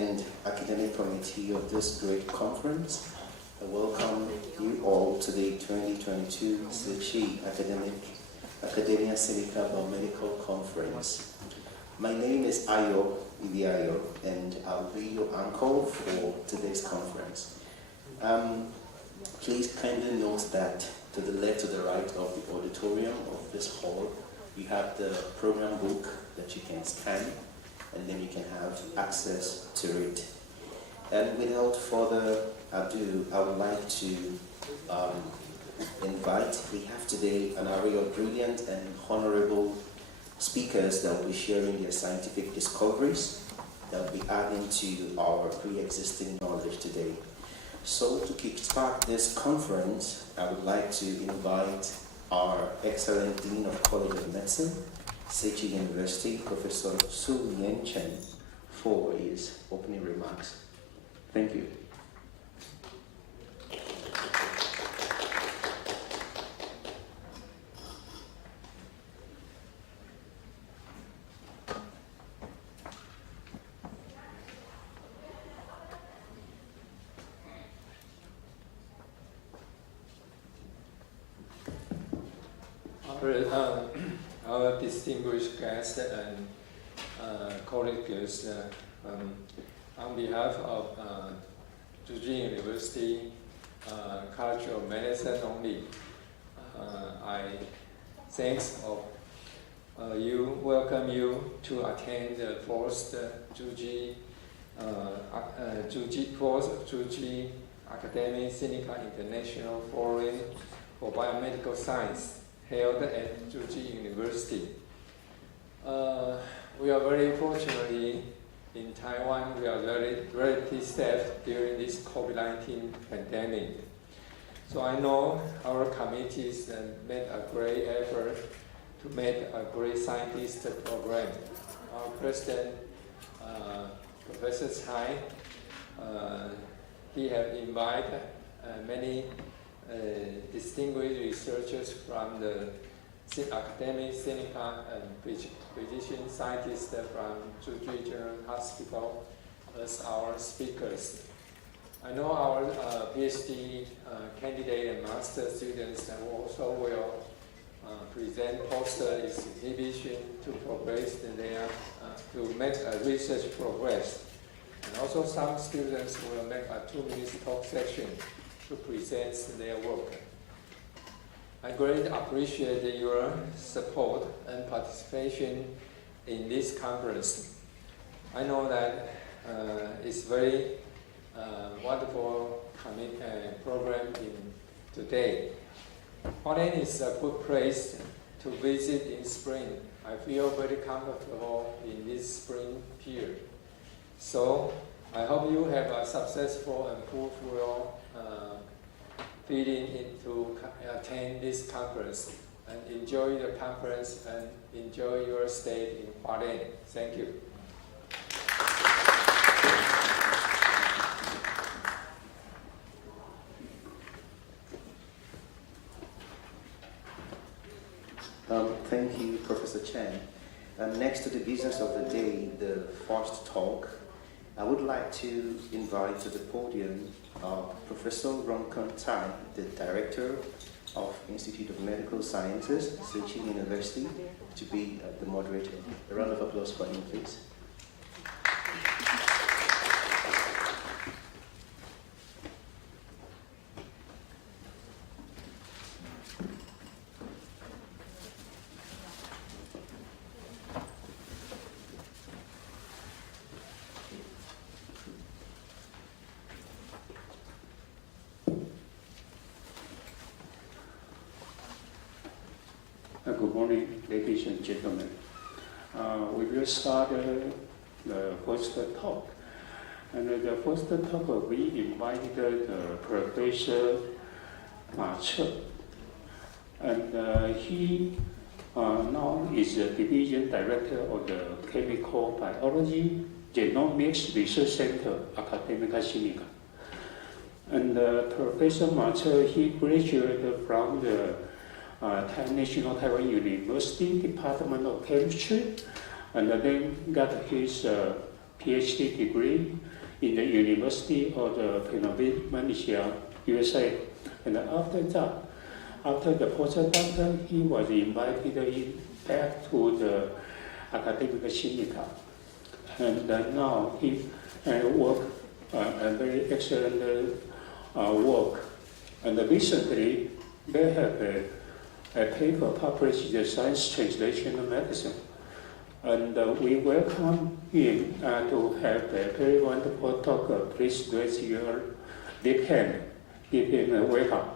and academic committee of this great conference. I welcome you all to the 2022 Tzu Chi AcadEmia Sinica Biomedical Conference. My name is Ayo Ibiayo, and I'll be your anchor for today's conference. Please kindly note that to the left, to the right of the auditorium of this hall, you have the program book that you can scan, and then you can have access to it. And without further ado, I would like to we have today an array of brilliant and honorable speakers that will be sharing their scientific discoveries that will be adding to our pre-existing knowledge today. So to kickstart this conference, I would like to invite our excellent Dean of College of Medicine, Tzu Chi University, Professor Hsuan-Yu Chen, for his opening remarks. Thank you. Our distinguished guests and colleagues, on behalf of Tzu Chi University College of Medicine only, I welcome you to attend the fourth Tzu Chi AcadEmia Sinica International Forum for Biomedical Science, held at Tzu Chi University. We are very fortunately in Taiwan. We are relatively safe during this COVID-19 pandemic. So I know our committees made a great effort to make a great scientist program. Our president, Professor Chee, he has invited many distinguished researchers from the AcadEmia Sinica and physician scientists from Tzu Chi General Hospital as our speakers. I know our PhD candidate and master students also will present poster exhibition to progress to make a research progress. And also some students will make a 2-minute talk section to present their work. I greatly appreciate your support and participation in this conference. I know that it's very wonderful program today. Hualien is a good place to visit in spring. I feel very comfortable in this spring period. So I hope you have a successful and fruitful feeling to attend this conference and enjoy the conference and enjoy your stay in Hualien. Thank you. Thank you, Professor Chen. Next to the business of the day, the first talk, I would like to invite to the podium Professor Rongkun Tai, the Director of Institute of Medical Sciences, Tzu Chi University, to be the moderator. A round of applause for him, please. Good morning, ladies and gentlemen. We will start the first talk. And the first talk, we invited Professor Ma彻. And he now is the Division Director of the Chemical Biology Genomics Research Center, AcadEmia Sinica. And Professor Ma彻, he graduated from the National Taiwan University Department of Chemistry, and then got his PhD degree in the University of Pennsylvania, USA. And after that, after the postdoctoral, he was invited back to the academic Sinica. And now he worked a very excellent work. And recently, they have a paper published in Science Translational Medicine. And we welcome him to have a very wonderful talk. Please raise your left hand. Give him a welcome.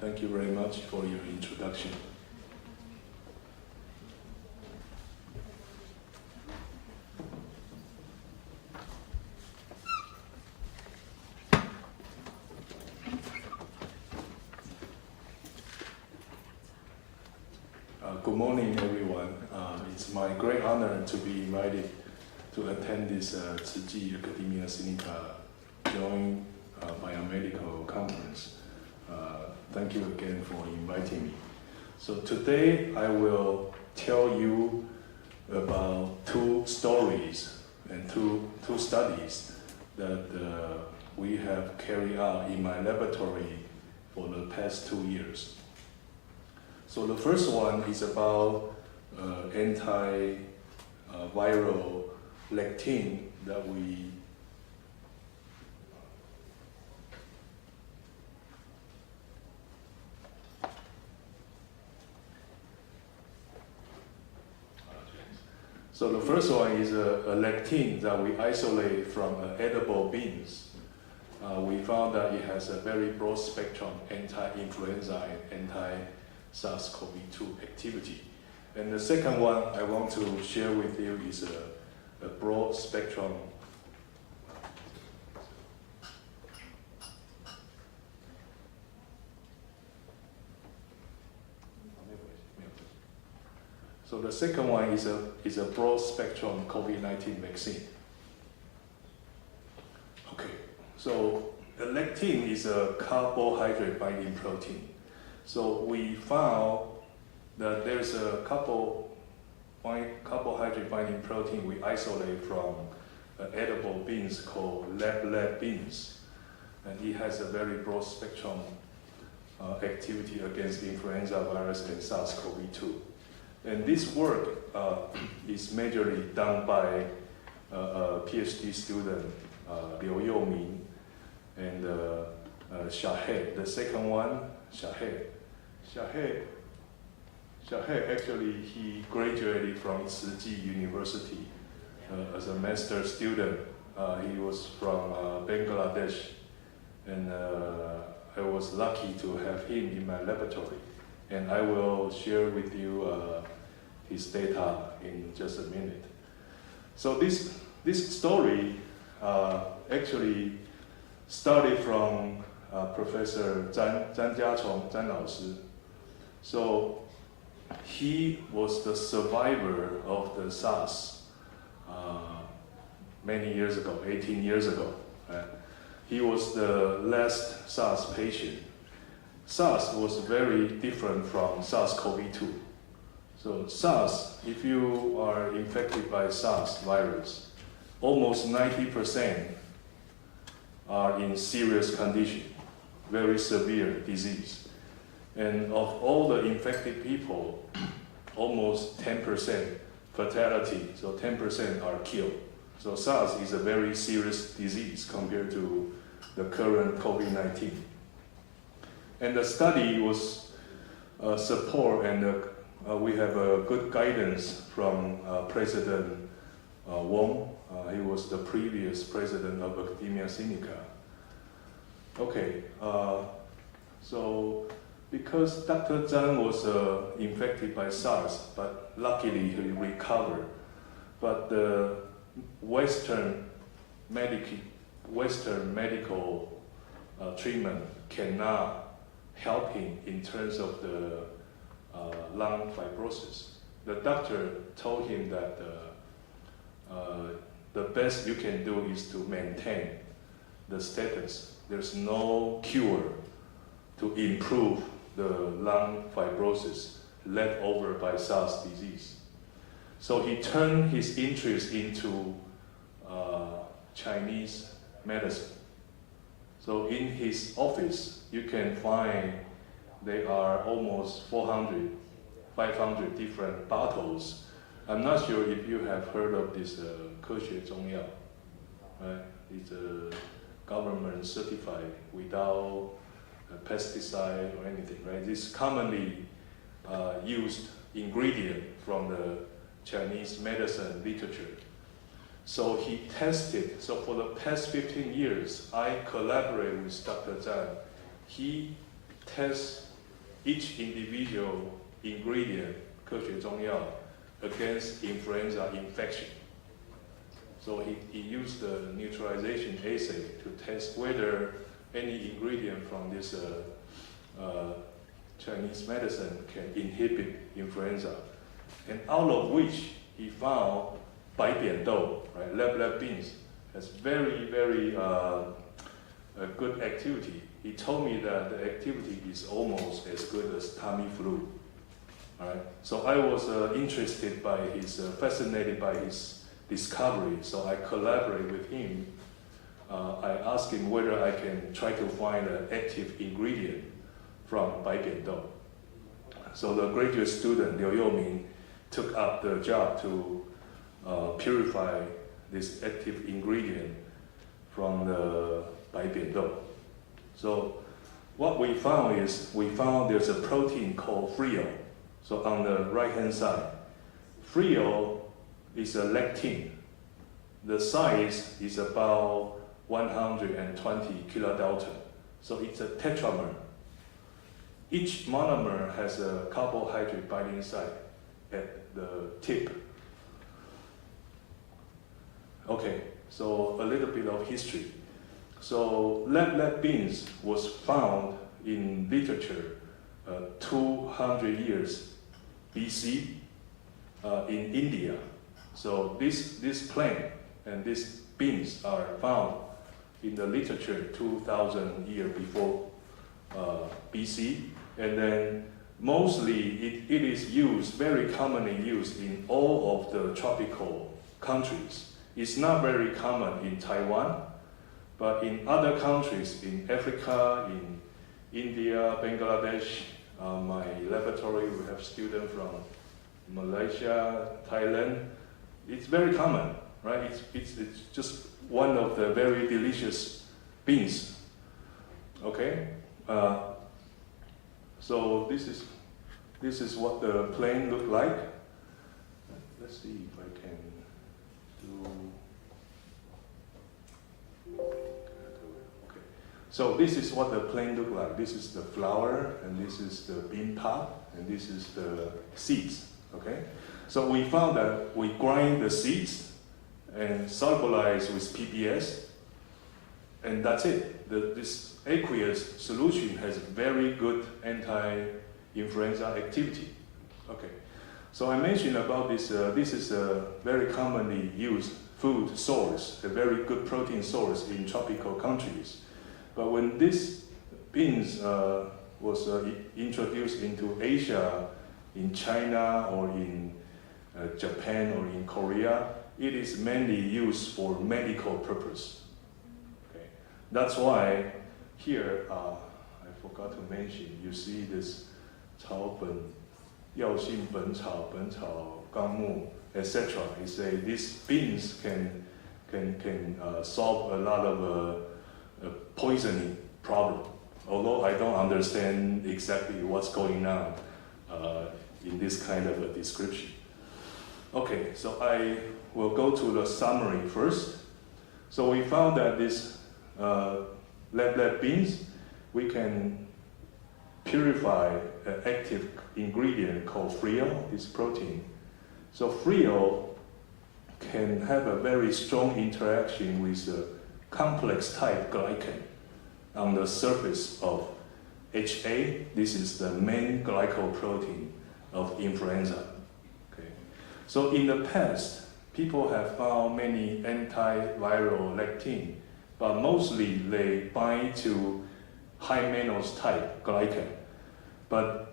Thank you very much for your introduction. Good morning, everyone. It's my great honor to be invited to attend this Tzu Chi AcadEmia Sinica Joint Biomedical Conference. Thank you again for inviting me. So today I will tell you about two stories and two studies that we have carried out in my laboratory for the past 2 years. So the first one is about antiviral lectin that we So the first one is a lectin that we isolate from edible beans. We found that it has a very broad spectrum anti-influenza and anti-SARS-CoV-2 activity. And the second one I want to share with you is a broad spectrum So the second one is a broad spectrum COVID-19 vaccine. Okay, so the lectin is a carbohydrate binding protein. So we found that there's a couple carbohydrate binding protein we isolate from edible beans called lab beans, and it has a very broad spectrum activity against influenza virus and SARS-CoV-2. And this work is majorly done by a PhD student, Liu Youming, and Xiahe. The second one, Xiahe actually, he graduated from Tzu Chi University as a master student. He was from Bangladesh, and I was lucky to have him in my laboratory. And I will share with you his data in just a minute. So this story actually started from Professor Zhan Jiachong, Zhan Laoshi. So he was the survivor of the SARS many years ago, 18 years ago. He was the last SARS patient. SARS was very different from SARS-CoV-2. So SARS, if you are infected by SARS virus, almost 90% are in serious condition, very severe disease. And of all the infected people, almost 10% fatality, so 10% are killed. So SARS is a very serious disease compared to the current COVID-19. And the study was support, and we have a good guidance from President Wong. He was the previous president of AcadEmia Sinica. Okay, so because Dr. Zhang was infected by SARS, but luckily he recovered. But the Western medical treatment cannot help him in terms of the lung fibrosis. The doctor told him that the best you can do is to maintain the status. There's no cure to improve the lung fibrosis left over by SARS disease. So he turned his interest into Chinese medicine. So in his office, you can find there are almost 400, 500 different bottles. I'm not sure if you have heard of this 科学中药, right? It's government certified without pesticide or anything, right? This commonly used ingredient from the Chinese medicine literature. So he tested, so for the past 15 years, I collaborate with Dr. Zhang. He tests each individual ingredient, 科学中药, against influenza infection. So he used the neutralization assay to test whether any ingredient from this Chinese medicine can inhibit influenza. And out of which he found 白扁豆, right, lab beans, has very, very good activity. He told me that the activity is almost as good as Tamiflu. Right? So I was fascinated by his discovery. So I collaborate with him. I asked him whether I can try to find an active ingredient from 白扁豆. So the graduate student Liu Youming took up the job to purify this active ingredient from the 白扁豆. So what we found there's a protein called friol. So on the right-hand side, friol is a lectin. The size is about 120 kilodalton. So it's a tetramer. Each monomer has a carbohydrate binding site at the tip. Okay, so a little bit of history. So lab beans was found in literature 200 years BC in India. So this plant and these beans are found in the literature 2,000 years before BC, and then mostly it is used, very commonly used in all of the tropical countries. It's not very common in Taiwan, but in other countries, in Africa, in India, Bangladesh, my laboratory, we have students from Malaysia, Thailand. It's very common, right? It's just one of the very delicious beans. Okay, so this is what the plane look like. Let's see if I can do. Okay, so this is what the plane look like. This is the flower, and this is the bean pod, and this is the seeds. Okay, so we found that we grind the seeds and solubilize with PBS, and that's it. This aqueous solution has very good anti-influenza activity. Okay, so I mentioned about this. This is a very commonly used food source, a very good protein source in tropical countries. But when this beans was introduced into Asia, in China or in Japan or in Korea, it is mainly used for medical purpose. Okay, that's why here I forgot to mention. You see this 草本药性本草本草纲目 etc. They say these beans can solve a lot of poisoning problem. Although I don't understand exactly what's going on in this kind of a description. Okay, so I will go to the summary first. So we found that this lab beans, we can purify an active ingredient called friol, this protein. So friol can have a very strong interaction with the complex type glycan on the surface of HA. This is the main glycoprotein of influenza. Okay. So in the past, people have found many antiviral lectin, but mostly they bind to high mannose type glycan. But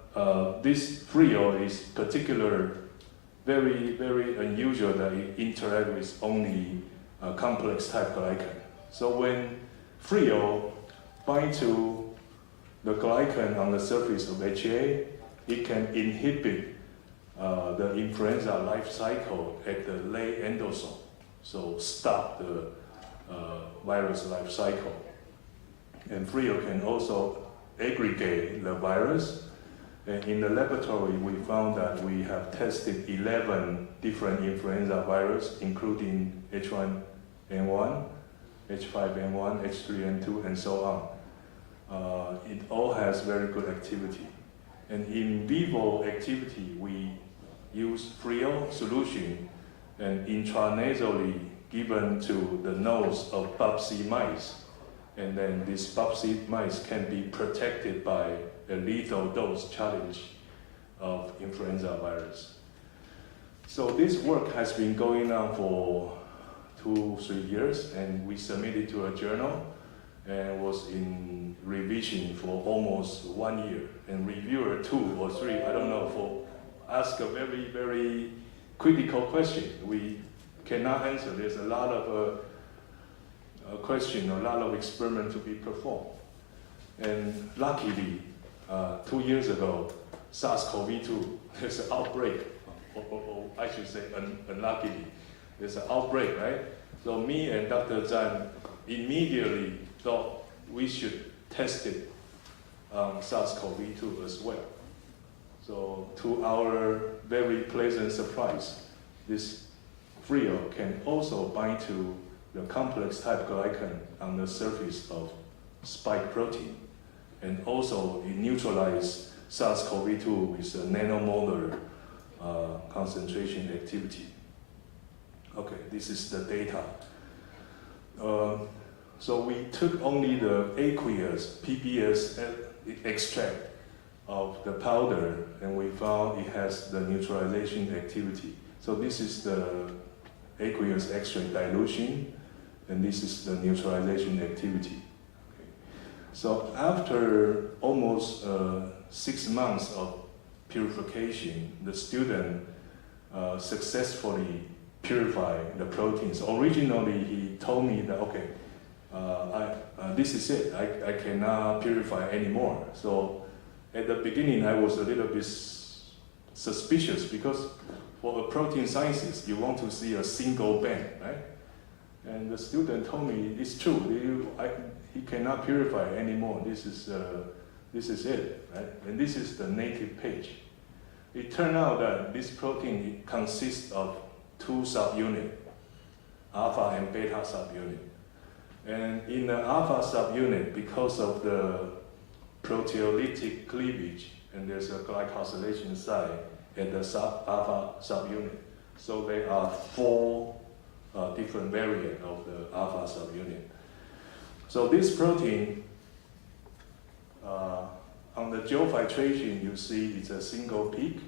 this Frio is very, very unusual that it interacts with only complex type glycan. So when Frio binds to the glycan on the surface of HA, it can inhibit the influenza life cycle at the late endosome, so stop the virus life cycle. And Frio can also aggregate the virus. And in the laboratory, we found that we have tested 11 different influenza viruses, including H1N1, H5N1, H3N2, and so on. It all has very good activity. And in vivo activity, we use Frio solution and intranasally given to the nose of BAPC mice. And then these BAPC mice can be protected by a lethal dose challenge of influenza virus. So this work has been going on for 2-3 years, and we submitted to a journal and was in revision for almost 1 year. And reviewer 2 or 3, I don't know, ask a very, very critical question. We cannot answer. There's a lot of question, a lot of experiment to be performed. And luckily, 2 years ago, SARS-CoV-2, there's an outbreak, or I should say unluckily, there's an outbreak, right? So me and Dr. Zhang immediately thought we should test it on SARS-CoV-2 as well. So to our very pleasant surprise, this Frio can also bind to the complex type glycan on the surface of spike protein, and also it neutralizes SARS-CoV-2 with a nanomolar concentration activity. Okay, this is the data. So we took only the aqueous PBS extract of the powder, and we found it has the neutralization activity. So this is the aqueous extract dilution, and this is the neutralization activity. Okay. So after almost 6 months of purification, the student successfully purified the proteins. Originally, he told me that, okay, this is it, I cannot purify anymore. So at the beginning, I was a little bit suspicious, because for a protein scientist, you want to see a single band, right? And the student told me, it's true, he cannot purify anymore. This is it, right? And this is the native page. It turned out that this protein consists of 2 subunits, alpha and beta subunit. And in the alpha subunit, because of the proteolytic cleavage, and there's a glycosylation site at the alpha subunit. So there are 4 different variants of the alpha subunit. So this protein, on the gel filtration, you see it's a single peak,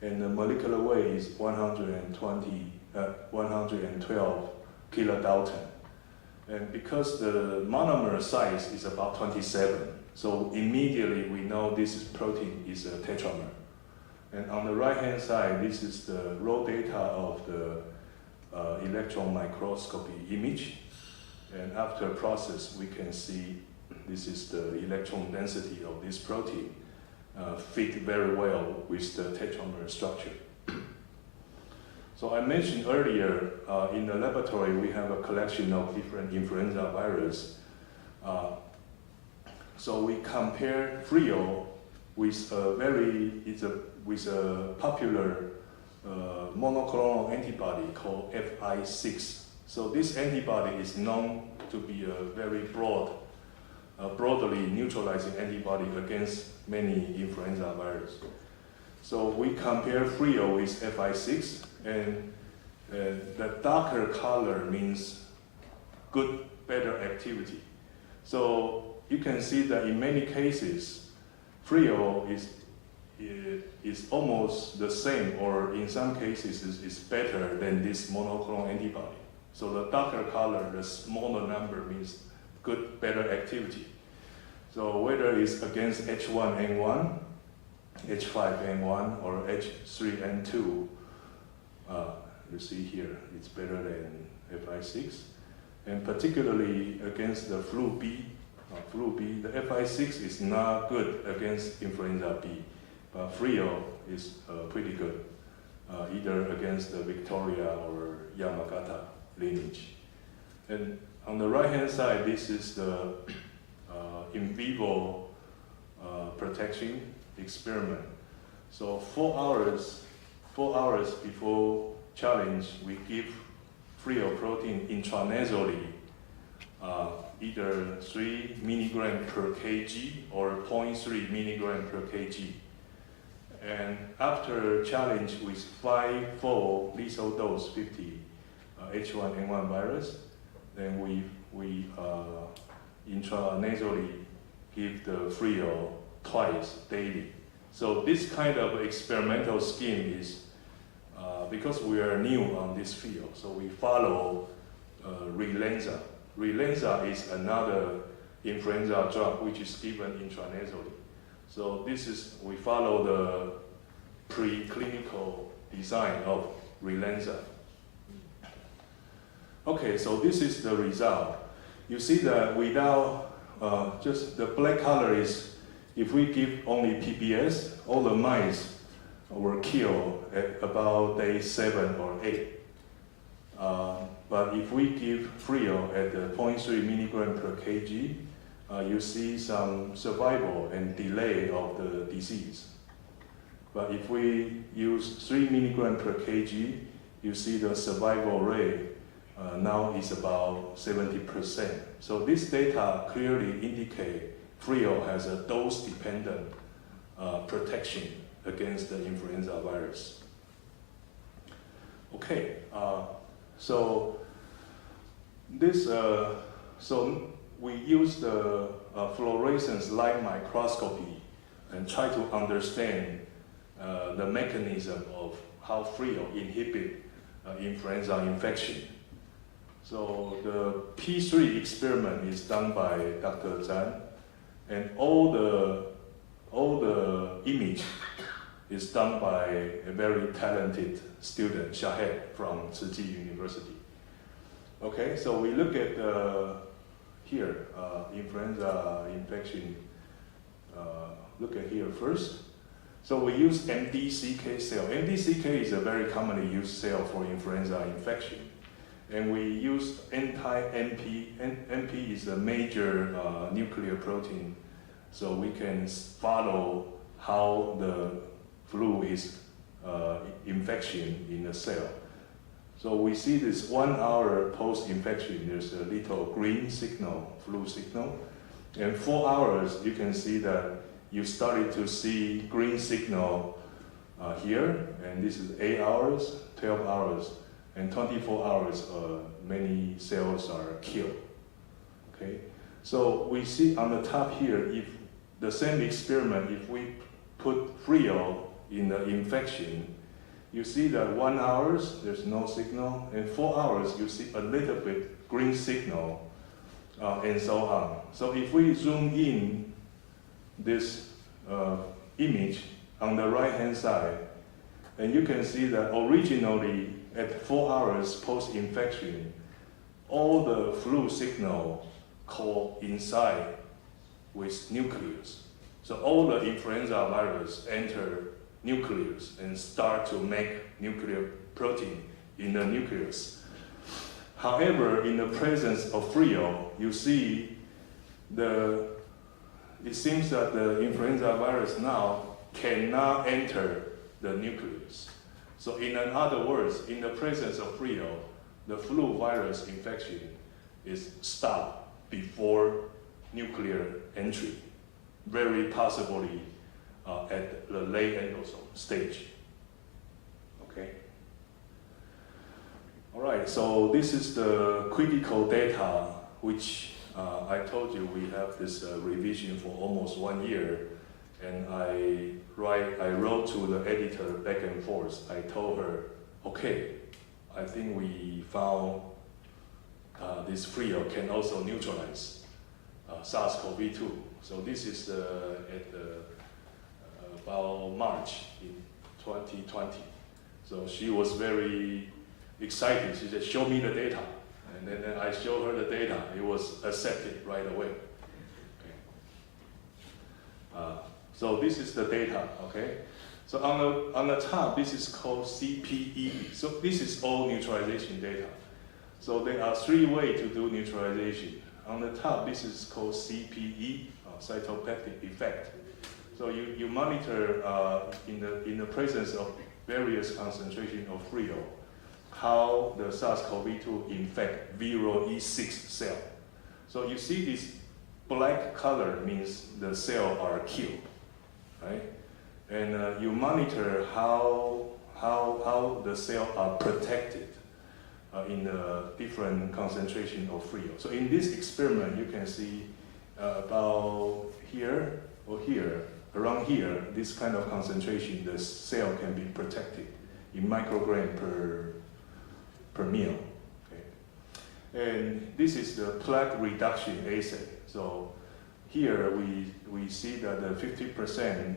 and the molecular weight is 112 kilodalton. And because the monomer size is about 27, so immediately we know this protein is a tetramer. And on the right-hand side, this is the raw data of the electron microscopy image. And after process, we can see this is the electron density of this protein fit very well with the tetramer structure. So I mentioned earlier, in the laboratory, we have a collection of different influenza viruses. So we compare Frio with a popular monoclonal antibody called FI6. So this antibody is known to be a very broadly neutralizing antibody against many influenza viruses. So we compare Frio with FI6, and the darker color means good, better activity. So you can see that in many cases, Frio is almost the same, or in some cases is better than this monoclonal antibody. So the darker color, the smaller number means good, better activity. So whether it's against H1N1, H5N1, or H3N2, you see here, it's better than FI6. And particularly against the flu B, the FI6 is not good against influenza B, but Frio is pretty good, either against the Victoria or Yamagata lineage. And on the right-hand side, this is the in vivo protection experiment. So 4 hours before challenge, we give Frio protein intranasally, either 3 milligram per kg or 0.3 milligram per kg. And after challenge with 5-fold lethal dose 50 H1N1 virus, then we intranasally give the Frio twice daily. So this kind of experimental scheme is because we are new on this field, so we follow Relenza. Relenza is another influenza drug which is given intranasally. So we follow the preclinical design of Relenza. Okay, so this is the result. You see that without just the black color is if we give only PBS, all the mice were killed at about day 7 or 8. But if we give Frio at the 0.3 milligram per kg, you see some survival and delay of the disease. But if we use 3 milligram per kg, you see the survival rate now is about 70%. So this data clearly indicate Frio has a dose-dependent protection against the influenza virus. Okay, so this, so we use the fluorescence light microscopy and try to understand the mechanism of how Frio inhibit influenza infection. So the P3 experiment is done by Dr. Zhan, and all the image is done by a very talented student, Shahed, from Tzu Chi University. Okay, so we look at here, influenza infection. Look at here first. So we use MDCK cell. MDCK is a very commonly used cell for influenza infection. And we use anti-MP. MP is a major nuclear protein, so we can follow how the flu is infection in the cell. So we see this 1 hour post-infection, there's a little green signal, flu signal. And 4 hours, you can see that you started to see green signal here, and this is 8 hours, 12 hours, and 24 hours, many cells are killed. Okay, so we see on the top here, if the same experiment, if we put Frio in the infection, you see that 1 hour, there's no signal, and 4 hours, you see a little bit green signal, and so on. So if we zoom in this image on the right-hand side, and you can see that originally at 4 hours post-infection, all the flu signal coincide with nucleus. So all the influenza virus enter nucleus and start to make nuclear protein in the nucleus. However, in the presence of Frio, you see it seems that the influenza virus now cannot enter the nucleus. So in other words, in the presence of Frio, the flu virus infection is stopped before nuclear entry, very possibly at the late endosome stage. Okay. All right, so this is the critical data which I told you we have this revision for almost 1 year, and I wrote to the editor back and forth. I told her, okay, I think we found this Frio can also neutralize SARS-CoV-2 So this is about March in 2020. So she was very excited. She said, "Show me the data." And then I showed her the data. It was accepted right away. Okay. So this is the data, okay? So on the top, this is called CPE. So this is all neutralization data. So there are 3 ways to do neutralization. On the top, this is called CPE, cytopeptic effect. So you monitor in the presence of various concentration of frio, how the SARS-CoV-2 infect viral E6 cell. So you see this black color means the cell are killed, right? And you monitor how the cell are protected in a different concentration of frio. So in this experiment, you can see about here or here, around here, this kind of concentration, the cell can be protected in microgram per mil. Okay. And this is the plaque reduction assay. So here we see that the 50%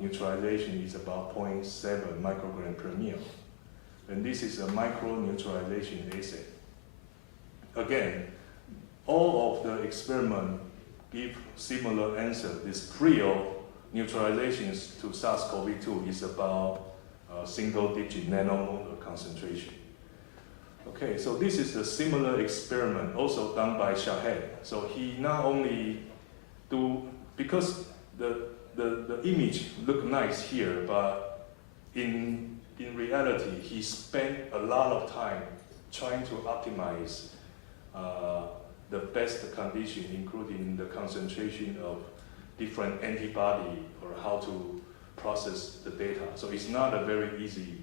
neutralization is about 0.7 microgram per mil. And this is a micro-neutralization assay. Again, all of the experiment give similar answer. This frio neutralizations to SARS-CoV-2 is about single-digit nanomolar concentration. Okay, so this is a similar experiment also done by Shahed. So he not only do, because the image look nice here, but in reality, he spent a lot of time trying to optimize the best condition, including the concentration of different antibody or how to process the data. So it's not a very easy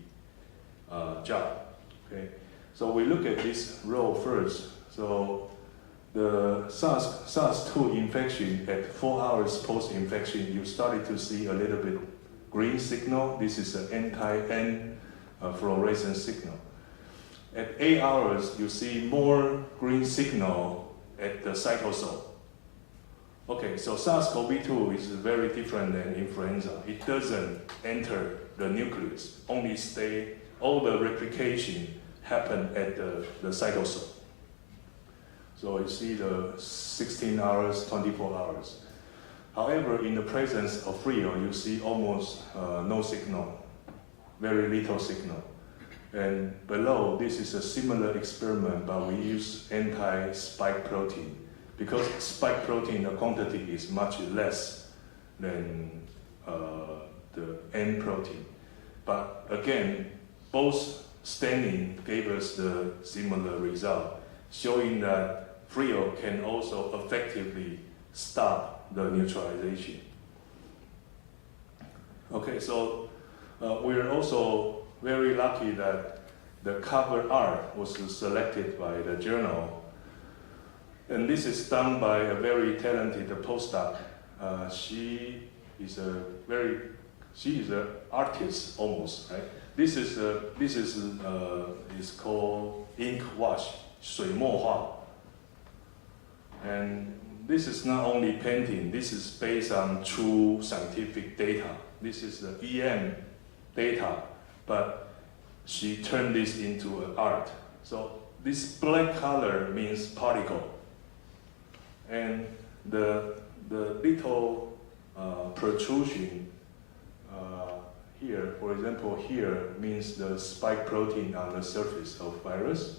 job. Okay, so we look at this row first. So the SARS-2 infection at 4 hours post-infection, you started to see a little bit green signal. This is an anti-N fluorescent signal. At 8 hours, you see more green signal at the cytosol. Okay, so SARS-CoV-2 is very different than influenza. It doesn't enter the nucleus, only stay, all the replication happen at the cytosol. So you see the 16 hours, 24 hours. However, in the presence of frio, you see almost no signal, very little signal. And below, this is a similar experiment, but we use anti-spike protein. Because spike protein, the quantity is much less than the N protein. But again, both staining gave us the similar result, showing that frio can also effectively stop the neutralization. Okay, so we're also very lucky that the cover art was selected by the journal. And this is done by a very talented postdoc. She is an artist almost, right? This is called ink wash, 水墨画. And this is not only painting, this is based on true scientific data. This is the EM data, but she turned this into an art. So this black color means particle. And the little protrusion here, for example, here means the spike protein on the surface of virus.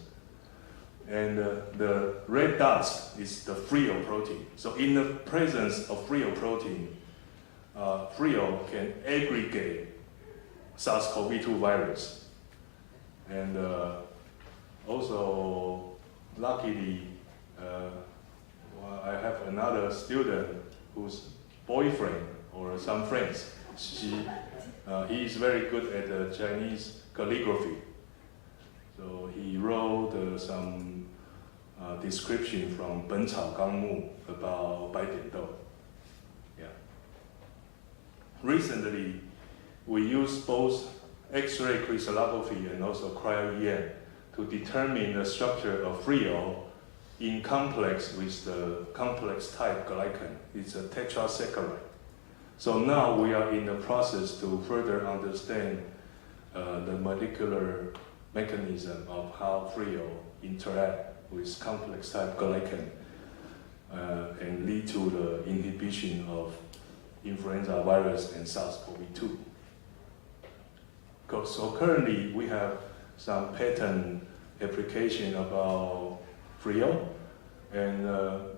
And the red dots is the frio protein. So in the presence of frio protein, frio can aggregate SARS-CoV-2 virus. And also, luckily, I have another student whose boyfriend or some friends, he is very good at Chinese calligraphy. So he wrote some description from 本草纲目 about 白点豆. Yeah. Recently, we use both X-ray crystallography and also cryo-EM to determine the structure of frio in complex with the complex type glycan. It's a tetrasaccharide. So now we are in the process to further understand the molecular mechanism of how FRIO interact with complex type glycan and lead to the inhibition of influenza virus and SARS-CoV-2. So currently we have some patent application about FRIO, and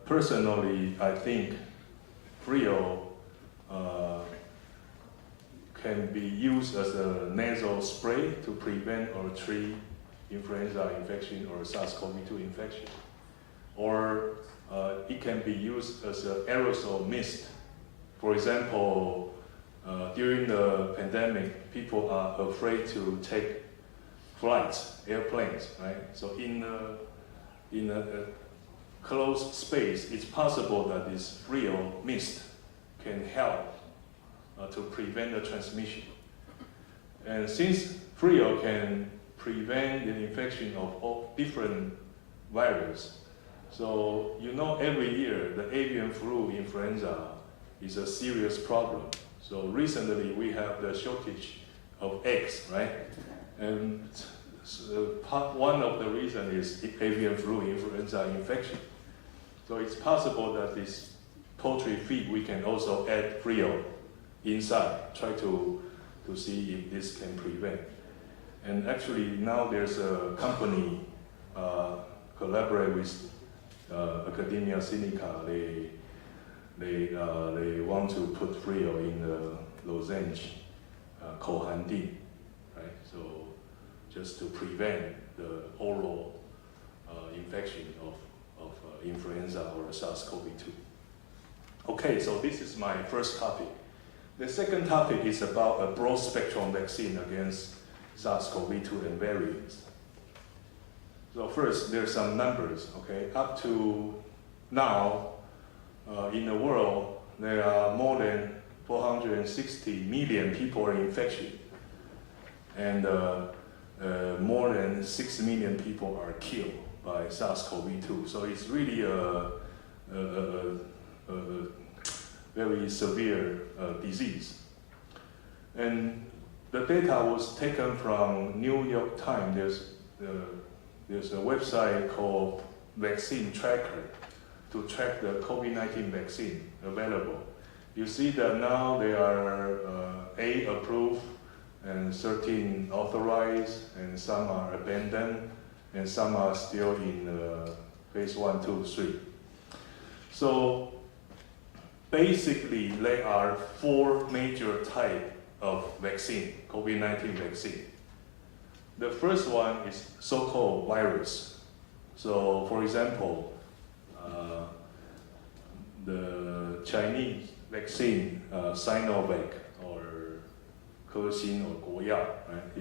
personally I think FRIO can be used as a nasal spray to prevent or treat influenza infection or SARS-CoV-2 infection. Or it can be used as an aerosol mist. For example, during the pandemic, people are afraid to take flights, airplanes, right? So in a closed space, it's possible that this FRIO mist can help to prevent the transmission. And since FRIO can prevent the infection of all different viruses, so you know every year the avian flu influenza is a serious problem. So recently we have the shortage of eggs, right? And one of the reasons is avian flu influenza infection. So it's possible that this poultry feed we can also add FRIO inside, try to see if this can prevent. And actually now there's a company collaborate with AcadEmia Sinica. They want to put FRIO in the lozenge, Kohandin, right? So just to prevent the oral infection of influenza or SARS-CoV-2. Okay, so this is my first topic. The second topic is about a broad spectrum vaccine against SARS-CoV-2 and variants. So first, there's some numbers, okay? Up to now, in the world, there are more than 460 million people are infected, and more than 6 million people are killed by SARS-CoV-2. So it's really a very severe disease. And the data was taken from New York Times. There's a website called Vaccine Tracker to track the COVID-19 vaccine available. You see that now there are 8 approved and 13 authorized, and some are abandoned, and some are still in phase 1, 2, 3. So basically, there are 4 major types of vaccine, COVID-19 vaccine. The first one is so-called virus. So for example, the Chinese vaccine, Sinovac or Ke-Xin or Guoyao, right?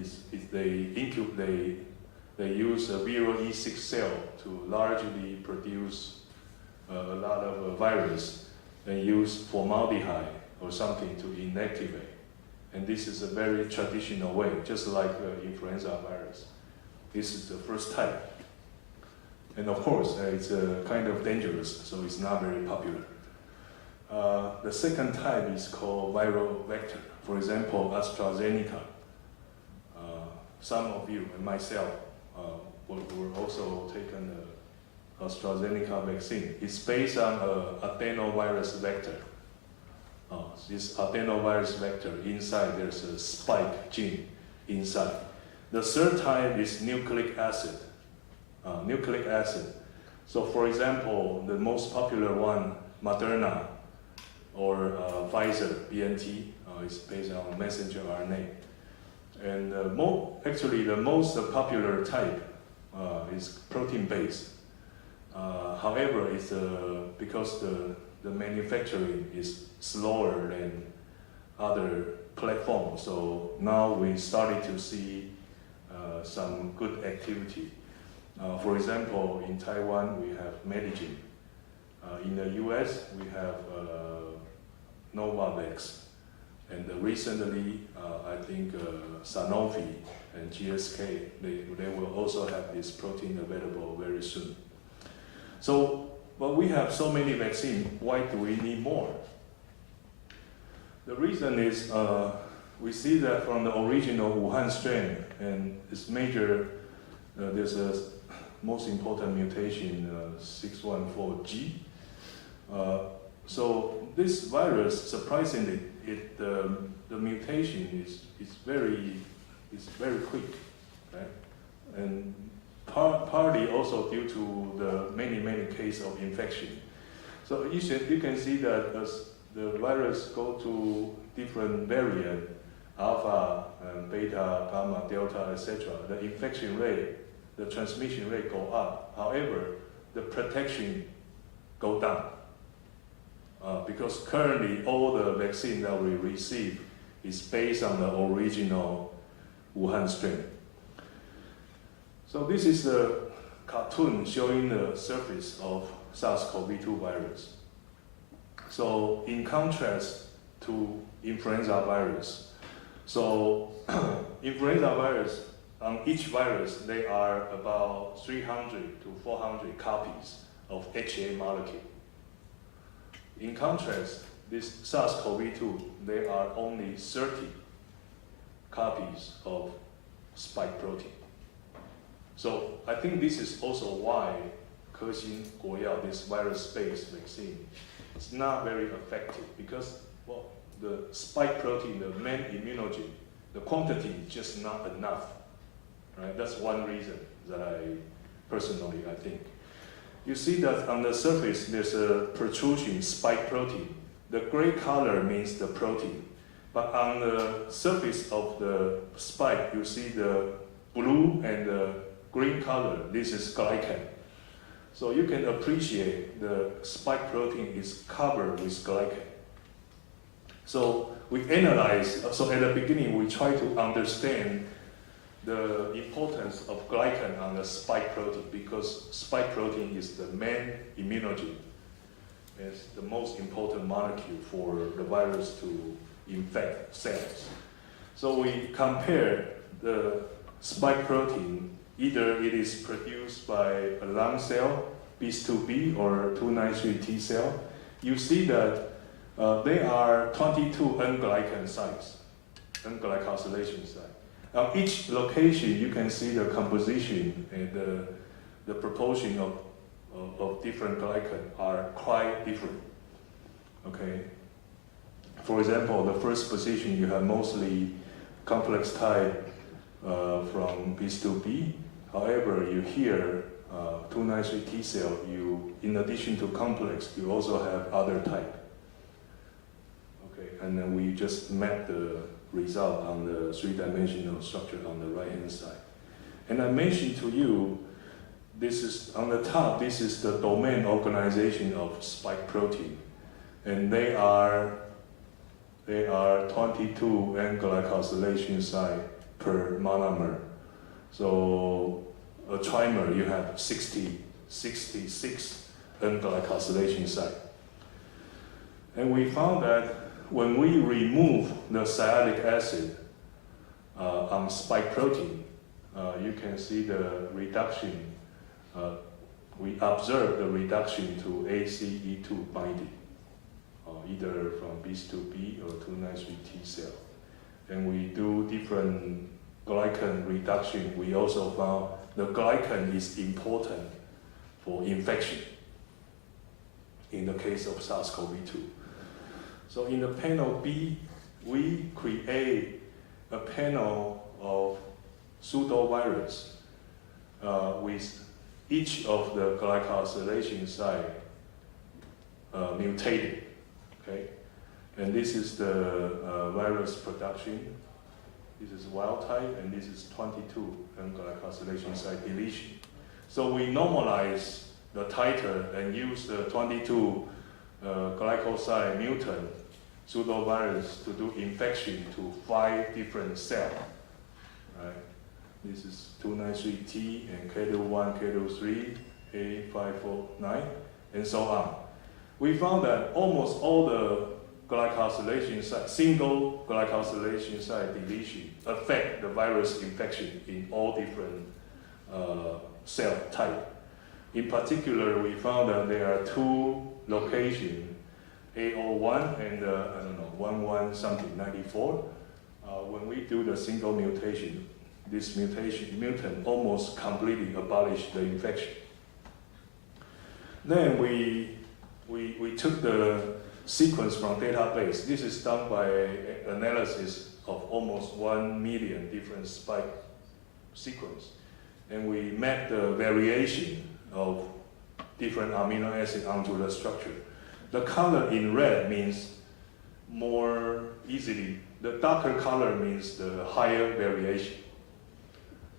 They use a viral E6 cell to largely produce a lot of virus and use formaldehyde or something to inactivate. And this is a very traditional way, just like the influenza virus. This is the first type. And of course, it's kind of dangerous, so it's not very popular. The second type is called viral vector. For example, AstraZeneca. Some of you and myself were also taken the AstraZeneca vaccine. It's based on adenovirus vector. This adenovirus vector, inside there's a spike gene inside. The third type is nucleic acid. Nucleic acid. So for example, the most popular one, Moderna or Pfizer, BNT, is based on messenger RNA. And actually the most popular type is protein-based. However, it's because the manufacturing is slower than other platforms. So now we started to see some good activity. For example, in Taiwan, we have Medigene. In the US, we have Novavax. And recently, I think Sanofi and GSK, they will also have this protein available very soon. So, but we have so many vaccines, why do we need more? The reason is we see that from the original Wuhan strain, and its major, there's a most important mutation, 614G. So this virus, surprisingly, the mutation is very quick, right? And partly also due to the many cases of infection. So you can see that as the virus go to different variant, alpha, beta, gamma, delta, etc., the infection rate, the transmission rate go up. However, the protection go down. Because currently all the vaccine that we receive is based on the original Wuhan strain. So this is the cartoon showing the surface of SARS-CoV-2 virus. So in contrast to influenza virus, so influenza virus, on each virus, there are about 300 to 400 copies of HA molecule. In contrast, this SARS-CoV-2, there are only 30 copies of spike protein. So I think this is also why Ke-Xing Guoyao, this virus-based vaccine, is not very effective because, well, the spike protein, the main immunogen, the quantity is just not enough. Right? That's one reason that I think. You see that on the surface there's a protrusion, spike protein. The gray color means the protein. But on the surface of the spike, you see the blue and the green color. This is glycan. So you can appreciate the spike protein is covered with glycan. So we analyze, so at the beginning we try to understand the importance of glycan on the spike protein because spike protein is the main immunogen. It's the most important molecule for the virus to infect cells. So we compare the spike protein, either it is produced by a lung cell, BIS2B or 293 T cell. You see that there are 22 N-glycan sites, N-glycosylation sites. On each location, you can see the composition and the proportion of different glycan are quite different. Okay. For example, the first position you have mostly complex type from BIS2B. However, you hear 293 T cell. You, in addition to complex, you also have other type. Okay, and then we just map the result on the three-dimensional structure on the right-hand side. And I mentioned to you, this is on the top, this is the domain organization of spike protein. And they are 22 N-glycosylation site per monomer. So a trimer, you have 66 N-glycosylation site. And we found that when we remove the sialic acid on spike protein, you can see the reduction. We observe the reduction to ACE2 binding, either from BIS2B or 293 T cell. And we do different glycan reduction. We also found the glycan is important for infection in the case of SARS-CoV-2. So in the panel B, we create a panel of pseudovirus with each of the glycosylation site mutated. Okay, and this is the virus production. This is wild type, and this is 22 glycosylation site deletion. So we normalize the titer and use the 22 glycoside mutant pseudovirus to do infection to 5 different cells. Right? This is 293T and K1, K3, A549, and so on. We found that almost all the glycosylation site, single glycosylation site deletion affect the virus infection in all different cell type. In particular, we found that there are two locations, A01 and 11 something 94. When we do the single mutation, this mutant almost completely abolished the infection. Then we took the sequence from database. This is done by analysis of almost 1 million different spike sequence. And we map the variation of different amino acids onto the structure. The color in red means more easily, the darker color means the higher variation.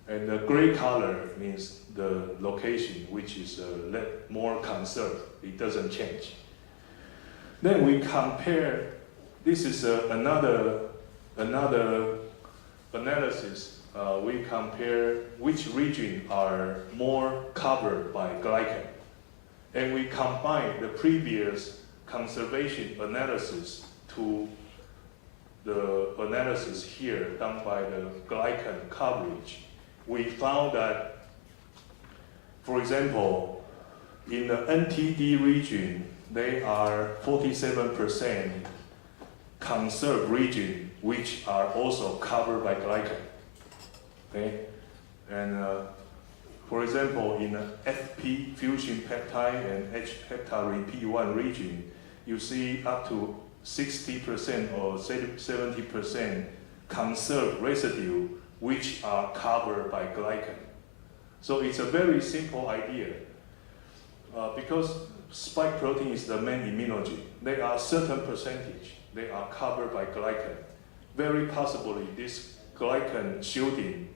And the gray color means the location, which is more conserved. It doesn't change. Then we compare, this is another analysis. We compare which region are more covered by glycan. And we combine the previous conservation analysis to the analysis here done by the glycan coverage. We found that, for example, in the NTD region, they are 47% conserved region, which are also covered by glycan. Okay? And for example, in the FP fusion peptide and H peptide P1 region, you see up to 60% or 70% conserved residue which are covered by glycan. So it's a very simple idea. Because spike protein is the main immunogen, there are certain percentage, they are covered by glycan. Very possibly this glycan shielding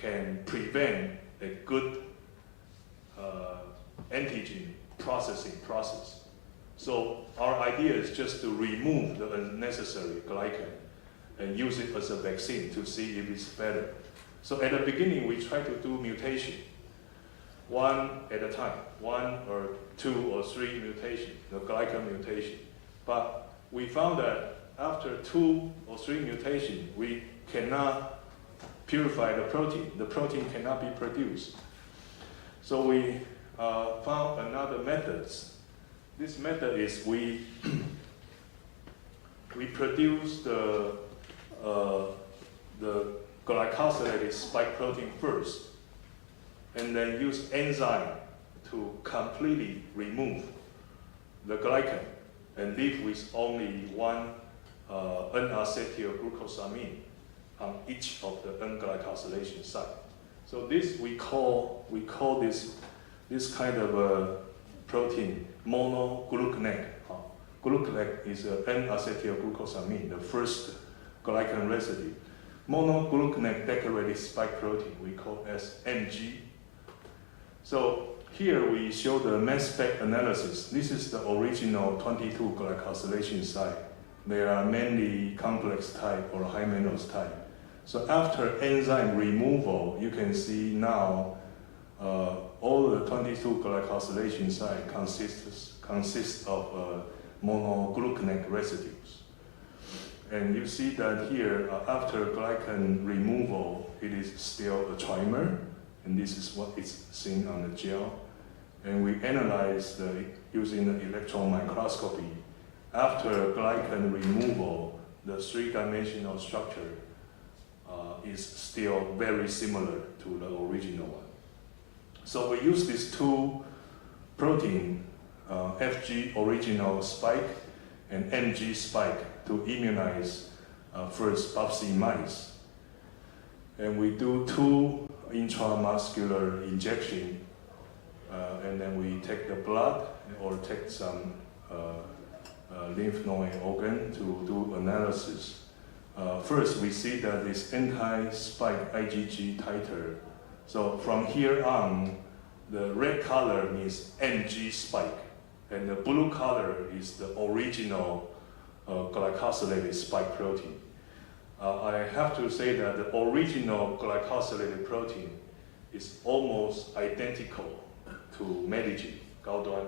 can prevent a good antigen processing process. So our idea is just to remove the unnecessary glycan and use it as a vaccine to see if it's better. So at the beginning, we try to do mutation, one at a time, 1 or 2 or 3 mutation, the glycan mutation. But we found that after 2 or 3 mutations, we cannot purify the protein. The protein cannot be produced. So we found another methods. This method is we produce the glycosylated spike protein first, and then use enzyme to completely remove the glycan and leave with only one N-acetylglucosamine on each of the N-glycosylation site. So this we call this kind of a protein monoglucanate. Glucanate is N-acetylglucosamine, the first glycan residue. Monoglucanate decorated spike protein we call as MG. So here we show the mass spec analysis. This is the original 22 glycosylation site. They are mainly complex type or high mannose type. So after enzyme removal, you can see now all the 22 glycosylation site consists of monoglucanate residues. And you see that here, after glycan removal, it is still a trimer, and this is what is seen on the gel. And we analyze using the electron microscopy. After glycan removal, the 3-dimensional structure is still very similar to the original one. So we use these two protein, FG original spike and MG spike, to immunize first biopsy mice. And we do 2 intramuscular injection, and then we take the blood or take some lymph node organ to do analysis. First, we see that this anti-spike IgG titer. So from here on, the red color means MG spike, and the blue color is the original glycosylated spike protein. I have to say that the original glycosylated protein is almost identical to Medigene, Gaoduan,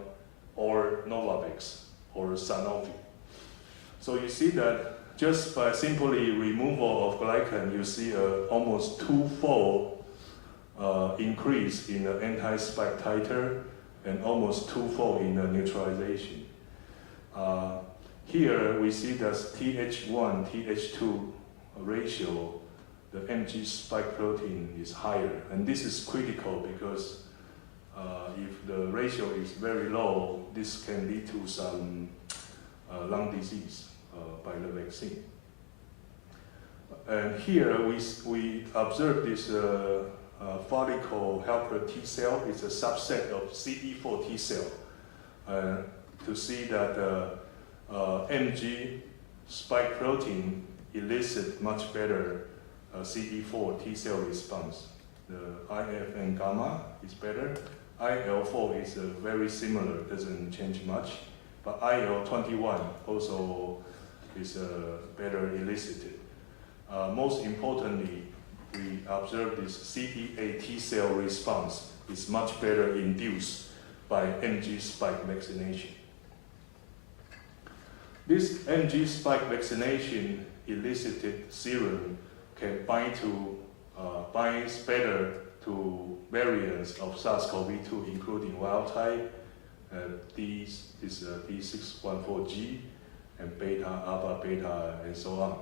or Novavax, or Sanofi. So you see that just by simply removal of glycan, you see almost 2-fold increase in the anti-spike titer and almost twofold in the neutralization. Here we see that TH1, TH2 ratio, the mg spike protein is higher, and this is critical because if the ratio is very low, this can lead to some lung disease by the vaccine. And here we observe this follicle helper T cell. It's a subset of CD4 T cell to see that mg spike protein elicit much better CD4 T cell response. The IF and gamma is better. IL-4 is very similar, doesn't change much, but IL-21 also is better elicited. Most importantly, we observe this CD8 T cell response is much better induced by mg spike vaccination. This mg spike vaccination elicited serum can binds better to variants of SARS-CoV-2, including wild type, D614G, and beta, alpha, beta, and so on.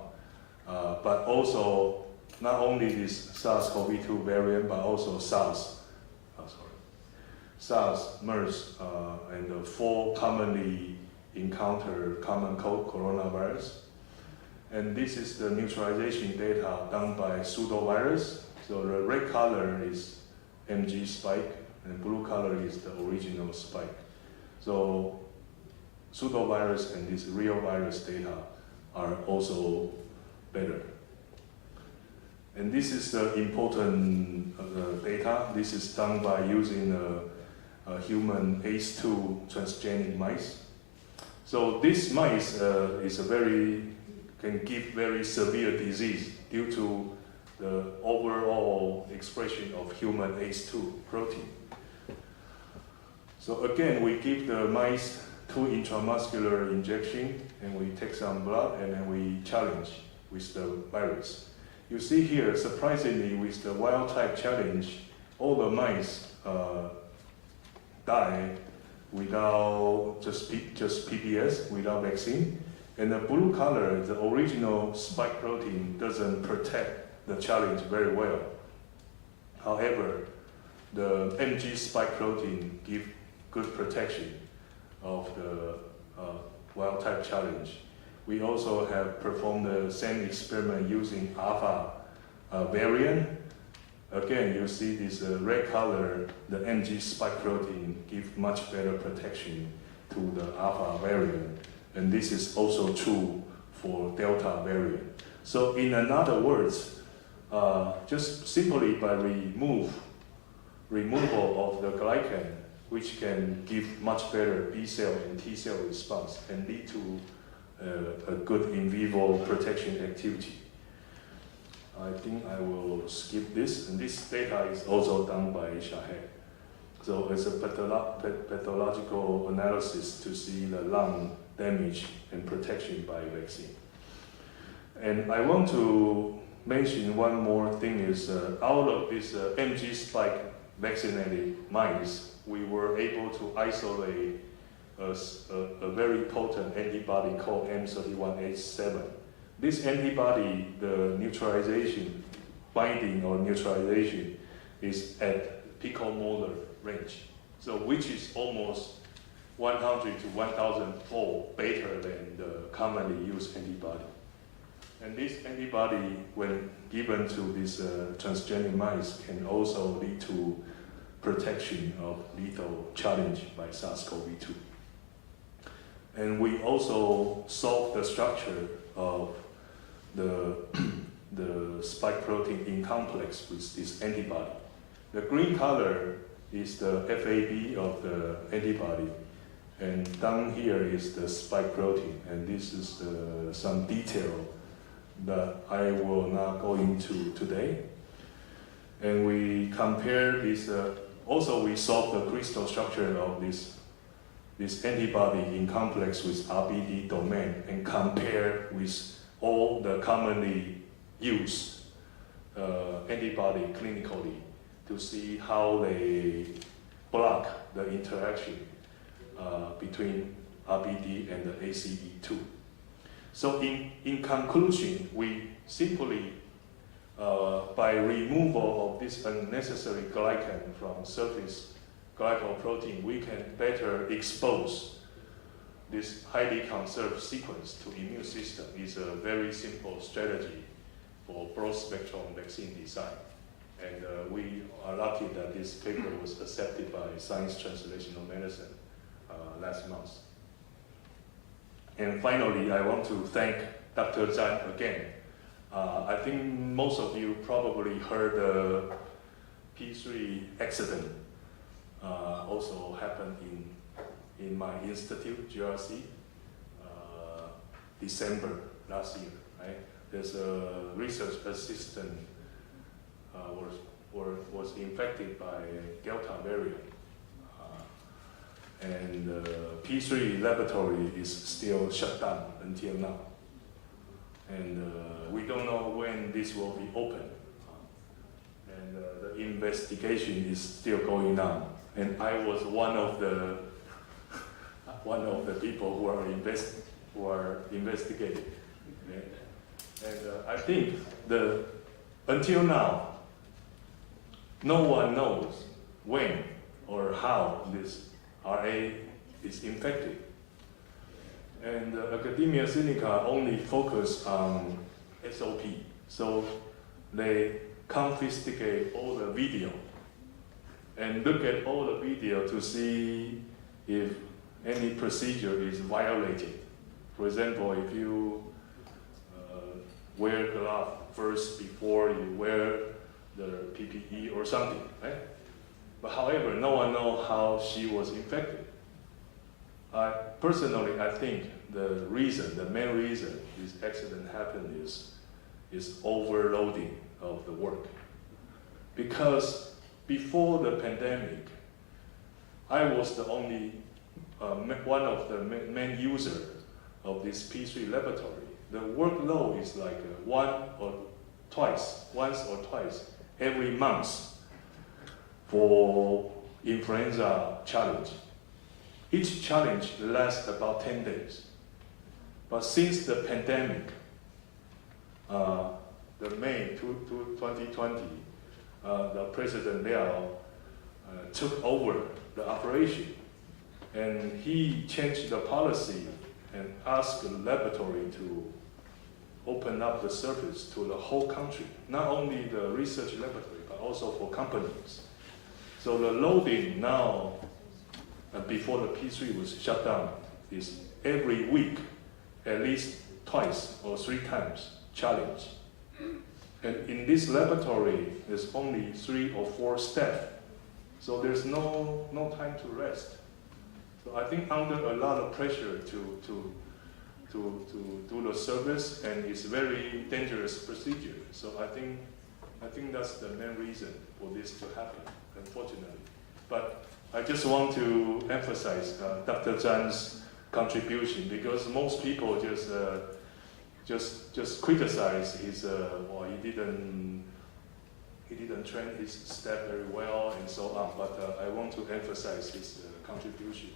But also, not only this SARS-CoV-2 variant, but also SARS, MERS, and the 4 commonly encountered common cold coronavirus. And this is the neutralization data done by pseudovirus. So the red color is mg spike, and blue color is the original spike. So pseudovirus and this real virus data are also better. And this is the important data. This is done by using a human ACE2 transgenic mice. So this mice can give very severe disease due to the overall expression of human ACE2 protein. So again, we give the mice 2 intramuscular injection, and we take some blood, and then we challenge with the virus. You see here, surprisingly, with the wild type challenge, all the mice die without just PBS, without vaccine. And the blue color, the original spike protein, doesn't protect the challenge very well. However, the mg spike protein gives good protection of the wild type challenge. We also have performed the same experiment using alpha variant. Again, you see this red color, the mg spike protein gives much better protection to the alpha variant. And this is also true for Delta variant. So in other words, just simply by removal of the glycan, which can give much better B cell and T cell response and lead to a good in vivo protection activity. I think I will skip this, and this data is also done by Shahed. So it's a pathological analysis to see the lung damage and protection by vaccine. And I want to mention one more thing is out of this mg spike vaccinated mice, we were able to isolate a very potent antibody called M31H7. This antibody, the neutralization, binding or neutralization is at picomolar range. So which is almost 100 to 1,000-fold better than the commonly used antibody. And this antibody, when given to this transgenic mice, can also lead to protection of lethal challenge by SARS-CoV-2. And we also solved the structure of the spike protein in complex with this antibody. The green color is the FAB of the antibody, and down here is the spike protein, and this is some detail that I will not go into today. And we compare this, also we solve the crystal structure of this antibody in complex with RBD domain and compare with all the commonly used antibody clinically to see how they block the interaction between RBD and the ACE2. So in conclusion, we simply, by removal of this unnecessary glycan from surface glycoprotein, we can better expose this highly conserved sequence to immune system. Is a very simple strategy for broad spectrum vaccine design. And we are lucky that this paper was accepted by Science Translational Medicine last month. And finally, I want to thank Dr. Zhang again. I think most of you probably heard the P3 accident also happened in my institute, GRC, December last year, right? There's a research assistant was infected by Delta variant. And P3 laboratory is still shut down until now. And we don't know when this will be open. And the investigation is still going on. And I was one of the people who are investigating. And I think until now, no one knows when or how this RA is infected. And Academia Sinica only focus on SOP. So they confiscate all the video and look at all the video to see if any procedure is violated. For example, if you wear gloves first before you wear the PPE or something, right? But however, no one knows how she was infected. Personally, I think the main reason this accident happened is overloading of the work. Because before the pandemic, I was the only one of the main user of this P3 laboratory. The workload is like once or twice every month for influenza challenge. Each challenge lasts about 10 days. But since the pandemic, the May 2020, the President Liao took over the operation, and he changed the policy and asked the laboratory to open up the service to the whole country, not only the research laboratory, but also for companies. So the loading now, before the P3 was shut down, is every week, at least twice or 3 times challenge. And in this laboratory, there's only 3 or 4 staff. So there's no time to rest. So I think under a lot of pressure to do the service, and it's very dangerous procedure. So I think that's the main reason for this to happen, unfortunately. But I just want to emphasize Dr. Zhang's contribution, because most people just criticize his he didn't train his staff very well and so on. But I want to emphasize his contribution,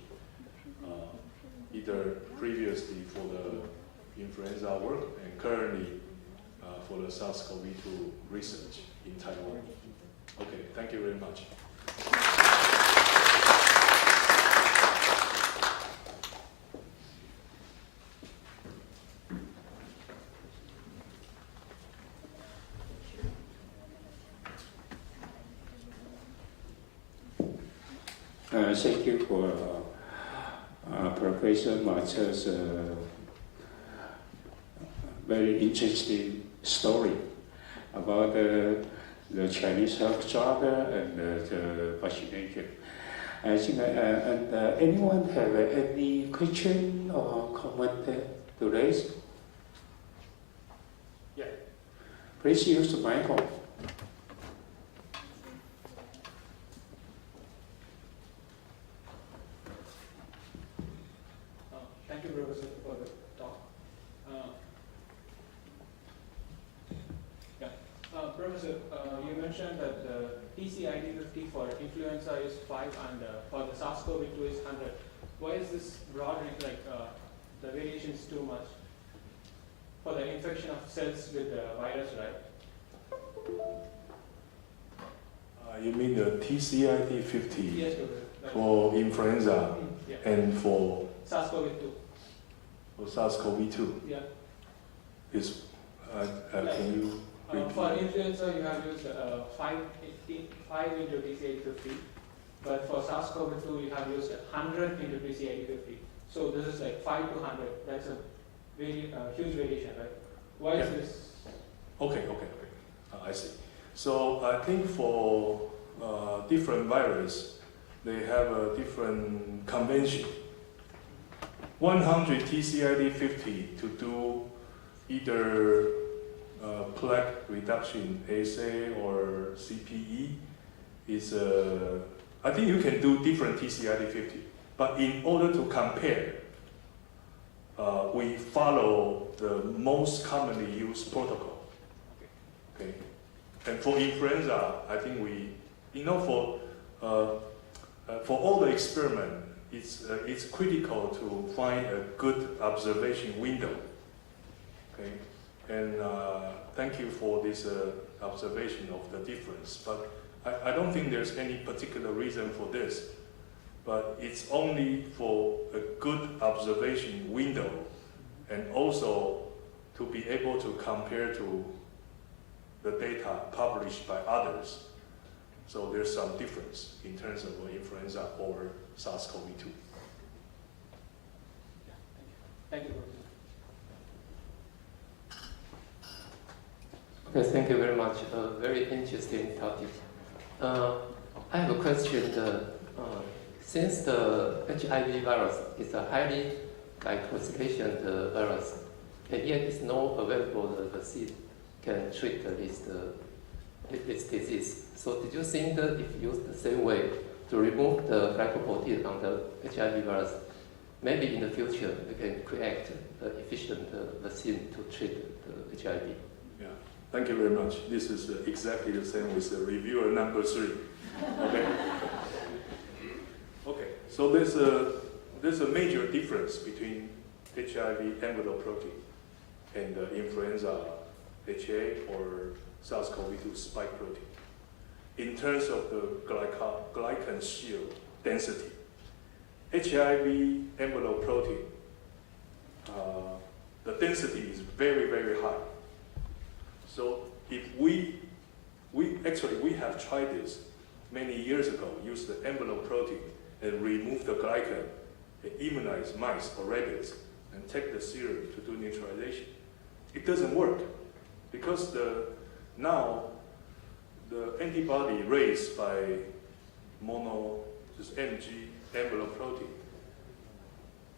either previously for the influenza work and currently for the SARS-CoV-2 research in Taiwan. Okay, thank you very much. Thank you for Professor Macha's very interesting story about the Chinese health struggle and the vaccination. I think, and anyone have any question or comment to raise? Yeah. Please use the microphone. Thank you, Professor, for the talk. Professor, you mentioned that the TCASB for influenza is 5 and for the SARS-CoV-2 is 100. Why is this broad range, like the variation is too much for the infection of cells with the virus, right? You mean the TCID 50 Yes, Professor. for influenza Yeah. and for SARS-CoV-2. SARS-CoV-2? Yeah. Is can you repeat? For influenza, you have used 5 into TCAD50, but for SARS-CoV-2, you have used 100 into TCAD50. So this is like 5 to 100. That's a very huge variation, right? Why is this? Okay. I see. So I think for different virus, they have a different convention. 100 TCID50 to do either plaque reduction assay or CPE is I think you can do different TCID50, but in order to compare, we follow the most commonly used protocol. Okay, and for influenza, I think for all the experiment, it's critical to find a good observation window. Okay, and thank you for this observation of the difference. But I don't think there's any particular reason for this. But it's only for a good observation window, and also to be able to compare to the data published by others. So there's some difference in terms of influenza or SARS-CoV-2. Thank you. Okay, thank you very much. Very interesting topic. I have a question. Since the HIV virus is a highly glycosylated virus, and yet it's no available vaccine can treat this disease. So did you think that if you use the same way to remove the glycoprotein on the HIV virus, maybe in the future we can create an efficient vaccine to treat the HIV? Yeah, thank you very much. This is exactly the same with the reviewer number 3. Okay. Okay. So there's a major difference between HIV envelope protein and influenza HA or SARS-CoV-2 spike protein in terms of the glycan shield density. HIV envelope protein, the density is very, very high. So if we have tried this many years ago, use the envelope protein and remove the glycan and immunize mice or rabbits and take the serum to do neutralization. It doesn't work because now the antibody raised by just MG envelope protein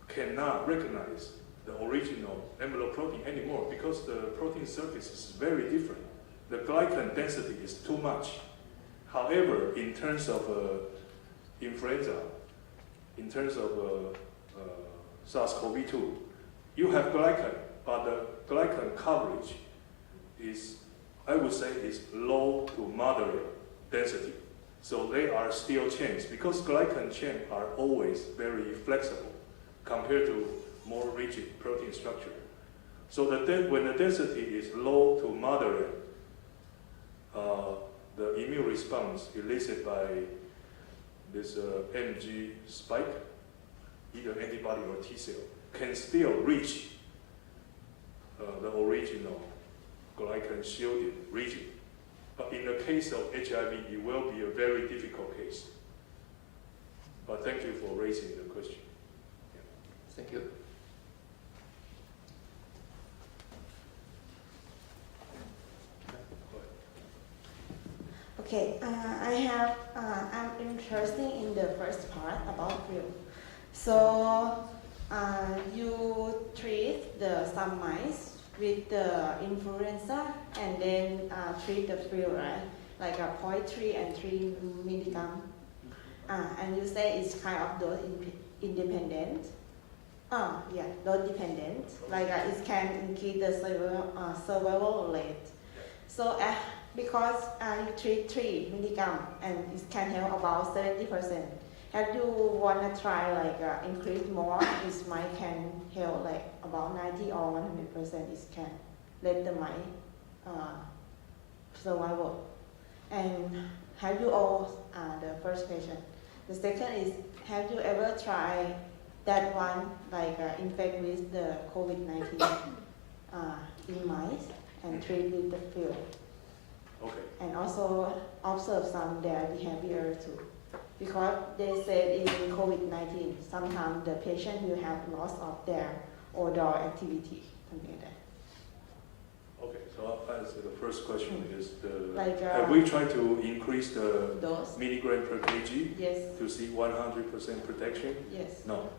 cannot recognize the original envelope protein anymore because the protein surface is very different. The glycan density is too much. However, in terms of influenza, in terms of SARS-CoV-2, you have glycan, but the glycan coverage is, I would say, is low to moderate density. So they are still chains because glycan chains are always very flexible compared to more rigid protein structure. So when the density is low to moderate, the immune response elicited by this MG spike, either antibody or T cell, can still reach the original glycan shielded region. But in the case of HIV, it will be a very difficult case. But thank you for raising the question. Yeah. Thank you. Okay, I'm interested in the first part about flu. So you treat some mice with the influenza and then treat the flu, right? Like a 0.3 and 3 milligram. And you say it's kind of dose independent. Yeah, dose dependent. Like it can increase the survival rate. So because you treat 3 milligram and it can help about 70%. Have you want to try like increase more? This might can help like about 90 or 100%. It can let the mice survival. And have you all the first question? The second is, have you ever tried that one like infect with the COVID-19 in mice and treat with the field? Okay. And also observe some their behavior too. Because they said in COVID-19, sometimes the patient will have loss of their outdoor activity, something like that. Okay, so I'll answer the first question is Like, have we tried to increase the Dose? milligram per kg Yes, to see 100% protection? yes. No,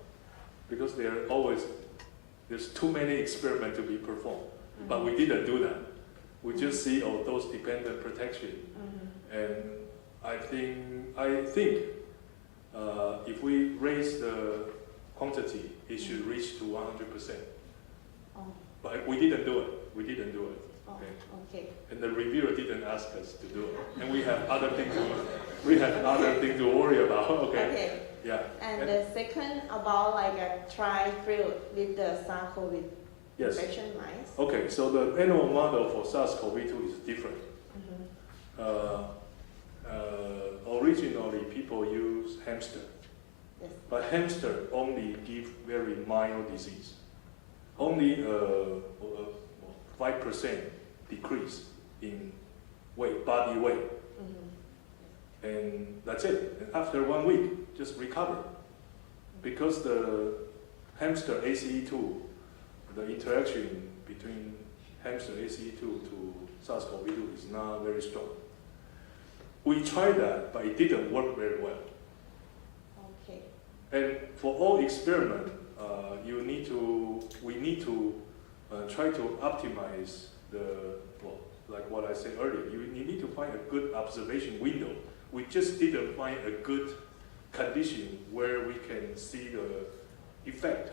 because there's too many experiments to be performed. But we didn't do that. We just see dose-dependent protection. And I think if we raise the quantity, it should reach to 100%. Oh. But we didn't do it. We didn't do it. Oh, Okay. okay. And the reviewer didn't ask us to do it. And we have other things to worry about. Okay. Okay. Yeah. And the second about like a tri-field with the SARS-CoV Yes. infection mice. Okay. So the animal model for SARS-CoV-2 is different. Originally, people use hamster, Yes. but hamster only give very mild disease, only 5% decrease in weight, body weight, and that's it. And after 1 week, just recover, because the hamster ACE2, the interaction between hamster ACE2 to SARS-CoV-2 is not very strong. We tried that, but it didn't work very well. Okay. And for all experiment, we need to try to optimize like what I said earlier. You need to find a good observation window. We just didn't find a good condition where we can see the effect.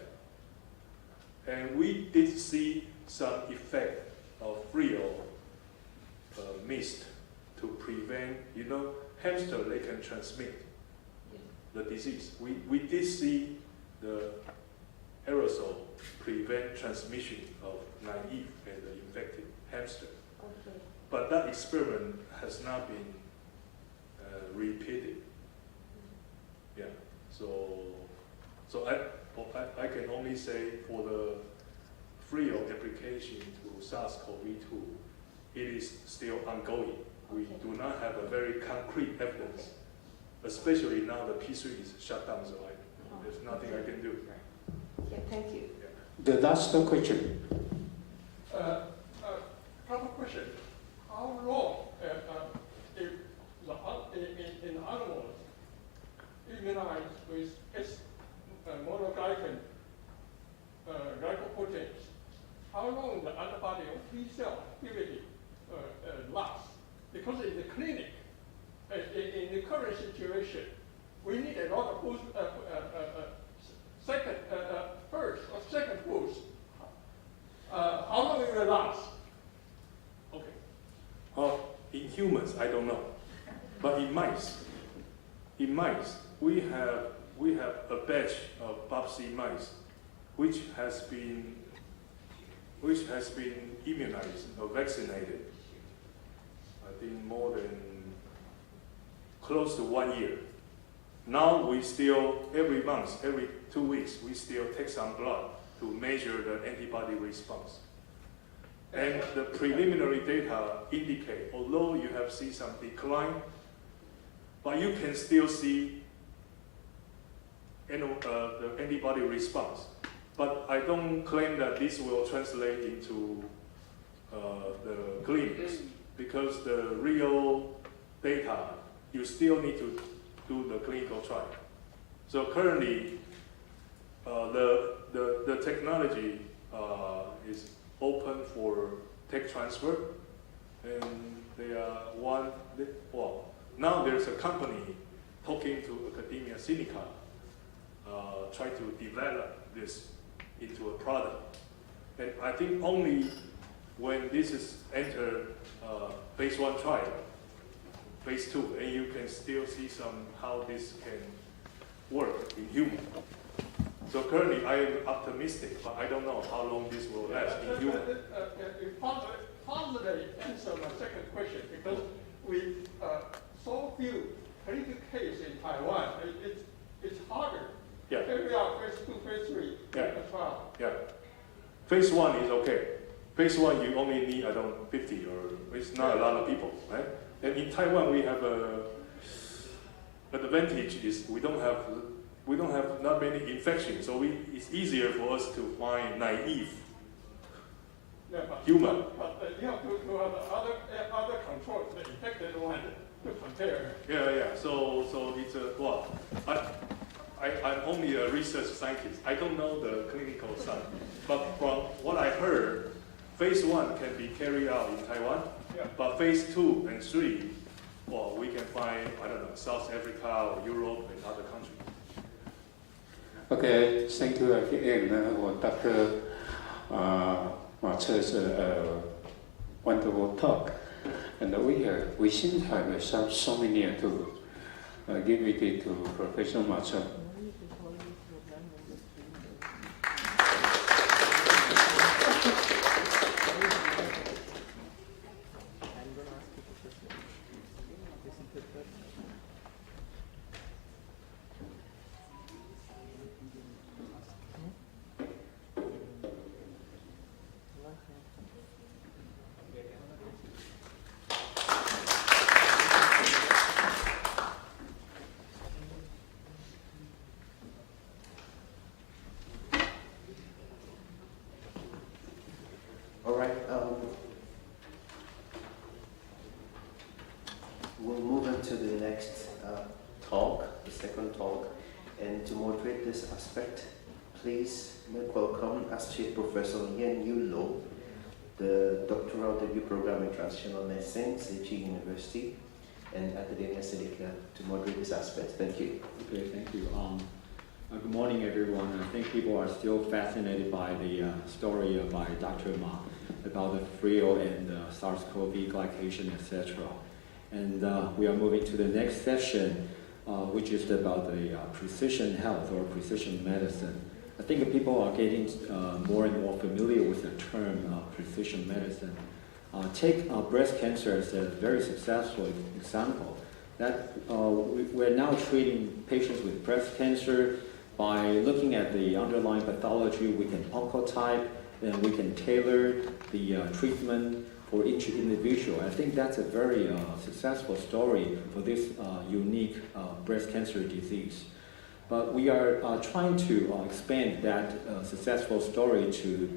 And we did see some effect of real mist to prevent, hamster, they can transmit the disease. We did see the aerosol prevent transmission of naive and the infected hamster. Okay. But that experiment has not been repeated. Yeah, so I can only say for the freon application to SARS-CoV-2, it is still ongoing. We do not have a very concrete evidence, especially now the P3 is shut down, so there's nothing I can do. Okay, thank you. The last question. Proper question. How long if in animals immunized with monoglycan glycoproteins, how long the antibody or T cell activity lasts? Because in the clinic, in the current situation, we need a lot of boost, first or second boost. How long it will last? Okay. In humans, I don't know, but in mice, we have a batch of BAPC mice, which has been immunized or vaccinated. I think more than close to 1 year. Now we still, every month, every 2 weeks, we still take some blood to measure the antibody response. And the preliminary data indicate, although you have seen some decline, but you can still see the antibody response. But I don't claim that this will translate into the clinics, because the real data, you still need to do the clinical trial. So currently, the technology is open for tech transfer, and now there's a company talking to AcadEmia Sinica, try to develop this into a product. And I think only when this is entered phase 1 trial, phase 2, and you can still see how this can work in human. So currently I am optimistic, but I don't know how long this will last in human. You possibly answer my second question, because with so few clinical cases in Taiwan, it's harder. Yeah. Carry out phase 2, phase 3 clinical trial. Yeah. Phase 1 is okay. Phase 1 you only need 50 or it's not a lot of people, right? And in Taiwan we have advantage is we don't have not many infections, so it's easier for us to find naive human. But you have to have other controls, the infected one to compare. Yeah. So it's I'm only a research scientist. I don't know the clinical side, but from what I heard, phase 1 can be carried out in Taiwan, but phase 2 and 3, we can find South Africa or Europe and other countries. Okay, thank you again for Dr. Mache's wonderful talk. And we seem to have so many to give it to Professor Mache. All right, we'll move on to the next talk, the second talk. And to moderate this aspect, please make welcome Associate Professor Hsuan-Yu Chen, the doctoral degree program in translational medicine, Tzu Chi University, and AcadEmia Sinica to moderate this aspect. Thank you. Okay, thank you. Good morning, everyone. I think people are still fascinated by the story by Dr. Ma about the frill and SARS-CoV glycation, etc. And we are moving to the next session, which is about the precision health or precision medicine. I think people are getting more and more familiar with the term precision medicine. Take breast cancer as a very successful example. That we're now treating patients with breast cancer by looking at the underlying pathology. We can oncotype, and we can tailor the treatment for each individual. I think that's a very successful story for this unique breast cancer disease. But we are trying to expand that successful story to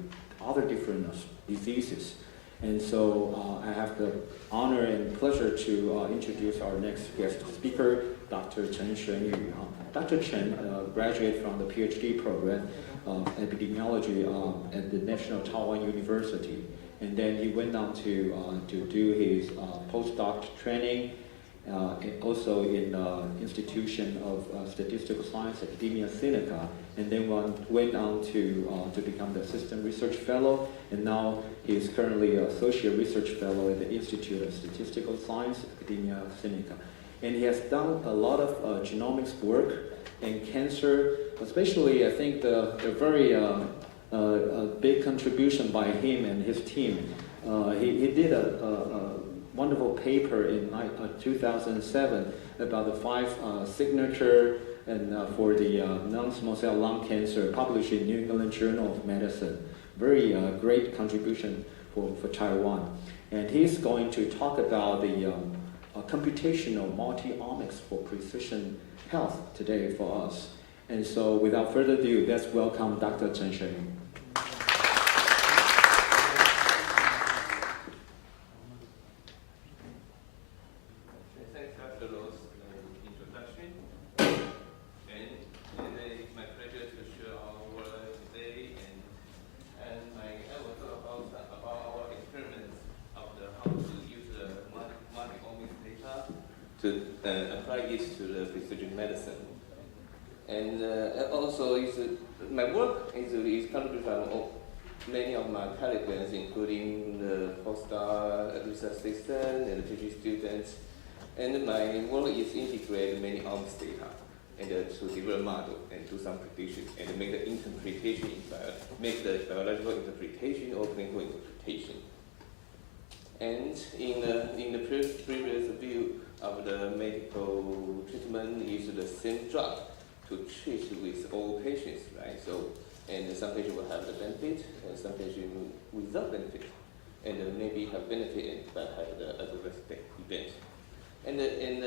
other different diseases. And so I have the honor and pleasure to introduce our next guest speaker, Dr. Chen. Dr. Chen graduated from the PhD program of epidemiology at the National Taiwan University. And then he went on to do his postdoc training, and also in the Institution of Statistical Science, AcadEmia Sinica, and then went on to become the Assistant Research Fellow, and now he is currently an Associate Research Fellow at the Institute of Statistical Science, AcadEmia Sinica. And he has done a lot of genomics work in cancer, especially I think the very big contribution by him and his team. He did a wonderful paper in 2007 about the 5 signature and for the non-small cell lung cancer, published in New England Journal of Medicine. Very great contribution for Taiwan. And he's going to talk about the computational multi-omics for precision health today for us. And so without further ado, let's welcome Dr. Chen. to apply it to the precision medicine. And also, my work is contributed from many of my colleagues, including the postdoc, research assistant, and PhD students. And my work is integrate many omics data and to develop model and do some prediction and make the interpretation, make the biological interpretation or clinical interpretation. And in the previous view of the medical treatment is the same drug to treat with all patients, right? So, and some patients will have the benefit, and some patients without benefit, and maybe have benefit but have the adverse event. And in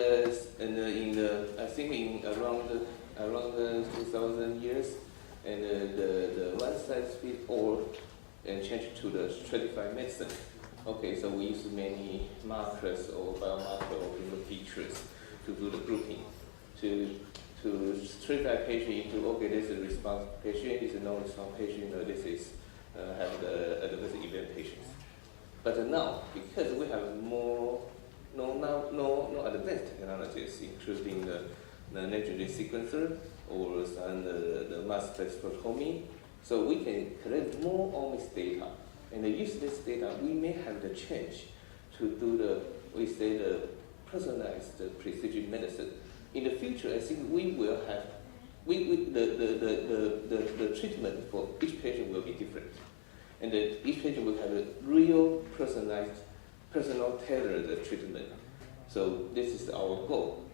I think in around 2000 years, and the one size fits all, and changed to the stratified medicine. Okay, so we use many markers or biomarker or clinical features to do the grouping, to stratify patient into, okay, this is a response patient, this is a non-response patient, or this is have the adverse event patients. But now, because we have more advanced technologies, including the next-generation sequencer or some the mass spectrometry, so we can collect more omics data. And use this data, we may have the chance to do the personalized precision medicine. In the future, I think we will have, the treatment for each patient will be different. And each patient will have a real personalized, personal tailored treatment. So this is our goal.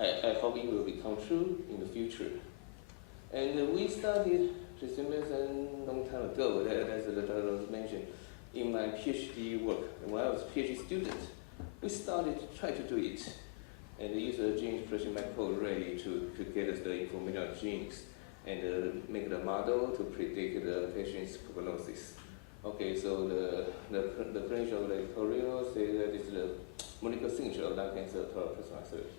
I hope it will become true in the future. And we started precision medicine a long time ago, as the doctor was mentioned, in my PhD work. When I was a PhD student, we started to try to do it. And use a gene expression microarray to get us the information of genes and make the model to predict the patient's prognosis. Okay, so the clinician editorial say that it's the molecular signature of lung cancer personalized therapy.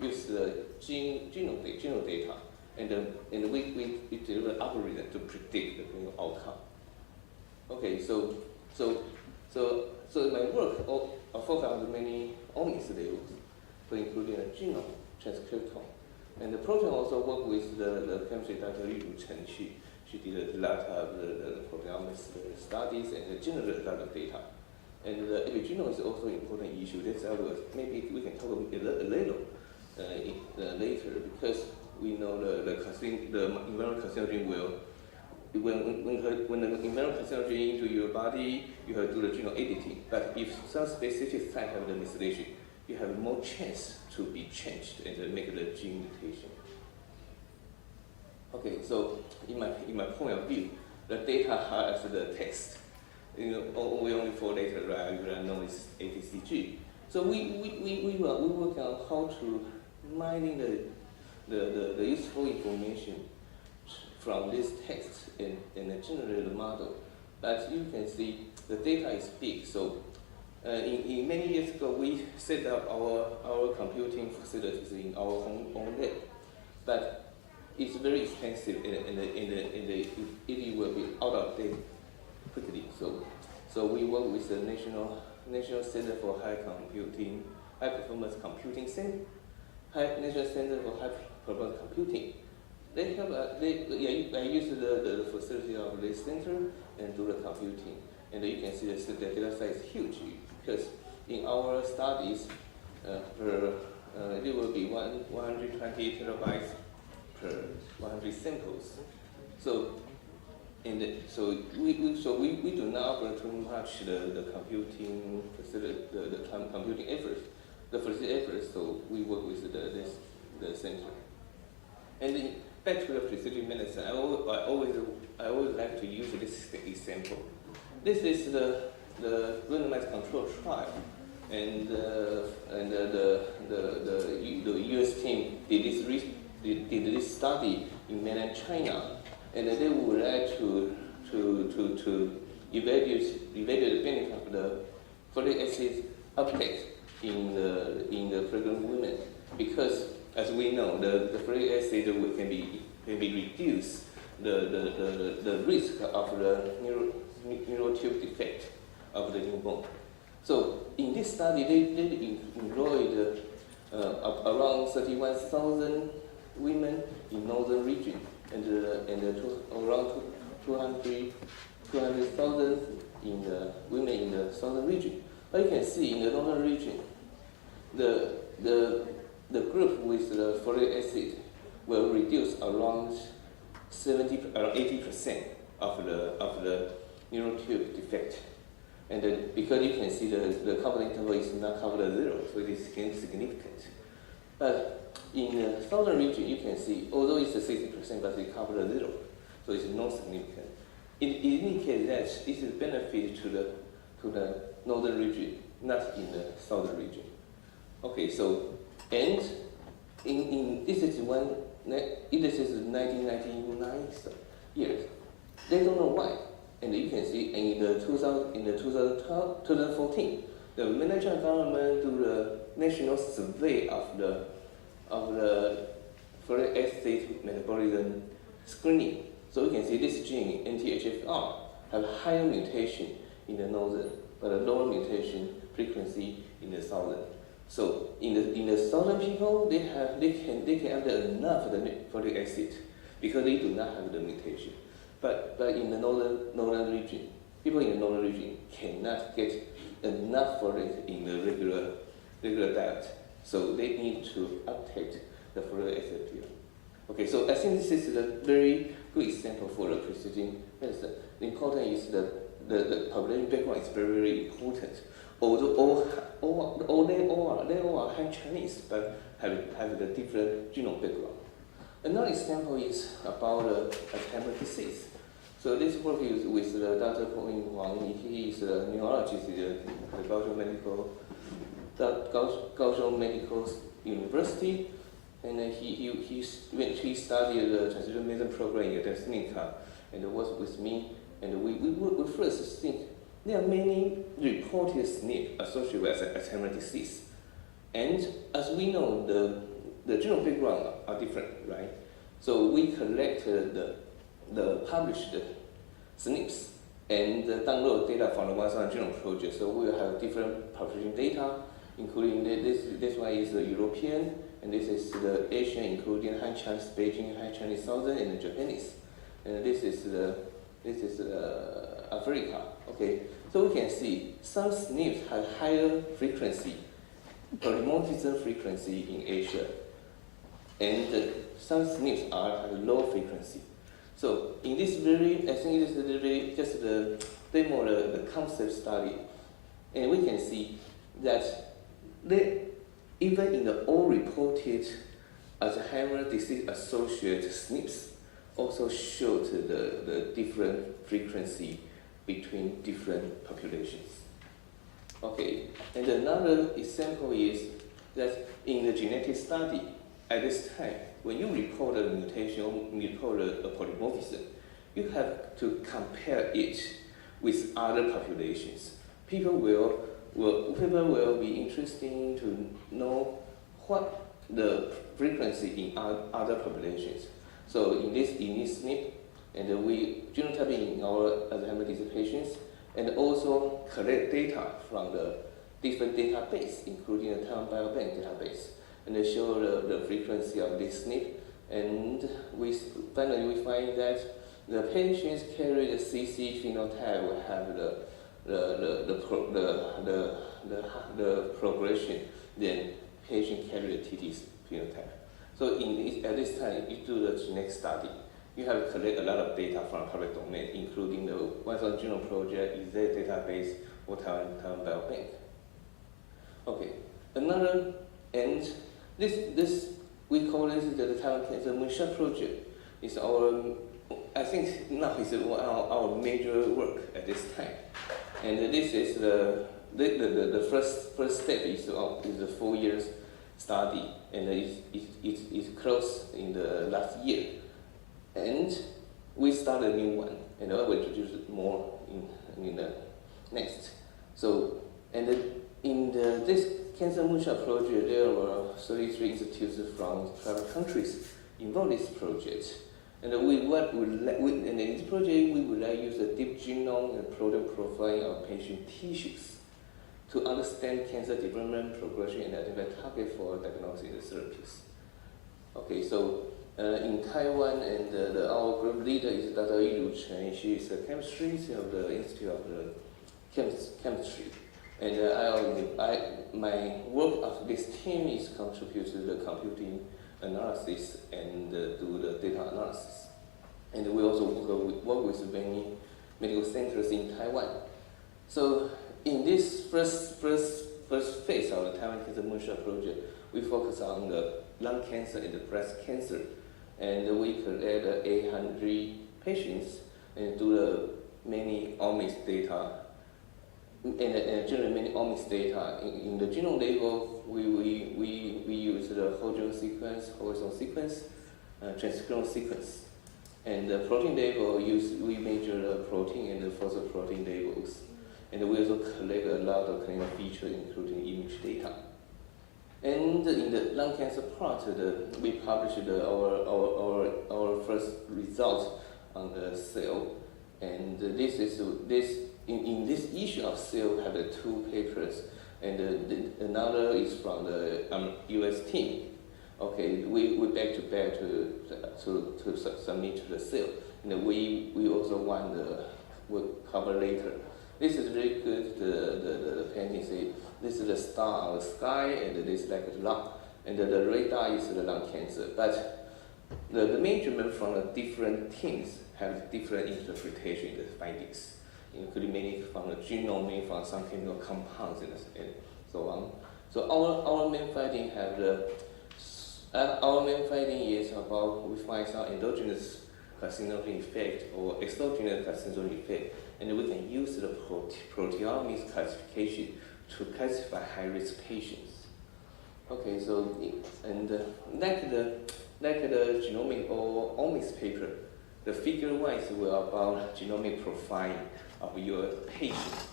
Use the genome data, and we deliver algorithm to predict the clinical outcome. Okay, so my work focus on many omics labels, so including the genome, transcriptome, and the protein also work with the chemistry Dr. Hui-Yee Chen. She did a lot of the proteomics studies and generated a lot of data. And the epigenome is also an important issue. That's maybe we can talk a little later, because we know the environmental carcinogen will, when the environmental carcinogen into your body, you have to do the genome editing. But if some specific site have the methylation, you have more chance to be changed and make the gene mutation. Okay, so in my point of view, the data has the text. We only 4 data, right? We know it's ATCG. So we work on how to mining the useful information from this text and generate the model. But you can see the data is big. So in many years ago, we set up our computing facilities in our own lab, but it's very expensive and it will be out of date quickly. So we work with the National Center for High Performance Computing National Center for High Performance Computing. They have I use the facility of this center and do the computing, and you can see the data size is huge because in our studies it will be 120 terabytes per 100 samples. So we do not offer too much the computing facility, the computing efforts, the facility efforts. So we work with the center. And then back to the precision medicine, I always like to use this example. This is the randomized control trial, and the U.S. team did this study in mainland China, and they would like to evaluate the benefit of the folic acid uptake in the pregnant women, because as we know, the folic acid can be reduce the risk of the neural tube defect of the newborn. So in this study, they enrolled around 31,000 women in northern region and around 200 200,000 in the women in the southern region. But you can see in the northern region, the group with the folic acid will reduce around 80% of the neural tube defect. And because you can see the carbon interval is not covered at 0, so it is significant. But in the southern region, you can see, although it's a 60%, but it's covered at 0, so it's not significant. It indicates that this is benefit to the northern region, not in the southern region. Okay, so and this is 1999 years. They don't know why, and you can see in the 2014, the Malaysian government do the national survey of the folic acid metabolism screening. So you can see this gene, NTHFR, have higher mutation in the northern, but a lower mutation frequency in the southern. So in the southern people, they can have enough of the folic acid because they do not have the mutation. But in the northern region, people in the northern region cannot get enough folic in the regular diet. So they need to uptake the folic acid pill. Okay, so I think this is a very good example for the precision medicine. The important is the population background is very, very important. Although they all are Han Chinese, but have the different genome background. Another example is about Alzheimer's disease. So this work is with Dr. Hui-Yee Huang. He is a neurologist at the Kaohsiung Medical University, and he studied the translational medicine program at Sinica and worked with me. And we first think there are many reported SNP associated with Alzheimer's disease. And as we know, the genome background are different, right? So we collected the published SNPs and download data from the 1,000 Genome Project. So we will have different population data, including this one is the European, and this is the Asian, including Han Chinese Beijing, Han Chinese Southern, and the Japanese. And this is Africa. Okay, so we can see some SNPs have higher frequency, polymorphism frequency in Asia, and some SNPs have low frequency. So in this I think this is just the demo, the concept study, and we can see that even in the all reported Alzheimer's disease associated SNPs also showed the different frequency between different populations. Okay, and another example is that in the genetic study, at this time, when you report a mutation, report a polymorphism, you have to compare it with other populations. People will be interested to know what the frequency in other populations. So in this SNP, and we genotyping in our Alzheimer's disease patients, and also collect data from the different database, including the Taiwan Biobank database, and they show the frequency of this SNP. And finally we find that the patients carry the CC phenotype will have the progression. Then patient carry the TT phenotype. So at this time, you do the genetic study. You have to collect a lot of data from public domain, including the 1,000 Genome Project, EZ database, or Taiwan Biobank. Okay, another, and this we call this the Taiwan Cancer Moonshot Project. Is I think now is our major work at this time. And this is the first step is a 4 years study, and it's closed in the last year. And we start a new one, and I will introduce more in the next. So, and in this Cancer Moonshot Project, there were 33 institutes from 12 countries involved in this project. And in this project, we would like to use a deep genome and protein profiling of patient tissues to understand cancer development, progression, and identify target for diagnosing the therapies. Okay, so in Taiwan, and our group leader is Dr. Hui-Yee Chen. She is a chemistry of the Institute of the Chemistry. And my work of this team is contribute to the computing analysis and do the data analysis. And we also work with many medical centers in Taiwan. So in this first phase of the Taiwan Cancer Moonshot Project, we focus on the lung cancer and the breast cancer. And we collect 800 patients and do the many omics data. And generate many omics data. In the genome level, we use the whole genome sequence, whole exome sequence, transcriptome sequence. And the protein level, we measure the protein and the phosphoprotein levels. And we also collect a lot of clinical features, including image data. And in the lung cancer part, we published our first results on the cell. And in this issue of Cell, we have the 2 papers, and another is from the US team. Okay, we back to back to submit to the Cell, and we also want we'll cover later. This is very good. The painting say this is the star on the sky, and this is like a lung, and the radar is the lung cancer. But the measurement from the different teams have different interpretation in the findings, including many from the genome, many from some chemical compounds, and so on. So our main finding is about we find some endogenous carcinogen effect or exogenous carcinogen effect, and we can use the proteomics classification to classify high-risk patients. Okay, so like the genomic or omics paper, the figure 1 is about genomic profiling of your patient.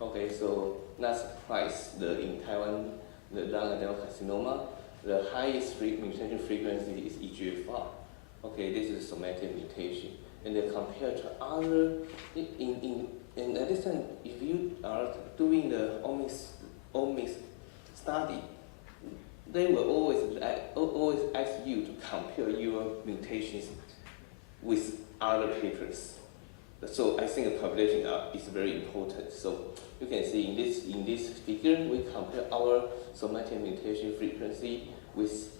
Okay, so not surprise, in Taiwan, the lung adenocarcinoma, the highest mutation frequency is EGFR. Okay, this is somatic mutation. And then compared to other, in addition, if you are doing the omics study, they will always ask you to compare your mutations with other papers. So I think the population is very important. So you can see in this figure, we compare our somatic mutation frequency with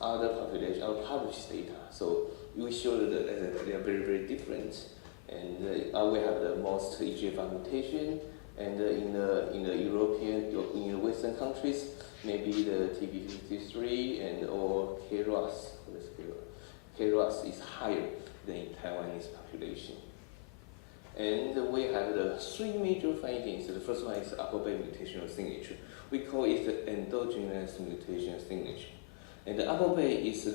other population, our published data. So we show that they are very, very different. And we have the most EGFR mutation, and in the European, in the Western countries, maybe the TP53 and or KRAS. KRAS is higher than in Taiwanese population. And we have the 3 major findings. The first one is alphabet mutational signature. We call it the endogenous mutation signature. And the alphabet is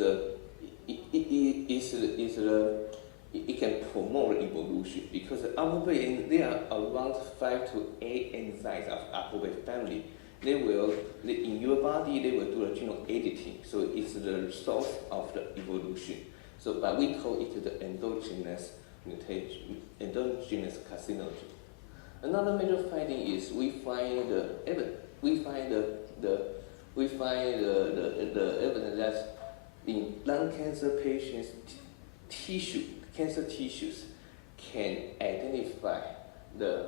it can promote evolution, because the alphabet, there are around 5 to 8 enzymes of alphabet family. In your body, they will do the genome editing. So it's the source of the evolution. So, but we call it the endogenous mutation, endogenous carcinogen. Another major finding is we find the evidence that in lung cancer patients' cancer tissues can identify the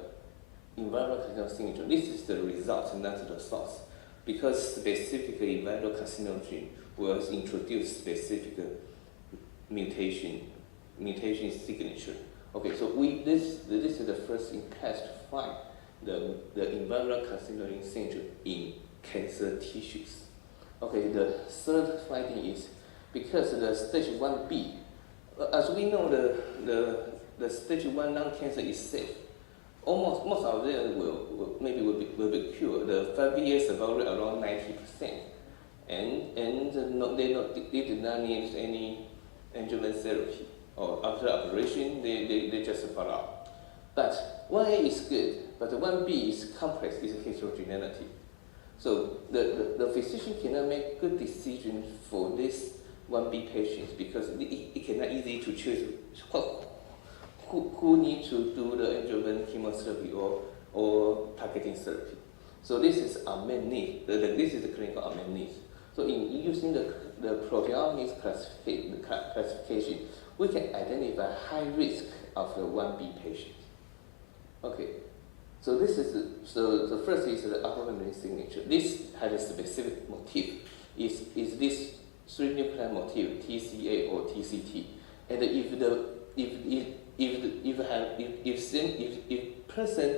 environmental carcinogen signature. This is the result, not the source, because specific environmental carcinogen was introduced specific mutation signature. Okay, so this is the first in class to find the environmental carcinogen signature in cancer tissues. Okay, the third finding is because the stage 1B, as we know, the stage 1 lung cancer is safe. Most of them will be cured. The 5 years survival rate around 90%, and they did not need any adjuvant therapy, or after operation they just follow up. But 1A is good, but the 1B is complex, is heterogeneity. So the physician cannot make good decision for this 1B patients, because it cannot easy to choose who need to do the adjuvant chemotherapy or targeting therapy. So this is unmet need. This is the clinical unmet need. So in using the proteomics classification, we can identify high risk of the 1B patient. Okay, so this is the first is the upper membrane signature. This has a specific motif. Is this 3 nuclear motif TCA or TCT? And if person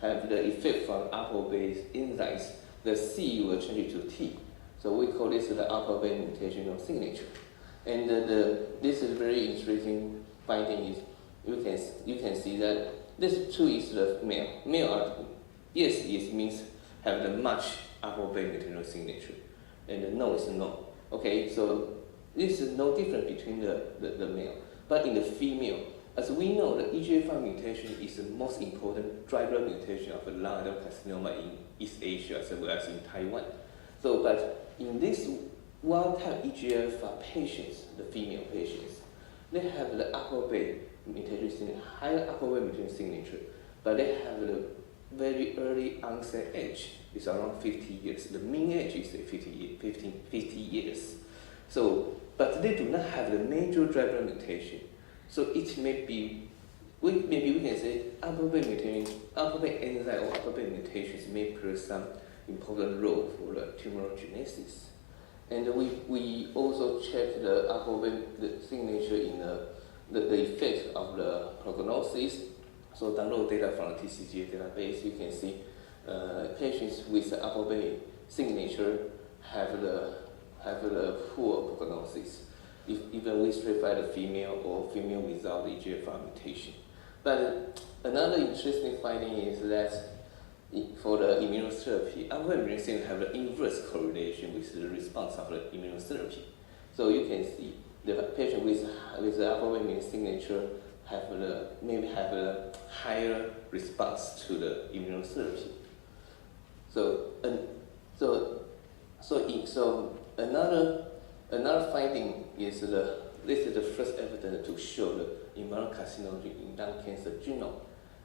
have the effect from alpha-based enzymes, the C will change to T. So we call this the alpha-based mutational signature. And this is very interesting finding. Is you can see that this 2 is the male. Male are, yes, it means have the much alpha-based mutational signature, and no is no. Okay, so this is no different between the male. But in the female, as we know, the EGFR mutation is the most important driver mutation of lung adenocarcinoma in East Asia as well as in Taiwan. So, but in this wild-type EGFR patients, the female patients, they have the upper-based mutation signature, higher upper-based mutation signature, but they have the very early onset age. It's around 50 years. The mean age is 50 years. So, but they do not have the major driver mutation. So it may be, maybe we can say alpha-based mutation, alpha-based enzyme or alpha-based mutations may play some important role for the tumorigenesis. And we also check the alpha-based signature in the effect of the prognosis. So download data from the TCGA database, you can see patients with the alpha-based signature have the poor prognosis, even we stratify the female or female without the EGFR mutation. But another interesting finding is that for the immunotherapy, alpha-based mutation have an inverse correlation with the response of the immunotherapy. So you can see the patient with the alpha-based signature maybe have a higher response to the immunotherapy. So another finding is this is the first evidence to show the environmental carcinogen in lung cancer genome,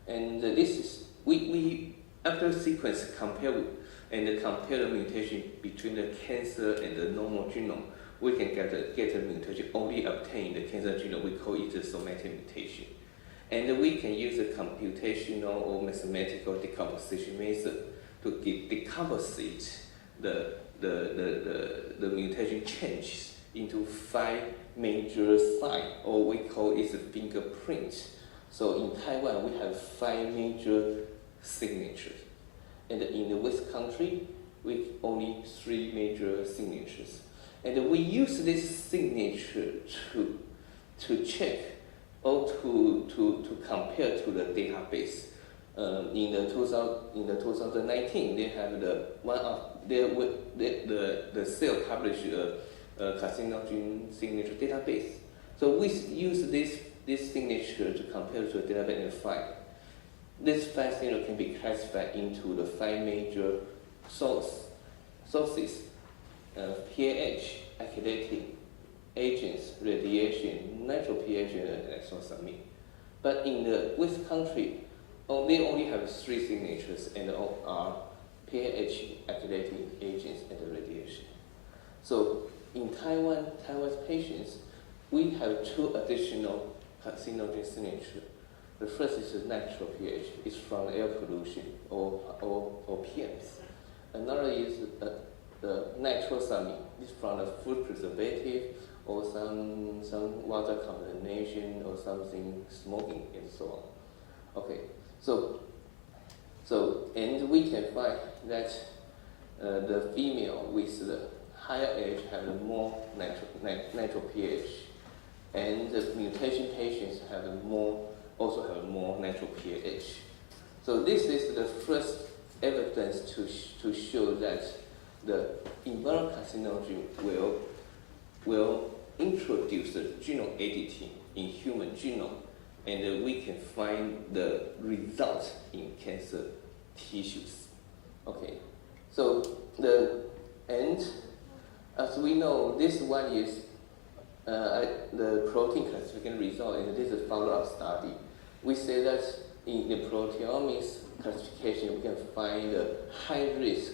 and this is we after sequence compare the mutation between the cancer and the normal genome, we can get a mutation only obtained in the cancer genome. We call it the somatic mutation, and we can use a computational or mathematical decomposition method to decompose the mutation changes into 5 major signs, or we call it a fingerprint. So in Taiwan, we have 5 major signatures. And in the West country, we only 3 major signatures. And we use this signature to check or to compare to the database. In the 2019, they have the cell published a carcinogen signature database. So we use this signature to compare to the database and find. This 5 signatures can be classified into the 5 major sources: pH, activating agents, radiation, natural pH, and exosomes. But in the West country, they only have 3 signatures and all are pH, activating agents, and radiation. So in Taiwan's patients, we have 2 additional carcinogen signatures. The first is the natural pH. It's from air pollution or PMs. Another is the nitrosamine. It's from the food preservative or some water contamination or something smoking and so on. Okay, so and we can find that the female with the higher age have more natural pH, and the mutation patients also have more natural pH. So this is the first evidence to show that the environmental carcinogen will introduce the genome editing in human genome, and we can find the results in cancer tissues. Okay, so as we know, this one is the protein classification result, and this is a follow-up study. We say that in the proteomics classification, we can find the high risk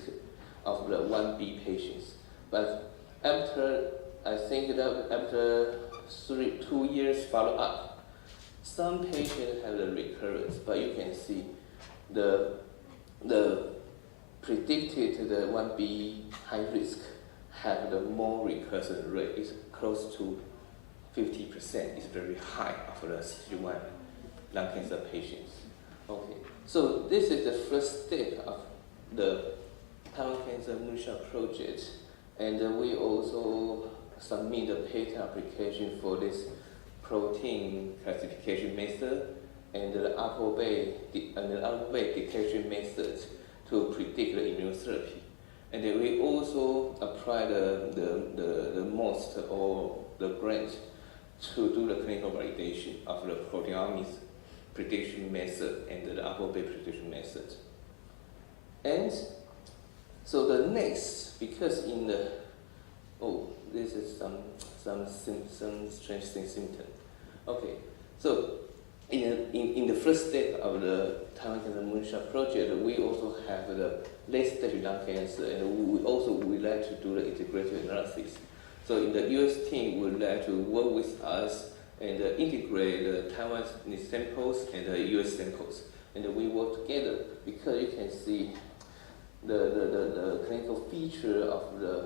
of the 1B patients, but I think that after 2 years follow-up, some patients have the recurrence, but you can see the predicted the 1B high risk have the more recurrence rate is close to 50%. It's very high for the stage 1 lung cancer patients. Okay, so this is the first step of the Taiwan Cancer Moonshot Project, and we also submit a patent application for this protein classification method and the alpha-beta detection method to predict the immunotherapy. And then we also apply the most or the grant to do the clinical validation of the proteomics prediction method and the alpha-beta prediction method. And so the next, because in the this is some strange symptom. Okay, so in the first step of the Taiwan Cancer Moonshot Project, we also have the late-stage lung cancer, and we also would like to do the integrated analysis. So in the US team, would like to work with us and integrate the Taiwan samples and the US samples, and we work together because you can see the clinical feature of the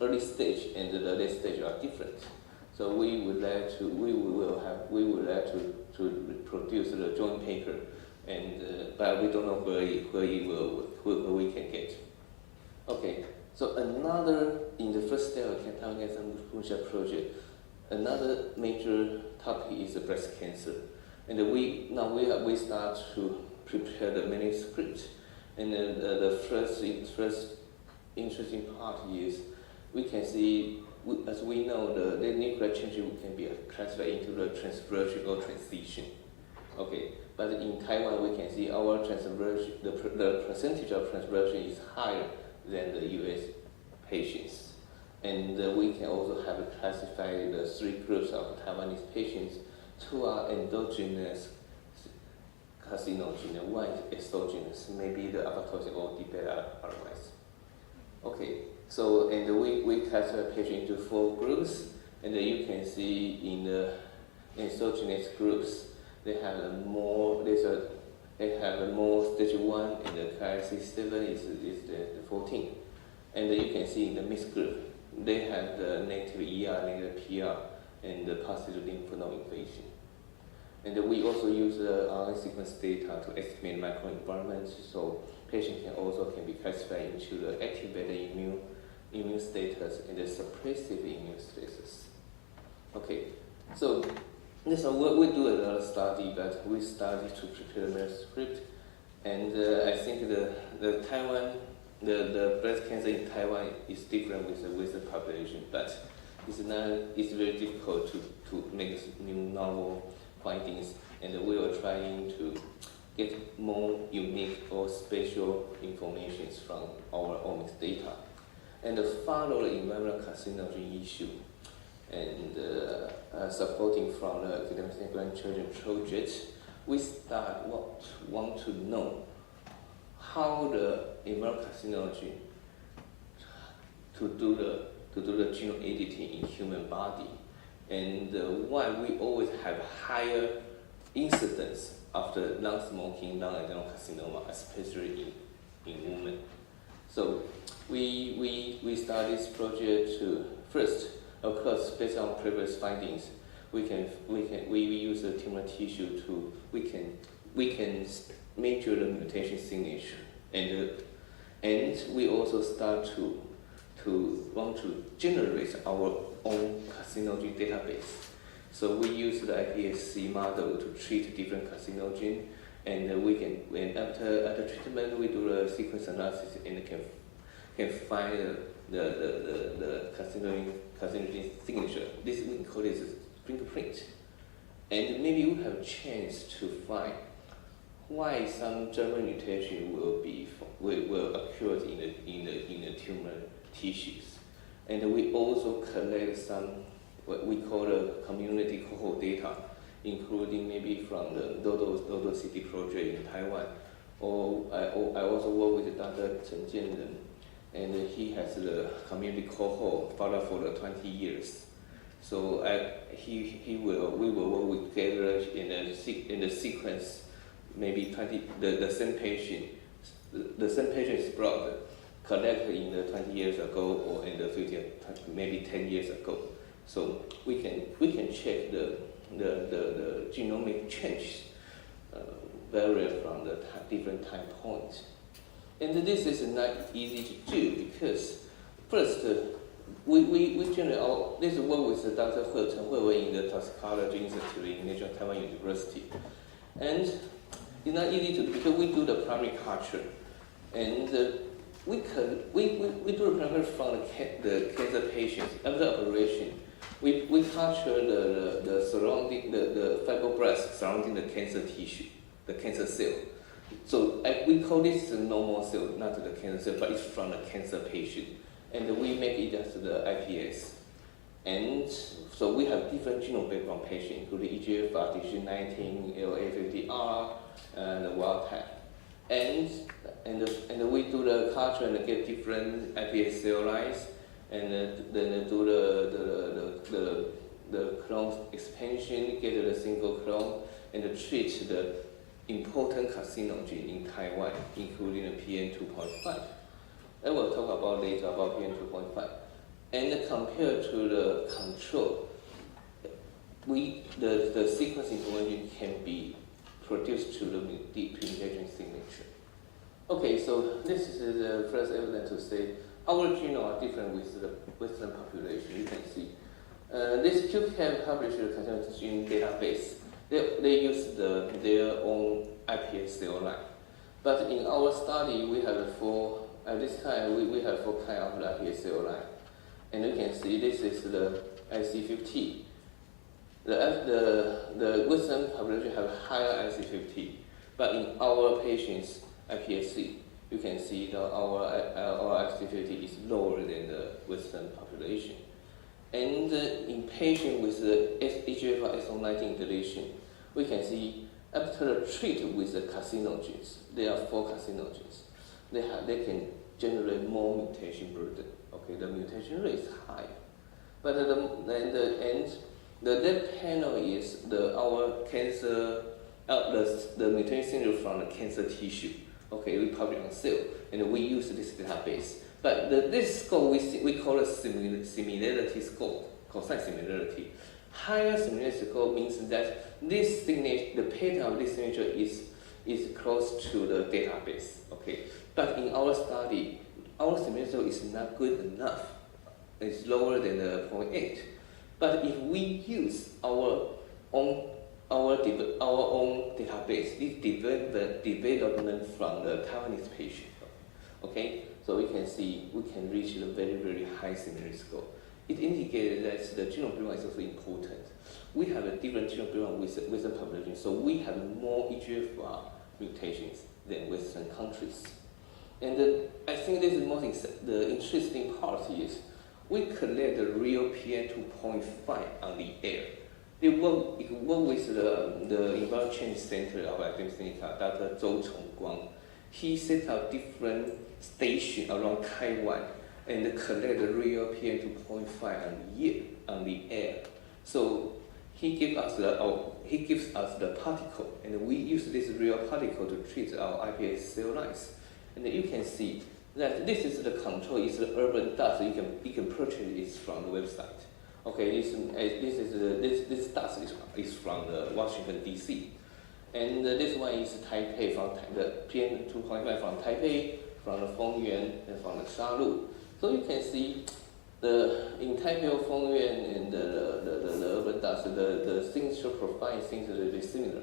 early stage and the late stage are different. So we would like to produce the joint paper, and but we don't know where we can get. Okay, so another in the first step of the Taiwan Cancer Moonshot Project, another major topic is the breast cancer, and we start to prepare the manuscript, and the first interesting part is we can see, as we know, the nuclear change can be classified into the transversion or transition. Okay, but in Taiwan we can see our transversion, the percentage of transversion is higher than the US patients. And we can also have classified the 3 groups of Taiwanese patients. 2 are endogenous carcinogen, and 1 is exogenous, maybe the apoptosis or debate otherwise. Okay, so and we classify patients into 4 groups, and you can see in the exogenous groups they have more stage 1, and the KIC7 is the 14, and you can see in the mixed group they have the negative ER, negative PR, and the positive lymph node invasion. And we also use the RNA sequence data to estimate microenvironment, so patients can be classified into the activated immune status and the suppressive immune status. Okay, so we do a lot of study, but we started to prepare the manuscript, and I think the Taiwan, the breast cancer in Taiwan is different with the Western population, but it's very difficult to make new novel findings, and we are trying to get more unique or special information from our omics data, and follow the environmental carcinogen issue, and supporting from the academic grandchildren project, we want to know how the environmental carcinogen to do the genome editing in human body, and why we always have higher incidence of the non-smoking, non-adenocarcinoma, especially in women. So we started this project to first, of course, based on previous findings, we use the tumor tissue to we can measure the mutation signature, and we also start to want to generate our own carcinogen database. So we use the iPSC model to treat different carcinogen, and after treatment we do the sequence analysis and can find the carcinogen signature. This we call it fingerprint, and maybe we have a chance to find why some germ mutation will occur in the tumor tissues. And we also collect some what we call the community cohort data, including maybe from the Dodo City project in Taiwan, or I also work with Dr. Chen and he has the community cohort followed for the 20 years. So we will work together in the sequence, maybe 20, the same patient. The same patient is brought, collected in the 20 years ago or in the future, maybe 10 years ago. So we can check the genomic change vary from the different time points. And this is not easy to do because first, we generally, this work with Dr. Hui-Yee in the Toxicology Institute in National Taiwan University. And it's not easy to, because we do the primary culture. And we do the primary from the cancer patients. After operation, we culture the surrounding, the fibroblasts surrounding the cancer tissue, the cancer cell. So we call this the normal cell, not the cancer cell, but it's from the cancer patient. And we make it as the IPS. And so we have different genome background patients, including EGFR, TC19, LA50R, and the wild type. And we do the culture and get different IPS cell lines, and then do the clone expansion, get the single clone, and treat the important carcinogen in Taiwan, including the PN2.5. I will talk about later about PN2.5. And compared to the control, the sequence information can be produced to the deep mutation signature. Okay, so this is the first evidence to say our genome are different with the Western population. You can see this QCAM published the carcinogen gene database. They use their own IPS cell line, but in our study we have at this time we have 4 kinds of IPS cell line, and you can see this is the IC50. The Western population have higher IC50, but in our patients iPSC, you can see that our IC50 is lower than the Western population. And in patients with the EGFR exon 19 deletion, we can see after the treatment with the carcinogens, there are 4 carcinogens. They can generate more mutation burden. Okay, the mutation rate is high, but the left panel is our cancer, the mutation syndrome from the cancer tissue. Okay, we publish on Cell, and we use this database. But this score we call a similarity score, cosine similarity. Higher similarity score means that this signature, the pattern of this signature is close to the database. Okay, but in our study, our similarity score is not good enough. It's lower than the 0.8. But if we use our own database, this development from the Taiwanese patient. Okay, so we can see we can reach a very, very high similarity score. It indicated that the genome background is also important. We have a different genome background with the population, so we have more EGFR mutations than Western countries. And I think this is the interesting part is we collect the real PN2.5 on the air. It work with the Environment Change Center of AcadEmia Sinica, Dr. Zhou Chongguang. He set up different stations around Taiwan and collect the real PM2.5 on the air. So he gives us the particle, and we use this real particle to treat our iPS cell lines. And you can see that this is the control. It's the urban dust. You can purchase it from the website. Okay, this dust is from the Washington D.C. And this one is Taipei, from the PM2.5 from Taipei, from the Fengyuan, and from the Shalu. So you can see in Taipei, Fengyuan, and the urban dust, the signature profile seems to be similar.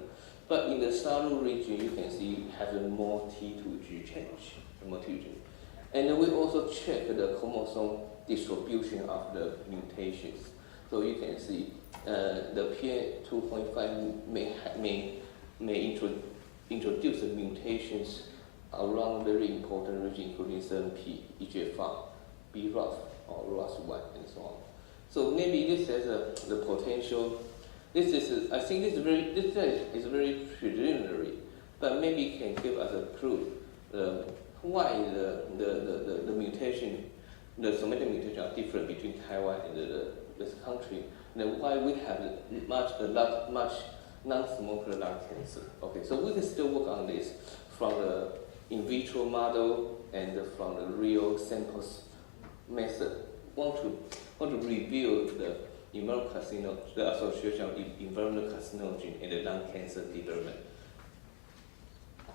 But in the Shalu region, you can see has a more T2G change, And we also check the chromosome distribution of the mutations. So you can see the PA2.5 may introduce the mutations around very important regions, including 7P, EGFR, BRAF, or ROS1, and so on. So maybe this has the potential. I think this is very preliminary, but maybe can give us a clue why the mutation the somatic mutations are different between Taiwan and this country. And why we have much non-smoker lung cancer. Okay, so we can still work on this from the in vitro model and from the real samples method. Want to review the immunocarcinogen, the association of environmental carcinogen and the lung cancer development.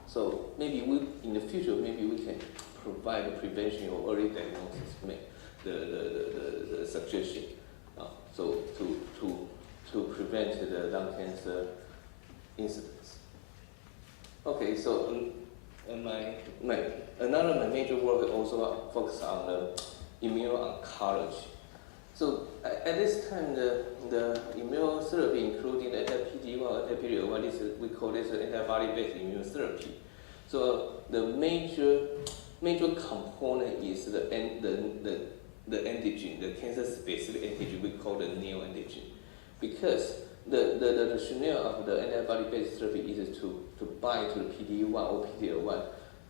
So maybe in the future, maybe we can provide the prevention or early diagnosis, make the suggestion. So to prevent the lung cancer incidence. Okay, so my major work also focus on the immuno-oncology. So at this time, the immunotherapy, including the anti-PD-1, anti-PD-L1, we call this antibody-based immunotherapy. So the major component is the antigen, the cancer-specific antigen we call the neoantigen, because the rationale of the antibody-based therapy is to bind to the PD-1 or PD-L1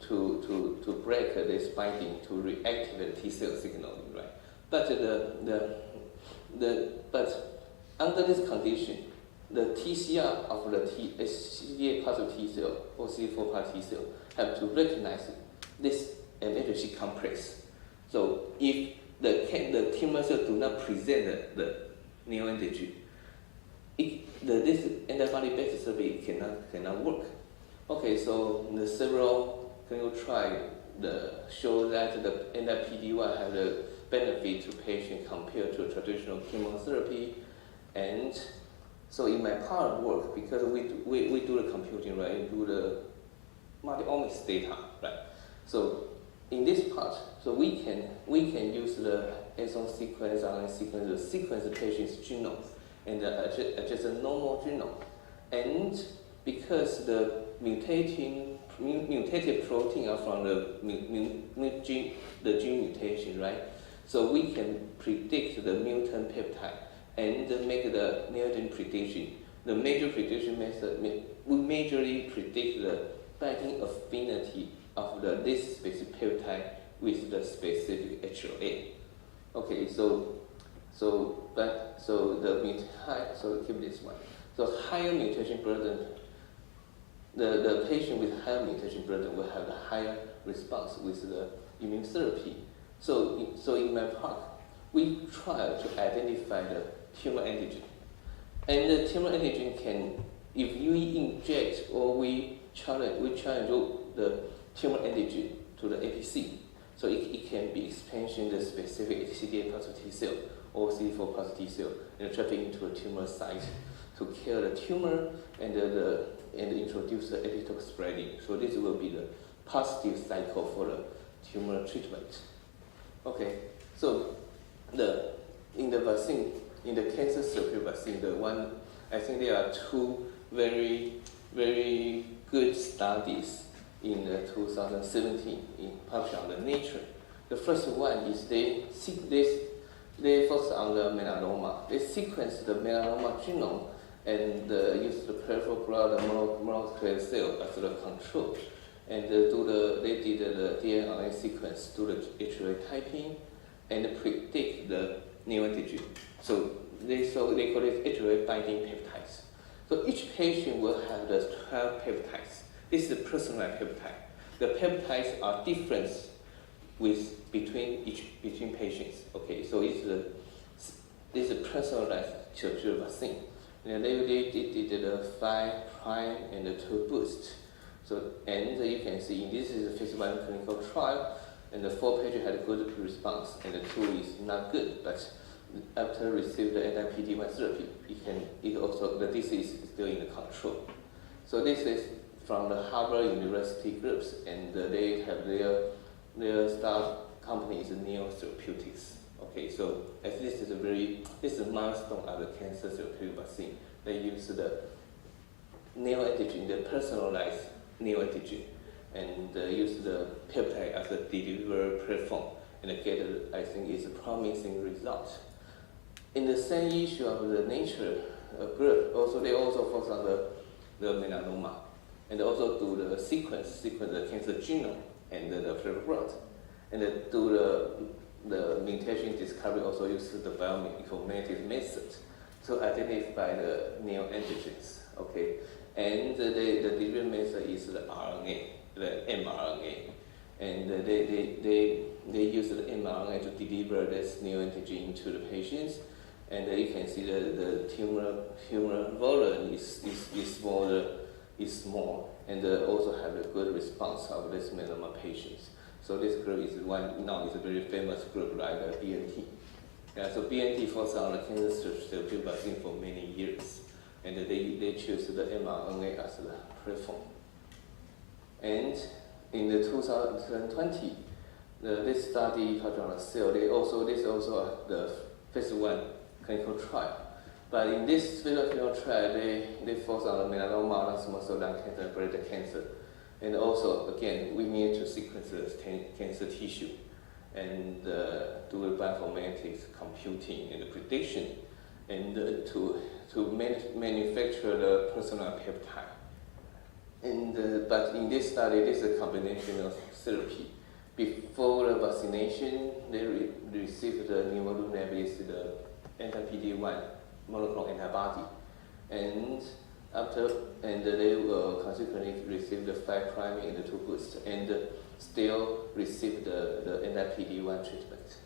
to break this binding to reactivate T cell signaling, right? But but under this condition, the TCR of the CD8 positive T cell or CD4 positive T cell have to recognize this MHC complex. So if the tumor cell do not present the neoantigen, this antibody-based therapy cannot work. Okay, so the several clinical trials show that the anti-PD-1 have the benefit to patients compared to traditional chemotherapy. And so in my part of work, because we do the computing, right, we do the multi-omics data, right? So in this part, so we can use the exon sequence, RNA sequence, to sequence the patient's genome and adjust the normal genome. And because the mutated protein are from the gene mutation, right? So we can predict the mutant peptide and make the neoantigen prediction. The major prediction method, we majorly predict the binding affinity of this specific peptide with the specific HLA. Okay, so keep this one. So higher mutation burden, the patient with higher mutation burden will have a higher response with the immunotherapy. So in my part, we try to identify the tumor antigen. And the tumor antigen can, if you inject or we challenge the tumor antigen to the APC, so it can be expansion the specific CD8 positive T cell or CD4 positive T cell and traffic into a tumor site to kill the tumor and introduce the epitope spreading. So this will be the positive cycle for the tumor treatment. Okay, so in the vaccine, in the cancer therapeutic vaccine, I think there are two very, very good studies in 2017 published on the Nature. The first one is they focus on the melanoma. They sequence the melanoma genome and use the peripheral blood mononuclear cell as the control. And they did the DNA sequence, do the HLA typing, and predict the neoantigen. So they call it HLA binding peptides. So each patient will have the 12 peptides. This is a personalized peptide. The peptides are different between patients. Okay, so it's a personalized therapeutic vaccine. And they did the 5' and the 2 boost. So and you can see this is a phase 1 clinical trial, and the 4 patients had a good response, and the 2 is not good. But after receiving the anti-PD-1 therapy, the disease is still in the control. So this is from the Harvard University groups, and they have their staff company is Neo Therapeutics. Okay, so as this is a milestone of the cancer therapeutic vaccine. They use the neoantigen, the personalized neoantigen, and use the peptide as a delivery platform, and get, I think, is a promising result. In the same issue of the Nature group, they also focus on the melanoma, and also do the sequence the cancer genome and the peripheral blood, and do the mutation discovery also uses the biomedical method to identify the neoantigens. Okay, and the delivery method is the RNA, the mRNA, and they use the mRNA to deliver this neoantigen to the patients. And you can see that the tumor volume is small, and also have a good response of this melanoma patients. So this group is now is a very famous group like BNT. Yeah, so BNT focuses on the cancer therapeutic vaccine for many years, and they choose the mRNA as the platform. And in the 2020, this study touched on the cell. This is also the phase 1 clinical trial. But in this clinical trial, they focus on the melanoma, non-small cell lung cancer, and breast cancer. And also, again, we need to sequence the cancer tissue and do the bioinformatics computing and the prediction, and to manufacture the personalized peptide. And but in this study, this is a combination of therapy. Before the vaccination, they received the nivolumab, the anti-PD-1 monoclonal antibody, and they will consequently receive the 5' and the 2 boost, and still receive the anti-PD-1 treatment.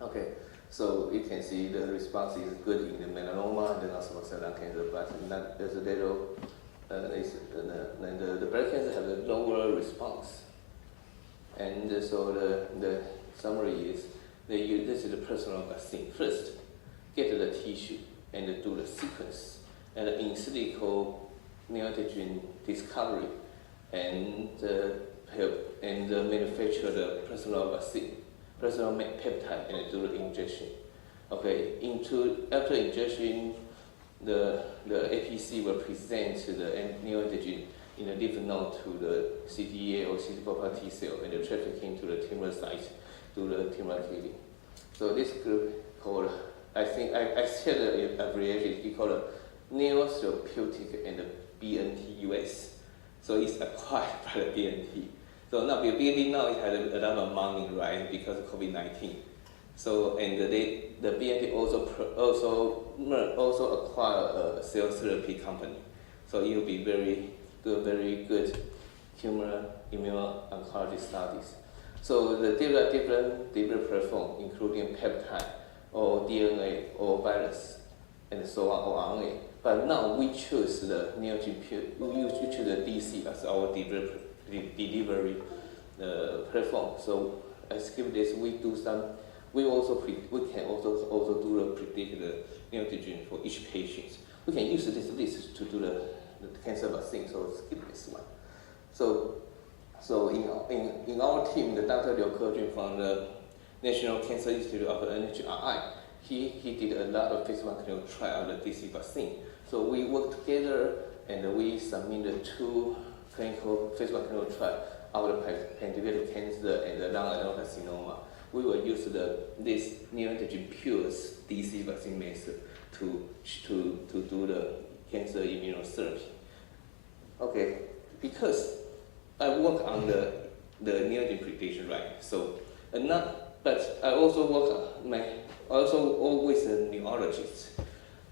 Okay, so you can see the response is good in the melanoma and the non-small cell lung cancer, but not as a little. The breast cancer has a lower response, and so the summary is this is the personal vaccine. First, get the tissue and do the sequence and in silico neoantigen discovery, and manufacture the personal vaccine, personal peptide, and do the injection. Okay, after injection, the APC will present the neoantigen in a lymph node to the CD8 or CD4 T cell, and the trafficking to the tumor site, to the tumor killing. So this group called, I think I said the abbreviation, we call it Neotherapeutic and BNT-US. So it's acquired by the BNT. So now BNT now it has a lot of money, right, because of COVID-19. So and the BNT also acquire a cell therapy company. So it will be very good tumor immuno-oncology studies. So the different platform, including peptide or DNA or virus and so on, or RNA. But now we choose the neoantigen, we choose the DC as our delivery platform. So I skip this. We can also do the predict the neoantigen for each patient. We can use this list to do the cancer vaccine. So skip this one. So in our team, the Dr. Liu Kejun from the National Cancer Institute of NHRI, he did a lot of phase 1 clinical trial of the DC vaccine. So we worked together and we submitted 2 phase 1 clinical trials of the pancreatic cancer and the lung adenocarcinoma. We will use this neoantigen pure DC vaccine method to do the cancer immunotherapy. Okay, because I work on the neoantigen prediction, right? So but I also work with a neurologist.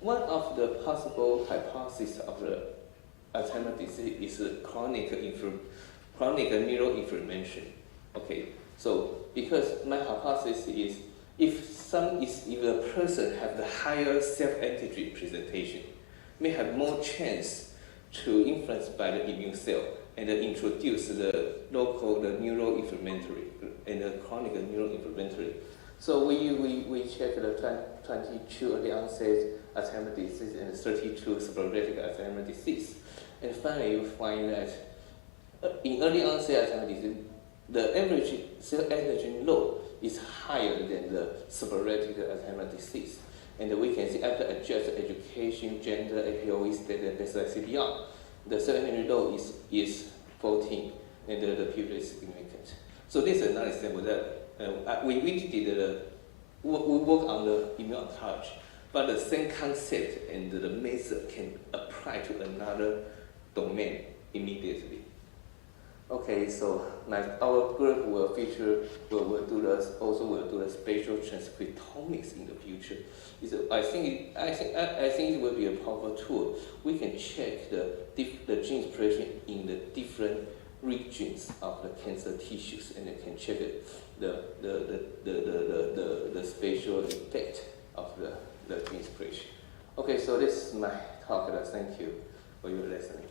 One of the possible hypotheses of the Alzheimer's disease is chronic neuroinflammation. Okay, so because my hypothesis is if a person have the higher self-antigen presentation, may have more chance to influence by the immune cell and introduce the neuroinflammatory and the chronic neuroinflammatory. So we check the 22 early onset Alzheimer's disease and 32 sporadic Alzheimer's disease. And finally, you find that in early onset Alzheimer's disease, the average cell antigen load is higher than the sporadic Alzheimer's disease. And we can see after adjust education, gender, APOE state, and baseline CPR, the cell antigen load is 14, and the p-value is significant. So this is another example that we work on the immuno-oncology, but the same concept and the method can apply to another domain immediately. Okay, so our group will do the omics in the future. I think it will be a powerful tool. We can check the gene expression in the different regions of the cancer tissues, and it can check the spatial effect of the gene expression. Okay, so this is my talk. Thank you for your listening.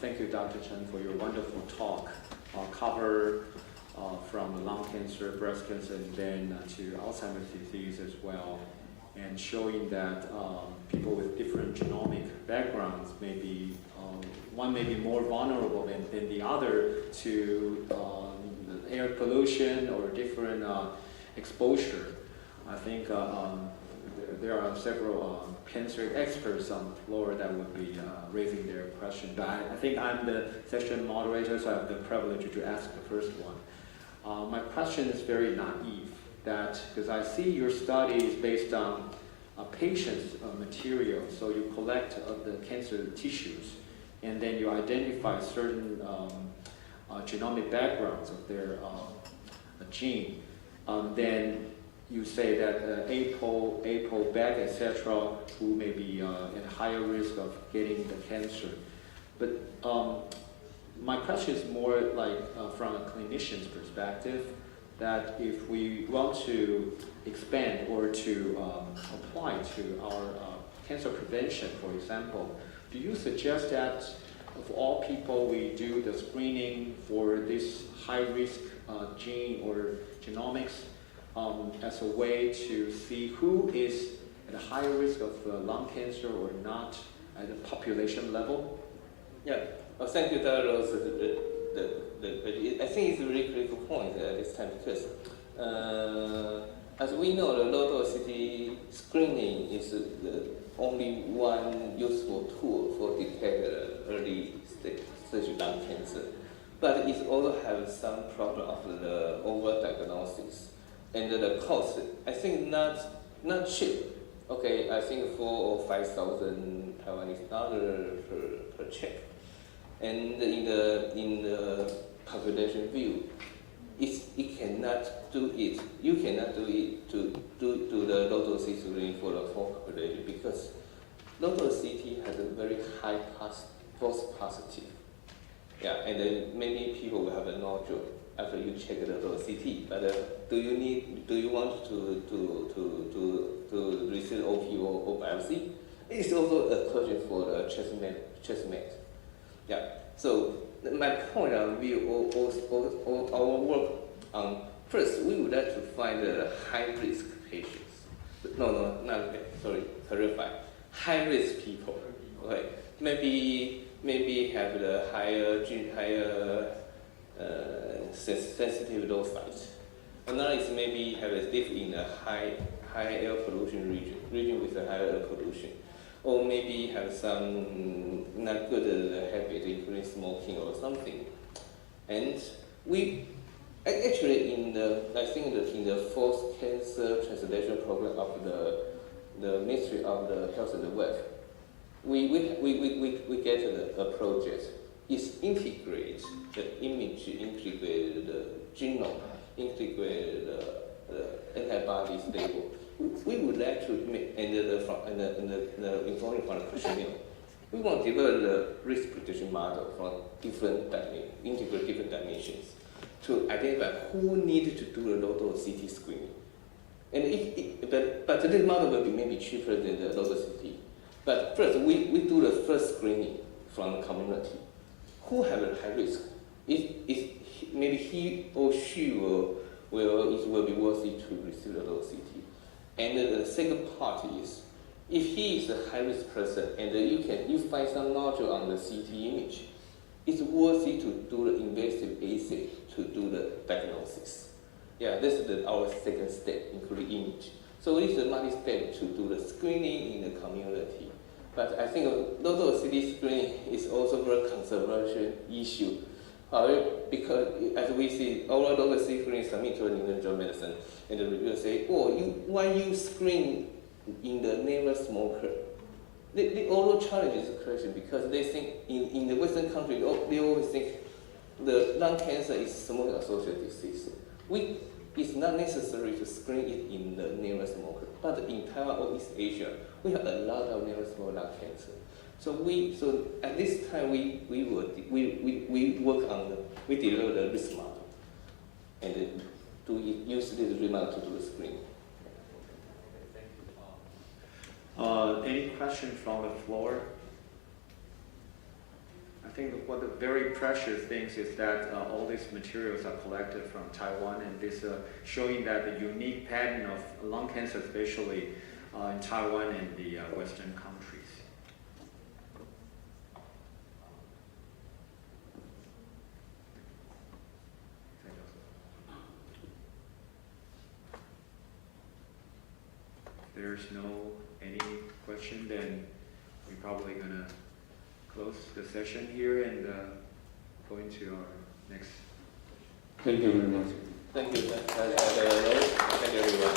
Thank you, Dr. Chen, for your wonderful talk. Cover from lung cancer, breast cancer, and then to Alzheimer's disease as well, and showing that people with different genomic backgrounds may be, one may be more vulnerable than the other to air pollution or different exposure. I think there are several cancer experts on the floor that would be raising their question. But I think I'm the session moderator, so I have the privilege to ask the first one. My question is very naive, because I see your study is based on patients' material, so you collect the cancer tissues, and then you identify certain genomic backgrounds of their gene. Then you say that APO, BAC, etc., who may be at higher risk of getting the cancer. But my question is more like from a clinician's perspective, that if we want to expand or to apply to our cancer prevention, for example, do you suggest that of all people we do the screening for this high-risk gene or genomics as a way to see who is at a higher risk of lung cancer or not at a population level? Yeah, well, thank you, Dr. Rose. I think it's a really critical point at this time because, as we know, the low-dose screening is the only one useful tool for detect early stage lung cancer. But it also has some problem of the overdiagnosis and the cost. I think not cheap. Okay, I think $4,000 or $5,000 Taiwanese per check. And in the population view, it cannot do it. You cannot do it to do the low-dose screening for the whole population because low-dose CT has a very high false positive. Yeah, and then many people will have a nodule after you check the low-dose CT. But do you want to receive OP or biopsy? It's also a question for the chest mate. Yeah. So my point of view, our work on first, we would like to find the high-risk patients. No, not sorry, clarify. High-risk people. Okay. Maybe have the higher sensitive low sites. Another is maybe have a live in a high air pollution region with a higher air pollution. Or maybe have some not good habit, including smoking or something. And we actually in the fourth cancer translation program of the Ministry of the Health and the Welfare, we get a project. It's integrate the image, integrate the genome, integrate the antibodies label. We would like to make the information from the questionnaire. We want to develop the risk prediction model from integrate different dimensions to identify who needs to do the low-dose CT screening. And but this model will be maybe cheaper than the low-dose CT. But first, we do the first screening from the community. Who have a high risk? Maybe he or she will be worthy to receive the low-dose CT. And the second part is, if he is a high-risk person and you find some nodule on the CT image, it's worthy to do the invasive assay to do the diagnosis. Yeah, this is our second step, including image. So it is a multi-step to do the screening in the community. But I think low-dose CT screening is also a very controversial issue However, because as we see, all of the screenings submit to the New England Journal of Medicine, and the reviewer say, "Oh, why you screen in the never smoker?" They all challenge this question because they think in the Western country they always think the lung cancer is smoking associated disease. It's not necessary to screen it in the never smoker, but in Taiwan or East Asia, we have a lot of never smoker lung cancer. So at this time we develop the risk model and to use this risk model to do the screening. Any question from the floor? I think what the very precious things is that all these materials are collected from Taiwan, and this showing that the unique pattern of lung cancer, especially in Taiwan and the Western countries. If there's any question, then we're probably gonna close the session here and go into our next. Thank you very much. Thank you. Thank you, everyone.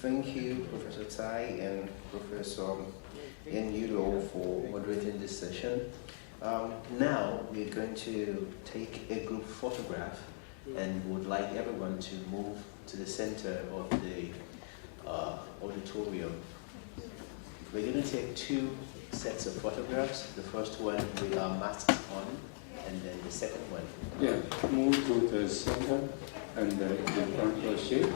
Thank you, Professor Tsai and Professor Yen-Yu for moderating this session. Now we're going to take a group photograph and would like everyone to move to the center of the auditorium. We're going to take two sets of photographs. The first one with our masks on, and then the second one. Yeah, move to the center and in front of the shape.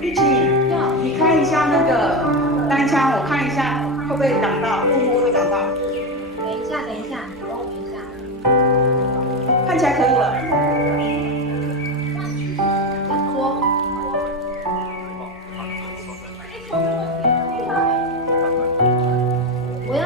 玉琪，你开一下那个单枪，我看一下会不会挡到，会不会挡到？等一下，等一下，等一下，看起来可以了。我要。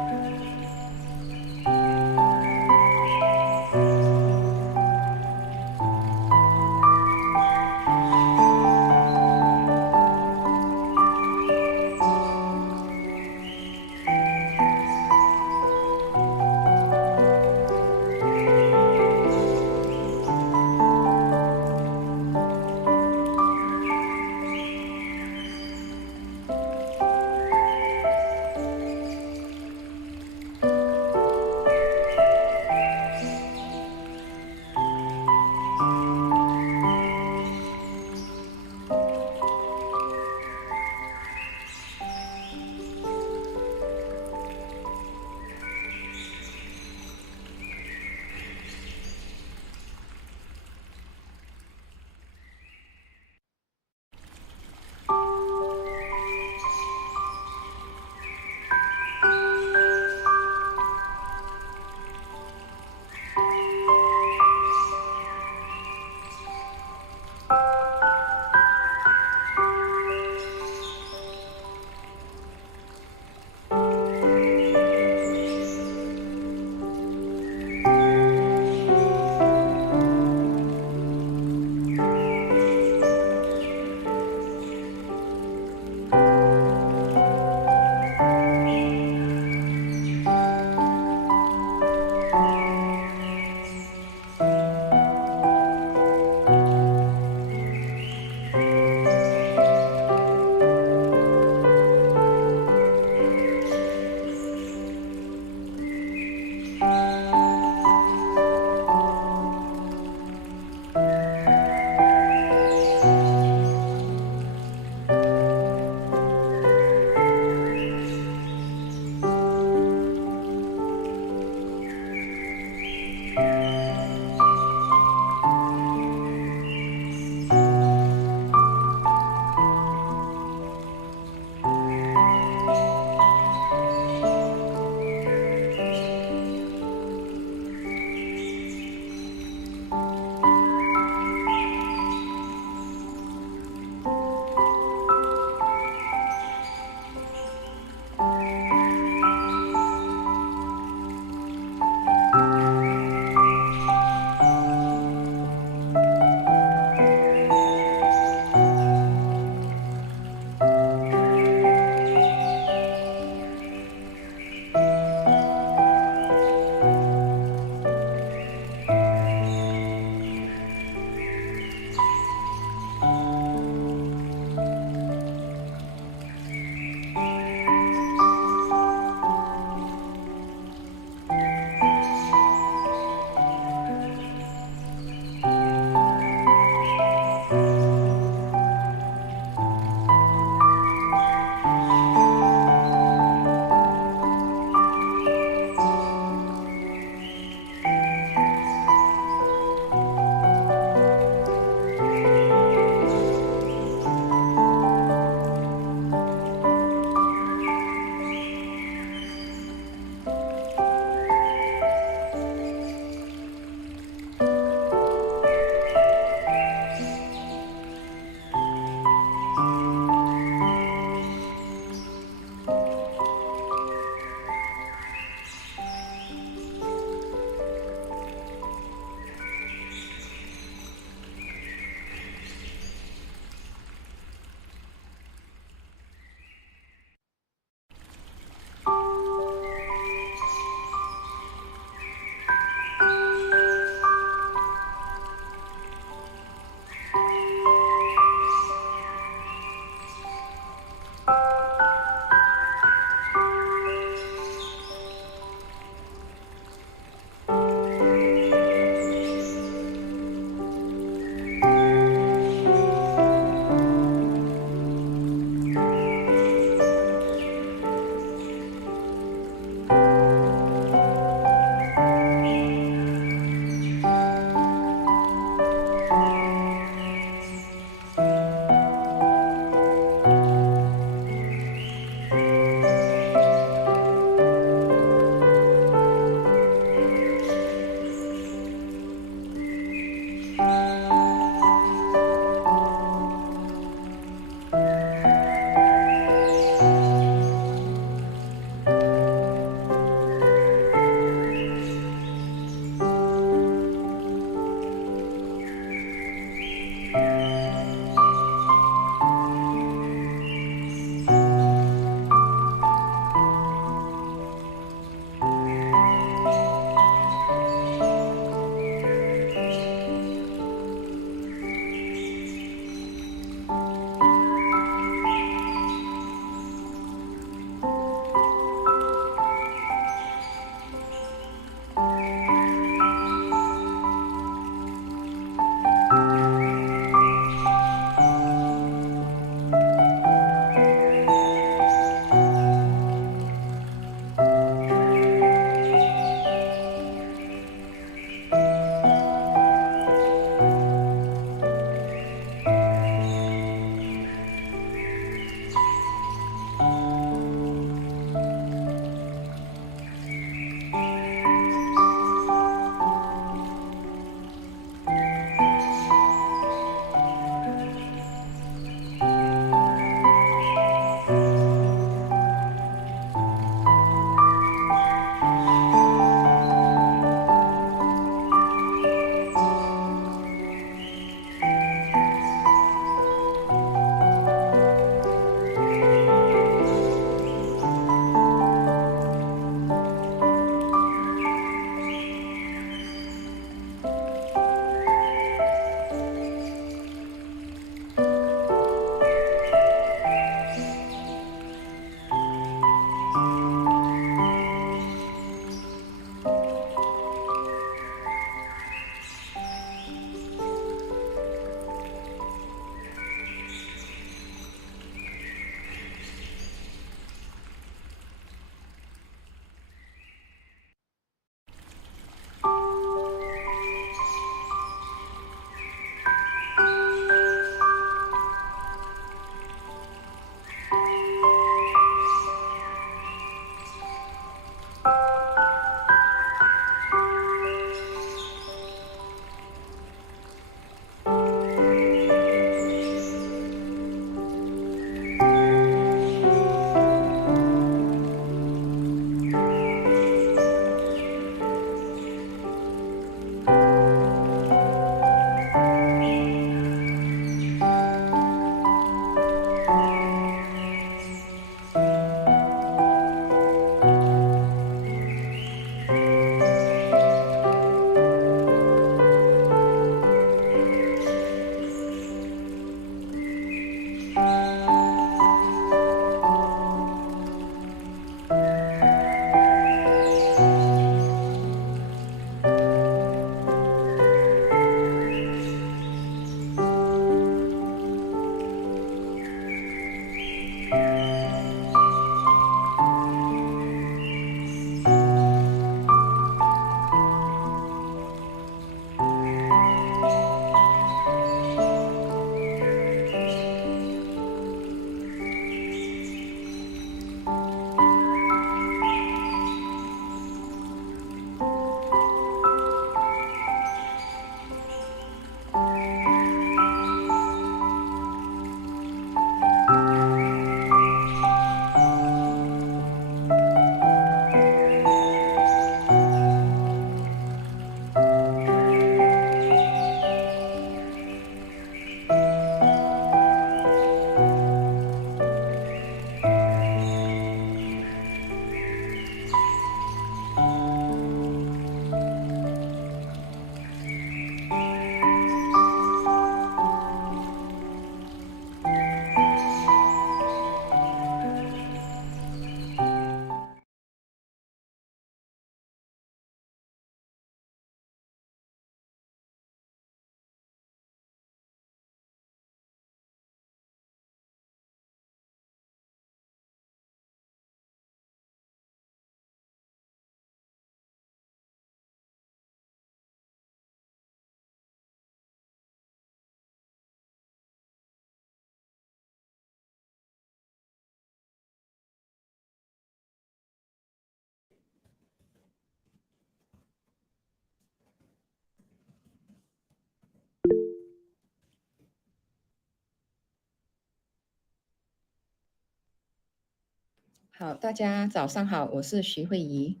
好，大家早上好，我是徐慧仪。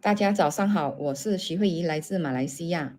大家早上好，我是徐慧仪，来自马来西亚。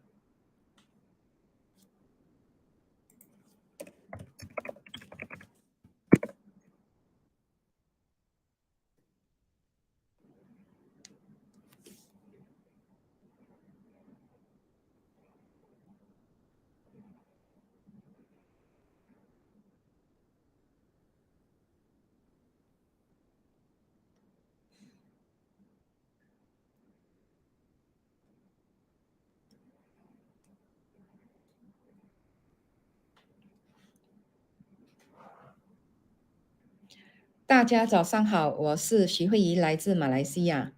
大家早上好，我是徐慧仪，来自马来西亚。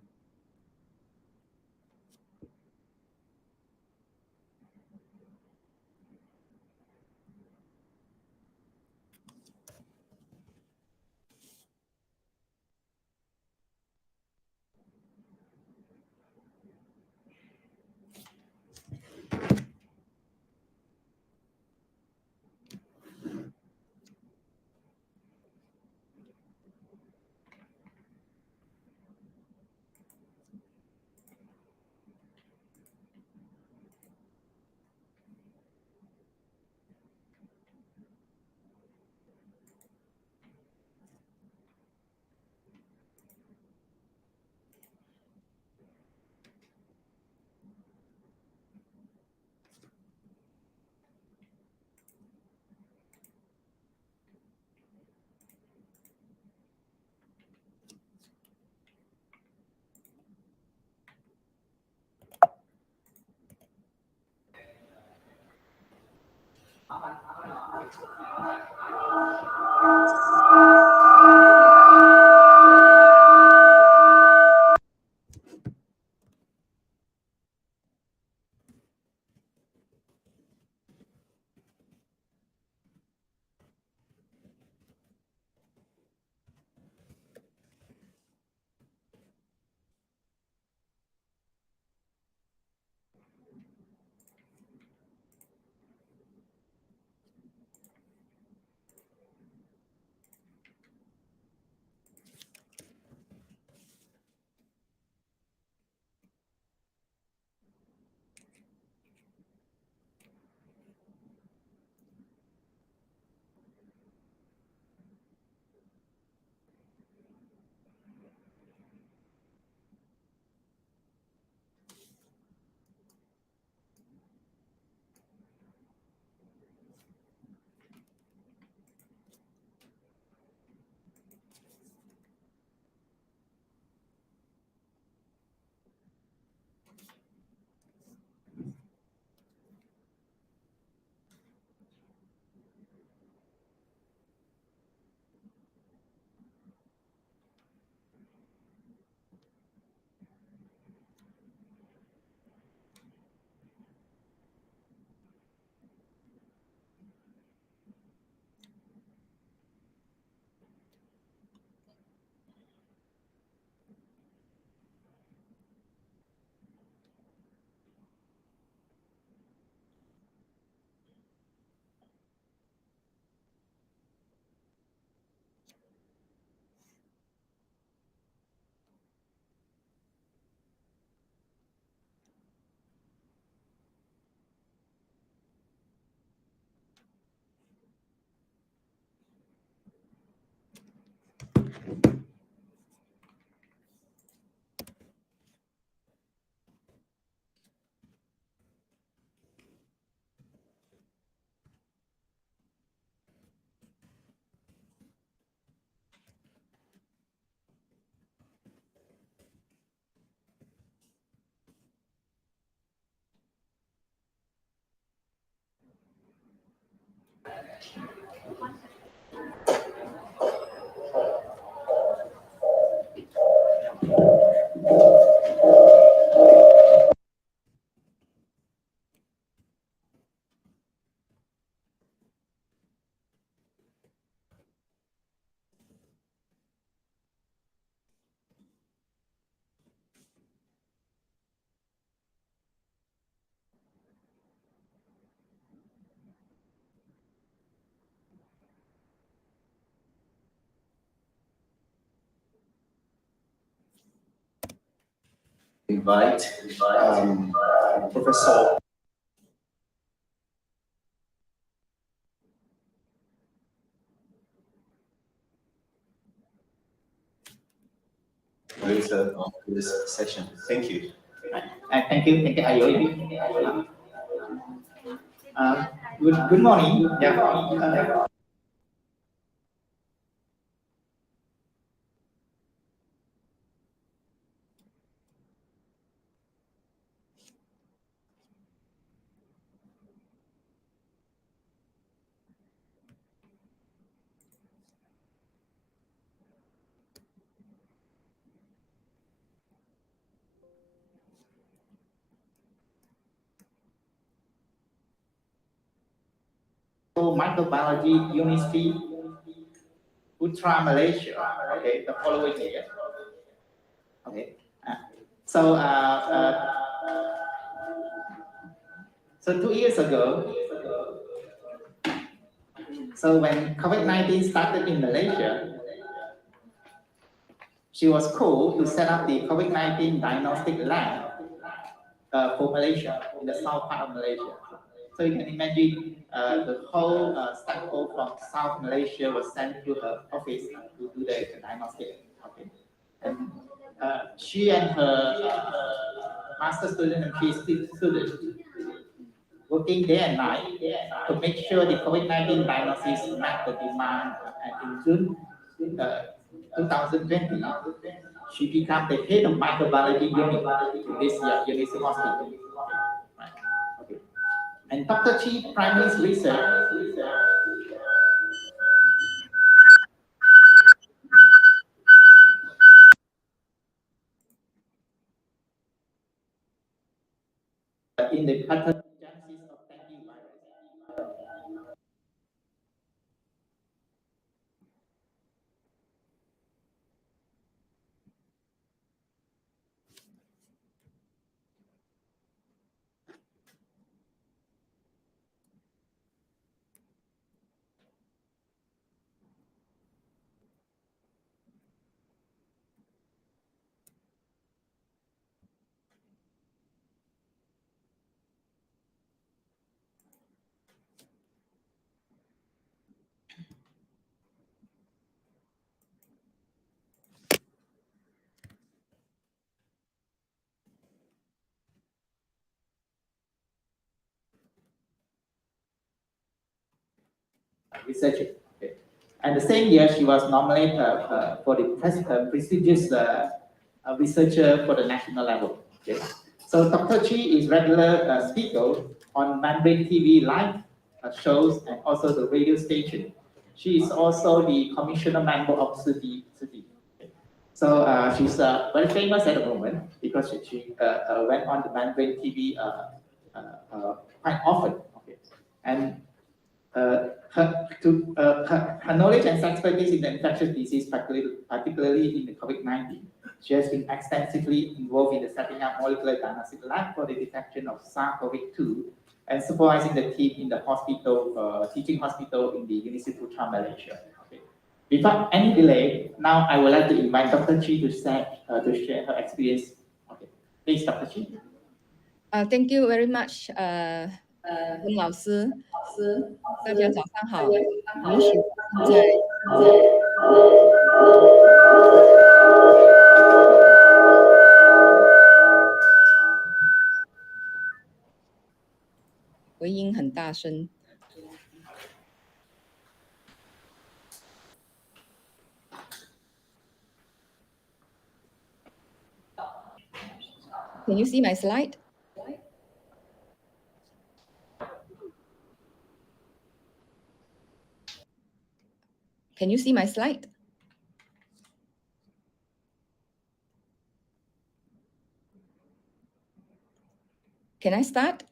invite Professor later on this session. Thank you. Thank you, Ayo. Good morning. Yeah. Microbiology University, Putra, Malaysia. Okay, the following year. Okay, so 2 years ago, so when COVID-19 started in Malaysia, she was called to set up the COVID-19 diagnostic lab for Malaysia, in the south part of Malaysia. So you can imagine the whole staff from South Malaysia was sent to her office to do the diagnostic. Okay, and she and her master student and PhD student working day and night to make sure the COVID-19 diagnosis met the demand. And in June 2020, she became the head of microbiology unit in this University Hospital. Right. Okay. And Dr. Chee primary research in the pathogenesis of dengue virus. Researcher. Okay. And the same year, she was nominated for the prestigious researcher for the national level. Okay. So Dr. Chee is regular speaker on Membrane TV live shows and also the radio station. She is also the commissioner member of Tzu Chi. Okay. So she's very famous at the moment because she went on the Membrane TV quite often. Okay. And her knowledge and expertise in the infectious disease, particularly in the COVID-19. She has been extensively involved in the setting up molecular diagnostic lab for the detection of SARS-CoV-2 and supervising the team in the hospital, teaching hospital in the Universiti Putra, Malaysia. Okay. Without any delay, now I would like to invite Dr. Chee to share her experience. Okay. Please, Dr. Chee. Thank you very much, 温老师。大家早上好。允许在回音很大声。Can you see my slide? Can you see my slide? Can I start?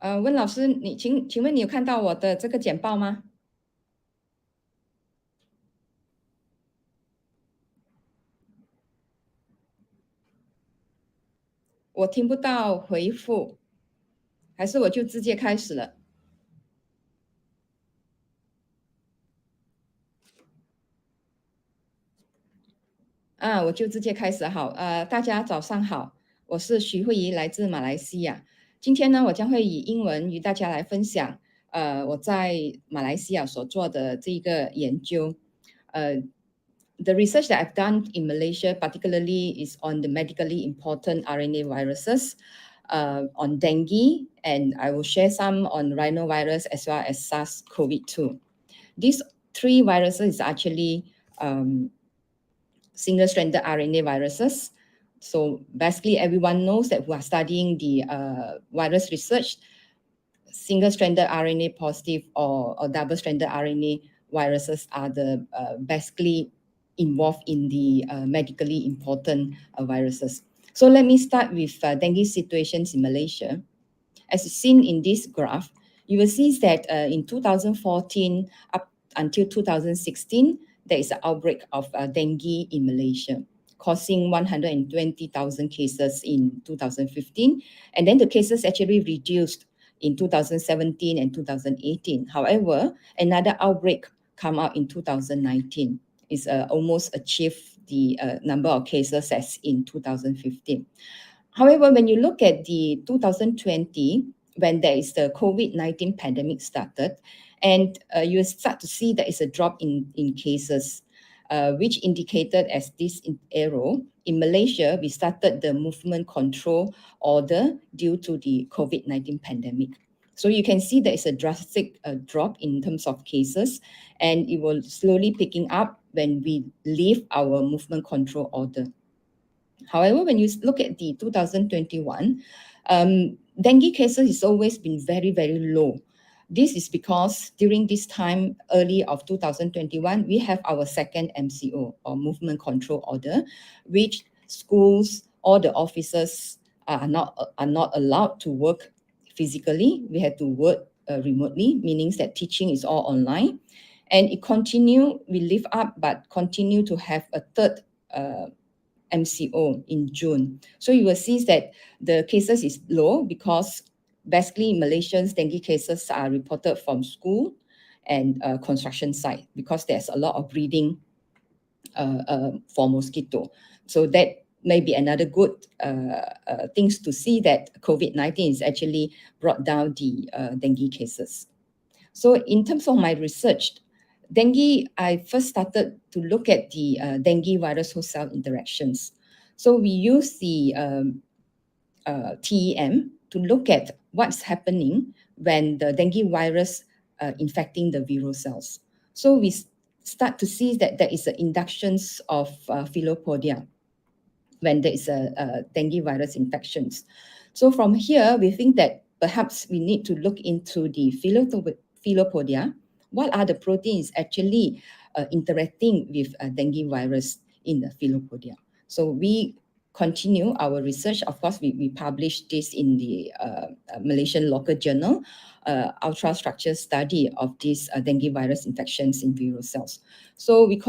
温老师，请问你有看到我的这个简报吗？我听不到回复，还是我就直接开始了？我就直接开始好。大家早上好，我是徐慧仪，来自马来西亚。今天呢，我将会以英文与大家来分享，我在马来西亚所做的这个研究。The research that I've done in Malaysia particularly is on the medically important RNA viruses, on dengue, and I will share some on rhinovirus as well as SARS-CoV-2. These three viruses is actually single-stranded RNA viruses. So basically everyone knows that who are studying the virus research, single-stranded RNA positive or double-stranded RNA viruses are the basically involved in the medically important viruses. So let me start with dengue situations in Malaysia. As seen in this graph, you will see that in 2014 up until 2016, there is an outbreak of dengue in Malaysia, causing 120,000 cases in 2015. And then the cases actually reduced in 2017 and 2018. However, another outbreak came out in 2019. It's almost achieved the number of cases as in 2015. However, when you look at the 2020, when there is the COVID-19 pandemic started, and you start to see there is a drop in cases, which indicated as this arrow. In Malaysia, we started the movement control order due to the COVID-19 pandemic. So you can see there is a drastic drop in terms of cases, and it will slowly picking up when we leave our movement control order. However, when you look at the 2021, dengue cases has always been very, very low. This is because during this time, early of 2021, we have our second MCO or movement control order, which schools or the officers are not allowed to work physically. We had to work remotely, meaning that teaching is all online. And it continue, we live up, but continue to have a third MCO in June. So you will see that the cases is low because basically Malaysians dengue cases are reported from school and construction site because there's a lot of breeding for mosquito. So that may be another good things to see that COVID-19 is actually brought down the dengue cases. So in terms of my research, dengue, I first started to look at the dengue virus host cell interactions. So we use the TEM to look at what's happening when the dengue virus infecting the viral cells. So we start to see that there is an inductions of philopodia when there is a dengue virus infections. So from here, we think that perhaps we need to look into the philopodia. What are the proteins actually interacting with dengue virus in the philopodia? So we continue our research. Of course, we published this in the Malaysian local journal, ultra-structured study of these dengue virus infections in viral cells. So we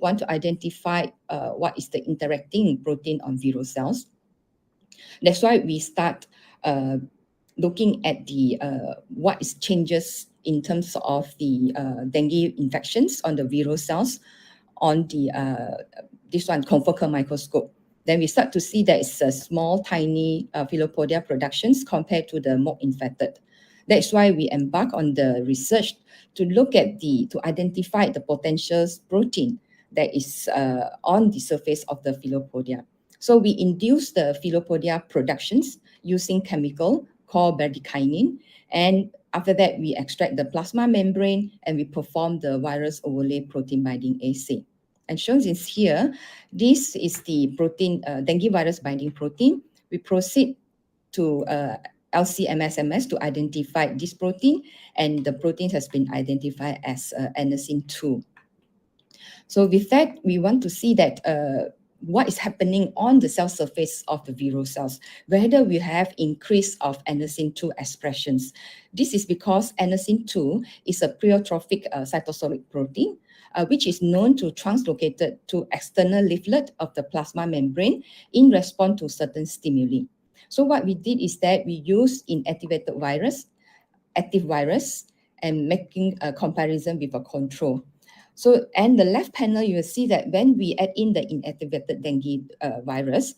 want to identify what is the interacting protein on viral cells. That's why we start looking at the what is changes in terms of the dengue infections on the viral cells on the this one confocal microscope. Then we start to see that it's a small, tiny philopodia productions compared to the more infected. That's why we embark on the research to look at to identify the potential protein that is on the surface of the philopodia. So we induce the philopodia productions using chemical called bradykinin, and after that we extract the plasma membrane and we perform the virus overlay protein binding assay. And shown is here, this is the protein, dengue virus binding protein. We proceed to LC-MS to identify this protein, and the protein has been identified as adenosine 2. So with that, we want to see that what is happening on the cell surface of the viral cells, whether we have increase of adenosine 2 expressions. This is because adenosine 2 is a pleiotropic cytosolic protein, which is known to translocated to external leaflet of the plasma membrane in response to certain stimuli. So what we did is that we used inactivated virus, active virus, and making a comparison with a control. So, and the left panel, you will see that when we add in the inactivated dengue virus,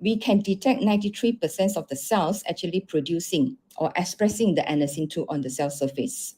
we can detect 93% of the cells actually producing or expressing the adenosine-2 on the cell surface,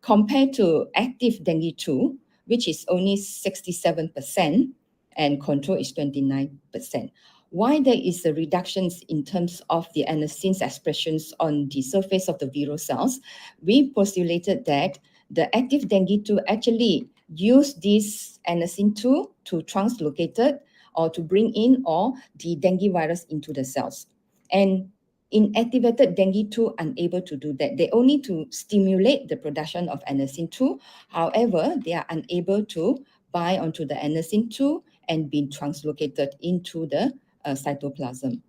compared to active dengue-2, which is only 67%, and control is 29%. Why there is a reduction in terms of the adenosine expressions on the surface of the viral cells? We postulated that the active dengue-2 actually use this adenosine-2 to translocate it or to bring in all the dengue virus into the cells. And inactivated dengue-2 unable to do that. They only to stimulate the production of adenosine-2. However, they are unable to bind onto the adenosine-2 and be translocated into the cytoplasm.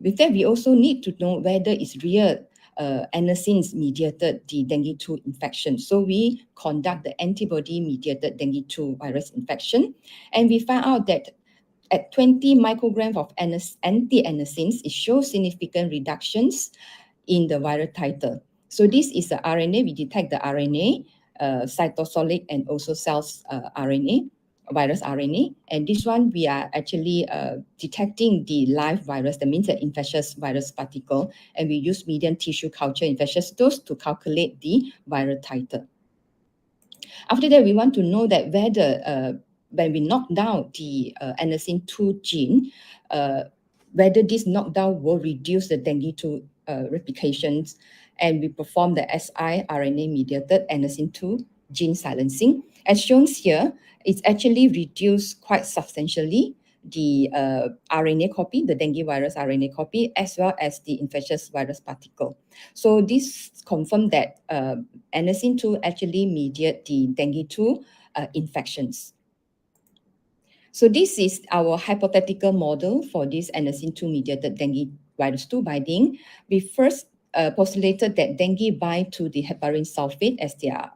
With that, we also need to know whether it's real adenosines mediated the dengue-2 infection. So we conduct the antibody mediated dengue-2 virus infection, and we found out that at 20 micrograms of anti-adenosines, it shows significant reductions in the viral titer. So this is the RNA. We detect the RNA, cytosolic and also cells RNA, virus RNA. And this one, we are actually detecting the live virus, that means the infectious virus particle. And we use medium tissue culture infectious dose to calculate the viral titer. After that, we want to know that whether when we knock down the adenosine-2 gene, whether this knockdown will reduce the dengue-2 replications, and we perform the siRNA-mediated adenosine-2 gene silencing. As shown here, it's actually reduced quite substantially the RNA copy, the dengue virus RNA copy, as well as the infectious virus particle. So this confirmed that adenosine-2 actually mediate the dengue-2 infections. So this is our hypothetical model for this adenosine-2 mediated dengue virus 2 binding. We first postulated that dengue bind to the heparin sulfate as their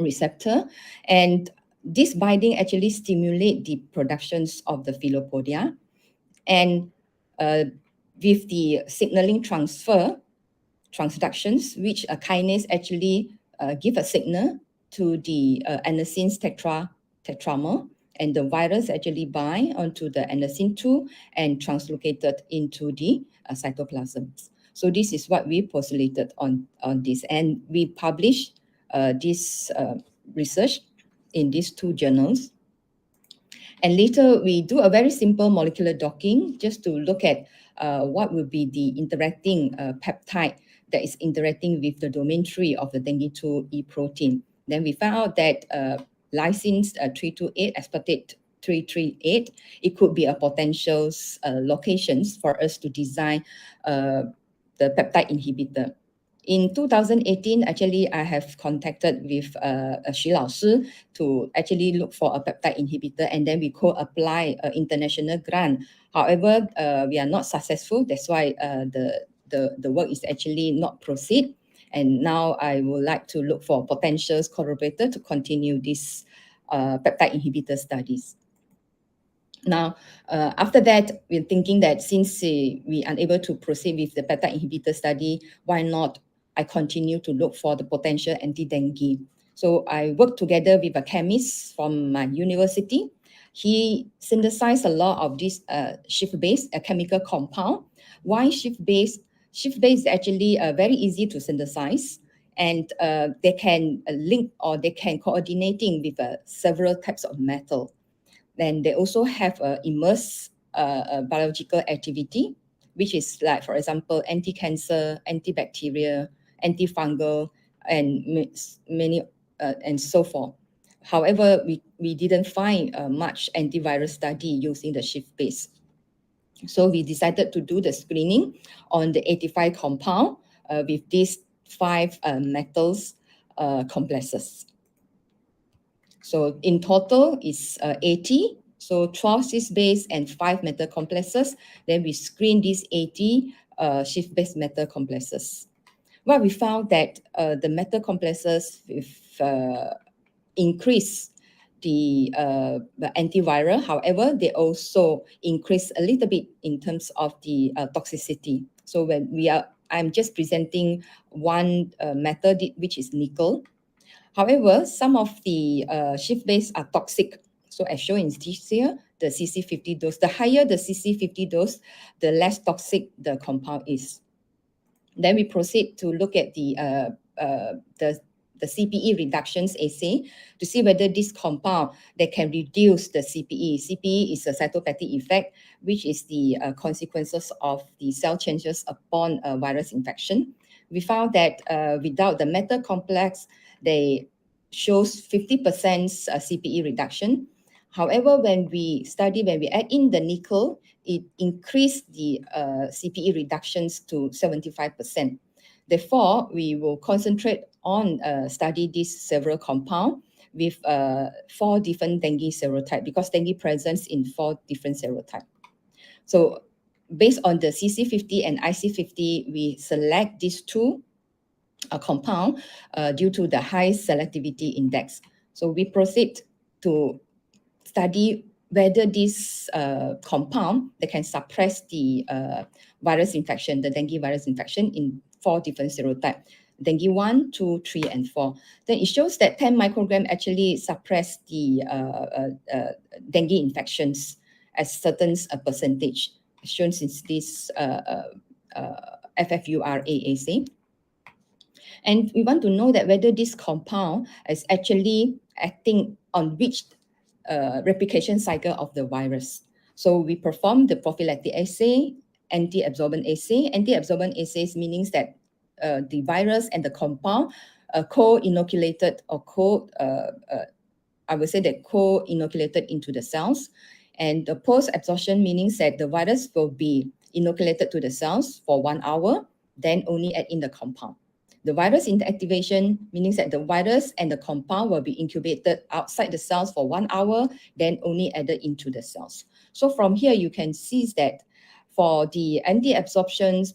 receptor, and this binding actually stimulate the productions of the filopodia, and with the signaling transductions, which a kinase actually give a signal to the adenosine tetramer, and the virus actually bind onto the adenosine-2 and translocated into the cytoplasm. So this is what we postulated on this, and we published this research in these two journals. And later we do a very simple molecular docking just to look at what will be the interacting peptide that is interacting with the domain 3 of the dengue-2 protein. Then we found out that lysine 328, aspartate 338, it could be a potential locations for us to design the peptide inhibitor. In 2018, actually, I have contacted with Xu Laoshi to actually look for a peptide inhibitor, and then we co-apply an international grant. However, we are not successful. That's why the work is actually not proceed. And now I would like to look for potential collaborator to continue this peptide inhibitor studies. Now, after that, we're thinking that since we are unable to proceed with the peptide inhibitor study, why not I continue to look for the potential anti-dengue. So I work together with a chemist from my university. He synthesized a lot of this shift-based chemical compound. Why shift-based? Shift-based is actually very easy to synthesize, and they can link or they can coordinating with several types of metal. Then they also have immersed biological activity, which is like, for example, anti-cancer, antibacterial, antifungal, and many and so forth. However, we didn't find much antivirus study using the shift base. So we decided to do the screening on the 85 compound with these 5 metals complexes. So in total is 80. So 12 cis-base and 5 metal complexes. Then we screen these 80 shift-based metal complexes. Well, we found that the metal complexes with increase the antiviral. However, they also increase a little bit in terms of the toxicity. So when I'm just presenting one method, which is nickel. However, some of the shift-base are toxic. So as shown in this here, the CC50 dose, the higher the CC50 dose, the less toxic the compound is. Then we proceed to look at the CPE reductions assay to see whether this compound that can reduce the CPE. CPE is a cytopathic effect, which is the consequences of the cell changes upon a virus infection. We found that without the metal complex, they shows 50% CPE reduction. However, when we add in the nickel, it increased the CPE reductions to 75%. Therefore, we will concentrate on study these several compounds with 4 different dengue serotypes, because dengue presents in 4 different serotypes. So based on the CC50 and IC50, we select these 2 compounds due to the high selectivity index. So we proceed to study whether this compound that can suppress the virus infection, the dengue virus infection, in 4 different serotypes, dengue 1, 2, 3, and 4. Then it shows that 10 microgram actually suppress the dengue infections as certain percentage, shown since this FFURA assay. And we want to know that whether this compound is actually acting on which replication cycle of the virus. So we perform the prophylactic assay, anti-absorbent assay. Anti-absorbent assays means that the virus and the compound co-inoculated or I would say that co-inoculated into the cells. And the post-absorption meaning that the virus will be inoculated to the cells for 1 hour, then only add in the compound. The virus inactivation meaning that the virus and the compound will be incubated outside the cells for 1 hour, then only added into the cells. So from here, you can see that for the anti-absorptions,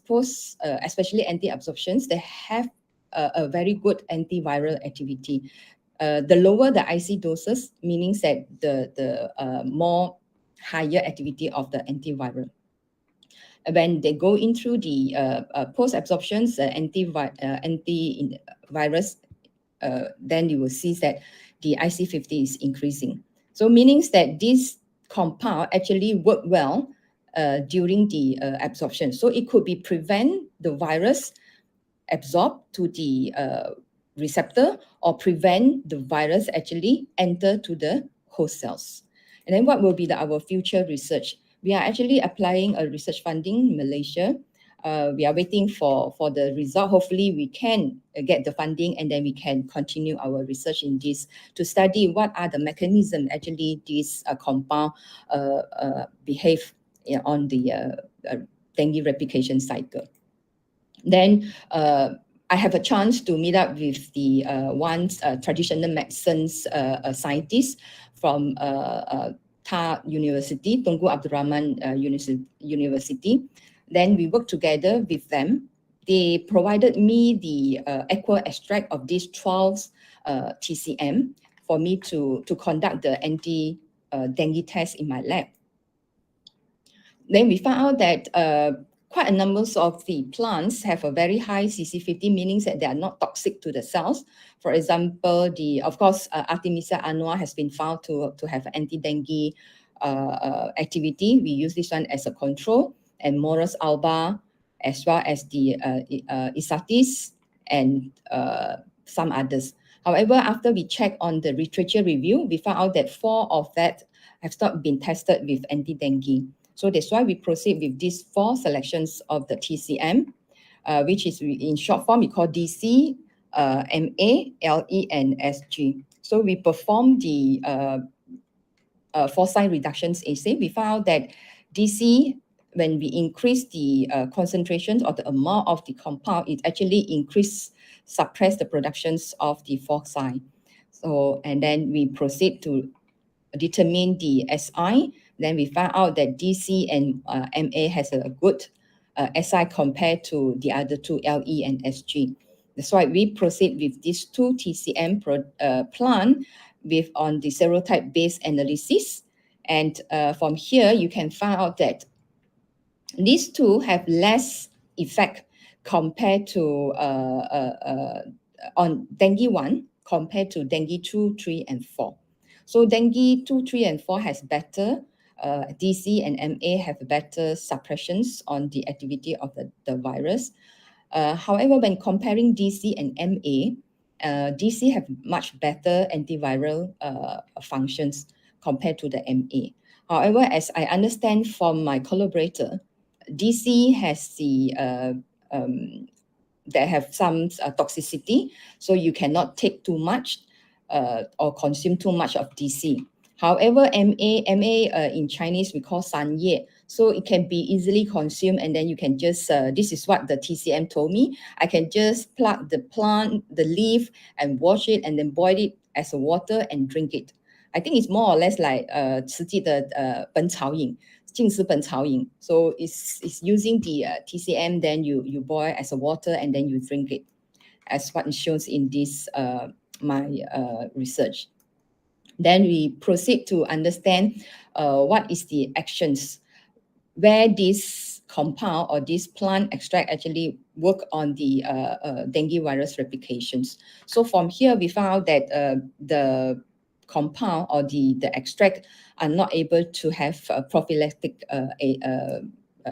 especially anti-absorptions, they have a very good antiviral activity. The lower the IC doses, meaning that the more higher activity of the antiviral. When they go into the post-absorptions, antivirus, then you will see that the IC50 is increasing. So meaning that this compound actually work well during the absorption. So it could be prevent the virus absorb to the receptor, or prevent the virus actually enter to the host cells. And then what will be our future research? We are actually applying a research funding in Malaysia. We are waiting for the result. Hopefully we can get the funding, and then we can continue our research in this to study what are the mechanisms actually this compound behave on the dengue replication cycle. Then I have a chance to meet up with the traditional medicines scientist from TAR University, Tunku Abdul Rahman University. Then we worked together with them. They provided me the aqua extract of these 12 TCM for me to conduct the anti-dengue test in my lab. Then we found out that quite a number of the plants have a very high CC50, meaning that they are not toxic to the cells. For example, of course, Artemisia annua has been found to have anti-dengue activity. We use this one as a control, and Morus alba, as well as the Isatis and some others. However, after we check on the literature review, we found out that 4 of that have not been tested with anti-dengue. So that's why we proceed with these 4 selections of the TCM, which is in short form, we call DC, MA, LE, and SG. So we perform the 4-sign reductions assay. We found that DC, when we increase the concentrations or the amount of the compound, it actually suppress the productions of the 4-sign. So, and then we proceed to determine the SI. Then we found out that DC and MA has a good SI compared to the other 2, LE and SG. That's why we proceed with these 2 TCM plant on the serotype-based analysis. And from here, you can find out that these 2 have less effect compared to on dengue 1. compared to dengue 2, 3, and 4. So dengue 2, 3, and 4 has better, DC and MA have better suppressions on the activity of the virus. However, when comparing DC and MA, DC have much better antiviral functions compared to the MA. However, as I understand from my collaborator, DC has they have some toxicity, so you cannot take too much or consume too much of DC. However, MA in Chinese we call 散叶, so it can be easily consumed, and then you can just, this is what the TCM told me, I can just pluck the plant, the leaf, and wash it, and then boil it as a water and drink it. I think it's more or less like 慈济的本草饮, 净食本草饮. So it's using the TCM, then you boil as a water, and then you drink it, as what is shown in this my research. Then we proceed to understand what is the actions where this compound or this plant extract actually work on the dengue virus replications. So from here, we found out that the compound or the extract are not able to have prophylactic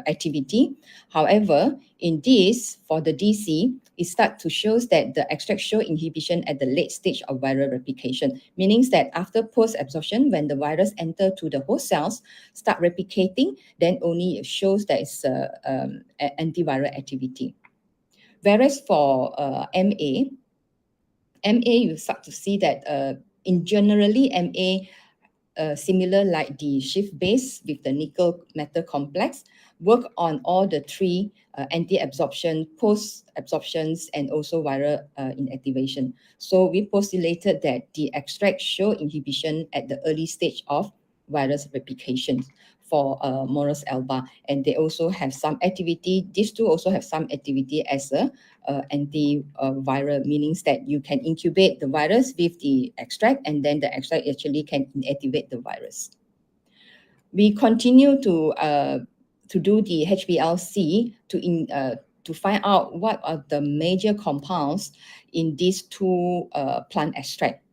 activity. However, in this, for the DC, it starts to show that the extract show inhibition at the late stage of viral replication, meaning that after post-absorption, when the virus enter to the host cells, start replicating, then only it shows that it's antiviral activity. Whereas for MA, you start to see that in generally MA, similar like the shift base with the nickel metal complex, work on all the three anti-absorption, post-absorptions, and also viral inactivation. So we postulated that the extract show inhibition at the early stage of virus replication for Morus alba, and they also have some activity. These two also have some activity as a antiviral, meaning that you can incubate the virus with the extract, and then the extract actually can inactivate the virus. We continue to do the HPLC to find out what are the major compounds in these two plant extract.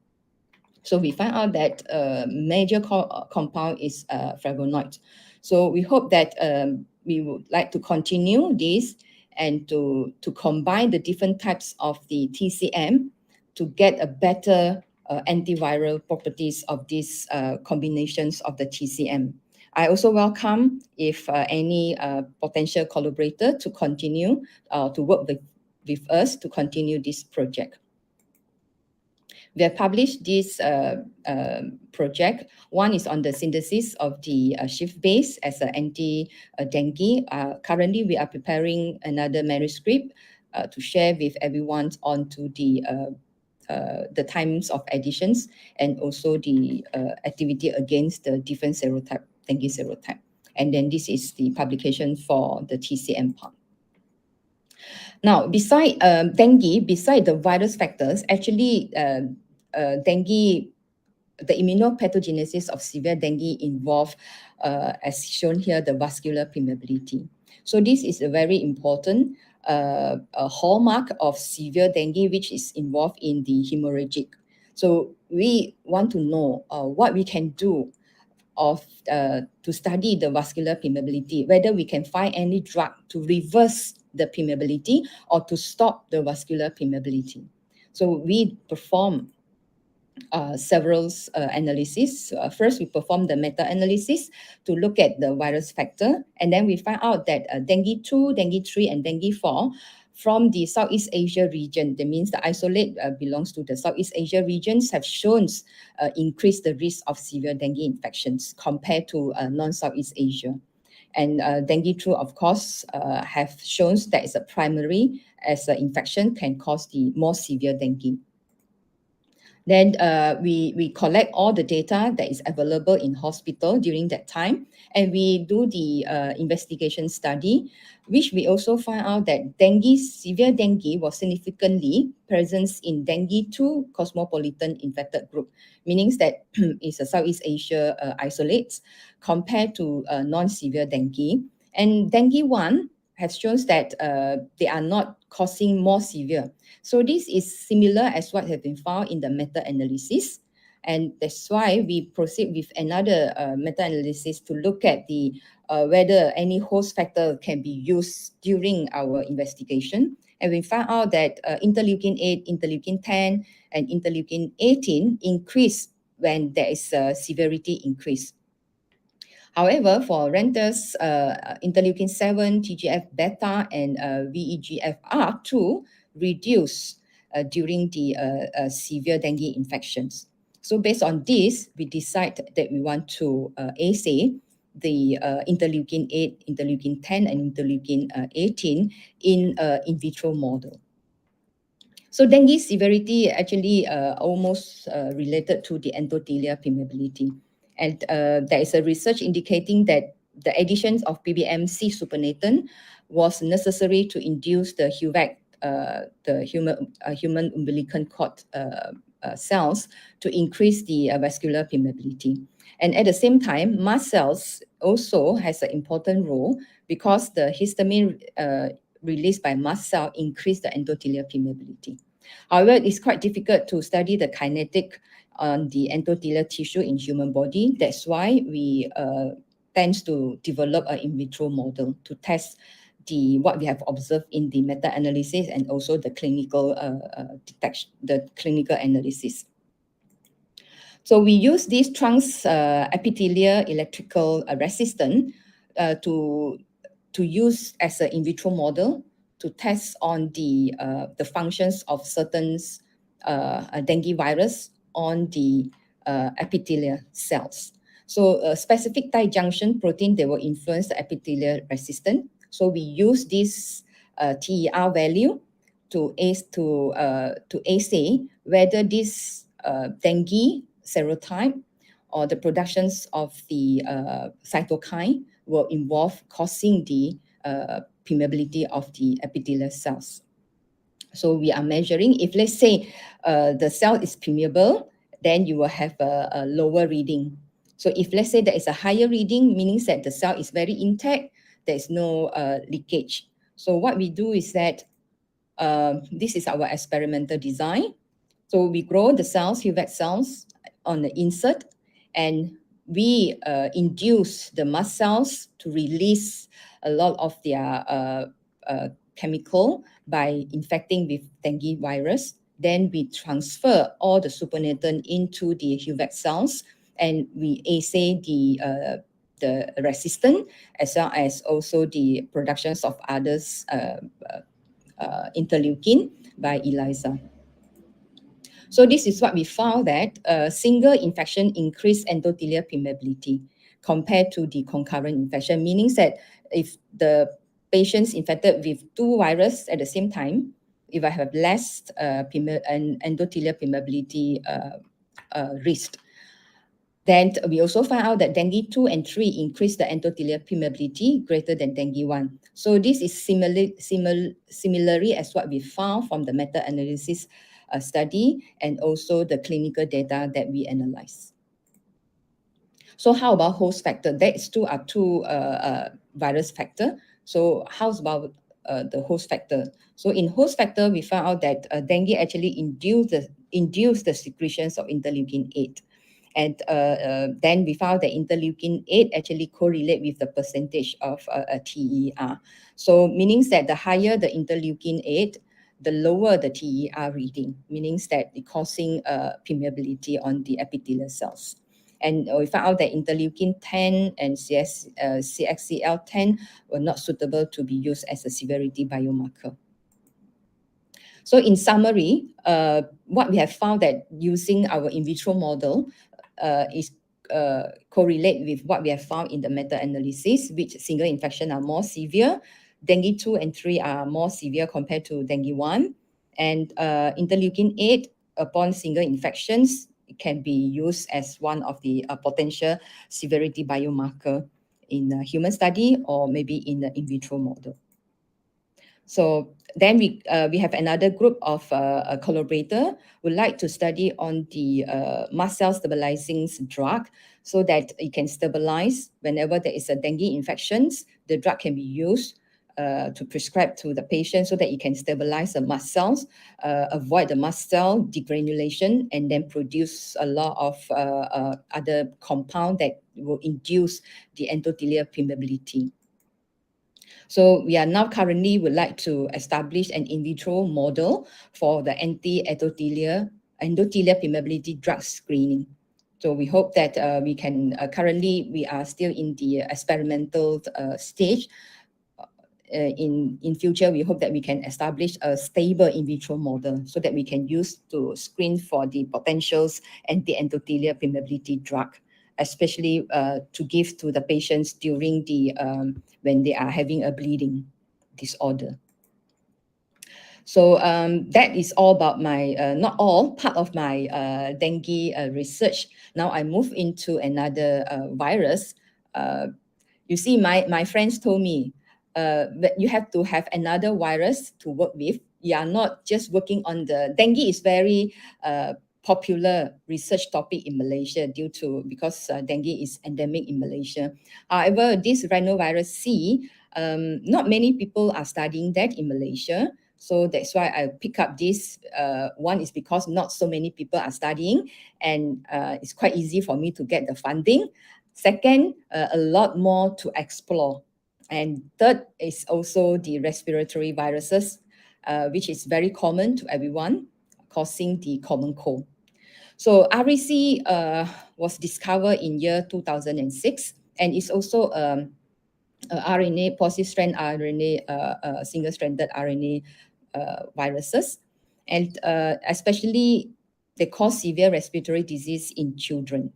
So we find out that major compound is flavonoid. So we hope that we would like to continue this and to combine the different types of the TCM to get a better antiviral properties of these combinations of the TCM. I also welcome if any potential collaborator to continue to work with us to continue this project. We have published this project. One is on the synthesis of the shift base as an anti-dengue. Currently, we are preparing another manuscript to share with everyone onto the times of additions and also the activity against the different serotype, dengue serotype. And then this is the publication for the TCM part. Now, beside dengue, beside the virus factors, actually dengue, the immunopathogenesis of severe dengue involve, as shown here, the vascular permeability. So this is a very important a hallmark of severe dengue, which is involved in the hemorrhagic. So we want to know what we can do to study the vascular permeability, whether we can find any drug to reverse the permeability or to stop the vascular permeability. So we perform several analyses. First, we perform the meta-analysis to look at the virus factor, and then we find out that dengue 2, dengue 3, and dengue 4 from the Southeast Asia region, that means the isolate belongs to the Southeast Asia regions, have shown increase the risk of severe dengue infections compared to non-Southeast Asia. And dengue 2, of course, have shown that it's a primary as an infection can cause the more severe dengue. Then we collect all the data that is available in hospital during that time, and we do the investigation study, which we also find out that dengue, severe dengue was significantly present in dengue 2 cosmopolitan infected group, meaning that it's a Southeast Asia isolates compared to non-severe dengue. And dengue 1 has shown that they are not causing more severe. So this is similar as what has been found in the meta-analysis. And that's why we proceed with another meta-analysis to look at the whether any host factor can be used during our investigation. And we found out that interleukin-8, interleukin-10, and interleukin-18 increase when there is a severity increase. However, for Renter's interleukin-7, TGF-beta, and VEGFR2 reduce during the severe dengue infections. So based on this, we decide that we want to assay the interleukin-8, interleukin-10, and interleukin-18 in vitro model. So dengue severity actually almost related to the endothelial permeability. And there is a research indicating that the addition of PBMC supernatant was necessary to induce the HUVEC, the human umbilical cord cells, to increase the vascular permeability. And at the same time, mast cells also has an important role because the histamine released by mast cell increase the endothelial permeability. However, it's quite difficult to study the kinetic on the endothelial tissue in human body. That's why we tend to develop an in vitro model to test what we have observed in the meta-analysis and also the clinical detection, the clinical analysis. So we use this trans-epithelial electrical resistance to use as an in vitro model to test on the functions of certain dengue virus on the epithelial cells. So specific tight junction protein, they will influence the epithelial resistance. So we use this TER value to assay whether this dengue serotype or the productions of the cytokine will involve causing the permeability of the epithelial cells. So we are measuring, if let's say the cell is permeable, then you will have a lower reading. So if let's say there is a higher reading, meaning that the cell is very intact, there is no leakage. So what we do is that this is our experimental design. So we grow the cells, HUVEC cells, on the insert, and we induce the mast cells to release a lot of their chemical by infecting with dengue virus. Then we transfer all the supernatant into the HUVEC cells, and we assay the resistance as well as also the productions of others interleukin by ELISA. So this is what we found, that a single infection increased endothelial permeability compared to the concurrent infection, meaning that if the patient's infected with two viruses at the same time, if I have less endothelial permeability risk. Then we also found out that dengue 2 and 3 increase the endothelial permeability greater than dengue 1. So this is similarly as what we found from the meta-analysis study and also the clinical data that we analyze. So how about host factor? That's two virus factor. So how's about the host factor? So in host factor, we found out that dengue actually induce the secretions of interleukin-8. And then we found that interleukin-8 actually correlate with the percentage of TER. So meaning that the higher the interleukin-8, the lower the TER reading, meaning that it causing permeability on the epithelial cells. And we found out that interleukin-10 and CXCL10 were not suitable to be used as a severity biomarker. So in summary, what we have found that using our in vitro model is correlate with what we have found in the meta-analysis, which single infection are more severe. Dengue 2 and 3 are more severe compared to dengue 1. And interleukin-8 upon single infections, it can be used as one of the potential severity biomarker in a human study or maybe in the in vitro model. So then we have another group of collaborator who like to study on the mast cell stabilizing drug so that it can stabilize whenever there is a dengue infections, the drug can be used to prescribe to the patient so that it can stabilize the mast cells, avoid the mast cell degranulation, and then produce a lot of other compound that will induce the endothelial permeability. So we are now currently would like to establish an in vitro model for the endothelial permeability drug screening. So we hope that we can, currently we are still in the experimental stage. In future, we hope that we can establish a stable in vitro model so that we can use to screen for the potentials anti-endothelial permeability drug, especially to give to the patients during the when they are having a bleeding disorder. So that is all about my, not all, part of my dengue research. Now I move into another virus. You see, my friends told me, that you have to have another virus to work with. You are not just working on the dengue is very popular research topic in Malaysia because dengue is endemic in Malaysia. However, this rhinovirus C, not many people are studying that in Malaysia. So that's why I pick up this. One is because not so many people are studying, and it's quite easy for me to get the funding. Second, a lot more to explore. And third is also the respiratory viruses, which is very common to everyone, causing the common cold. So REC was discovered in year 2006, and it's also RNA, positive-strand RNA, single-stranded RNA viruses. And especially they cause severe respiratory disease in children.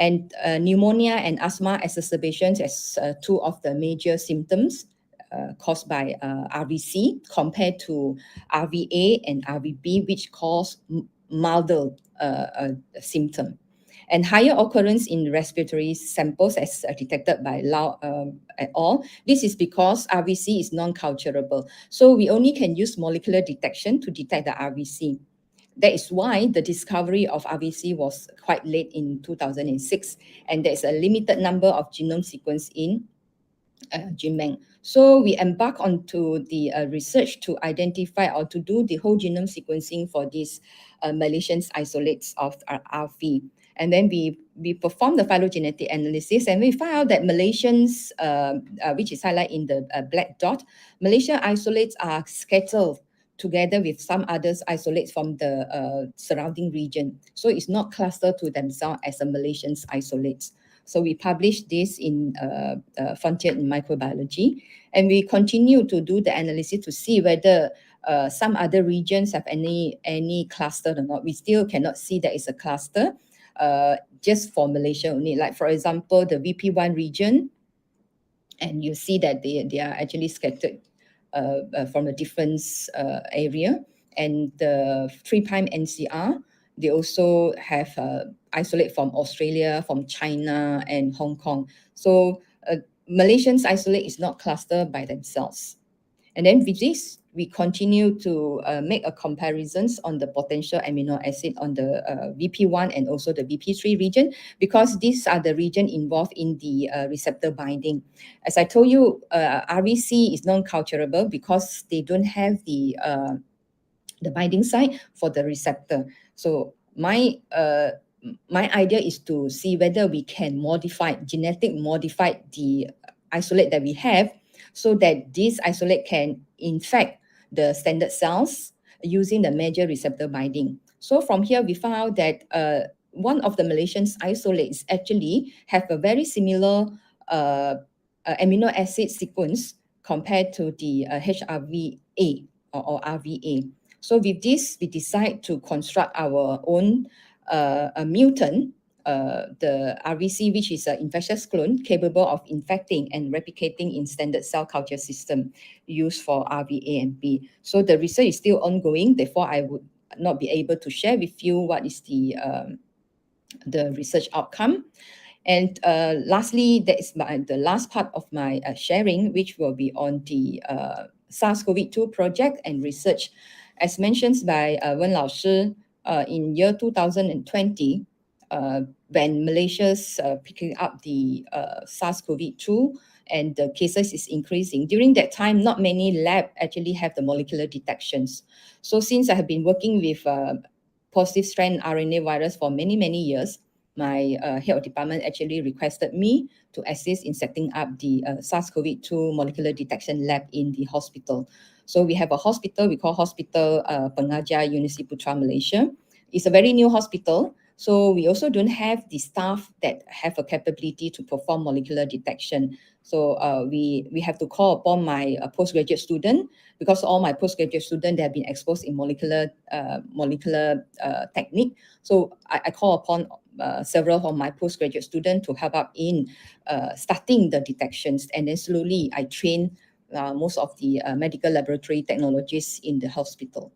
And pneumonia and asthma exacerbations as two of the major symptoms caused by RVC compared to RVA and RVB, which cause milder symptom. And higher occurrence in respiratory samples as detected by Lau et al. This is because RVC is non-culturable. So we only can use molecular detection to detect the RVC. That is why the discovery of RVC was quite late in 2006, and there's a limited number of genome sequence in GenBank. So we embark onto the research to identify or to do the whole genome sequencing for these Malaysian isolates of RV. And then we perform the phylogenetic analysis, and we find out that Malaysians, which is highlighted in the black dot, Malaysia isolates are scattered together with some others isolates from the surrounding region. So it's not clustered to themselves as a Malaysian isolates. So we published this in Frontier in Microbiology, and we continue to do the analysis to see whether some other regions have any cluster or not. We still cannot see that it's a cluster just for Malaysia only. Like for example, the VP1 region, and you see that they are actually scattered from a different area. And the 3' NCR, they also have isolate from Australia, from China, and Hong Kong. So Malaysians isolate is not clustered by themselves. And then with this, we continue to make a comparisons on the potential amino acid on the VP1 and also the VP3 region, because these are the region involved in the receptor binding. As I told you, RVC is non-culturable because they don't have the binding site for the receptor. So my idea is to see whether we can genetic modify the isolate that we have, so that this isolate can infect the standard cells using the major receptor binding. So from here, we found out that one of the Malaysian isolates actually have a very similar amino acid sequence compared to the HRVA or RVA. So with this, we decide to construct our own mutant, the RVC, which is an infectious clone capable of infecting and replicating in standard cell culture system used for RVA and B. So the research is still ongoing. Therefore, I would not be able to share with you what is the research outcome. And lastly, that is the last part of my sharing, which will be on the SARS-CoV-2 project and research. As mentioned by Wen Lao Shi, in year 2020, when Malaysia's picking up the SARS-CoV-2 and the cases is increasing. During that time, not many labs actually have the molecular detections. So since I have been working with positive strand RNA virus for many, many years, my head of department actually requested me to assist in setting up the SARS-CoV-2 molecular detection lab in the hospital. So we have a hospital, we call Hospital Pengajar Universiti Putra, Malaysia. It's a very new hospital. So we also don't have the staff that have a capability to perform molecular detection. So we have to call upon my postgraduate student, because all my postgraduate students, they have been exposed in molecular technique. So I call upon several of my postgraduate students to help out in starting the detections, and then slowly I train most of the medical laboratory technologists in the hospital.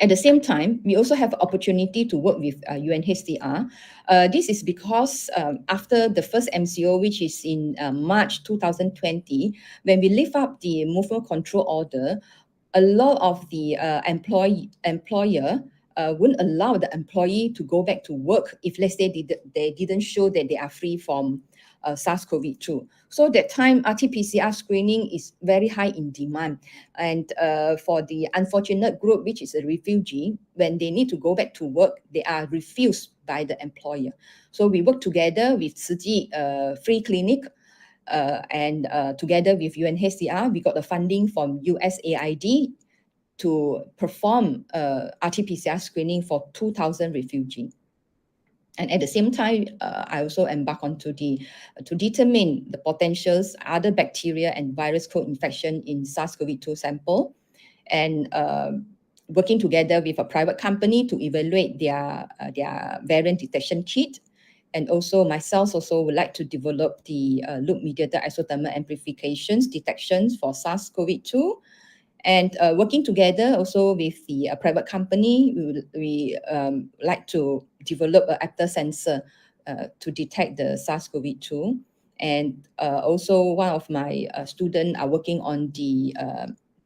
At the same time, we also have opportunity to work with UNHCR. This is because after the first MCO, which is in March 2020, when we lift up the movement control order, a lot of the employer wouldn't allow the employee to go back to work if, let's say, they didn't show that they are free from SARS-CoV-2. So that time, RT-PCR screening is very high in demand. And for the unfortunate group, which is a refugee, when they need to go back to work, they are refused by the employer. So we work together with Tzu Chi Free Clinic, and together with UNHCR, we got the funding from USAID to perform RT-PCR screening for 2,000 refugees. And at the same time, I also embark on to determine the potentials, other bacteria and virus co-infection in SARS-CoV-2 sample, and working together with a private company to evaluate their variant detection kit. And also myself also would like to develop the loop-mediated isothermal amplifications detections for SARS-CoV-2. And working together also with the private company, we like to develop an actor sensor to detect the SARS-CoV-2. And also one of my students are working on the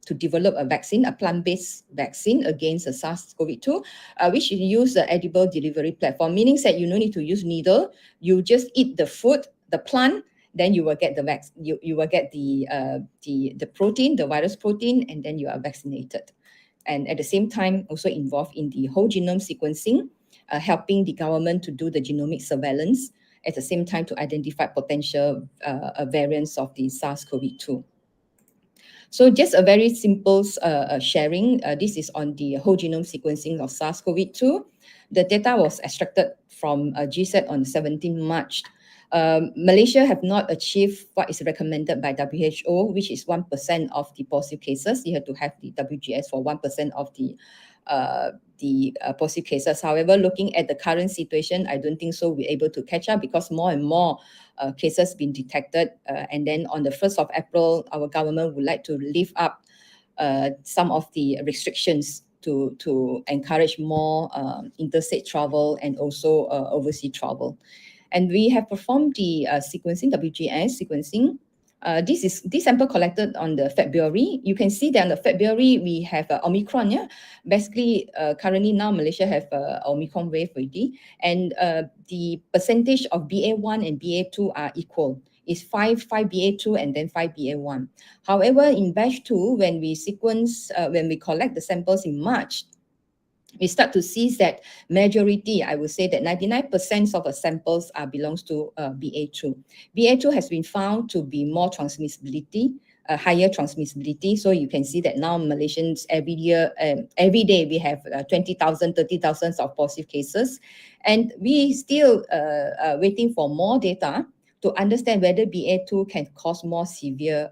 to develop a vaccine, a plant-based vaccine against the SARS-CoV-2, which use the edible delivery platform, meaning that you don't need to use needle, you just eat the food, the plant, then you will get the you will get the protein, the virus protein, and then you are vaccinated. And at the same time, also involved in the whole genome sequencing, helping the government to do the genomic surveillance, at the same time to identify potential variants of the SARS-CoV-2. So just a very simple sharing. This is on the whole genome sequencing of SARS-CoV-2. The data was extracted from GSAT on 17 March. Malaysia have not achieved what is recommended by WHO, which is 1% of the positive cases. You have to have the WGS for 1% of the positive cases. However, looking at the current situation, I don't think so we're able to catch up, because more and more cases been detected. And then on the 1st of April, our government would like to lift up some of the restrictions to encourage more interstate travel and also overseas travel. And we have performed the sequencing, WGS sequencing. This sample collected on the February. You can see that on the February, we have Omicron. Yeah? Basically, currently now Malaysia have Omicron wave already. And the percentage of BA1 and BA2 are equal. It's 5 BA2 and then 5 BA1. However, in batch 2, when we sequence, when we collect the samples in March, we start to see that majority, I would say that 99% of the samples belongs to BA2. BA2 has been found to be more transmissibility, higher transmissibility. So you can see that now Malaysians every day we have 20,000, 30,000 of positive cases. And we still waiting for more data to understand whether BA2 can cause more severe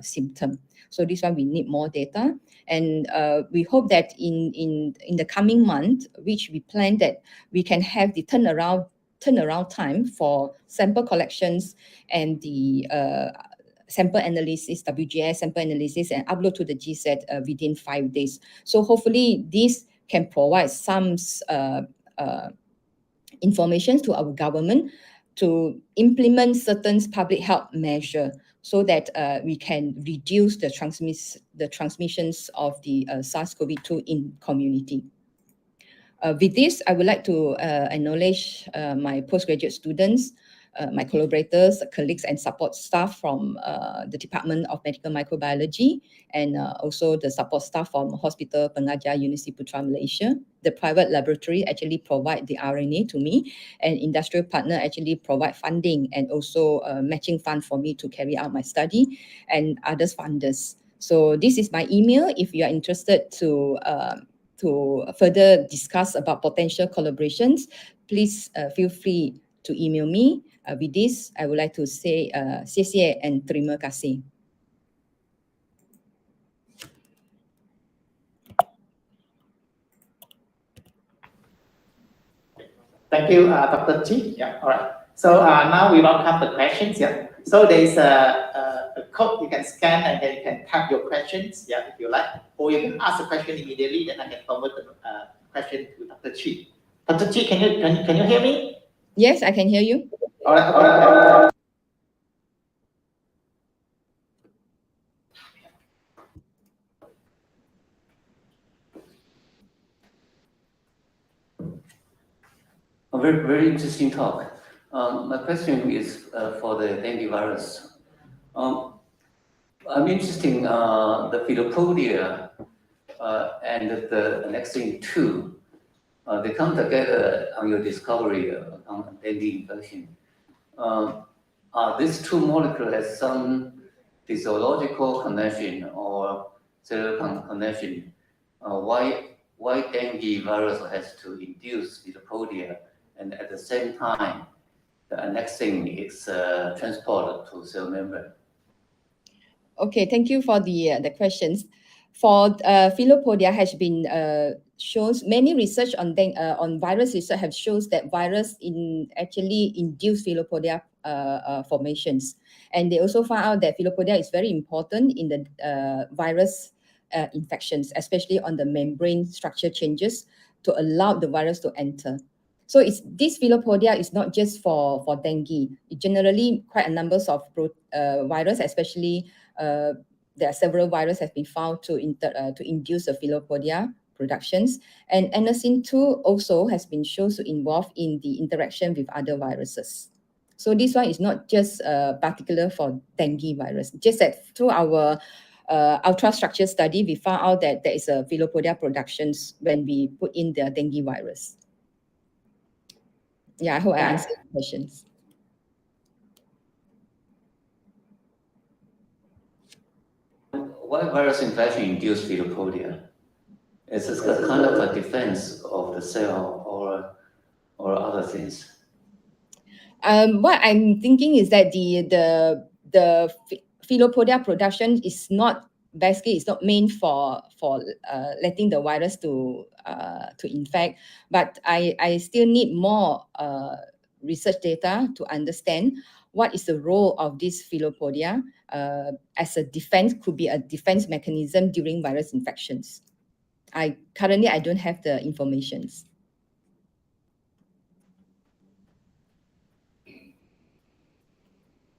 symptoms. So this one we need more data. And we hope that in the coming month, which we plan that we can have the turnaround time for sample collections and the sample analysis, WGS sample analysis, and upload to the GSAT within 5 days. So hopefully this can provide some information to our government to implement certain public health measure, so that we can reduce the transmissions of the SARS-CoV-2 in community. With this, I would like to acknowledge my postgraduate students my collaborators, colleagues, and support staff from the Department of Medical Microbiology, and also the support staff from Hospital Pengajar Universiti Putra, Malaysia. The private laboratory actually provide the RNA to me, and industrial partner actually provide funding and also matching fund for me to carry out my study, and others funders. So this is my email if you are interested to further discuss about potential collaborations. Please feel free to email me. With this, I would like to say 谢谢 and terima kasih. Thank you, Dr. Chee. Yeah, all right. So now we welcome the questions. Yeah. So there's a code you can scan and then you can type your questions. Yeah, if you like, or you can ask a question immediately. Then I can convert the question to Dr. Chee. Dr. Chee, can you hear me? Yes, I can hear you. All right. All right. A very interesting talk. My question is for the dengue virus. I'm interested in the Philopodia and the annexin 2. They come together on your discovery on dengue infection. Are these two molecules have some physiological connection or cellular connection? Why dengue virus has to induce Philopodia, and at the same time, the annexin is transported to cell membrane? Okay, thank you for the questions. For Philopodia has been shows many research on virus research have shows that virus actually induce Philopodia formations, and they also found out that Philopodia is very important in the virus infections, especially on the membrane structure changes to allow the virus to enter. So this Philopodia is not just for dengue. It generally quite a number of virus, especially there are several viruses have been found to induce the Philopodia productions, and annexin 2 also has been shown to involve in the interaction with other viruses. So this one is not just particular for dengue virus. Just that through our ultrastructure study, we found out that there is a Philopodia productions when we put in the dengue virus. Yeah, I hope I answered the questions. Why virus infection induce Philopodia? Is this a kind of a defense of the cell or other things? What I'm thinking is that the Philopodia production is not basically it's not meant for letting the virus to infect, but I still need more research data to understand what is the role of this Philopodia as a defense, could be a defense mechanism during virus infections. Currently I don't have the informations.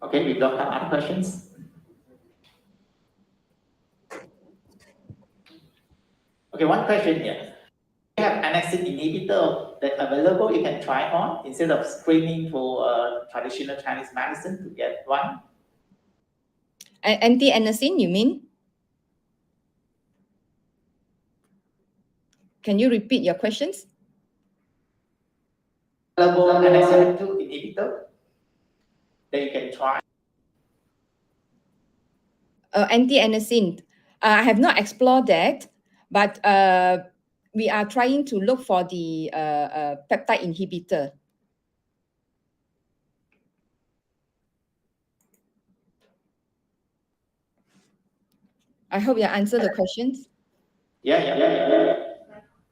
Okay, we don't have other questions. Okay, one question here. You have annexin inhibitor that available you can try on instead of screening for traditional Chinese medicine to get one? Anti-annexin, you mean? Can you repeat your questions? Available annexin 2 inhibitor that you can try. Anti-annexin. I have not explored that, but we are trying to look for the peptide inhibitor. I hope you answered the questions. Yeah.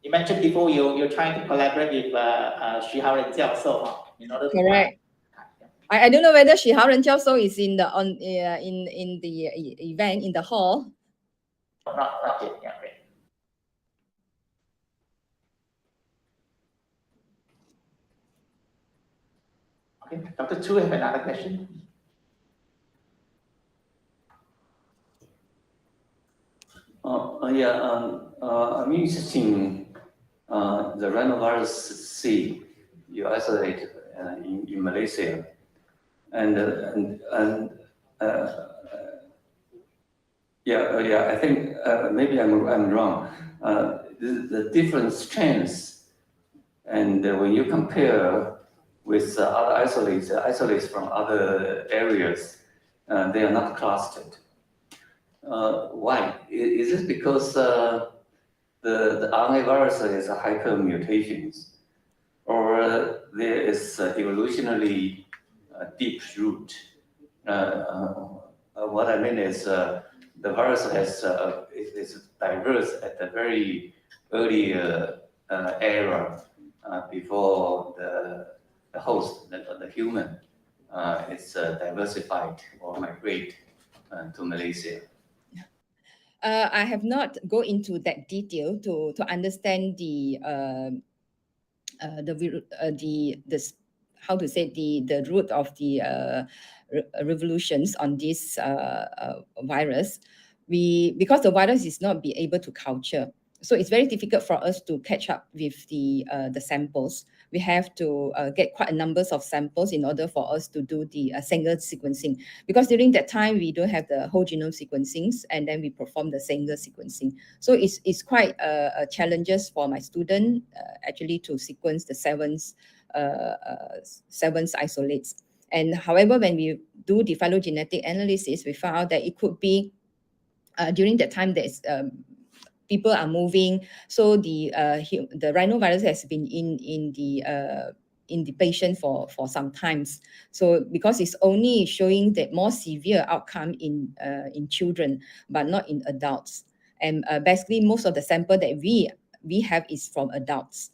You mentioned before you're trying to collaborate with Hsuan-Yu Chen in order to. Correct. I don't know whether Hsuan-Yu Chen is in the event in the hall. Not yet. Yeah, right. Okay, Dr. Chu have another question. I'm interested in the rhinovirus C you isolate in Malaysia. I think maybe I'm wrong. The different strains, and when you compare with other isolates from other areas, they are not clustered. Why? Is it because the RNA virus is a hypermutations, or there is evolutionarily deep root? What I mean is the virus is diverse at a very early era before the host, the human, is diversified or migrate to Malaysia. I have not go into that detail to understand the how to say the root of the revolutions on this virus. Because the virus is not be able to culture, so it's very difficult for us to catch up with the samples. We have to get quite a numbers of samples in order for us to do the single sequencing, because during that time we don't have the whole genome sequencing, and then we perform the single sequencing. So it's quite a challenges for my student actually to sequence the seven isolates. And however, when we do the phylogenetic analysis, we found out that it could be during that time there's people are moving, so the rhinovirus has been in the patient for some times. So because it's only showing that more severe outcome in children, but not in adults. And basically, most of the sample that we have is from adults.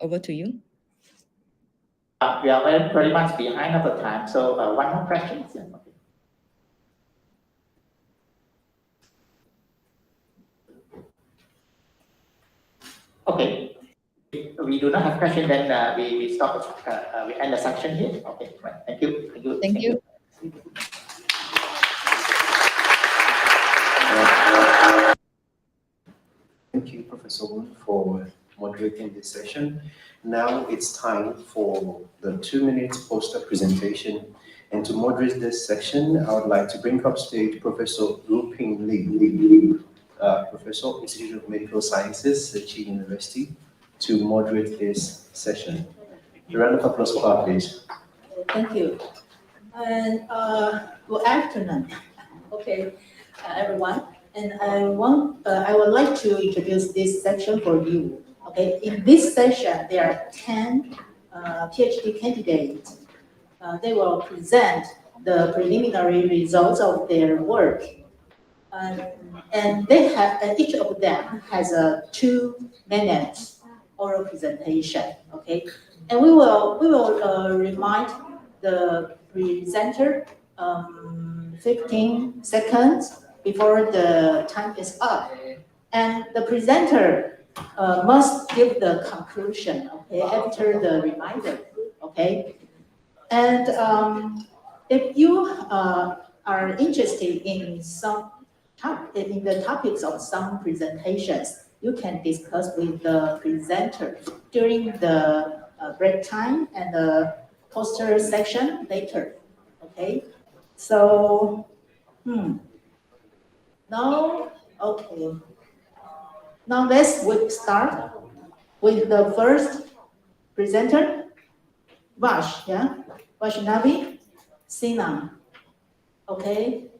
Over to you. We are very much behind of the time, so one more question. Okay, we do not have question, then we stop. We end the section here. Okay, right. Thank you. Thank you. Thank you, Professor Wu, for moderating this session. Now it's time for the 2-minute poster presentation. And to moderate this section, I would like to bring up stage Professor Wu Ping Li, Professor, Institute of Medical Sciences, Tzu Chi University, to moderate this session. A round of applause for her, please. Thank you. And good afternoon. Okay, everyone. And I would like to introduce this section for you. Okay, in this session, there are 10 PhD candidates. They will present the preliminary results of their work. And they have, each of them has a 2-minute oral presentation. Okay, and we will remind the presenter 15 seconds before the time is up, and the presenter must give the conclusion. Okay, after the reminder. Okay, and if you are interested in the topics of some presentations, you can discuss with the presenter during the break time and the poster section later. Okay, so now let's start with the first presenter, Vash. Yeah, Vaishnavi Sinha. Okay,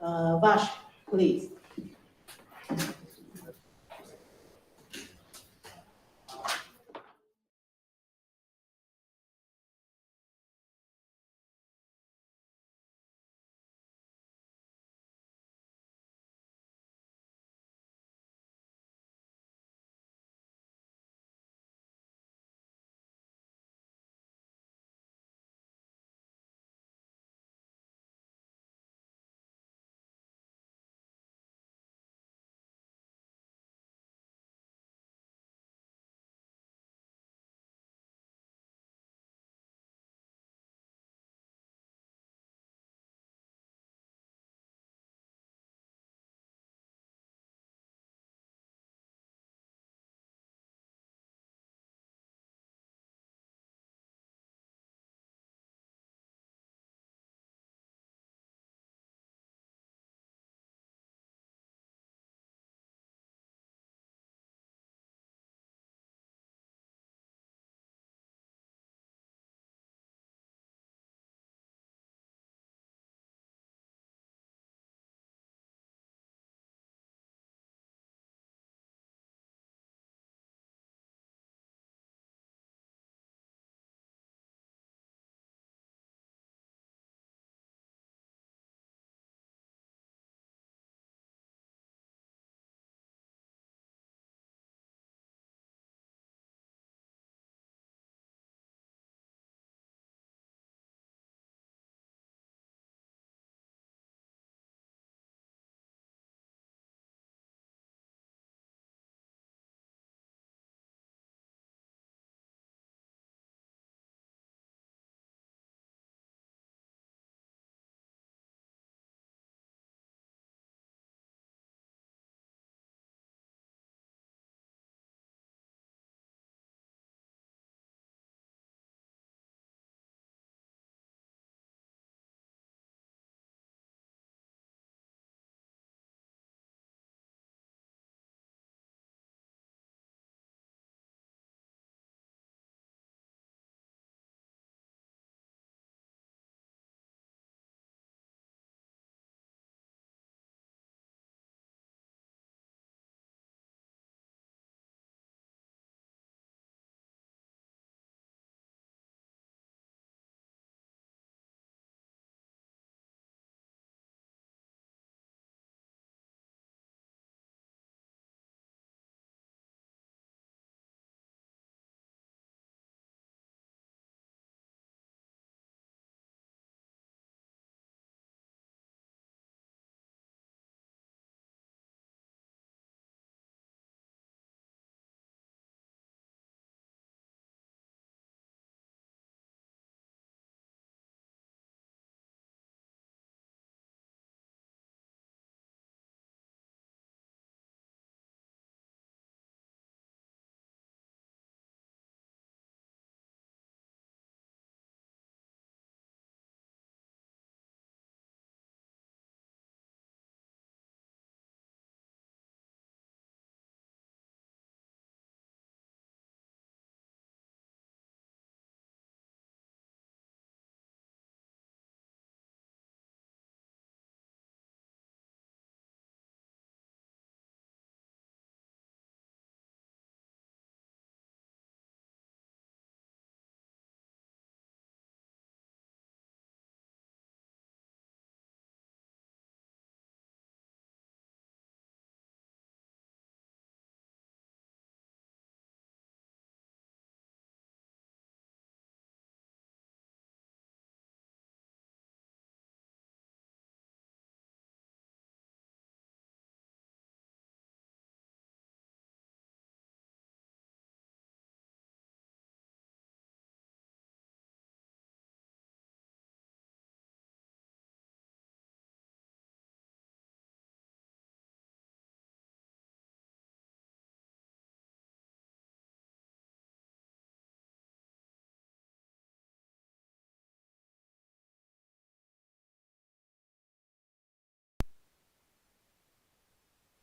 Vash, please.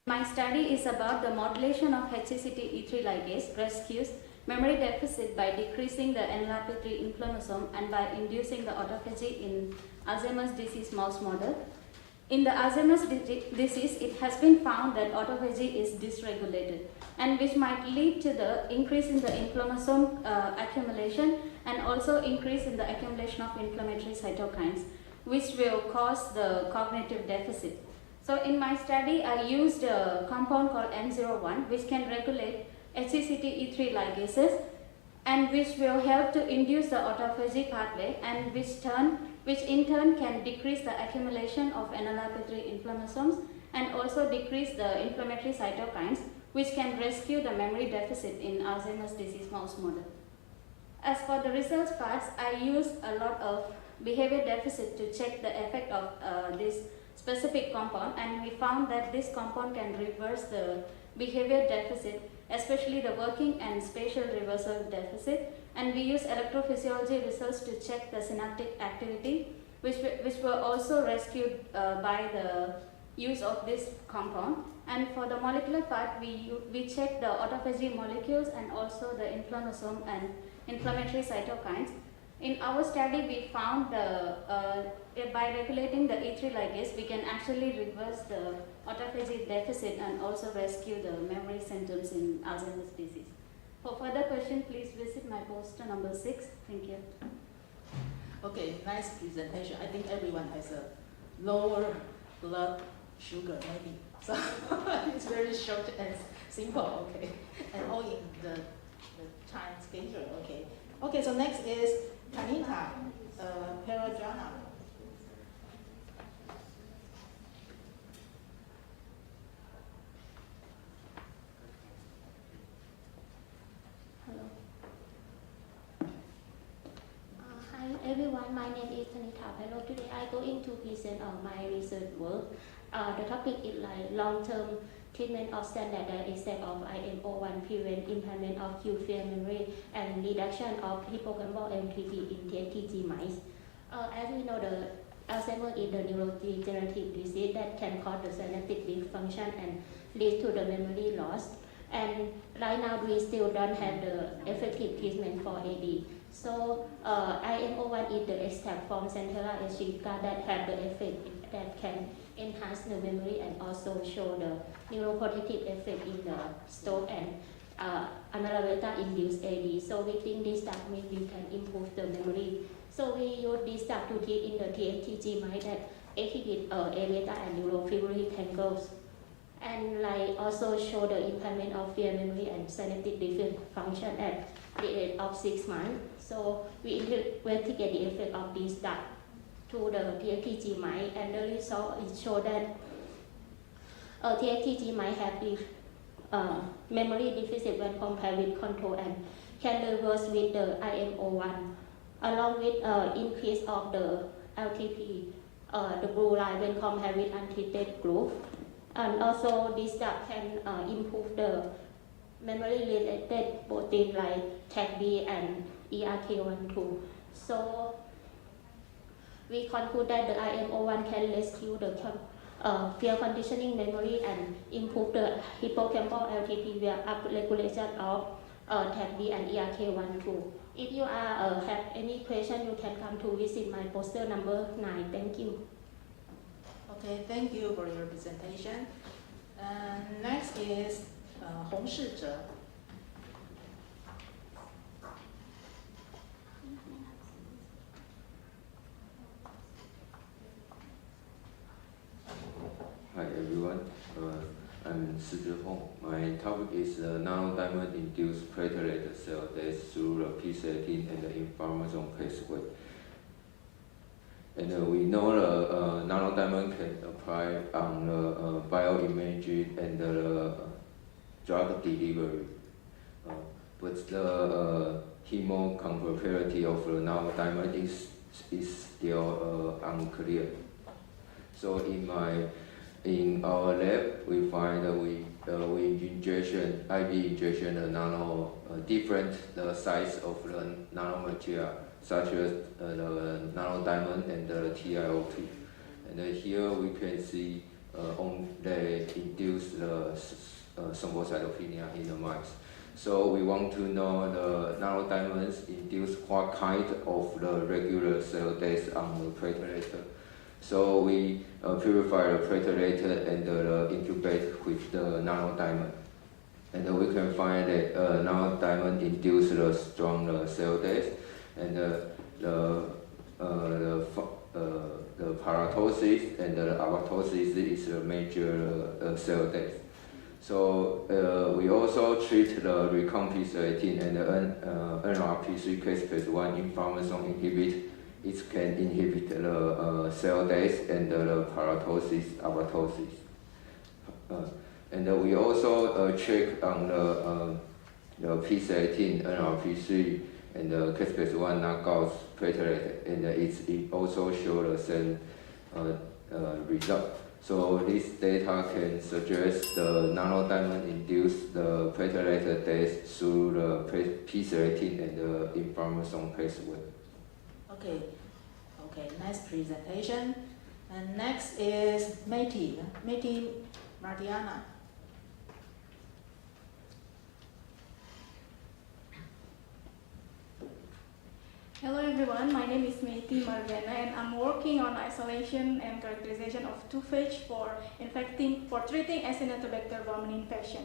My study is about the modulation of HCCT-E3 ligase rescues memory deficit by decreasing the NLRP3 inflammasome and by inducing the autophagy in Alzheimer's disease mouse model. In the Alzheimer's disease, it has been found that autophagy is dysregulated, and which might lead to the increase in the inflammasome accumulation and also increase in the accumulation of inflammatory cytokines, which will cause the cognitive deficit. So in my study, I used a compound called M01, which can regulate HCCT-E3 ligases, and which will help to induce the autophagy pathway, and which in turn can decrease the accumulation of NLRP3 inflammasomes and also decrease the inflammatory cytokines, which can rescue the memory deficit in Alzheimer's disease mouse model. As for the research parts, I used a lot of behavior deficit to check the effect of this specific compound, and we found that this compound can reverse the behavior deficit, especially the working and spatial reversal deficit, and we use electrophysiology results to check the synaptic activity, which were also rescued by the use of this compound. And for the molecular part, we check the autophagy molecules and also the inflammasome and inflammatory cytokines. In our study, we found by regulating the E3 ligase, we can actually reverse the autophagy deficit and also rescue the memory symptoms in Alzheimer's disease. For further questions, please visit my poster number 6. Thank you. Okay, nice presentation. I think everyone has a lower blood sugar, maybe. So it's very short and simple, okay. And all in the time schedule, okay. Okay, so next is Tanika Perajana. Hi everyone, my name is Tanika Pelo. Today I go into present my research work. The topic is like long-term treatment of standardized exam of IMO1 prevent impairment of Q-fear memory and reduction of hippocampal MTP in TCASB mice. As we know, the Alzheimer's is the neurodegenerative disease that can cause the synaptic dysfunction and lead to the memory loss. And right now we still don't have the effective treatment for AD. So IMO1 is the extract from Centella escherichia that have the effect that can enhance the memory and also show the neuroprotective effect in the stroke and amyloid beta induced AD. So we think this stuff means we can improve the memory. So we use this stuff to treat in the TFTG mice that exhibit A beta and neurofibrillary tangles, and like also show the impairment of fear memory and synaptic function at the age of 6 months. So we investigate the effect of this stuff to the TFTG mice, and the result is show that TFTG mice have this memory deficit when compared with control and can reverse with the IMO1, along with increase of the LTP, the blue line when compared with untreated group. And also this stuff can improve the memory related protein like TACB and ERK1/2. So we conclude that the IMO1 can rescue the fear conditioning memory and improve the hippocampal LTP via upregulation of TACB and ERK1/2. If you have any question, you can come to visit my poster number 9. Thank you. Okay, thank you for your presentation. Next is Hong Shizhe. Hi everyone, I'm Shizhe Hong. My topic is nanodiamond-induced platelet cell death through the P18 and the inflammasome pathway. And we know the nanodiamond can apply on the bioimaging and the drug delivery, but the hemocompatibility of the nanodiamond is still unclear. So in our lab, we find that we IV injection the different size of the nanomaterial, such as the nanodiamond and the TiO2. And here we can see they induce the thrombocytopenia in the mice. So we want to know the nanodiamonds induce what kind of the regular cell death on the protolator. So we purify the protolator and incubate with the nanodiamond. And we can find that nanodiamond induce the strong cell death, and the paratosis and the apoptosis is a major cell death. So we also treat the recomp-18 and the NRP3 caspase-1 inflammasome inhibit. It can inhibit the cell death and the paratosis, apoptosis. And we also check on the PC18, NRP3, and the caspase-1 knockouts platelet, and it also shows the same result. So this data can suggest the nanodiamond induce the platelet death through the PC18 and the inflammasome pathway. Okay, nice presentation. And next is Meti Mardiana. Hello everyone, my name is Meti Mardiana and I'm working on isolation and characterization of toothpaste for treating Acinetobacter baumannii infection.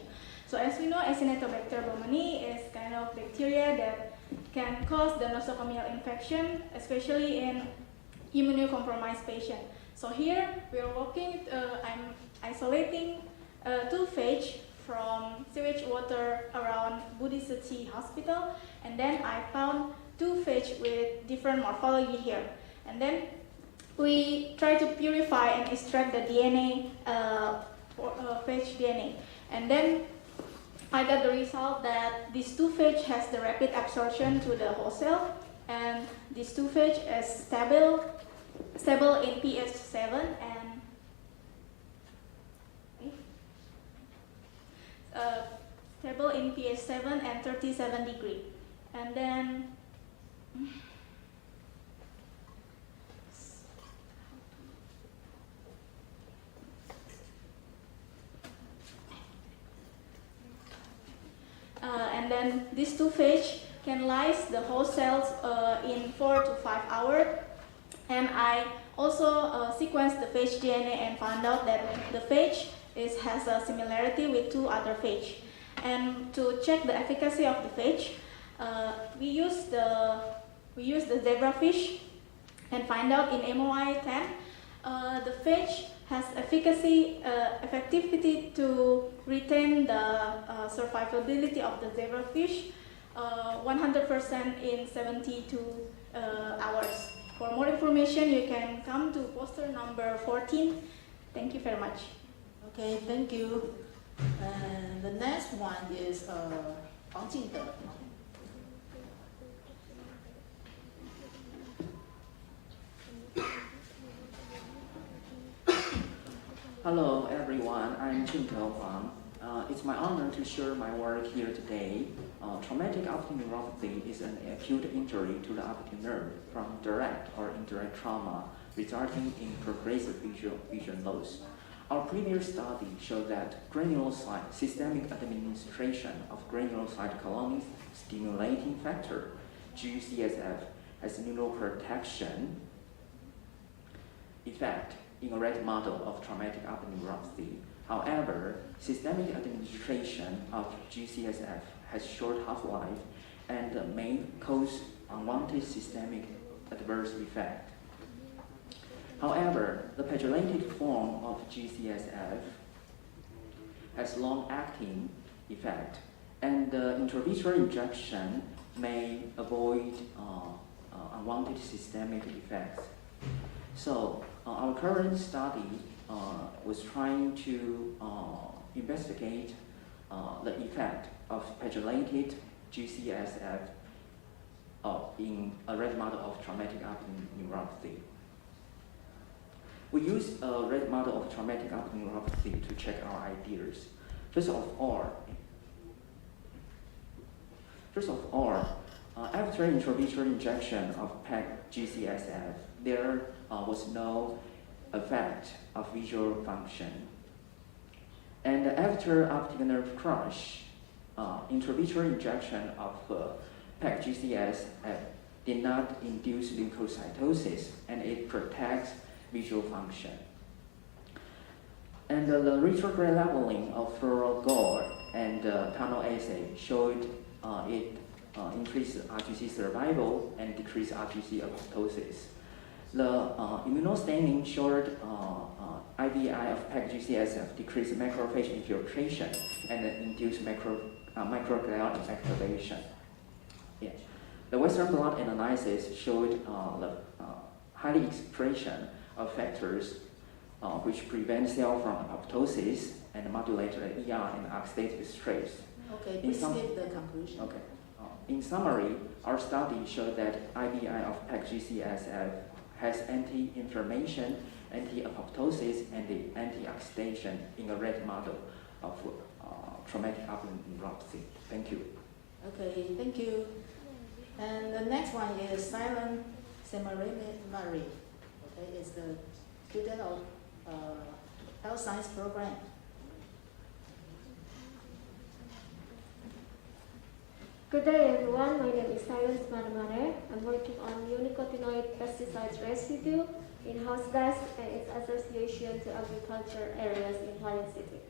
So as we know, Acinetobacter baumannii is kind of bacteria that can cause the nosocomial infection, especially in immunocompromised patients. So here we are working, I'm isolating toothpaste from sewage water around Tzu Chi Hospital, and then I found toothpaste with different morphology here. And then we try to purify and extract the DNA, phage DNA. And then I got the result that this toothpaste has the rapid absorption to the host cell, and this toothpaste is stable in pH 7 and stable in pH 7 and 37 degree. And then this toothpaste can lyse the host cells in 4 to 5 hours. And I also sequenced the phage DNA and found out that the phage has a similarity with 2 other phage. And to check the efficacy of the phage, we use the zebrafish and find out in MOI 10 the phage has effectivity to retain the survivability of the zebrafish 100% in 72 hours. For more information, you can come to poster number 14. Thank you very much. Okay, thank you. And the next one is Jing. Hello everyone, I'm Jing Huang. It's my honor to share my work here today. Traumatic optic neuropathy is an acute injury to the optic nerve from direct or indirect trauma resulting in progressive vision loss. Our previous study showed that systemic administration of granulocyte colonies stimulating factor, GCSF, has neuroprotection effect in a rat model of traumatic optic neuropathy. However, systemic administration of GCSF has short half-life and may cause unwanted systemic adverse effect. However, the pegylated form of GCSF has long-acting effect, and the intravitreal injection may avoid unwanted systemic effects. So, our current study was trying to investigate the effect of pegylated GCSF in a rat model of traumatic optic neuropathy. We use a rat model of traumatic optic neuropathy to check our ideas. First of all, after intravitreal injection of PEG GCSF, there was no effect of visual function. And after optic nerve crush, intravitreal injection of PEG-GCSF did not induce leukocytosis, and it protects visual function. And the retrograde leveling of fluoral gold and tunnel assay showed it increased RGC survival and decreased RGC apoptosis. The immunostaining showed IVI of PEG-GCSF decreased macrophage infiltration and induced microglial activation. Yeah. The Western blot analysis showed the highly expression of factors which prevent cell from apoptosis and modulate the ER and oxidative stress. Okay, please give the conclusion. Okay. In summary, our study showed that IVI of PEG-GCSF has anti-inflammation, anti-apoptosis, and the anti-oxidation in a rat model of traumatic neuropathy. Thank you. Okay, thank you. And the next one is Silent Semarine. Okay, is the student of health science program. Good day everyone, my name is Silence Manamane. I'm working on neonicotinoid pesticides residue in house dust and its association to agriculture areas in Hui-Yee.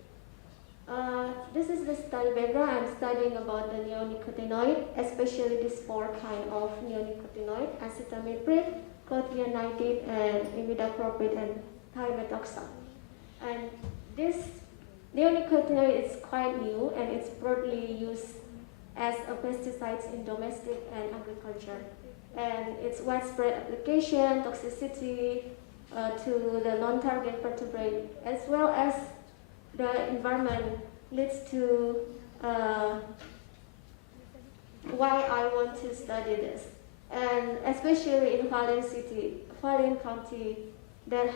This is the study background. I'm studying about the neonicotinoid, especially this four kind of neonicotinoid: acetamiprid, cothianidin, and imidacloprid and thiamethoxam. And this neonicotinoid is quite new and it's broadly used as a pesticides in domestic and agriculture. And its widespread application, toxicity to the non-target vertebrate, as well as the environment, leads to why I want to study this. And especially in Hualien County, that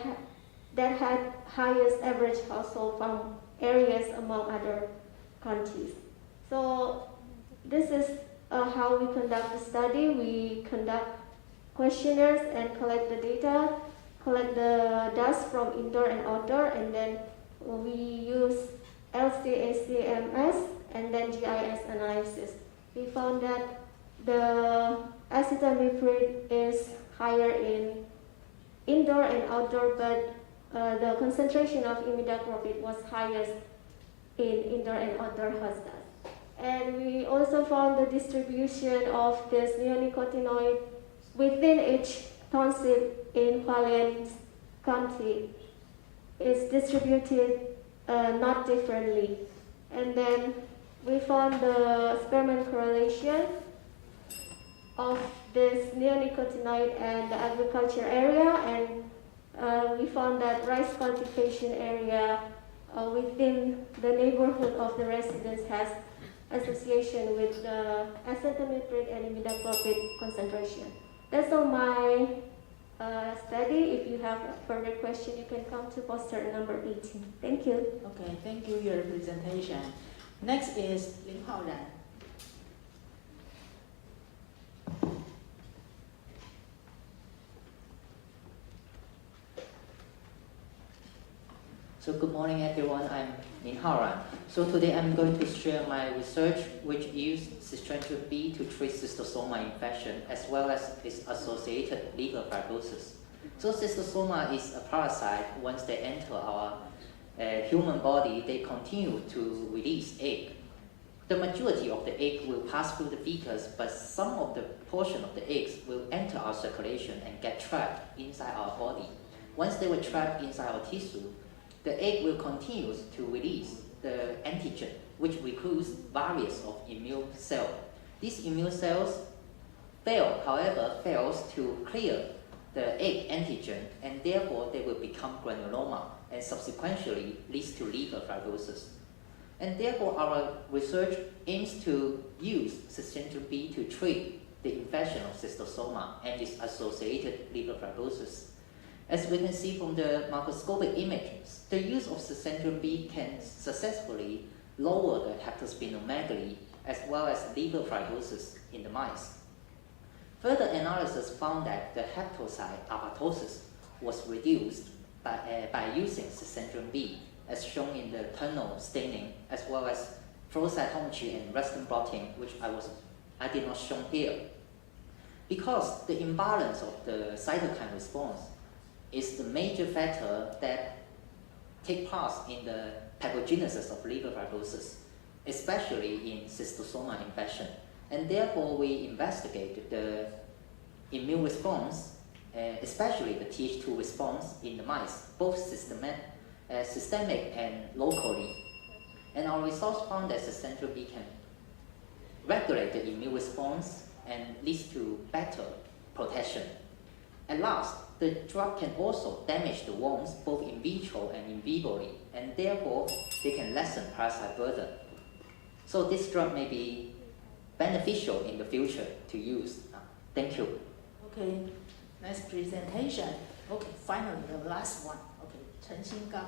had highest average household from areas among other counties. So this is how we conduct the study. We conduct questionnaires and collect the data, collect the dust from indoor and outdoor, and then we use LC-ACMS and then GIS analysis. We found that the acetamiprid is higher in indoor and outdoor, but the concentration of imidacloprid was highest in indoor and outdoor host dust. And we also found the distribution of this neonicotinoid within each township in Hualien County is distributed not differently. And then we found the experiment correlation of this neonicotinoid and the agriculture area, and we found that rice cultivation area within the neighborhood of the residents has association with the acetamiprid and imidacloprid concentration. That's all my study. If you have further question, you can come to poster number 18. Thank you. Okay, thank you for your presentation. Next is Lin Haoran. So good morning everyone, I'm Lin Haoran. So today I'm going to share my research which uses Cisgender B to treat cystosoma infection as well as its associated liver fibrosis. So cystosoma is a parasite. Once they enter our human body, they continue to release egg. The majority of the egg will pass through the fetus, but some of the portion of the eggs will enter our circulation and get trapped inside our body. Once they were trapped inside our tissue, the egg will continue to release the antigen, which recruits various of immune cells. These immune cells fails to clear the egg antigen, and therefore they will become granuloma and subsequently leads to liver fibrosis. And therefore our research aims to use Cisgender B to treat the infection of cystosoma and its associated liver fibrosis. As we can see from the microscopic images, the use of Cisgender B can successfully lower the hepatosplenomegaly as well as liver fibrosis in the mice. Further analysis found that the hepatocyte apoptosis was reduced by using centrum B, as shown in the tunnel staining, as well as flow cytometry and Western blotting, which I did not show here. Because the imbalance of the cytokine response is the major factor that take part in the pathogenesis of liver fibrosis, especially in cystosoma infection. And therefore, we investigated the immune response, especially the Th2 response in the mice, both systemic and locally. And our results found that the central B can regulate the immune response and leads to better protection. At last, the drug can also damage the worms both in vitro and in vivo, and therefore they can lessen parasite burden. So this drug may be beneficial in the future to use. Thank you. Okay, nice presentation. Okay, finally the last one. Okay, Chung-Hsing Chang.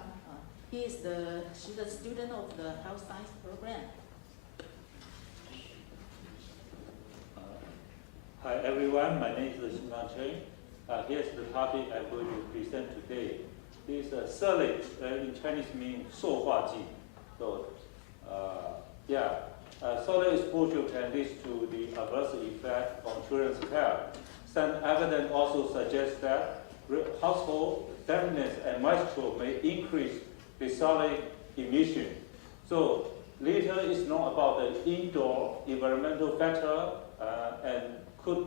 She's a student of the health science program. Hi everyone, my name is Hsuan-Yu Chen. Here's the topic I'm going to present today. This solid in Chinese means 塑化剂. So, solid exposure can lead to the adverse effect on children's health. Some evidence also suggests that household dampness and moisture may increase the solid emission. So, later it's not about the indoor environmental factor and could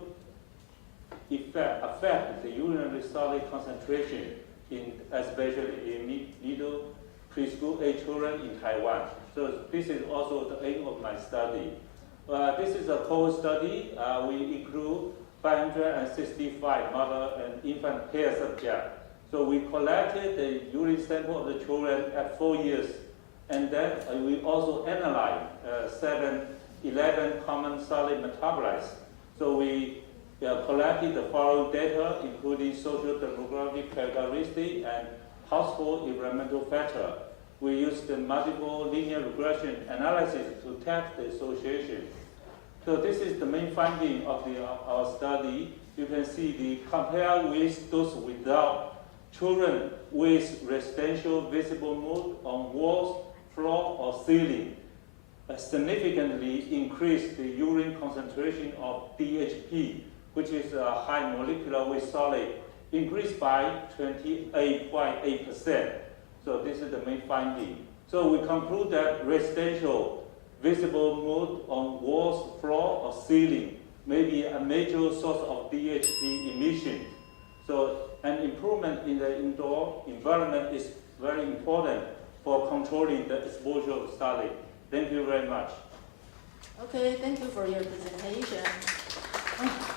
affect the urinary solid concentration, especially in middle preschool age children in Taiwan. So this is also the aim of my study. This is a cohort study. We include 565 mother and infant care subjects. So we collected the urine sample of the children at 4 years, and then we also analyzed 11 common solid metabolites. So we collected the following data, including social demographic characteristics and household environmental factor. We used the multiple linear regression analysis to test the association. So this is the main finding of our study. You can see the compared with those without children with residential visible mold on walls, floor, or ceiling significantly increased the urine concentration of DHP, which is a high molecular weight solid, increased by 28.8%. So this is the main finding. So we conclude that residential visible mold on walls, floor, or ceiling may be a major source of DHP emission. So an improvement in the indoor environment is very important for controlling the exposure of solid. Thank you very much. Okay, thank you for your presentation.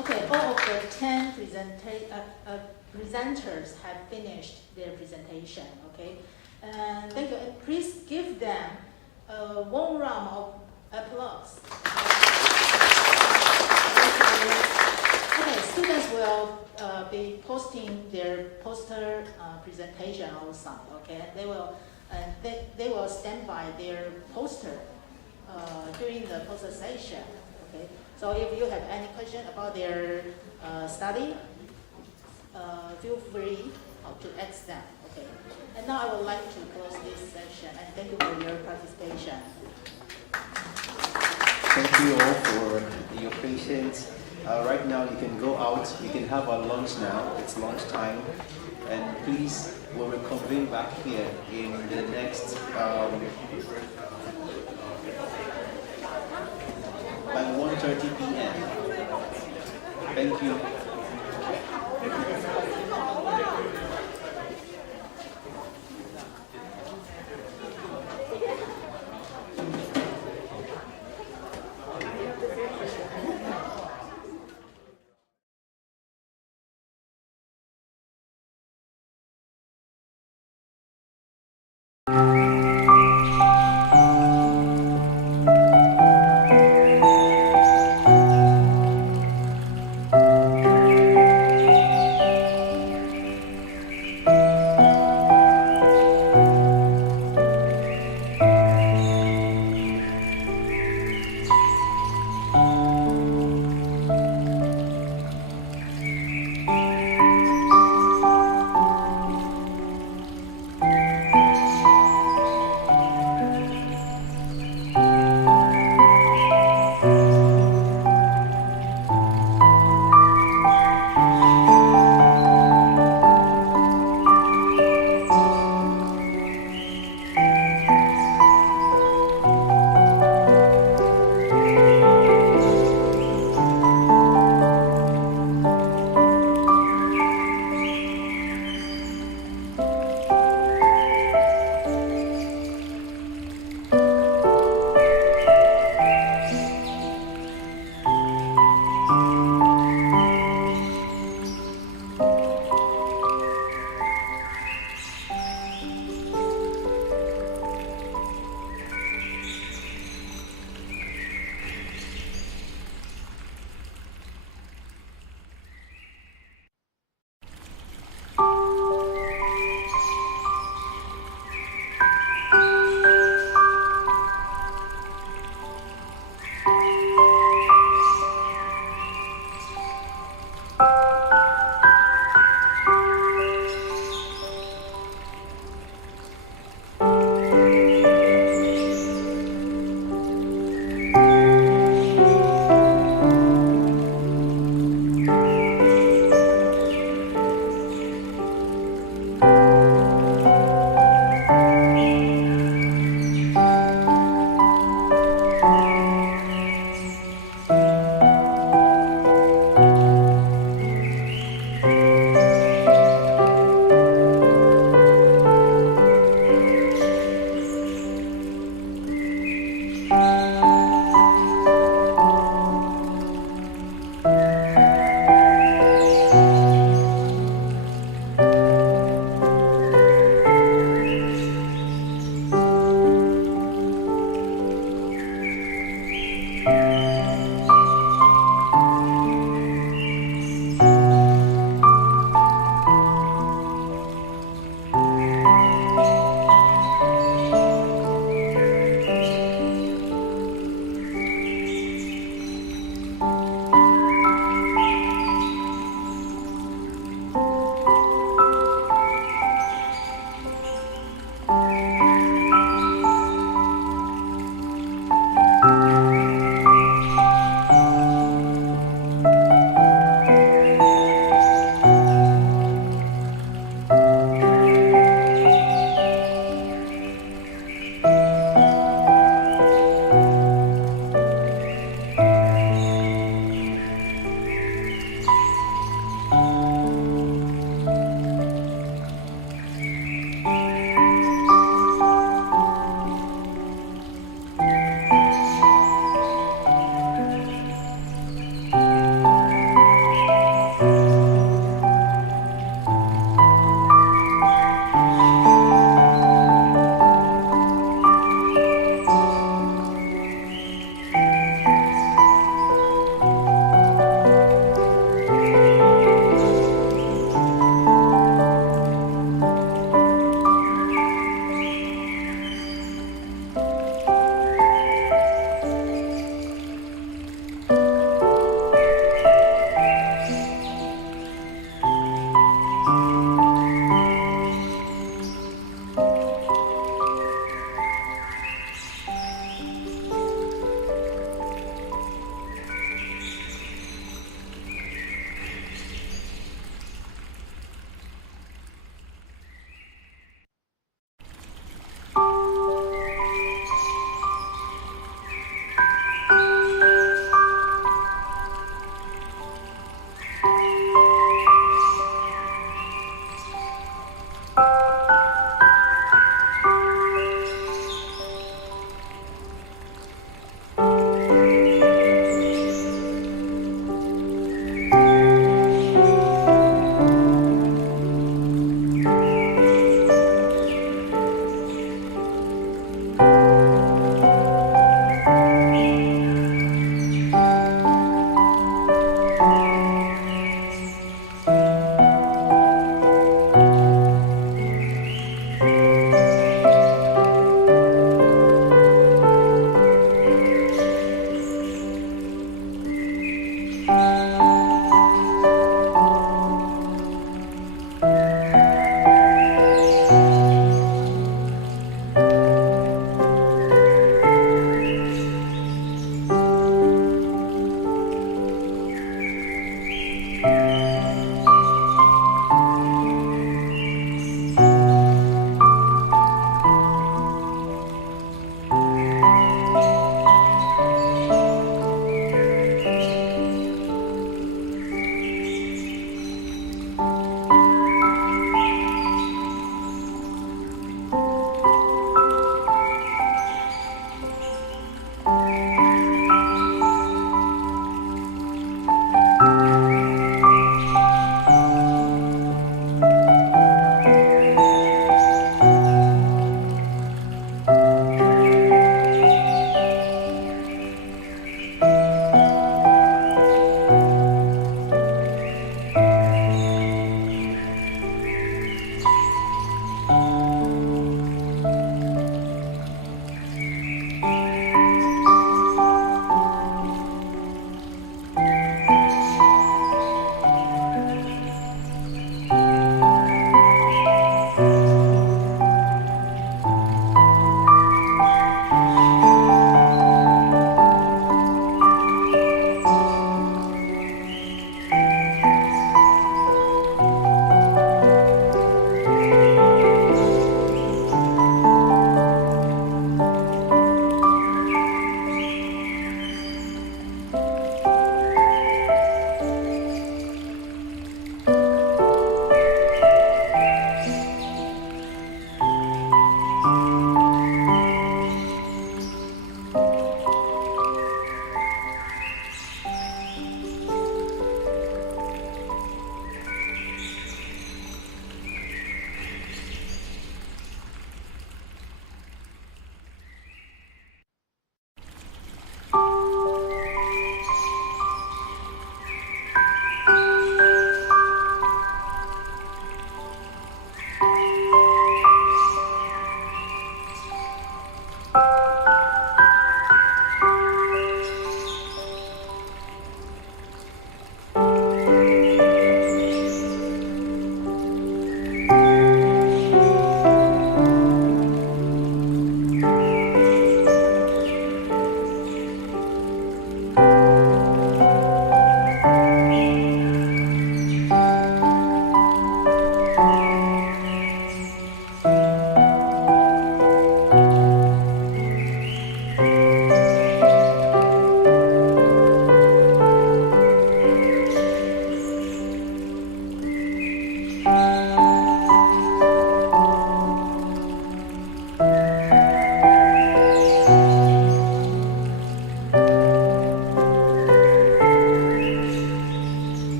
Okay, all of the 10 presenters have finished their presentation, okay? And thank you, and please give them a warm round of applause. Okay, students will be posting their poster presentation outside, okay? They will stand by their poster during the poster session, okay? So if you have any question about their study, feel free to ask them, okay? And now I would like to close this session, and thank you for your participation. Thank you all for your patience. Right now you can go out, you can have our lunch now, it's lunchtime, and please we'll reconvene back here in the next by 1:30 p.m. Thank you.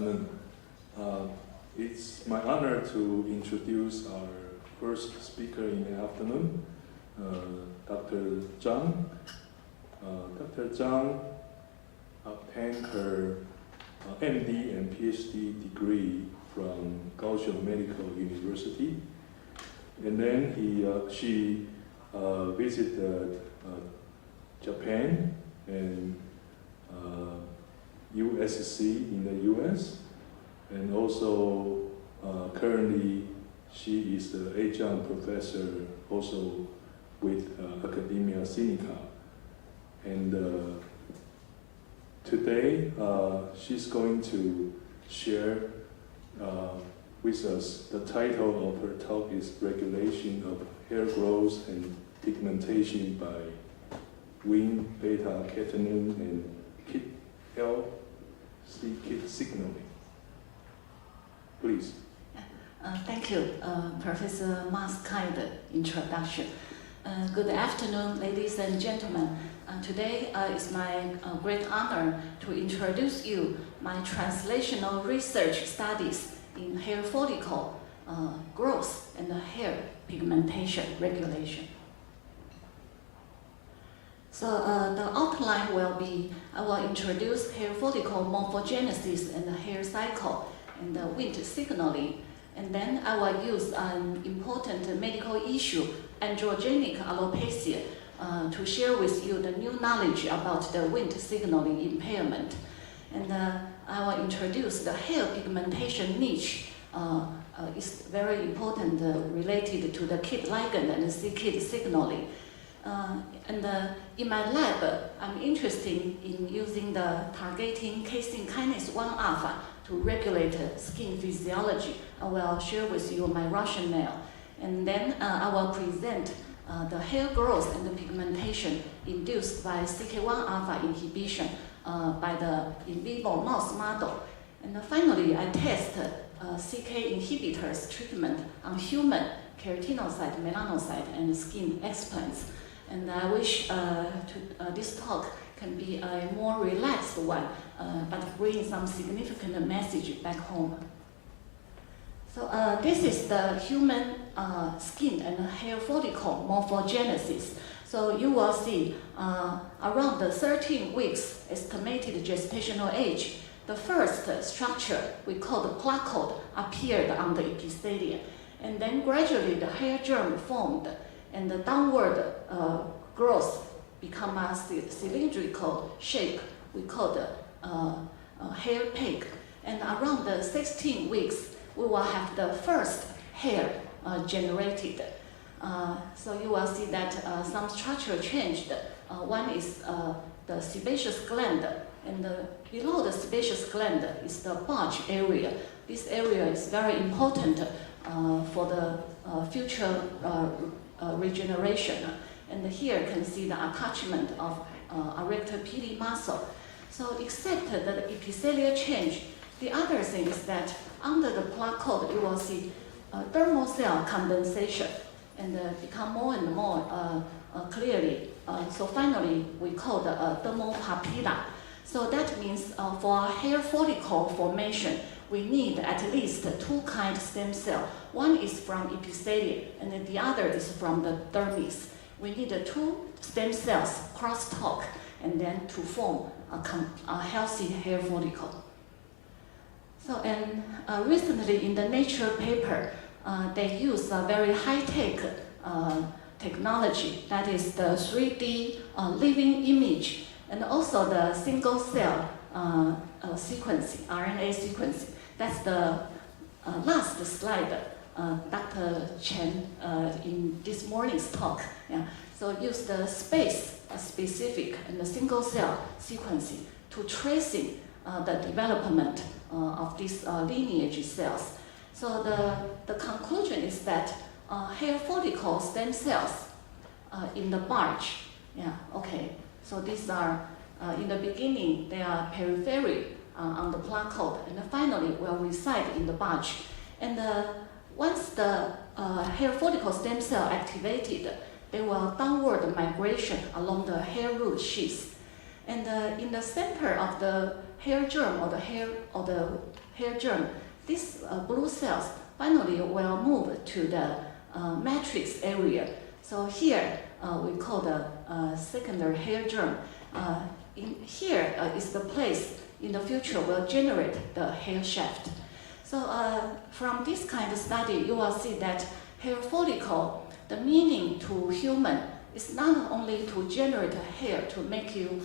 afternoon. It's my honor to introduce our first speaker in the afternoon, Dr. Chang. Dr. Chang obtained her MD and PhD degree from Kaohsiung Medical University, and then she visited Japan and USC in the US, and also currently she is the adjunct professor also with AcadEmia Sinica. And today she's going to share with us. The title of her talk is Regulation of Hair Growth and Pigmentation by Wnt beta-catenin and KIT signaling. Please. Thank you, Professor Ma's kind introduction. Good afternoon, ladies and gentlemen. Today it's my great honor to introduce you my translational research studies in hair follicle growth and hair pigmentation regulation. So the outline will be, I will introduce hair follicle morphogenesis and the hair cycle and the Wnt signaling, and then I will use an important medical issue, androgenic alopecia, to share with you the new knowledge about the Wnt signaling impairment. And I will introduce the hair pigmentation niche. Is very important related to the KIT ligand and the c-KIT signaling. In my lab, I'm interested in using the targeting casein kinase 1 alpha to regulate skin physiology. I will share with you my rationale. And then I will present the hair growth and the pigmentation induced by CK1 alpha inhibition by the in vivo mouse model. And finally, I test CK inhibitors treatment on human keratinocyte, melanocyte, and skin explants. And I wish this talk can be a more relaxed one, but bring some significant message back home. So this is the human skin and hair follicle morphogenesis. So you will see around the 13 weeks estimated gestational age, the first structure we call the placode appeared on the epithelium. And then gradually the hair germ formed and the downward growth become a cylindrical shape we call the hair peg. And around the 16 weeks, we will have the first hair generated. So you will see that some structure changed. One is the sebaceous gland, and below the sebaceous gland is the bulge area. This area is very important for the future regeneration. And here you can see the attachment of erector pili muscle. So except the epithelial change, the other thing is that under the placode you will see dermal cell condensation and become more and more clearly. So finally we call the dermal papilla. So that means for hair follicle formation, we need at least two kinds of stem cell. One is from epithelium, and then the other is from the dermis. We need two stem cells crosstalk, and then to form a healthy hair follicle. So, and recently in the Nature paper, they use a very high-tech technology, that is the 3D living image, and also the single cell sequencing, RNA sequencing. That's the last slide, Dr. Chen in this morning's talk. Yeah. So use the space-specific and the single cell sequencing to tracing the development of these lineage cells. So the conclusion is that hair follicle stem cells in the bulge, yeah, okay. So these are, in the beginning, they are periphery on the placode, and finally will reside in the bulge. And once the hair follicle stem cell activated, they will downward migration along the hair root sheath. And in the center of the hair germ or the hair germ, these blue cells finally will move to the matrix area. So here we call the secondary hair germ. In here is the place in the future will generate the hair shaft. So from this kind of study, you will see that hair follicle, the meaning to human is not only to generate hair to make you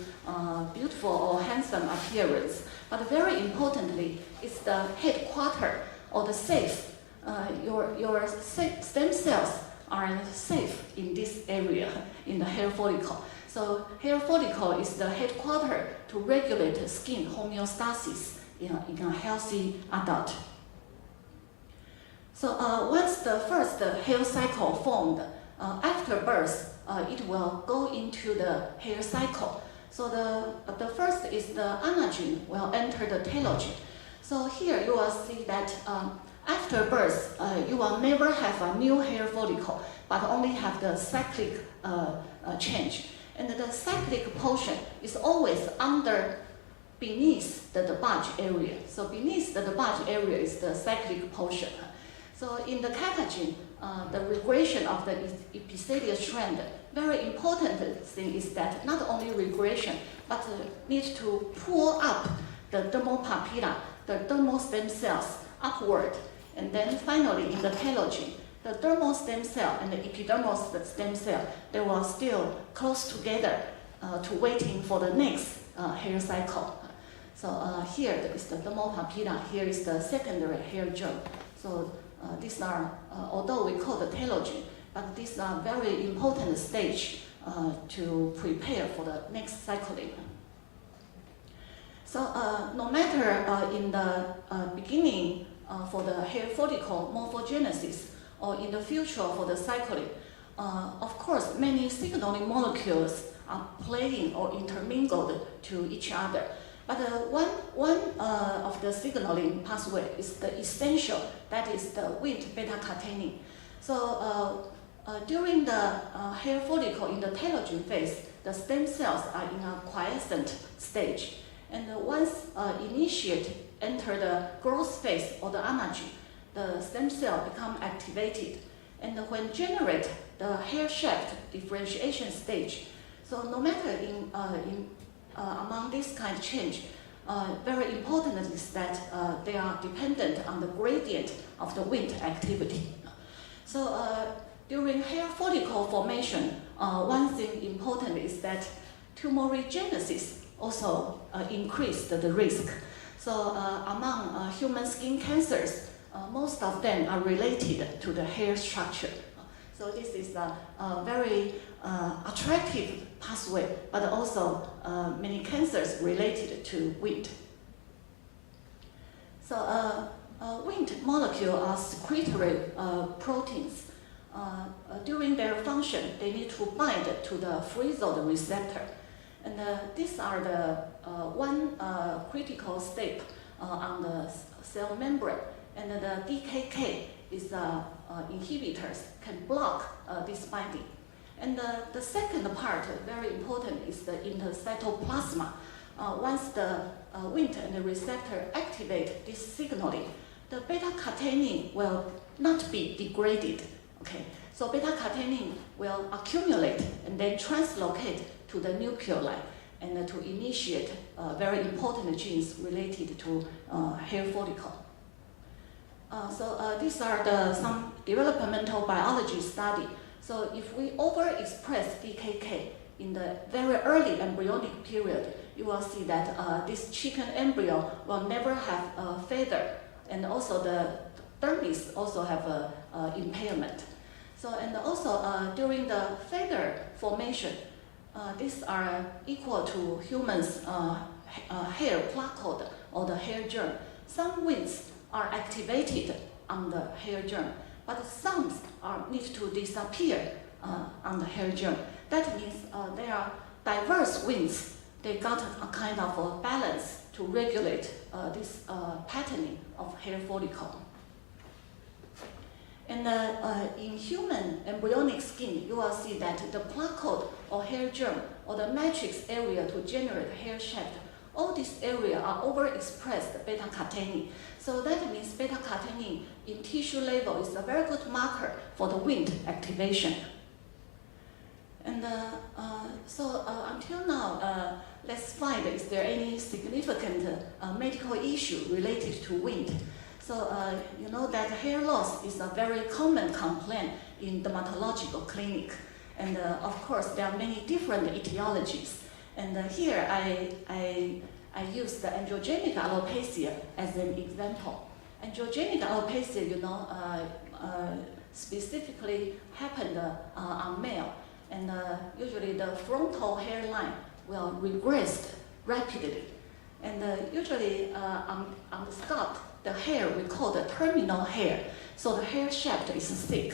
beautiful or handsome appearance, but very importantly, it's the headquarter or the safe. Your stem cells are safe in this area, in the hair follicle. So hair follicle is the headquarter to regulate skin homeostasis in a healthy adult. So once the first hair cycle formed, after birth, it will go into the hair cycle. So the first is the anagen will enter the telogen. So here you will see that after birth, you will never have a new hair follicle, but only have the cyclic change. And the cyclic portion is always beneath the bulge area. So beneath the bulge area is the cyclic portion. So in the catechin, the regression of the epithelial strand, very important thing is that not only regression, but need to pull up the dermal papilla, the dermal stem cells upward. And then finally in the telogen, the dermal stem cell and the epidermal stem cell, they will still close together to waiting for the next hair cycle. So here is the dermal papilla, here is the secondary hair germ. So these are, although we call the telogen, but these are very important stage to prepare for the next cycling. So no matter in the beginning for the hair follicle morphogenesis or in the future for the cycling, of course many signaling molecules are playing or intermingled to each other. But one of the signaling pathway is the essential, that is the Wnt beta-catenin. So during the hair follicle in the telogen phase, the stem cells are in a quiescent stage. And once initiate enter the growth phase or the anagen, the stem cell become activated. And when generate the hair shaft differentiation stage, so no matter among this kind of change, very important is that they are dependent on the gradient of the Wnt activity. So during hair follicle formation, one thing important is that tumorigenesis also increased the risk. So among human skin cancers, most of them are related to the hair structure. So this is a very attractive pathway, but also many cancers related to Wnt. So Wnt molecules are secretory proteins. During their function, they need to bind to the freezed receptor. And these are the one critical step on the cell membrane. And the DKK is inhibitors can block this binding. And the second part, very important, is the intercytoplasma. Once the Wnt and the receptor activate this signaling, the beta-catenin will not be degraded. Okay, so beta-catenin will accumulate and then translocate to the nucleoli and to initiate very important genes related to hair follicle. So these are some developmental biology study. So if we overexpress DKK in the very early embryonic period, you will see that this chicken embryo will never have a feather, and also the dermis also have a impairment. So and also during the feather formation, these are equal to humans' hair placoid or the hair germ. Some Wts are activated on the hair germ, but some need to disappear on the hair germ. That means there are diverse Wts. They got a kind of a balance to regulate this patterning of hair follicle. And in human embryonic skin, you will see that the placoid or hair germ or the matrix area to generate hair shaft all these areas are overexpressed beta-catenin. So that means beta-catenin in tissue level is a very good marker for the Wnt activation. And until now, let's find is there any significant medical issue related to Wnt. So you know that hair loss is a very common complaint in dermatological clinic. And of course, there are many different etiologies. And here I use the androgenic alopecia as an example. Androgenic alopecia, you know, specifically happened on male. And usually the frontal hairline will regress rapidly. And usually on the scalp, the hair we call the terminal hair. So the hair shaft is thick.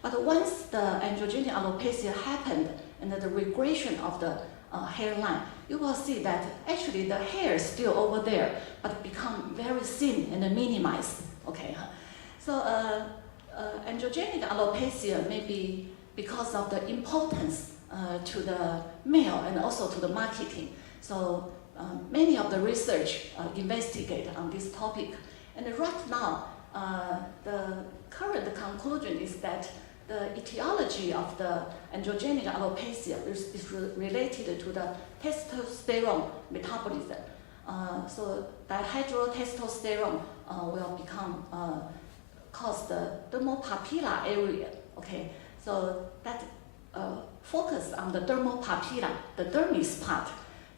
But once the androgenic alopecia happened and the regression of the hairline, you will see that actually the hair is still over there, but become very thin and minimized. Okay, so androgenic alopecia may be because of the importance to the male and also to the marketing. So many of the research investigate on this topic. And right now, the current conclusion is that the etiology of the androgenic alopecia is related to the testosterone metabolism. So dihydrotestosterone will become cause the dermopapilla area. Okay, so that focus on the dermopapilla, the dermis part.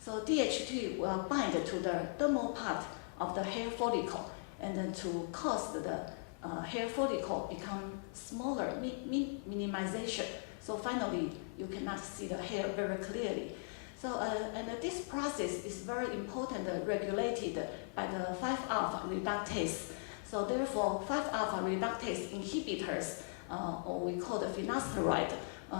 So DHT will bind to the dermal part of the hair follicle, and then to cause the hair follicle become smaller, minimization. So finally, you cannot see the hair very clearly. So, and this process is very important, regulated by the 5-alpha reductase. So therefore, 5-alpha reductase inhibitors, or we call the finasteride,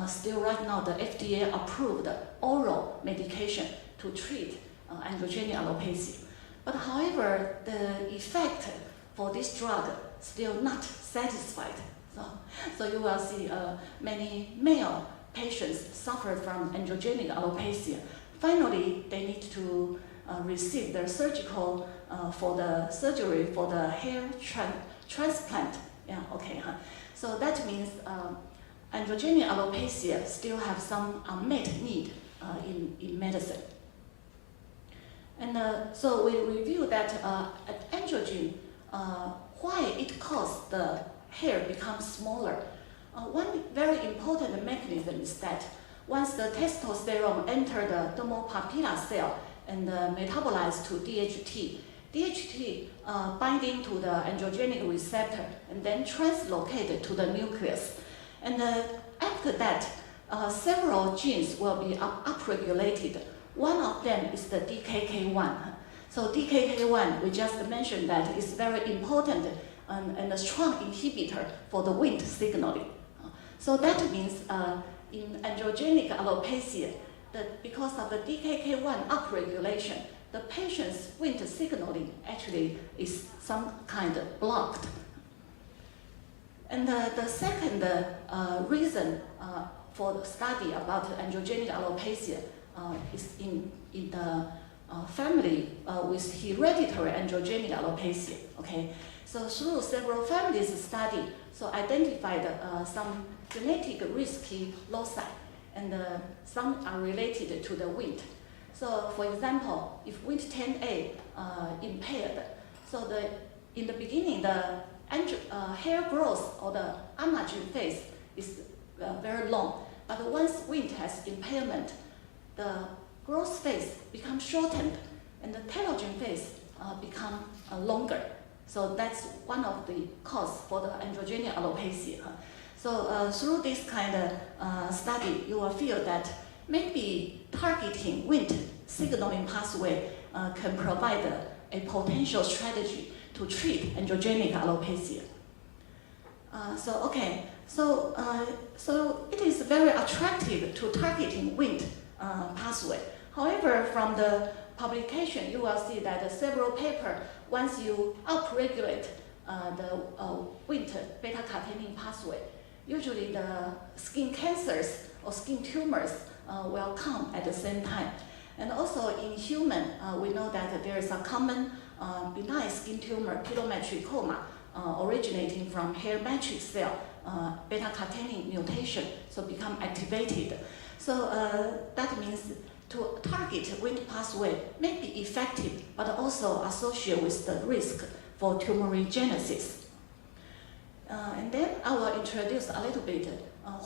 still right now the FDA approved oral medication to treat androgenic alopecia. But however, the effect for this drug still not satisfied. So you will see many male patients suffer from androgenic alopecia. Finally, they need to receive their surgical for the surgery for the hair transplant. Yeah, okay. So that means androgenic alopecia still have some unmet need in medicine. And so we review that androgen, why it causes the hair becomes smaller. One very important mechanism is that once the testosterone enters the dermopapilla cell and metabolized to DHT, DHT binding to the androgenic receptor and then translocated to the nucleus. And after that, several genes will be upregulated. One of them is the DKK1. So DKK1, we just mentioned that is very important and a strong inhibitor for the Wnt signaling. So that means in androgenic alopecia, that because of the DKK1 upregulation, the patient's Wnt signaling actually is some kind of blocked. And the second reason for the study about androgenic alopecia is in the family with hereditary androgenic alopecia. Okay, so through several families study, so identified some genetic risky loci, and some are related to the Wnt. So, for example, if Wnt10A impaired, so in the beginning the hair growth or the anagen phase is very long, but once Wnt has impairment, the growth phase becomes shortened and the telogen phase become longer. So that's one of the cause for the androgenic alopecia. So through this kind of study, you will feel that maybe targeting Wnt signaling pathway can provide a potential strategy to treat androgenic alopecia. So it is very attractive to targeting Wnt pathway. However, from the publication, you will see that several papers, once you upregulate the Wnt beta-catenin pathway, usually the skin cancers or skin tumors will come at the same time. And also in human, we know that there is a common benign skin tumor, pilomatricoma, originating from hair matrix cell, beta-catenin mutation, so become activated. So that means to target Wnt pathway may be effective, but also associated with the risk for tumorigenesis. And then I will introduce a little bit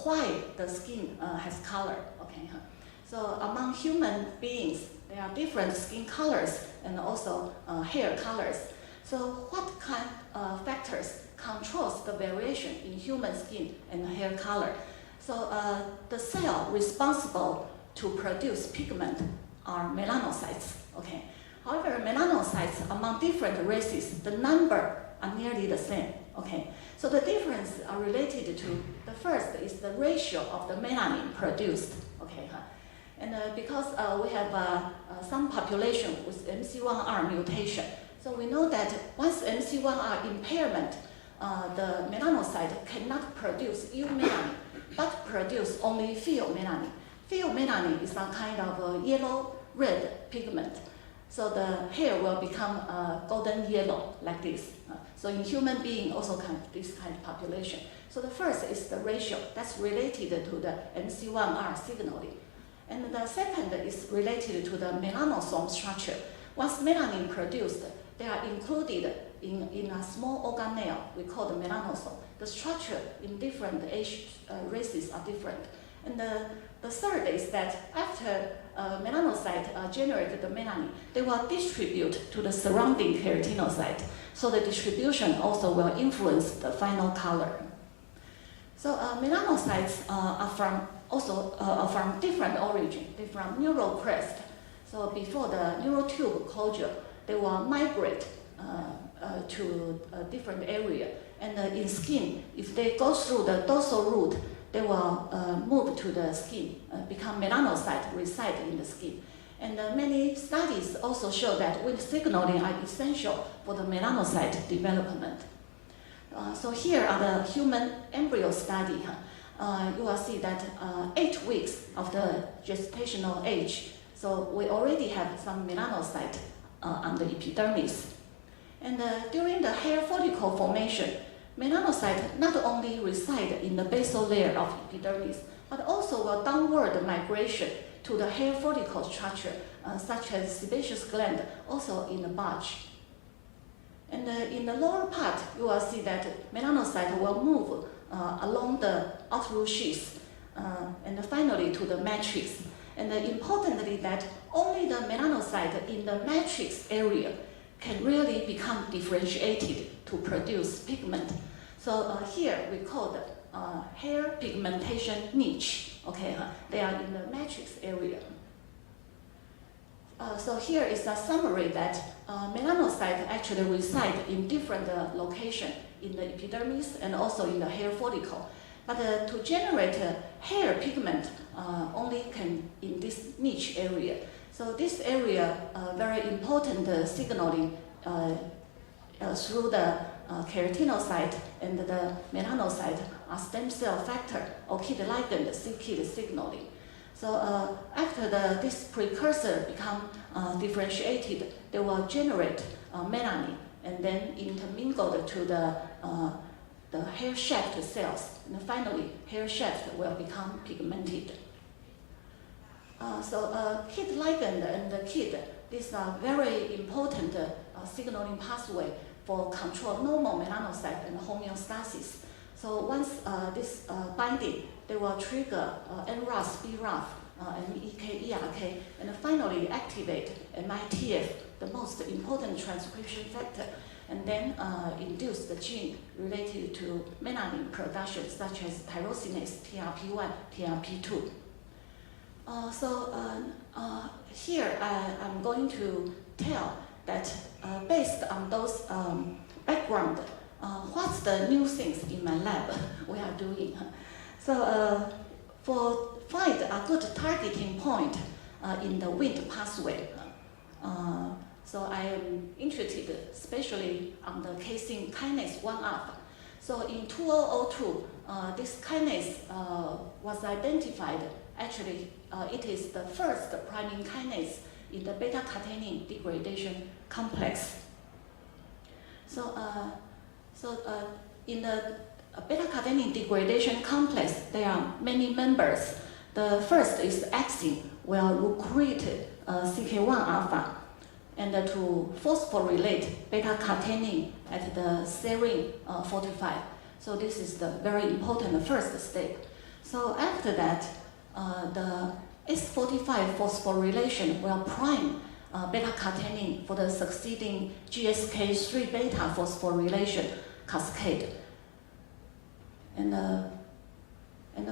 why the skin has color. Okay, so among human beings, there are different skin colors and also hair colors. So what kind of factors controls the variation in human skin and hair color? So the cell responsible to produce pigment are melanocytes. Okay. However, melanocytes among different races, the number are nearly the same. Okay. So the difference are related to the first is the ratio of the melanin produced. Okay. And because we have some population with MC1R mutation, so we know that once MC1R impairment, the melanocyte cannot produce eumelanin, but produce only pheomelanin. Pheomelanin is a kind of yellow-red pigment. So the hair will become golden yellow, like this. So in human being, also this kind of population. So the first is the ratio that's related to the MC1R signaling. And the second is related to the melanosome structure. Once melanin produced, they are included in a small organelle we call the melanosome. The structure in different age races are different. And the third is that after melanocyte generated the melanin, they will distribute to the surrounding keratinocyte. So the distribution also will influence the final color. So melanocytes are from different origin. They're from neural crest. So before the neural tube closure, they will migrate to a different area. And in skin, if they go through the dorsal root, they will move to the skin, become melanocyte, reside in the skin. And many studies also show that Wnt signaling are essential for the melanocyte development. So here are the human embryo study. You will see that 8 weeks of the gestational age, so we already have some melanocyte on the epidermis. And during the hair follicle formation, melanocyte not only reside in the basal layer of epidermis, but also will downward migration to the hair follicle structure, such as sebaceous gland, also in the bulge. And in the lower part, you will see that melanocyte will move along the outroot sheath, and finally to the matrix. And importantly, that only the melanocyte in the matrix area can really become differentiated to produce pigment. So here we call the hair pigmentation niche. Okay, they are in the matrix area. So here is a summary that melanocytes actually reside in different locations in the epidermis and also in the hair follicle. But to generate hair pigment only can in this niche area. So this area very important signaling through the keratinocyte and the melanocyte are stem cell factor or KIT ligand c-KIT signaling. So after this precursor become differentiated, they will generate melanin and then intermingled to the hair shaft cells. And finally, hair shaft will become pigmented. KIT ligand and the KIT, these are very important signaling pathway for control normal melanocyte and homeostasis. So once this binding, they will trigger NRAS, BRAF, MEK, ERK, and finally activate MITF, the most important transcription factor, and then induce the gene related to melanin production, such as tyrosinase, TRP1, TRP2. Here I'm going to tell that based on those background, what's the new things in my lab we are doing. So for find a good targeting point in the Wnt pathway, so I am interested especially on the casein kinase 1-alpha. So in 2002, this kinase was identified actually it is the first priming kinase in the beta-catenin degradation complex. In the beta-catenin degradation complex, there are many members. The first is axin, will recruit CK1 alpha and to phosphorylate beta-catenin at the serine 45. So this is the very important first step. So after that, the S45 phosphorylation will prime beta-catenin for the succeeding GSK3 beta phosphorylation cascade. And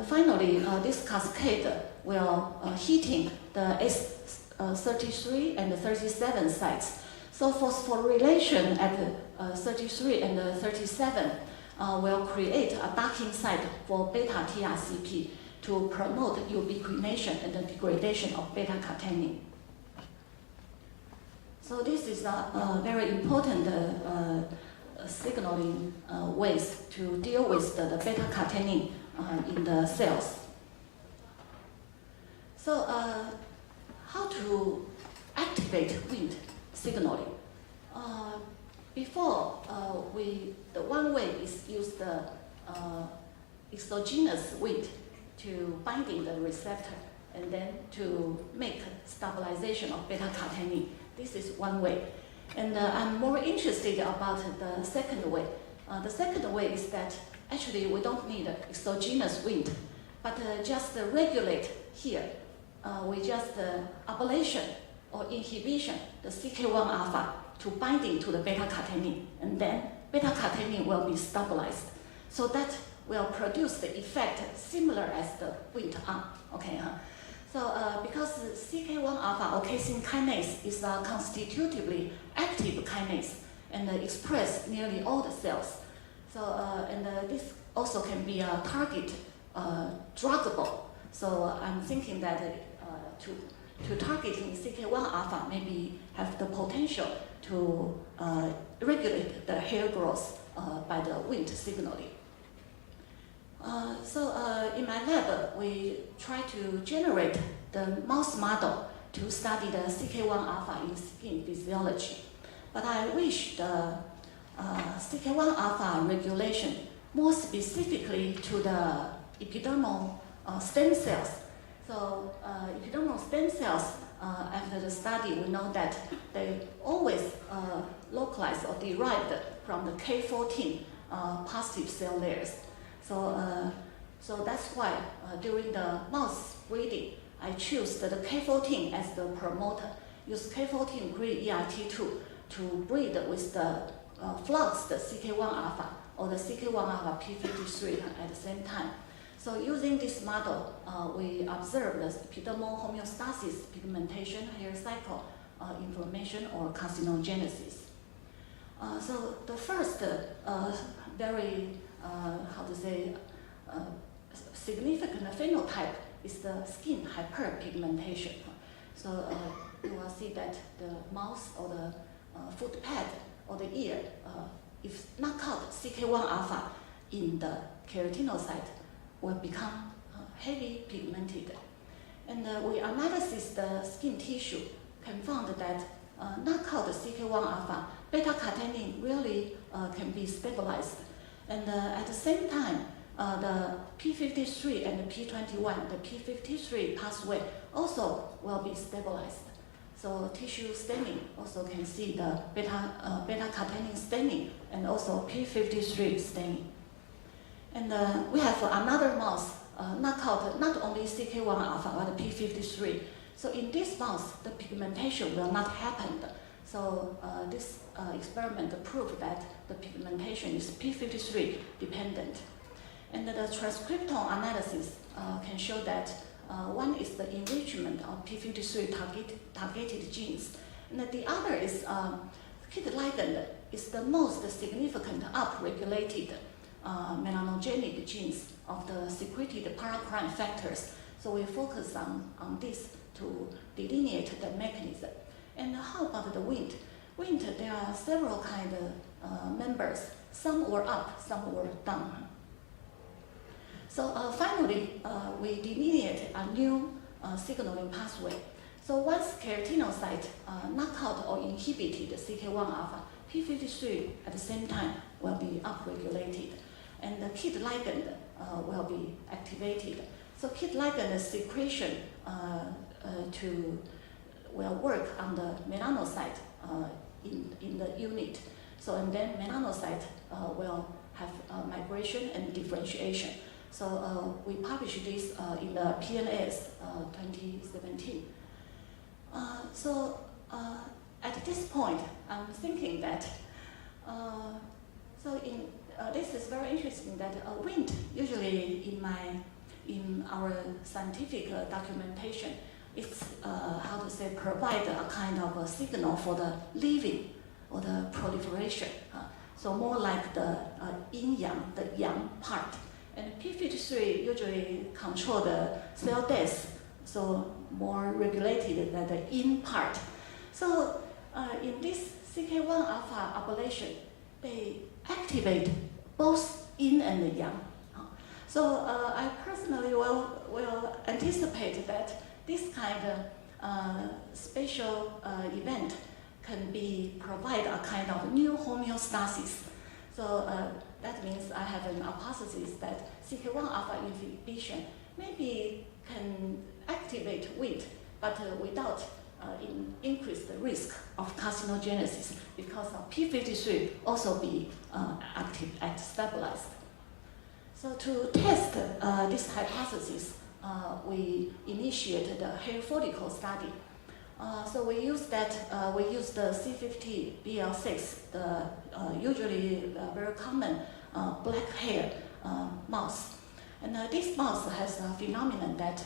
finally, this cascade will hitting the S33 and 37 sites. So phosphorylation at 33 and 37 will create a docking site for beta TRCP to promote ubiquination and the degradation of beta-catenin. So this is a very important signaling ways to deal with the beta-catenin in the cells. So how to activate Wnt signaling? Before, the one way is use the exogenous Wnt to binding the receptor and then to make stabilization of beta-catenin. This is one way. And I'm more interested about the second way. The second way is that actually we don't need exogenous Wnt, but just regulate here. We just ablation or inhibition the CK1 alpha to binding to the beta-catenin, and then beta-catenin will be stabilized. So that will produce the effect similar as the Wnt arm. Okay, So because CK1 alpha or casein kinase is a constitutively active kinase and express nearly all the cells. So this also can be a target druggable. So I'm thinking that to targeting CK1 alpha maybe have the potential to regulate the hair growth by the Wnt signaling. In my lab, we try to generate the mouse model to study the CK1 alpha in skin physiology. But I wish the CK1 alpha regulation more specifically to the epidermal stem cells. So epidermal stem cells, after the study, we know that they always localize or derived from the K14 positive cell layers. So that's why during the mouse breeding, I choose the K14 as the promoter. Use K14 breed ERT2 to breed with the flux, the CK1 alpha or the CK1 alpha P53 at the same time. So using this model, we observe the epidermal homeostasis, pigmentation, hair cycle, inflammation, or carcinogenesis. So the first very significant phenotype is the skin hyperpigmentation. So you will see that the mouth or the foot pad or the ear, if knock out CK1 alpha in the keratinocyte, will become heavily pigmented. And we analyze the skin tissue, can find that knock out the CK1 alpha, beta-catenin really can be stabilized. And at the same time, the P53 and the P21, the P53 pathway also will be stabilized. So tissue staining also can see the beta-catenin staining and also P53 staining. And we have another mouse knock out not only CK1 alpha but the P53. So in this mouse, the pigmentation will not happen. So this experiment proved that the pigmentation is P53 dependent. And the transcriptome analysis can show that one is the enrichment of P53 targeted genes, and the other is KIT ligand is the most significant upregulated melanogenic genes of the secreted paracrine factors. So we focus on this to delineate the mechanism. And how about the Wnt? Wnt, there are several kind of members. Some were up, some were down. So finally, we delineate a new signaling pathway. So once keratinocyte knock out or inhibited CK1 alpha, p53 at the same time will be upregulated, and the KIT ligand will be activated. So KIT ligand secretion will work on the melanocyte in the unit. So and then melanocyte will have migration and differentiation. So we published this in the PNAS 2017. So at this point, I'm thinking that this is very interesting that wind usually in our scientific documentation, it's provide a kind of a signal for the living or the proliferation. So more like the yin yang, the yang part. And p53 usually control the cell death, so more regulated than the yin part. So in this CK1 alpha ablation, they activate both yin and yang. So I personally will anticipate that this kind of special event can provide a kind of new homeostasis. So that means I have an hypothesis that CK1 alpha inhibition maybe can activate WNT, but without increase the risk of carcinogenesis, because of p53 also be active and stabilized. So to test this hypothesis, we initiated the hair follicle study. So we use the C50 BL6, the usually very common black hair mouse. And this mouse has a phenomenon that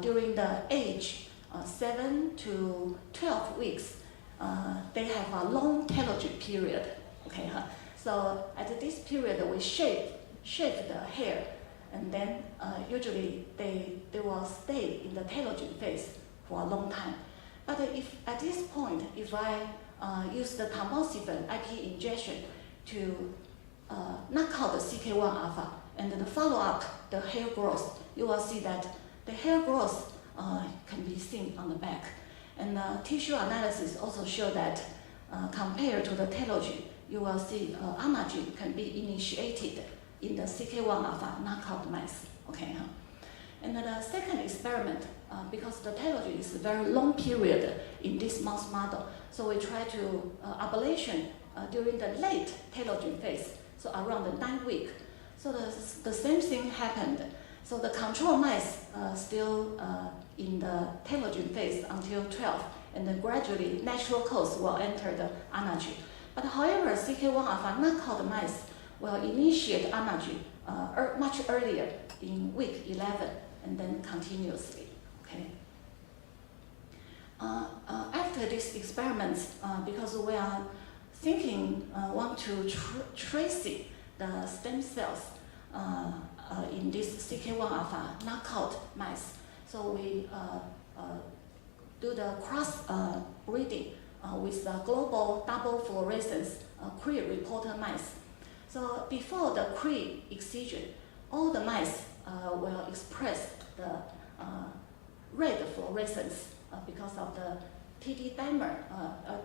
during the age 7 to 12 weeks, they have a long telogen period. Okay, so at this period we shave the hair, and then usually they will stay in the telogen phase for a long time. But if at this point, if I use the tamoxifen IP injection to knock out the CK1 alpha and then follow up the hair growth, you will see that the hair growth can be seen on the back. And tissue analysis also show that compared to the telogen, you will see anagen can be initiated in the CK1 alpha knockout mice. Okay, And the second experiment, because the telogen is a very long period in this mouse model, so we try to ablation during the late telogen phase, so around the 9th week. So the same thing happened. So the control mice still in the telogen phase until 12, and then gradually natural course will enter the anagen. But however, CK1 alpha knockout mice will initiate anagen much earlier in week 11, and then continuously. Okay. After these experiments, because we are thinking, want to trace the stem cells in this CK1 alpha knockout mice, so we do the cross breeding with the global double fluorescence Cree reporter mice. So before the Cree excision, all the mice will express the red fluorescence because of the TD dimer,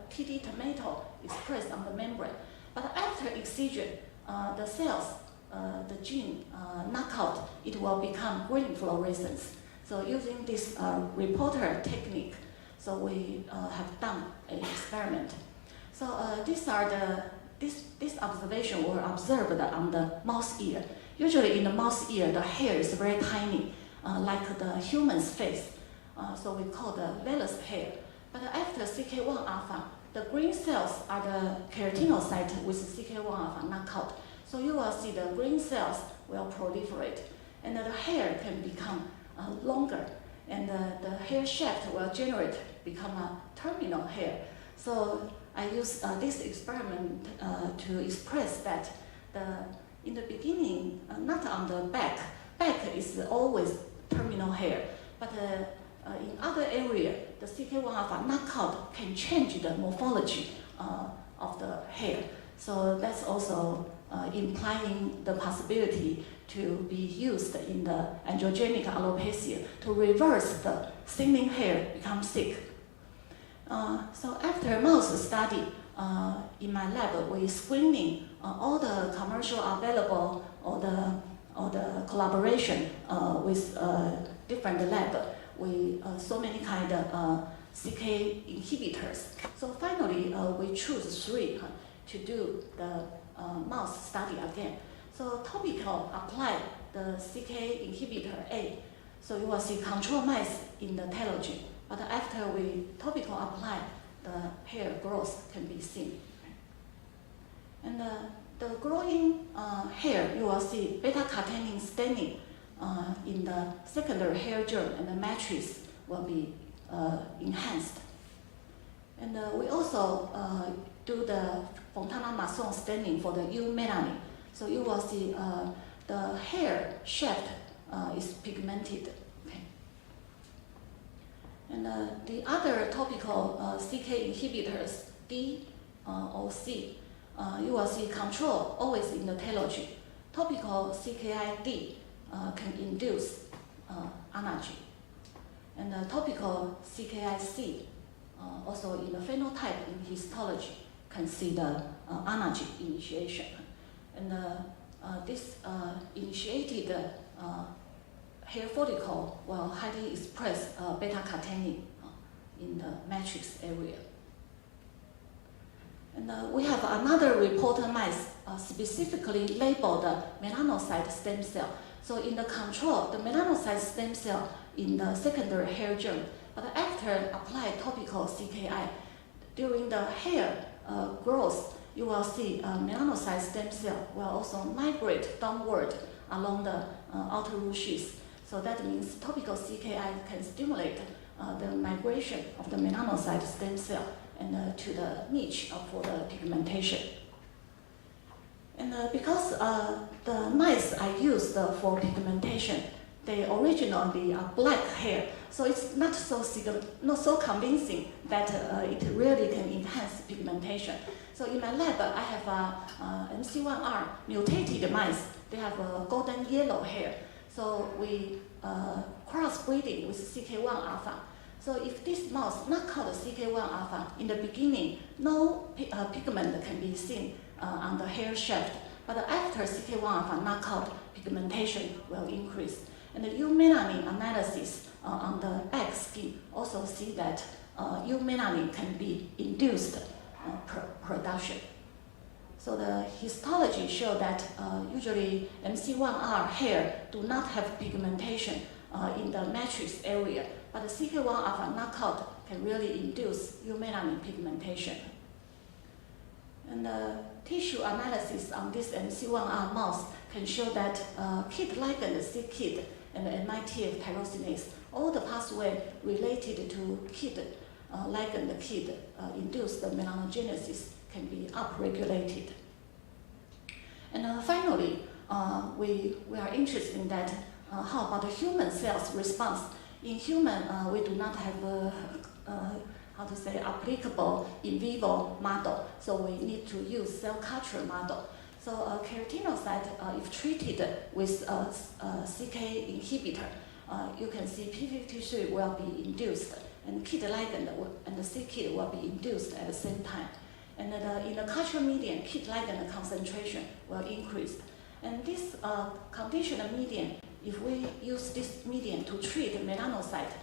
TD tomato expressed on the membrane. But after excision, the cells, the gene knockout, it will become green fluorescence. So using this reporter technique, so we have done an experiment. So this observation were observed on the mouse ear. Usually in the mouse ear, the hair is very tiny, like the human's face. So we call the vellus hair. But after CK1 alpha, the green cells are the keratinocyte with CK1 alpha knockout. So you will see the green cells will proliferate, and the hair can become longer, and the hair shaft will become a terminal hair. So I use this experiment to express that in the beginning, not on the back is always terminal hair, but in other area, the CK1 alpha knockout can change the morphology of the hair. So that's also implying the possibility to be used in the androgenic alopecia to reverse the thinning hair become thick. So after mouse study, in my lab, we screening all the commercial available or the collaboration with different lab. We so many kind of CK inhibitors. So finally, we choose 3 to do the mouse study again. So topical apply the CK inhibitor A. So you will see control mice in the telogen. But after we topical apply, the hair growth can be seen. And the growing hair, you will see beta-catenin staining in the secondary hair germ, and the matrix will be enhanced. And we also do the Fontana-Masson staining for the eumelanin. So you will see the hair shaft is pigmented. Okay. And the other topical CK inhibitors, D or C, you will see control always in the telogen. Topical CKI-D can induce energy. And topical CKI-C, also in the phenotype in histology, can see the energy initiation. And this initiated hair follicle will highly express beta-catenin in the matrix area. And we have another reporter mice specifically labeled melanocyte stem cell. So in the control, the melanocyte stem cell in the secondary hair germ, but after applied topical CKI, during the hair growth, you will see melanocyte stem cell will also migrate downward along the outer root sheath. So that means topical CKI can stimulate the migration of the melanocyte stem cell and to the niche for the pigmentation. And because the mice I used for pigmentation, they originally are black hair, so it's not so convincing that it really can enhance pigmentation. So in my lab, I have MC1R mutated mice. They have golden yellow hair. So we crossbreeding with CK1 alpha. So if this mouse not called CK1 alpha, in the beginning, no pigment can be seen on the hair shaft. But after CK1 alpha knockout, pigmentation will increase. And the eumelanin analysis on the back skin also see that eumelanin can be induced production. So the histology show that usually MC1R hair do not have pigmentation in the matrix area, but the CK1 alpha knockout can really induce eumelanin pigmentation. And tissue analysis on this MC1R mouse can show that KIT ligand, c-KIT, and MITF tyrosinase, all the pathway related to KIT ligand KIT induce the melanogenesis can be upregulated. And finally, we are interested in that how about the human cells response. In human, we do not have how to say applicable in vivo model, so we need to use cell culture model. So keratinocyte, if treated with a CK inhibitor, you can see p53 will be induced, and KIT ligand and the c-KIT will be induced at the same time. And in the culture medium, KIT ligand concentration will increase. And this conditional medium, if we use this medium to treat melanocyte,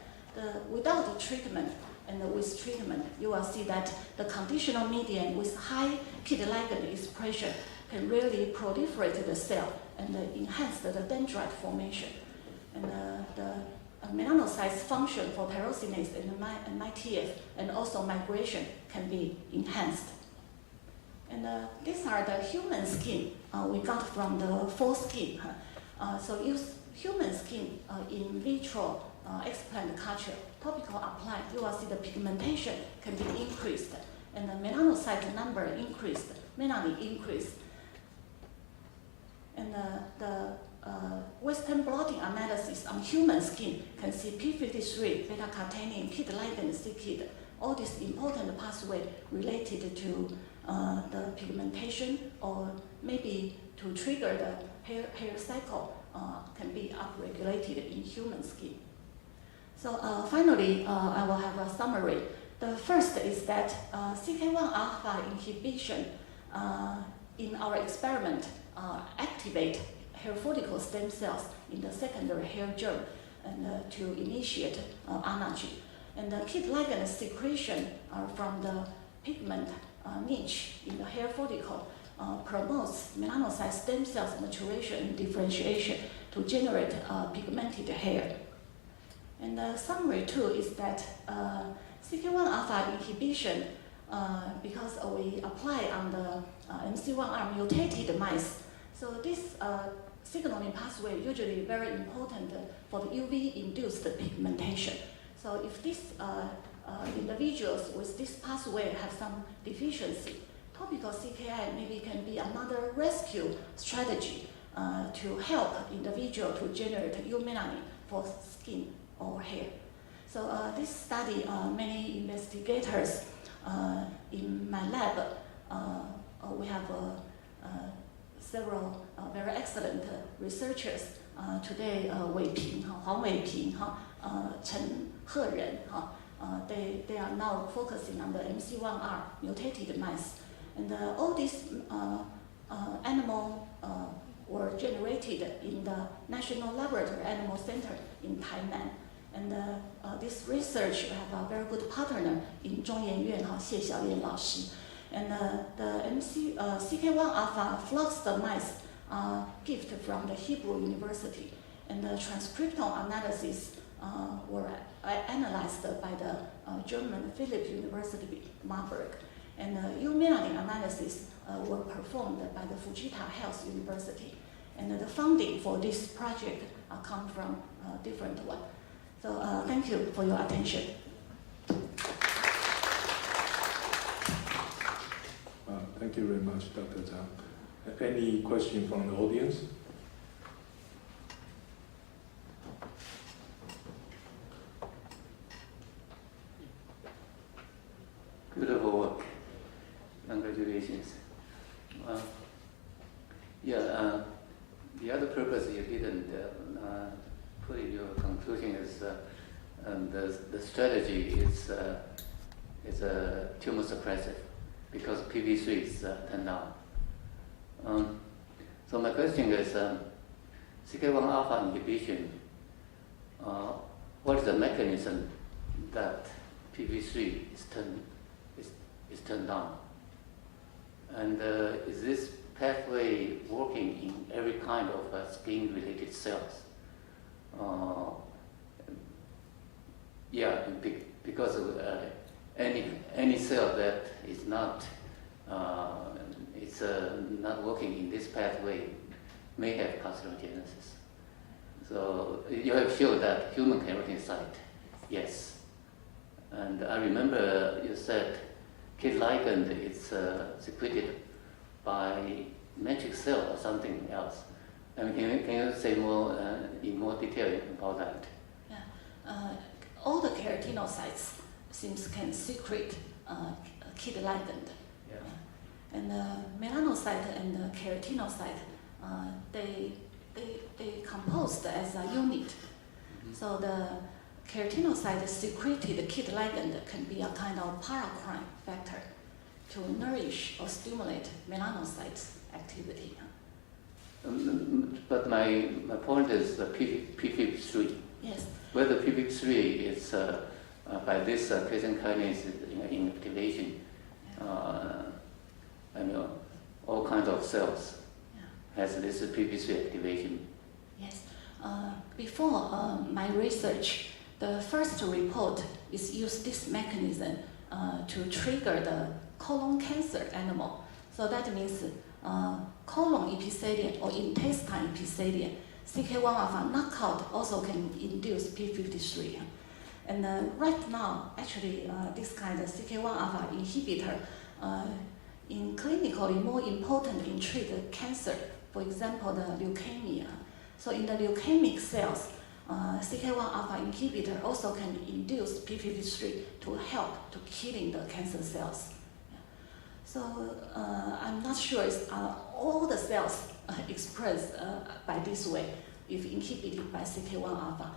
without the treatment and with treatment, you will see that the conditional medium with high KIT ligand expression can really proliferate the cell and enhance the dendrite formation. And the melanocyte's function for tyrosinase and MITF and also migration can be enhanced. And these are the human skin we got from the foreskin. So use human skin in vitro explant culture, topical applied, you will see the pigmentation can be increased, and the melanocyte number increased, melanin increased. And the Western blotting analysis on human skin can see p53, beta-catenin, KIT ligand, c-KIT, all these important pathway related to the pigmentation or maybe to trigger the hair cycle can be upregulated in human skin. So finally, I will have a summary. The first is that CK1 alpha inhibition in our experiment activate hair follicle stem cells in the secondary hair germ and to initiate anarchy. And the KIT ligand secretion from the pigment niche in the hair follicle promotes melanocyte stem cells maturation and differentiation to generate pigmented hair. And the summary too is that CK1 alpha inhibition, because we apply on the MC1R mutated mice, so this signaling pathway usually very important for the UV-induced pigmentation. So if these individuals with this pathway have some deficiency, topical CKI maybe can be another rescue strategy to help individual to generate eumelanin for skin or hair. So this study, many investigators in my lab, we have several very excellent researchers. Today, Wei-Ping, Huang Wei-Ping, Chen He-Ren, they are now focusing on the MC1R mutated mice. And all these animals were generated in the National Laboratory Animal Center in Tainan. And this research have a very good partner in Zhongyan Yuan, Xie Xiaolian 老师. And the CK1 alpha flux mice gift from the Hebrew University. And the transcriptome analysis were analyzed by the German Philipp University, Marburg. And eumelanin analysis were performed by the Fujita Health University. And the funding for this project come from different one. So thank you for your attention. Thank you very much, Dr. Zhang. Any question from the audience? Beautiful work. Congratulations. The other purpose you didn't put in your conclusion is the strategy is tumor suppressive because PV3 is turned on. So my question is, CK1 alpha inhibition, what is the mechanism that PV3 is turned on? And is this pathway working in every kind of skin-related cells? Because any cell that is not not working in this pathway may have carcinogenesis. So you have shown that human keratinocyte, yes. And I remember you said KIT ligand is secreted by matrix cell or something else. I mean, can you say more in more detail about that? Yeah, all the keratinocytes seems can secrete KIT ligand. Yeah. And melanocyte and the keratinocyte, they composed as a unit. Mm-hmm. So the keratinocyte secreted KIT ligand can be a kind of paracrine factor to nourish or stimulate melanocytes activity. But my point is the P53. Yes. Whether P53 is by this creatine kinase inactivation, I mean, all kinds of cells has this P53 activation. Yes. Before my research, the first report is use this mechanism to trigger the colon cancer animal. So that means colon epithelium or intestine epithelium, CK1 alpha knockout also can induce P53. And right now, actually, this kind of CK1 alpha inhibitor in clinically more important in treat cancer, for example, the leukemia. So in the leukemic cells, CK1 alpha inhibitor also can induce P53 to help to killing the cancer cells. Yeah. So I'm not sure it's all the cells expressed by this way if inhibited by CK1 alpha.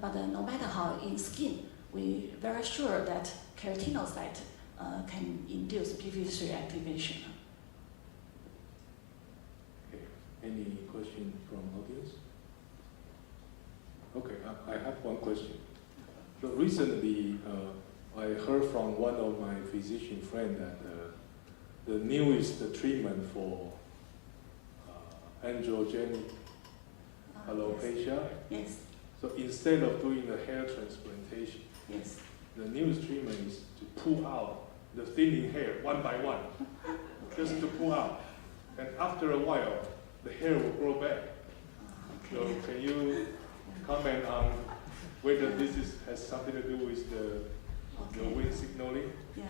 But no matter how, in skin, we're very sure that keratinocyte can induce p53 activation. Okay. Any question from audience? Okay, I have one question. So recently, I heard from one of my physician friends that the newest treatment for androgenic alopecia. Yes. So instead of doing the hair transplantation, yes, the newest treatment is to pull out the thinning hair one by one, just to pull out. And after a while, the hair will grow back. So can you comment on whether this has something to do with the wind signaling? Yeah.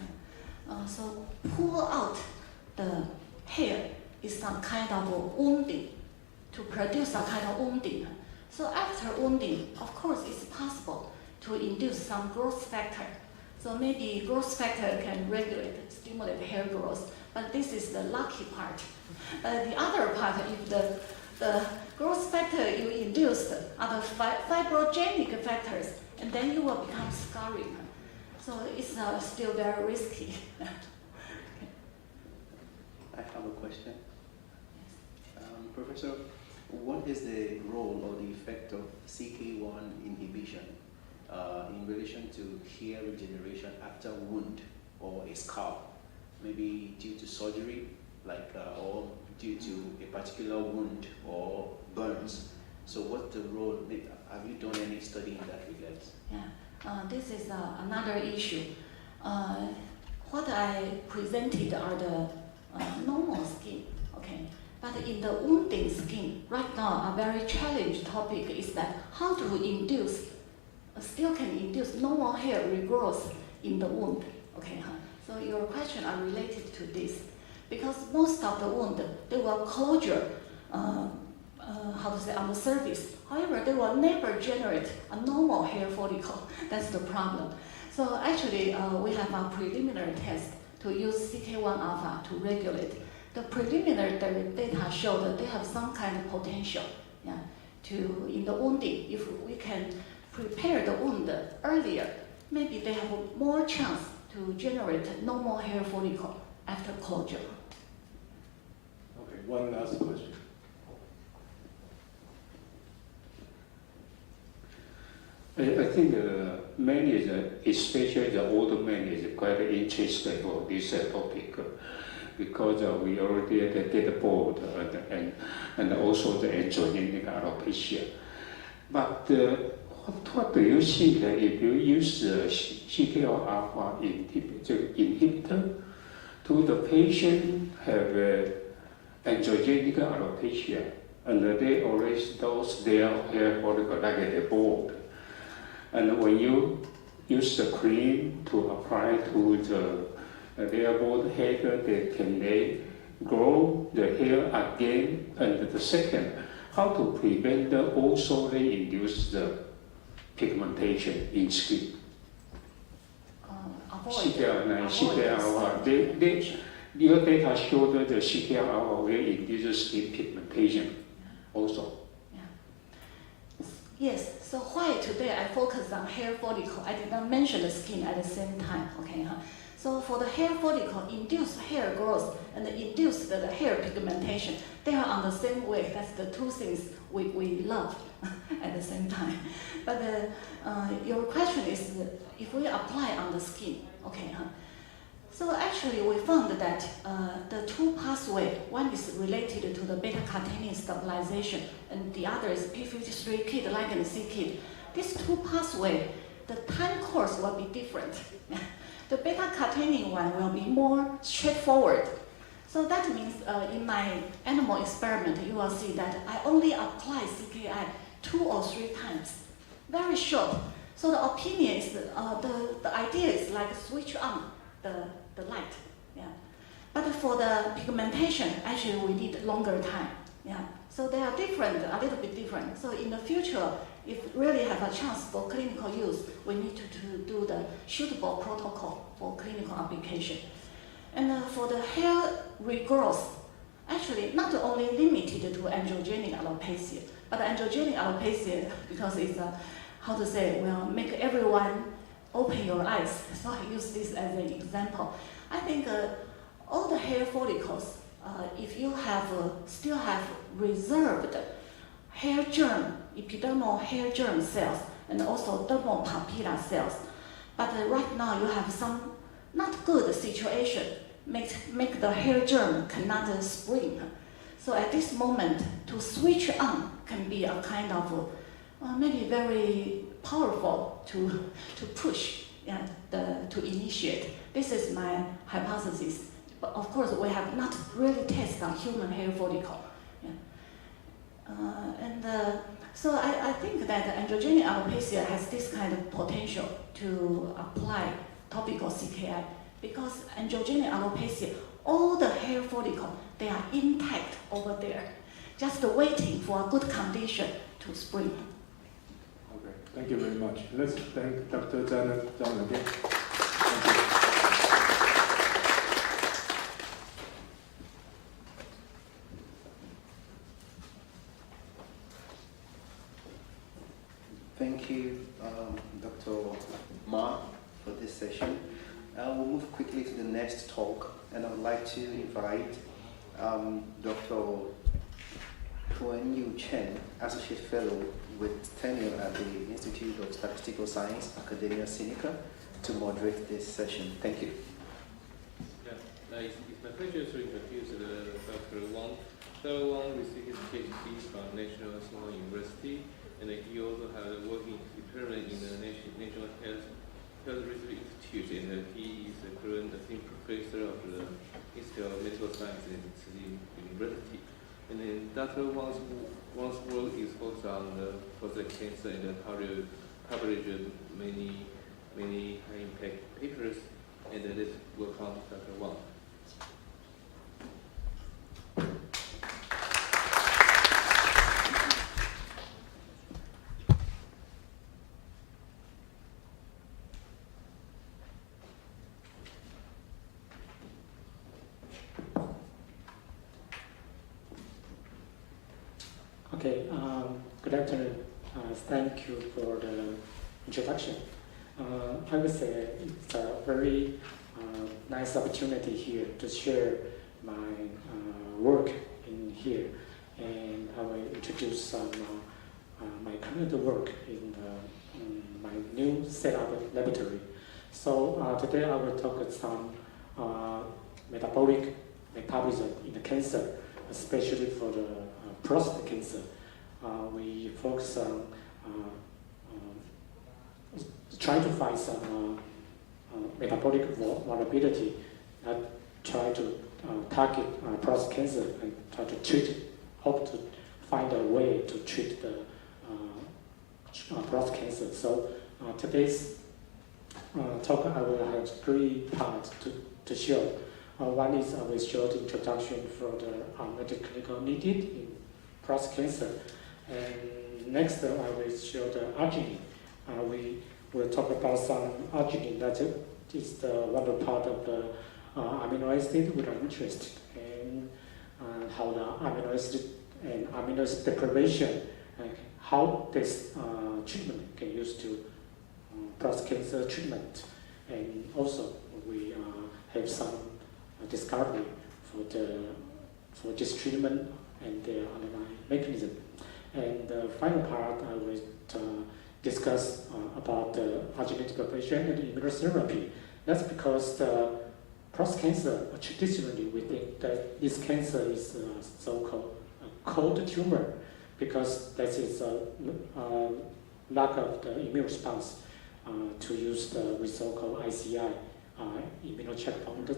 So pull out the hair is some kind of wounding, to produce some kind of wounding. So after wounding, of course, it's possible to induce some growth factor. So maybe growth factor can regulate, stimulate hair growth, but this is the lucky part. But the other part, if the growth factor you induced are the fibrogenic factors, and then you will become scarring. So it's still very risky. I have a question. Professor, what is the role or the effect of CK1 inhibition in relation to hair regeneration after wound or a scar? Maybe due to surgery, like, or due to a particular wound or burns. So what's the role? Have you done any study in that regard? Yeah, this is another issue. What I presented are the normal skin, okay? But in the wounding skin, right now, a very challenging topic is that how to induce, still can induce normal hair regrowth in the wound, okay? So your question are related to this, because most of the wound, they will closure, how to say, on the surface. However, they will never generate a normal hair follicle. That's the problem. So actually, we have a preliminary test to use CK1 alpha to regulate. The preliminary data show that they have some kind of potential, yeah, to in the wounding. If we can prepare the wound earlier, maybe they have more chance to generate normal hair follicle after closure. Okay, one last question. I think many, especially the older men, is quite interested for this topic because we already get bored and also the androgenic alopecia. But what do you think if you use CK1 alpha inhibitor to the patient have androgenic alopecia and they already lost their hair follicle like a board? And when you use the cream to apply to their bald head, can they grow the hair again? And the second, how to prevent also they induce the pigmentation in skin? Your data showed that the CK1 will induce skin pigmentation also. Yes, so why today I focus on hair follicle? I did not mention the skin at the same time, okay? So for the hair follicle, induced hair growth and induced the hair pigmentation, they are on the same way. That's the two things we love at the same time. But your question is if we apply on the skin, okay? So actually we found that the two pathways, one is related to the beta-catenin stabilization and the other is p53 KIT ligand C KIT. These two pathways, the time course will be different. The beta-catenin one will be more straightforward. So that means in my animal experiment, you will see that I only apply CKI 2 or 3 times, very short. So the opinion is, the idea is like switch on the light, yeah. But for the pigmentation, actually we need longer time, yeah. So they are different, a little bit different. So in the future, if really have a chance for clinical use, we need to do the suitable protocol for clinical application. And for the hair regrowth, actually not only limited to androgenic alopecia, but androgenic alopecia, because it's how to say, will make everyone open your eyes. So I use this as an example. I think all the hair follicles, if you have still have reserved hair germ, epidermal hair germ cells, and also dermal papilla cells, but right now you have some not good situation, make the hair germ cannot spring. So at this moment, to switch on can be a kind of maybe very powerful to push, to initiate. This is my hypothesis. But of course, we have not really tested on human hair follicle. So I think that androgenic alopecia has this kind of potential to apply topical CKI, because androgenic alopecia, all the hair follicle, they are intact over there, just waiting for a good condition to spring. Okay, thank you very much. Let's thank Dr. Zhang again. Thank you, Dr. Ma, for this session. We'll move quickly to the next talk, and I would like to invite Dr. Hsuan-Yu Chen, Associate Fellow with tenure at the Institute of Statistical Science, AcadEmia Sinica, to moderate this session. Thank you. Yeah, it's my pleasure to introduce Dr. Wang. Dr. Wang received his PhD from National Hsuan-Yu University, and he also has a working experiment in the National Health Research Institute, and he is the current assistant professor of the Institute of Medical Science at Tzu Chi University. And then Dr. Wang's work is focused on the prostate cancer and published many high impact papers. And let's welcome Dr. Wang. Okay, good afternoon. Thank you for the introduction. I would say it's a very nice opportunity here to share my work in here, and I will introduce some my current work in my new setup laboratory. So today I will talk about some metabolic metabolism in the cancer, especially for the prostate cancer. We focus on try to find some metabolic vulnerability that try to target prostate cancer and try to treat it, hope to find a way to treat the prostate cancer. So today's talk I will have 3 parts to show. One is I will show the introduction for the unmet clinical needed in prostate cancer, and next I will show the arginine. We will talk about some arginine that is the one part of the amino acid we are interested in, and how the amino acid and amino acid deprivation, and how this treatment can use to prostate cancer treatment, and also we have some discovery for this treatment and the underlying mechanism. And the final part I will discuss about the arginine deprivation and immunotherapy. That's because the prostate cancer, traditionally we think that this cancer is so-called a cold tumor, because that is a lack of the immune response to use the so-called ICI, immune checkpoint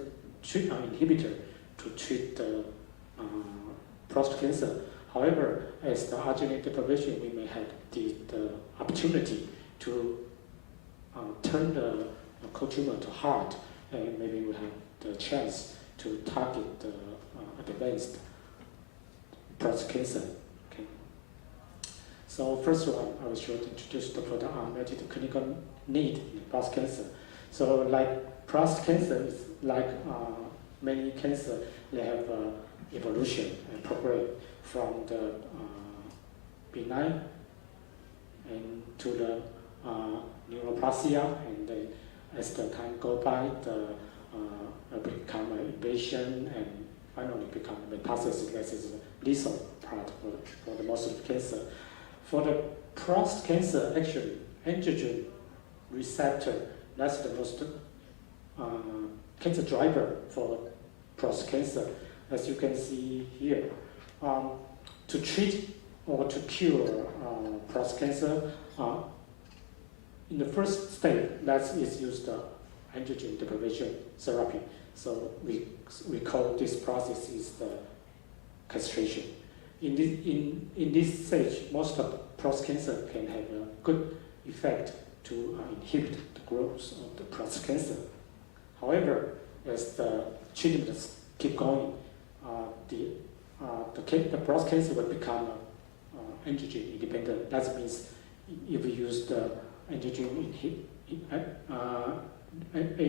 inhibitor, to treat the prostate cancer. However, as the arginine deprivation, we may have the opportunity to turn the cold tumor to hard, and maybe we have the chance to target the advanced prostate cancer. Okay. So first of all, I was sure to introduce the unmet clinical need in prostate cancer. So like prostate cancer is like many cancer, they have evolution and progress from the benign and to the neuroplasia, and then as the time goes by, the become an invasion and finally become metastasis. That is the lethal part for the most of the cancer. For the prostate cancer, actually, androgen receptor, that's the most cancer driver for prostate cancer. As you can see here, to treat or to cure prostate cancer, in the first step, that is used androgen deprivation therapy. So we call this process is the castration. In this stage, most of prostate cancer can have a good effect to inhibit the growth of the prostate cancer. However, as the treatments keep going, the prostate cancer will become androgen independent. That means if we use the androgen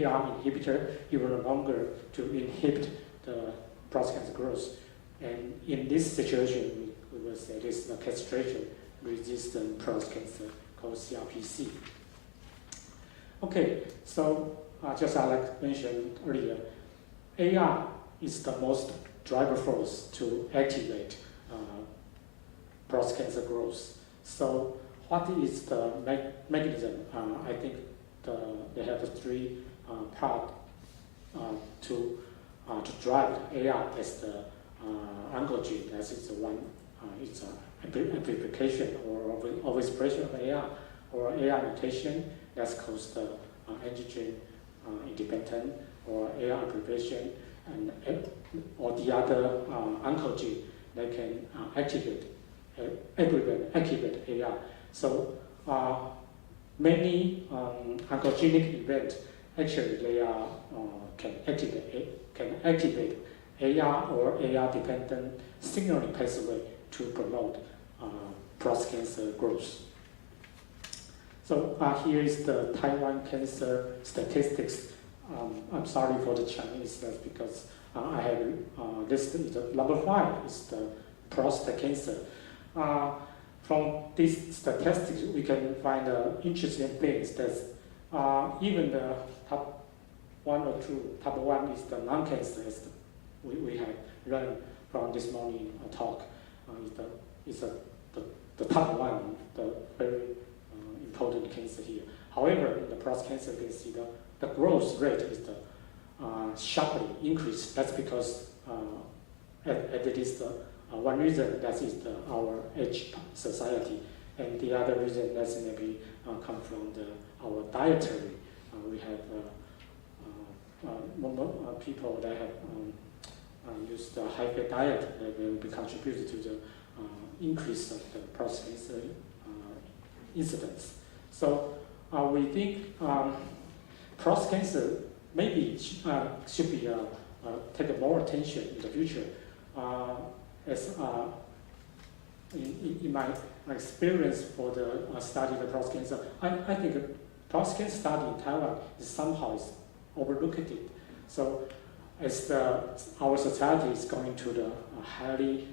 AR inhibitor, it will no longer to inhibit the prostate cancer growth. And in this situation, we will say this is a castration-resistant prostate cancer called CRPC. Okay, so just as I mentioned earlier, AR is the most driver force to activate prostate cancer growth. So what is the mechanism? I think they have three parts to drive AR as the oncogene. That is the one. It's amplification or overexpression of AR, or AR mutation that's called the androgen independent, or AR amplification, and or the other oncogene that can activate AR. So many oncogenic events actually they are can activate AR or AR dependent signaling pathway to promote prostate cancer growth. So here is the Taiwan cancer statistics. I'm sorry for the Chinese, that's because I have listed the number 5 is the prostate cancer. From these statistics, we can find interesting things that even the top 1 or 2, top 1 is the non-cancer, as we have learned from this morning talk. Is the top 1, the very important cancer here. However, in the prostate cancer, you can see the growth rate is sharply increased. That's because it is one reason that is our age society, and the other reason that's maybe come from our dietary. We have people that have used the high-fat diet that will be contributed to the increase of the prostate cancer incidence. So we think prostate cancer maybe should be take more attention in the future. As in my experience for the study of prostate cancer, I think prostate cancer study in Taiwan is somehow overlooked. So as our society is going to the highly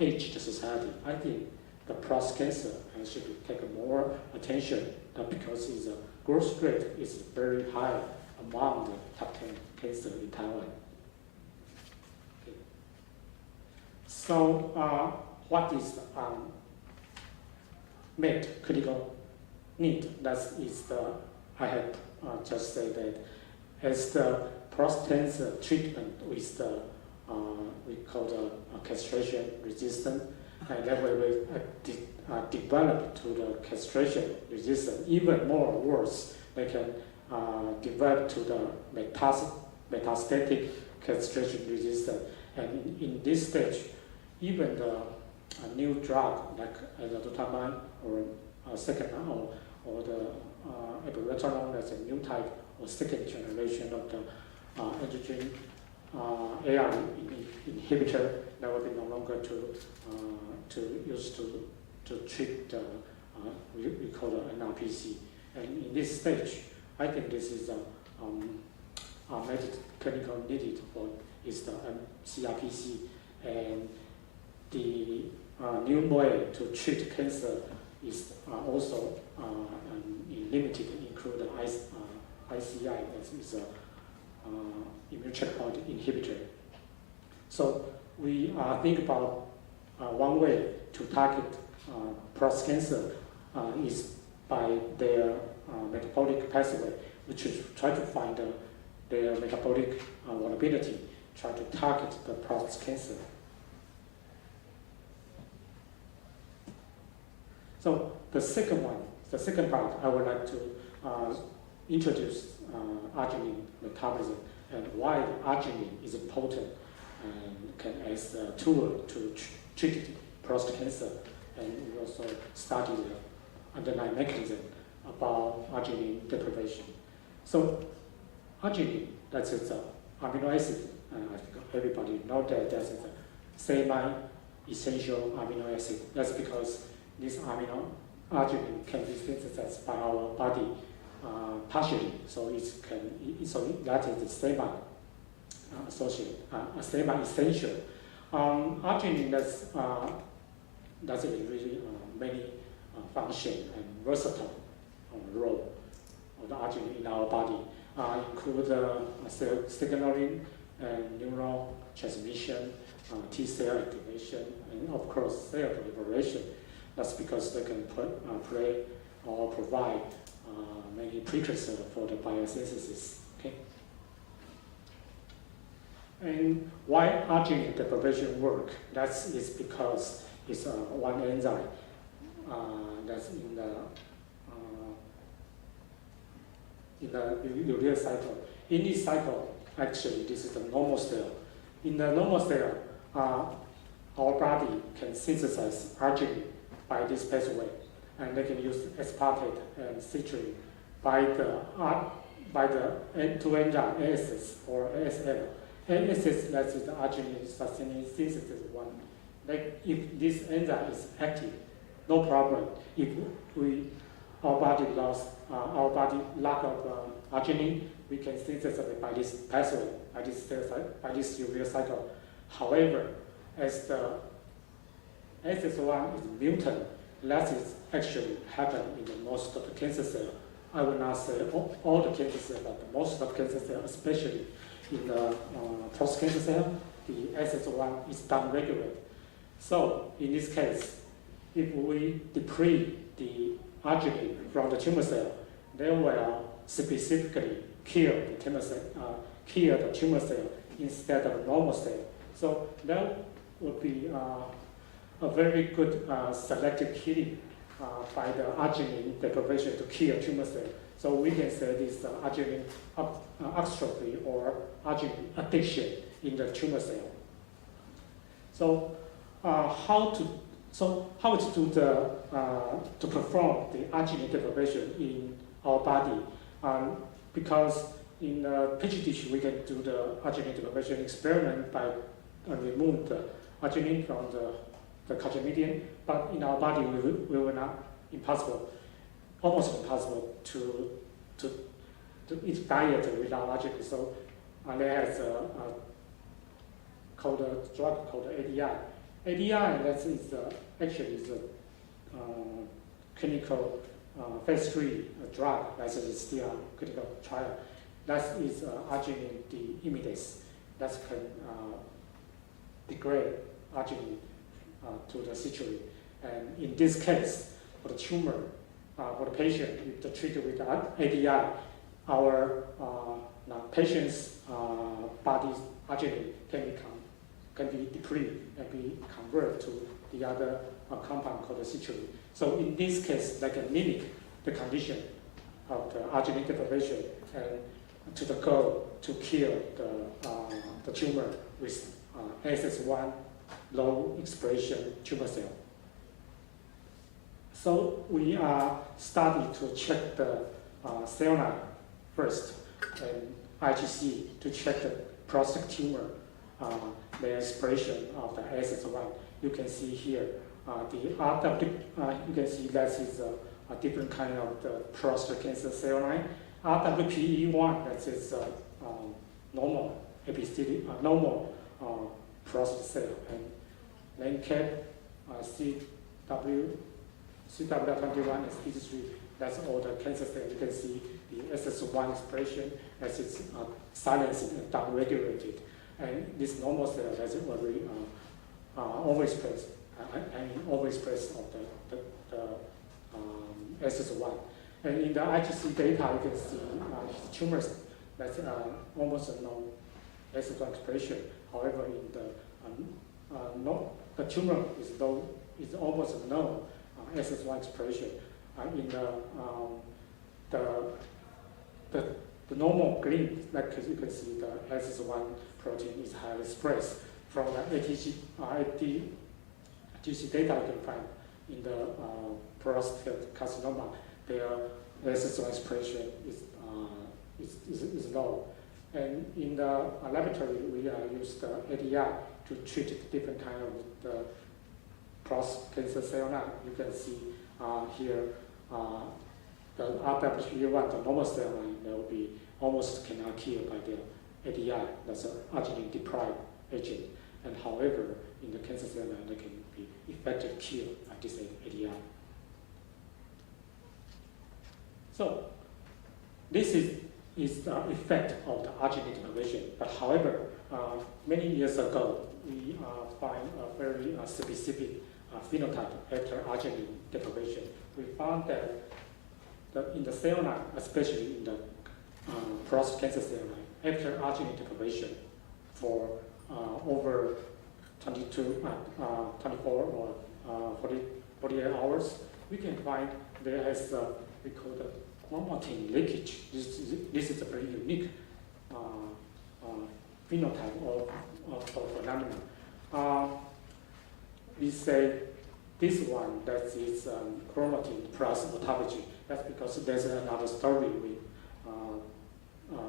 aged society, I think the prostate cancer should take more attention because its growth rate is very high among the top 10 cancers in Taiwan. Okay. So what is met critical need? That is I have just said that as the prostate cancer treatment with the we call the castration resistant, and that way we develop to the castration resistant. Even more worse, they can develop to the metastatic castration resistant. And in this stage, even the new drug like enzalutamide or second or the abiraterone as a new type or second generation of the androgen AR inhibitor, that will be no longer to use to treat the we call the NRPC. And in this stage, I think this is a medical clinical needed for is the CRPC, and the new way to treat cancer is also limited, include the ICI, that is immune checkpoint inhibitor. So we think about one way to target prostate cancer is by their metabolic pathway, which is try to find their metabolic vulnerability, try to target the prostate cancer. So the second part, I would like to introduce arginine metabolism and why arginine is important and can as a tool to treat prostate cancer. And we also study the underlying mechanism about arginine deprivation. So arginine, that's its amino acid. I think everybody knows that that's a semi-essential amino acid. That's because this arginine can be synthesized by our body partially, so that is semi essential. Arginine that's really many function and versatile role of the arginine in our body, include cell signaling and neural transmission, T cell activation, and of course cell proliferation. That's because they can play or provide many precursors for the biosynthesis. Okay. And why arginine deprivation work? That is because it's one enzyme that's in the urea cycle. In this cycle, actually, this is the normal cell. In the normal cell, our body can synthesize arginine by this pathway, and they can use aspartate and citrulline by the two enzyme ASS or ASL. ASS, that is the arginine sustaining synthesis one. Like if this enzyme is active, no problem. If our body lack of arginine, we can synthesize it by this pathway, by this urea cycle. However, as the SS1 is mutant, that is actually happen in the most of the cancer cell. I will not say all the cancer cells, but most of the cancer cells, especially in the prostate cancer cell, the SS1 is downregulated. So in this case, if we deplete the arginine from the tumor cell, they will specifically kill the tumor cell instead of normal cell. So that would be a very good selective killing by the arginine deprivation to kill tumor cell. So we can say this arginine atrophy or arginine addiction in the tumor cell. So how to do to perform the arginine deprivation in our body? Because in petri dish we can do the arginine deprivation experiment by remove the arginine from the culture medium, but in our body we will not almost impossible to eat diet without arginine. So there is a drug called ADI. ADI, that is actually a clinical phase 3 drug that is still clinical trial. That is arginine deamidase that can degrade arginine to the citrulline. And in this case, for the tumor, for the patient, if the treated with ADI, our patient's body's arginine can be depleted and be converted to the other compound called the citrulline. So in this case, they can mimic the condition of the arginine deprivation and to the goal to kill the tumor with SS1 low expression tumor cell. So we are starting to check the cell line first and IgC to check the prostate tumor, the expression of the SS1. You can see here the RW, you can see that is a different kind of the prostate cancer cell line. RWPE1, that is normal. epithelial, normal prostate cell, and then CW21 and CD3, that's all the cancer cells. You can see the SS1 expression as it's silenced and downregulated. And this normal cell that's already overexpressed, overexpressed of the SS1. And in the IGC data, you can see tumors that's almost no SS1 expression. However, in the tumor is low, is almost no SS1 expression. In the normal green, like you can see, the SS1 protein is highly expressed. From the ATGC data you can find in the prostate carcinoma, their SS1 expression is low. And in the laboratory, we use the ADI to treat different kind of the prostate cancer cell line. You can see here the RWE1, the normal cell line, they will be almost cannot kill by the ADI, that's an arginine deprived agent. And however, in the cancer cell line, they can be effectively killed by this ADI. So this is the effect of the arginine deprivation. But however, many years ago, we find a very specific phenotype after arginine deprivation. We found that in the cell line, especially in the prostate cancer cell line, after arginine deprivation for over 24 or 48 hours, we can find there is we call the chromatin leakage. This is a very unique phenotype of phenomena. We say this one, that is chromatin plus autophagy. That's because there's another story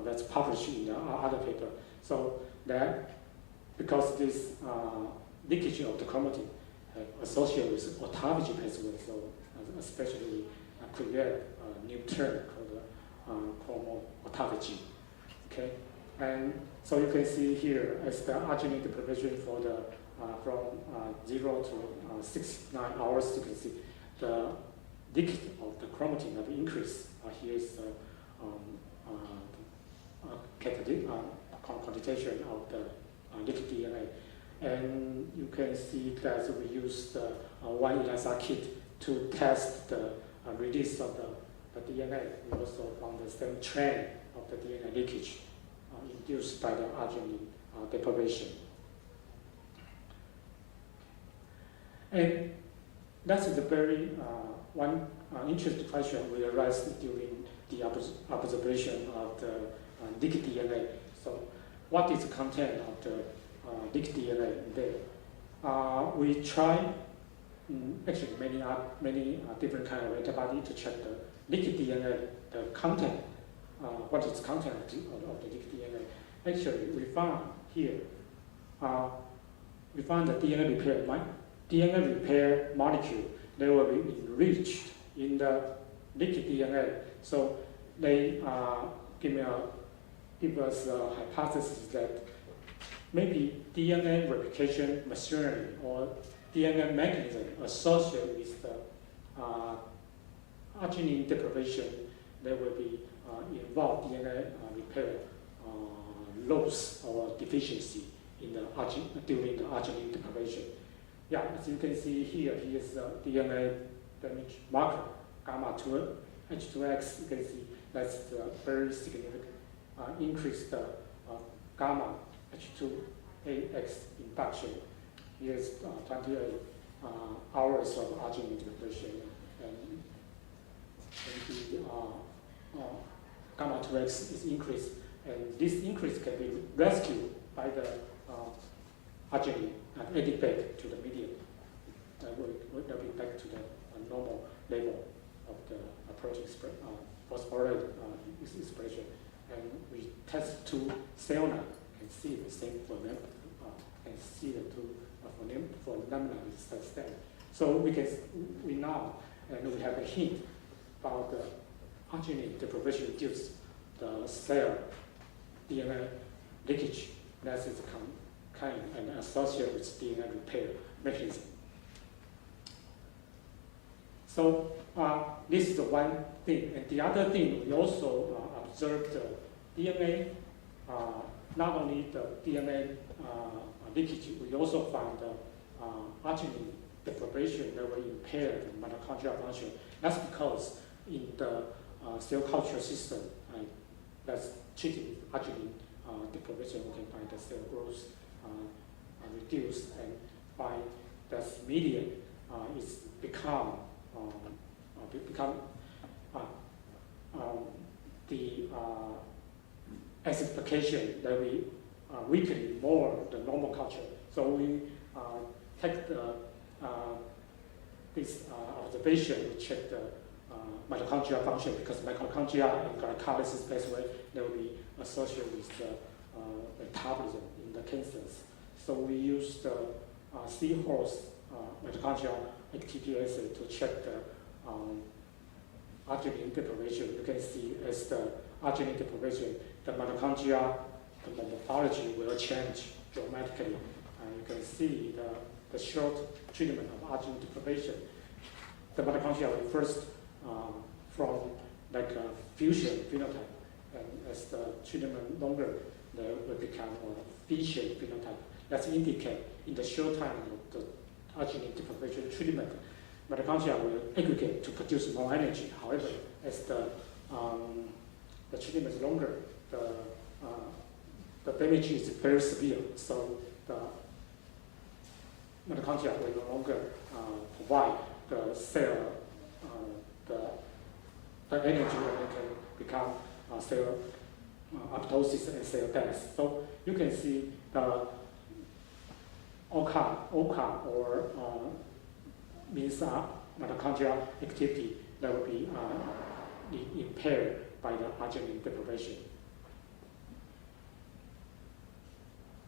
that's published in the other paper. So that because this leakage of the chromatin associated with autophagy pathway, so especially create a new term called chromoautophagy. Okay, and so you can see here as the arginine deprivation for the from 0 to 69 hours, you can see the leakage of the chromatin have increased. Here is quantitation of the leaked DNA. And you can see that we use the one ELISA kit to test the release of the DNA. We also found the same trend of the DNA leakage induced by the arginine deprivation. And that's the very one interesting question we arised during the observation of the leaked DNA. So what is the content of the leaked DNA there? We try actually many different kind of antibody to check the leaked DNA, the content, what is the content of the leaked DNA. Actually, we found here, we found the DNA repair molecule. They will be enriched in the leaked DNA. So they give us a hypothesis that maybe DNA replication machinery or DNA mechanism associated with the arginine deprivation, there will be involved DNA repair loss or deficiency in the during the arginine deprivation. Yeah, as you can see here, here's the DNA damage marker, gamma 2 H2X. You can see that's the very significant increased gamma H2AX induction. Here's 28 hours of arginine deprivation, and the gamma 2X is increased, and this increase can be rescued by the arginine and added back to the medium. We'll be back to the normal level of the protein phosphorate expression. And we test two cell lines and see the same for them, and see the two phenomena is sustained. So we now, and we have a hint about the arginine deprivation induced the cell DNA leakage that is kind and associated with DNA repair mechanism. So this is the one thing. And the other thing, we also observed the DNA, not only the DNA leakage, we also found arginine deprivation that will impair the mitochondrial function. That's because in the cell culture system that's treated with arginine deprivation, we can find the cell growth reduced, and by this medium, it's become the acidification that we weaken more the normal culture. So we take the this observation, we check the mitochondrial function, because mitochondria and glycolysis pathway they will be associated with the metabolism in the cancers. So we use the seahorse mitochondrial activity assay to check the arginine deprivation. You can see as the arginine deprivation, the mitochondria, the morphology will change dramatically. You can see the short treatment of arginine deprivation. The mitochondria will first from like a fusion phenotype, and as the treatment longer, they will become a V-shaped phenotype. That's indicate in the short time of the arginine deprivation treatment, mitochondria will aggregate to produce more energy. However, as the treatment is longer, the damage is very severe. So the mitochondria will no longer provide the cell the energy, and it can become cell apoptosis and cell death. So you can see the OCA or means mitochondrial activity that will be impaired by the arginine deprivation.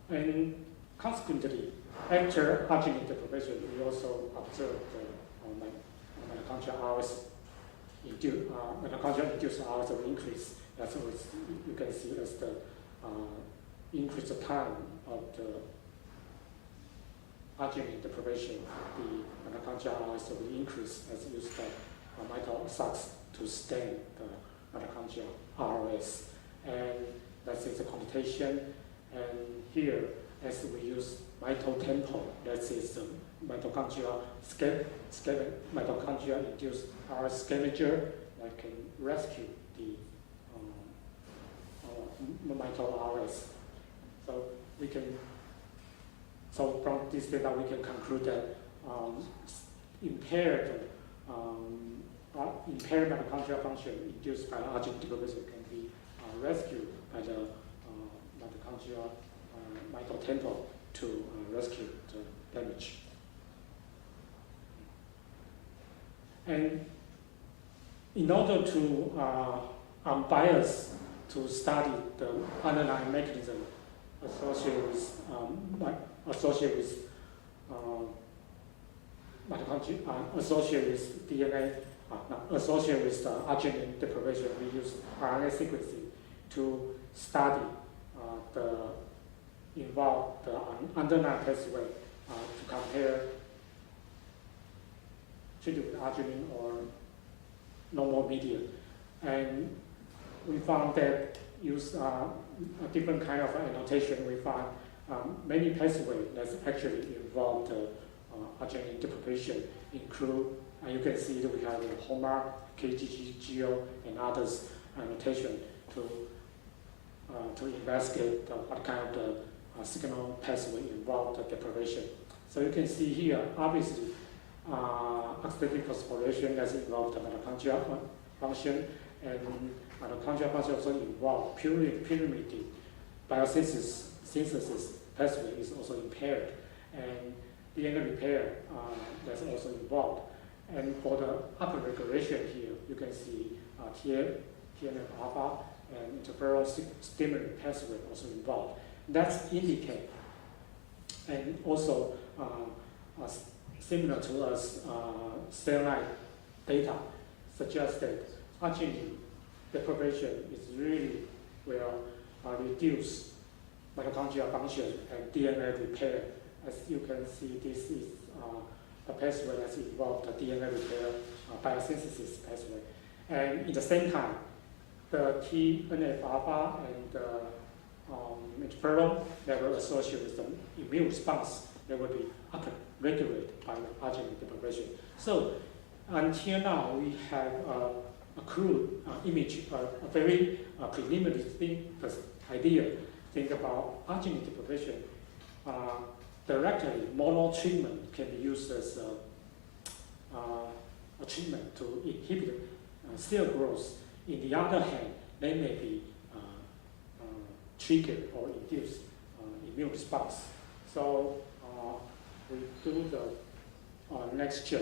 And consequently, after arginine deprivation, we also observed mitochondrial hours mitochondrial-induced hours of increase. That's what you can see as the increase of time of the arginine deprivation. The mitochondrial hours will increase as you use the mitochondrial sacs to stain the mitochondrial ROS. And that is the computation. And here, as we use mitotempo, that is the mitochondrial mitochondria-induced scavenger that can rescue the mitochondrial RS. So from this data we can conclude that impaired mitochondrial function induced by arginine deprivation can be rescued by the mitochondrial mitotempo to rescue the damage. And in order to unbiased to study the underlying mechanism associated with mitochondria, associated with DNA, associated with arginine deprivation, we use RNA sequencing to study involve the underlying pathway to compare treated with arginine or normal medium. And we found that use a different kind of annotation. We found many pathways that actually involve the arginine deprivation include, you can see that we have the HOMA, KGGO, and others annotation to investigate what kind of the signal pathway involved the deprivation. So you can see here, obviously, oxidative phosphorylation that's involved the mitochondrial function, and mitochondrial function also involved pyrimidine biosynthesis pathway is also impaired, and DNA repair that's also involved. And for the upper regulation here, you can see TNF alpha and interferon stimulant pathway also involved. That's indicate, and also similar to us cell line data suggests that arginine deprivation is really will reduce mitochondrial function and DNA repair. As you can see, this is the pathway that involved the DNA repair biosynthesis pathway. And in the same time, the TNF-alpha and the interferon, they were associated with the immune response. They will be upregulated by the arginine deprivation. So until now, we have a crude image, a very preliminary idea. Think about arginine deprivation. Directly, mono treatment can be used as a treatment to inhibit cell growth. In the other hand, they may be triggered or induce immune response. So we do the next check.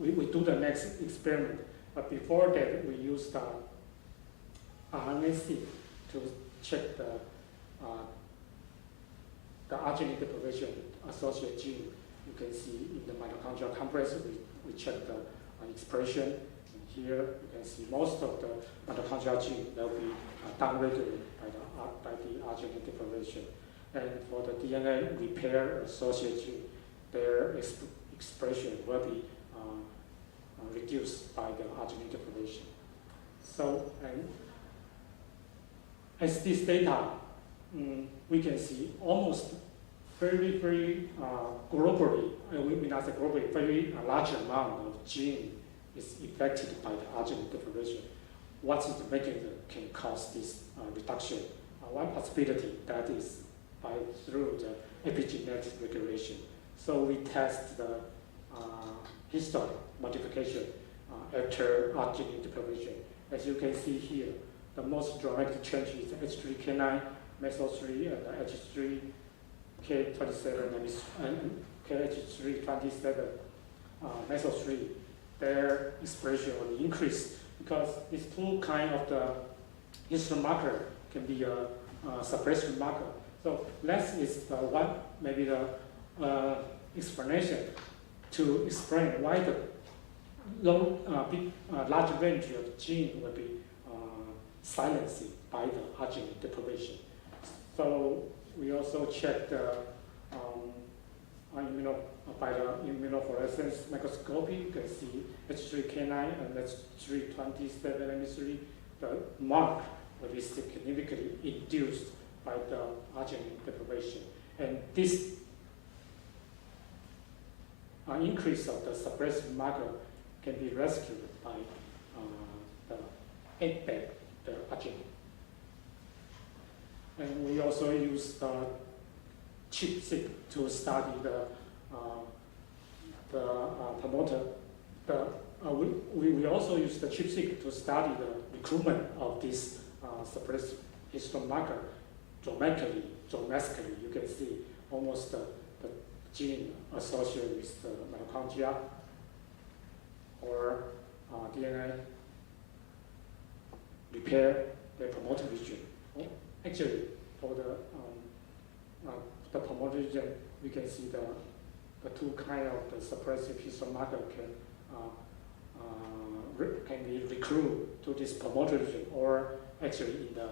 We do the next experiment. But before that, we use the RNA-seq to check the arginine deprivation associated gene. You can see in the mitochondrial complex, we check the expression. And here you can see most of the mitochondrial gene will be downregulated by the arginine deprivation. And for the DNA repair associated gene, their expression will be reduced by the arginine deprivation. So, and as this data, we can see almost very globally, we not say globally, very large amount of gene is affected by the arginine deprivation. What is the mechanism can cause this reduction? One possibility that is through the epigenetic regulation. So we test the histone modification after arginine deprivation. As you can see here, the most dramatic change is H3K9, methyl-3, and H3K27 and KH327 methyl-3. Their expression will increase because these two kind of the histone marker can be a suppressive marker. So that is the one, maybe the explanation to explain why the large range of gene will be silenced by the arginine deprivation. So we also checked by the immunofluorescence microscopy. You can see H3K9 and H327M3. The mark will be significantly induced by the arginine deprivation. And this increase of the suppressive marker can be rescued by the ADBAC, the arginine. And we also use the ChIP-seq to study the promoter. We also use the ChIP-seq to study the recruitment of this suppressive histone marker dramatically. You can see almost the gene associated with the mitochondria or DNA repair the promoter region. Actually, for the promoter region, we can see the two kind of the suppressive histone marker can be recruited to this promoter region, or actually in the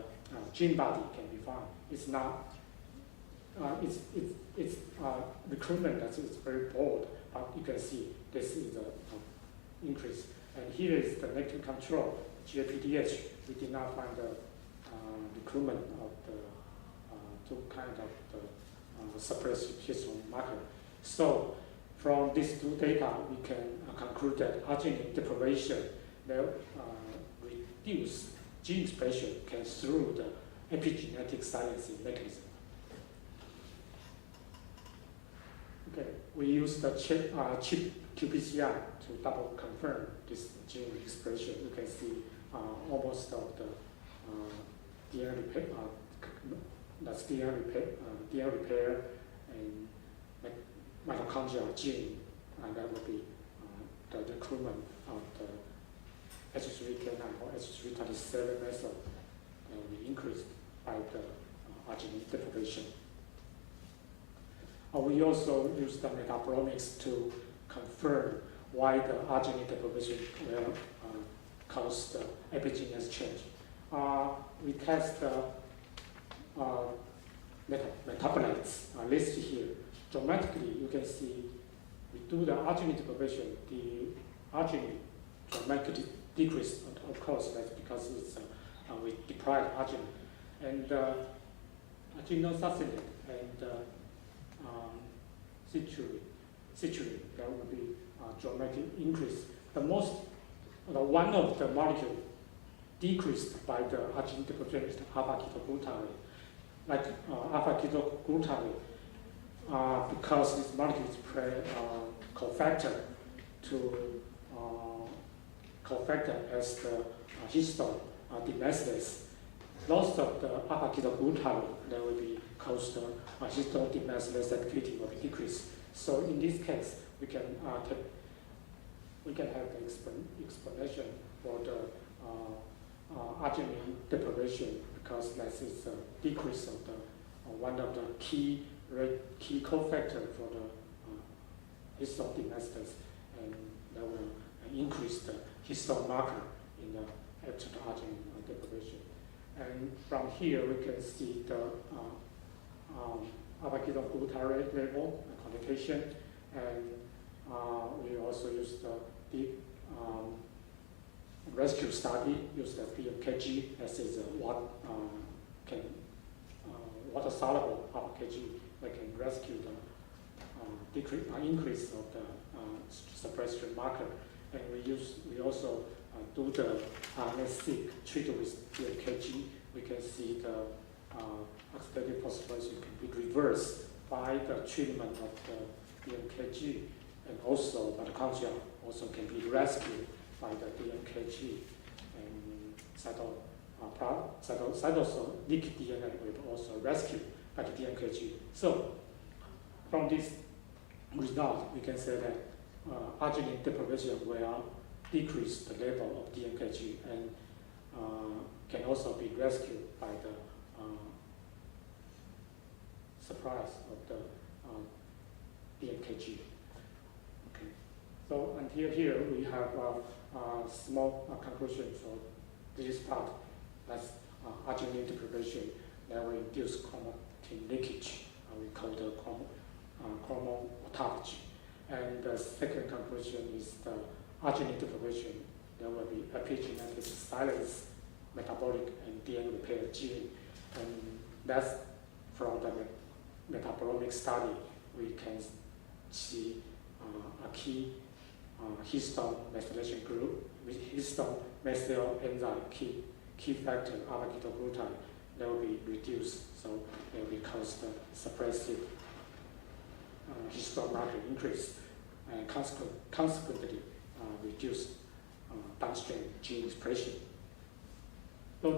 gene body can be found. It's not. It's recruitment that is very broad, but you can see this is the increase. And here is the negative control, GAPDH. We did not find the recruitment of the two kinds of the suppressive histone marker. So from these two data, we can conclude that arginine deprivation will reduce gene expression through the epigenetic silencing mechanism. Okay, we use the ChIP qPCR to double confirm this gene expression. You can see almost of the DNA repair, that's DNA repair and mitochondrial gene, and that will be the recruitment of the H3K9 or H327 methyl will be increased by the arginine deprivation. We also use the metabolomics to confirm why the arginine deprivation will cause the epigenetic change. We test metabolites are listed here. Dramatically, you can see we do the arginine deprivation, the arginine dramatically decreased. Of course, that's because it's, we deprive arginine. And arginosuccinate and citrulline, there will be a dramatic increase. One of the molecules decreased by the arginine deprivation is alpha-ketoglutarate. Like alpha-ketoglutarate, because this molecule is cofactor to cofactor as the histone demethylase. Loss of the alpha-ketoglutarate, there will be cause the histone demethylase activity will be decreased. So in this case, we can have the explanation for the arginine deprivation, because that is a decrease of the one of the key cofactor for the histone demethylase, and that will increase the histone marker in the after the arginine deprivation. And from here we can see the alpha-ketoglutarate level quantitation, and we also use the rescue study, use the PMKG as is water soluble alpha-KG that can rescue the increase of the suppression marker. And we also do the RNA-seq treated with PMKG. We can see the oxidative phosphorylation can be reversed by the treatment of the PMKG, and also mitochondria also can be rescued by the DMKG, and cytosolic DNA will also rescue by the DMKG. So from this result, we can say that arginine deprivation will decrease the level of DMKG and can also be rescued by the suppress of the DMKG. Okay. So until here, we have small conclusion. So this part, that's arginine deprivation that will induce chromatin leakage. We call the chromatology. And the second conclusion is the arginine deprivation. There will be epigenetic silence, metabolic, and DNA repair gene. And that's from the metabolomic study. We can see a key histone methylation group with histone methyl enzyme key factor alpha-ketoglutarate that will be reduced, so it will cause the suppressive histone marker increase, and consequently reduce downstream gene expression. So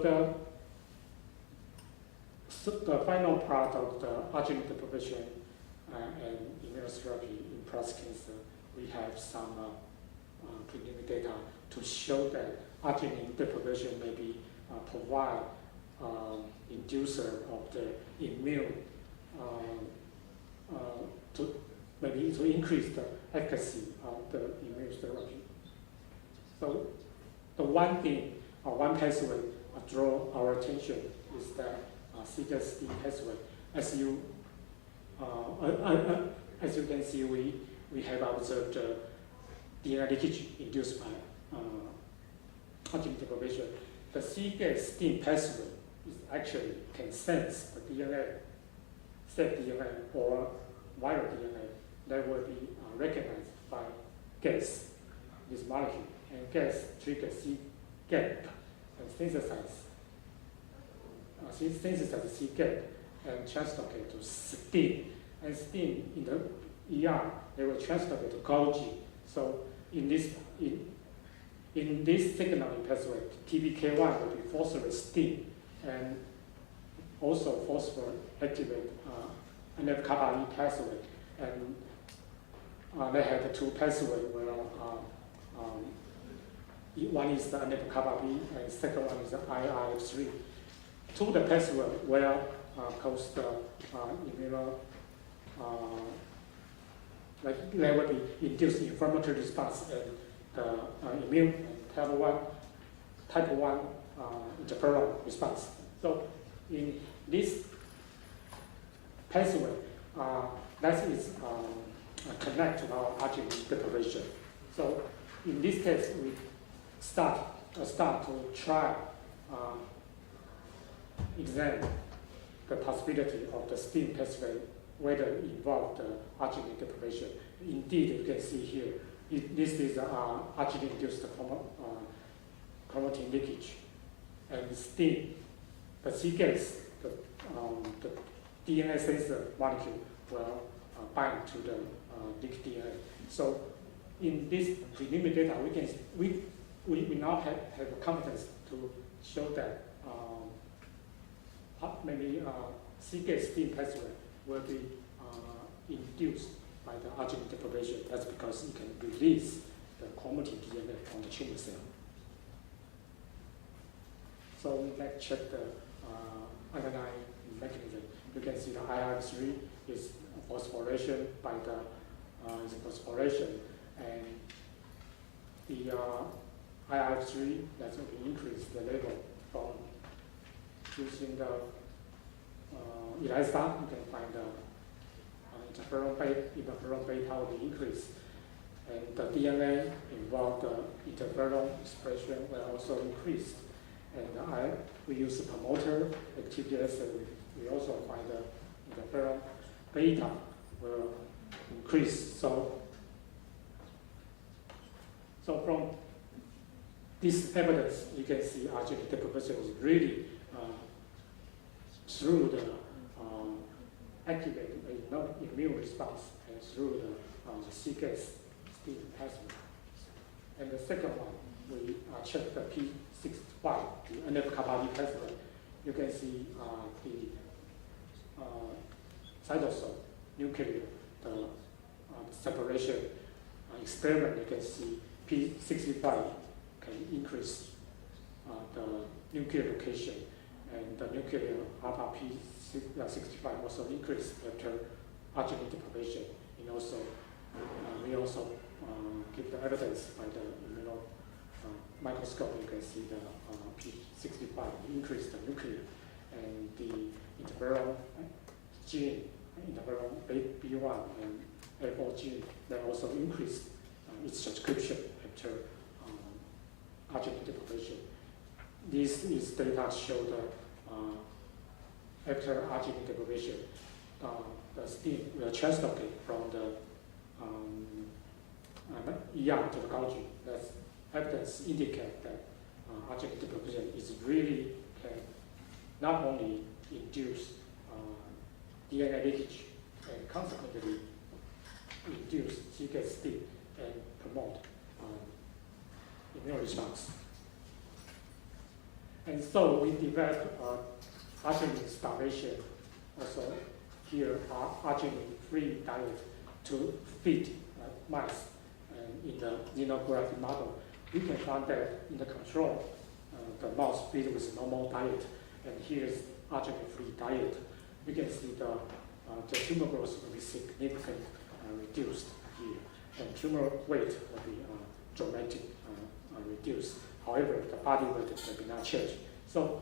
the final part of the arginine deprivation and immunotherapy in prostate cancer, we have some preliminary data to show that arginine deprivation may be provide inducer of the immune to increase the efficacy of the immunotherapy. So the one thing, one pathway draw our attention is the TCASB pathway. As you can see, we have observed DNA leakage induced by arginine deprivation. The TCASB pathway is actually can sense the DNA, cell DNA or viral DNA that will be recognized by gas, this molecule, and gas triggers C-gap and synthesize C-gap and translocate to STIM, and STIM in the ER they will translocate to Golgi. So in this signaling pathway, TBK1 will be phosphorus STIM, and also phosphor activate NF-kappa E pathway, and they have the two pathways where one is the NF-kappa B and second one is the IRF3. To the pathway where cause the like there will be induced inflammatory response and the immune and type 1 interferon response. So in this pathway that is connect to our arginine deprivation. So in this case, we start to try examine the possibility of the STEAM pathway, whether it involved the arginine deprivation. Indeed, you can see here, this is arginine-induced chromatin leakage. And STEAM, the CGAS, the DNA sensor molecule will bind to the leaked DNA. So in this preliminary data, we now have confidence to show that maybe CGAS STEAM pathway will be induced by the arginine deprivation. That's because it can release the chromatin DNA from the tumor cell. So we can check the underlying mechanism. You can see the IR3 is phosphorylation by the phosphorylation, and the IR3 that will increase the level from using the ELISA. You can find the interferon beta will be increased, and the DNA involved the interferon expression will also increase. And we use the promoter activity assay. We also find the interferon beta will increase. So from this evidence, you can see arginine deprivation is really through the activating immune response and through the CGAS STEAM pathway. And the second one, we check the P65, the NF-kappa B pathway. You can see the cytosol nuclear, the separation experiment. You can see P65 can increase the nuclear location, and the nuclear alpha P65 also increase after arginine deprivation. And also, we also give the evidence by the microscope. You can see the P65 increase the nuclear, and the interferon gene, interferon B1 and A4 gene, they also increase its transcription after arginine deprivation. This is data show that after arginine deprivation, the STEAM will translocate from the ER to the Golgi. That's evidence indicate that arginine deprivation is really can not only induce DNA leakage and consequently induce CGAS STEAM and promote immune response. And so we developed arginine starvation, also here arginine-free diet to feed mice. And in the xenographic model, we can find that in the control, the mouse feed with normal diet, and here's arginine-free diet. We can see the tumor growth will be significantly reduced here, and tumor weight will be dramatically reduced. However, the body weight will not change. So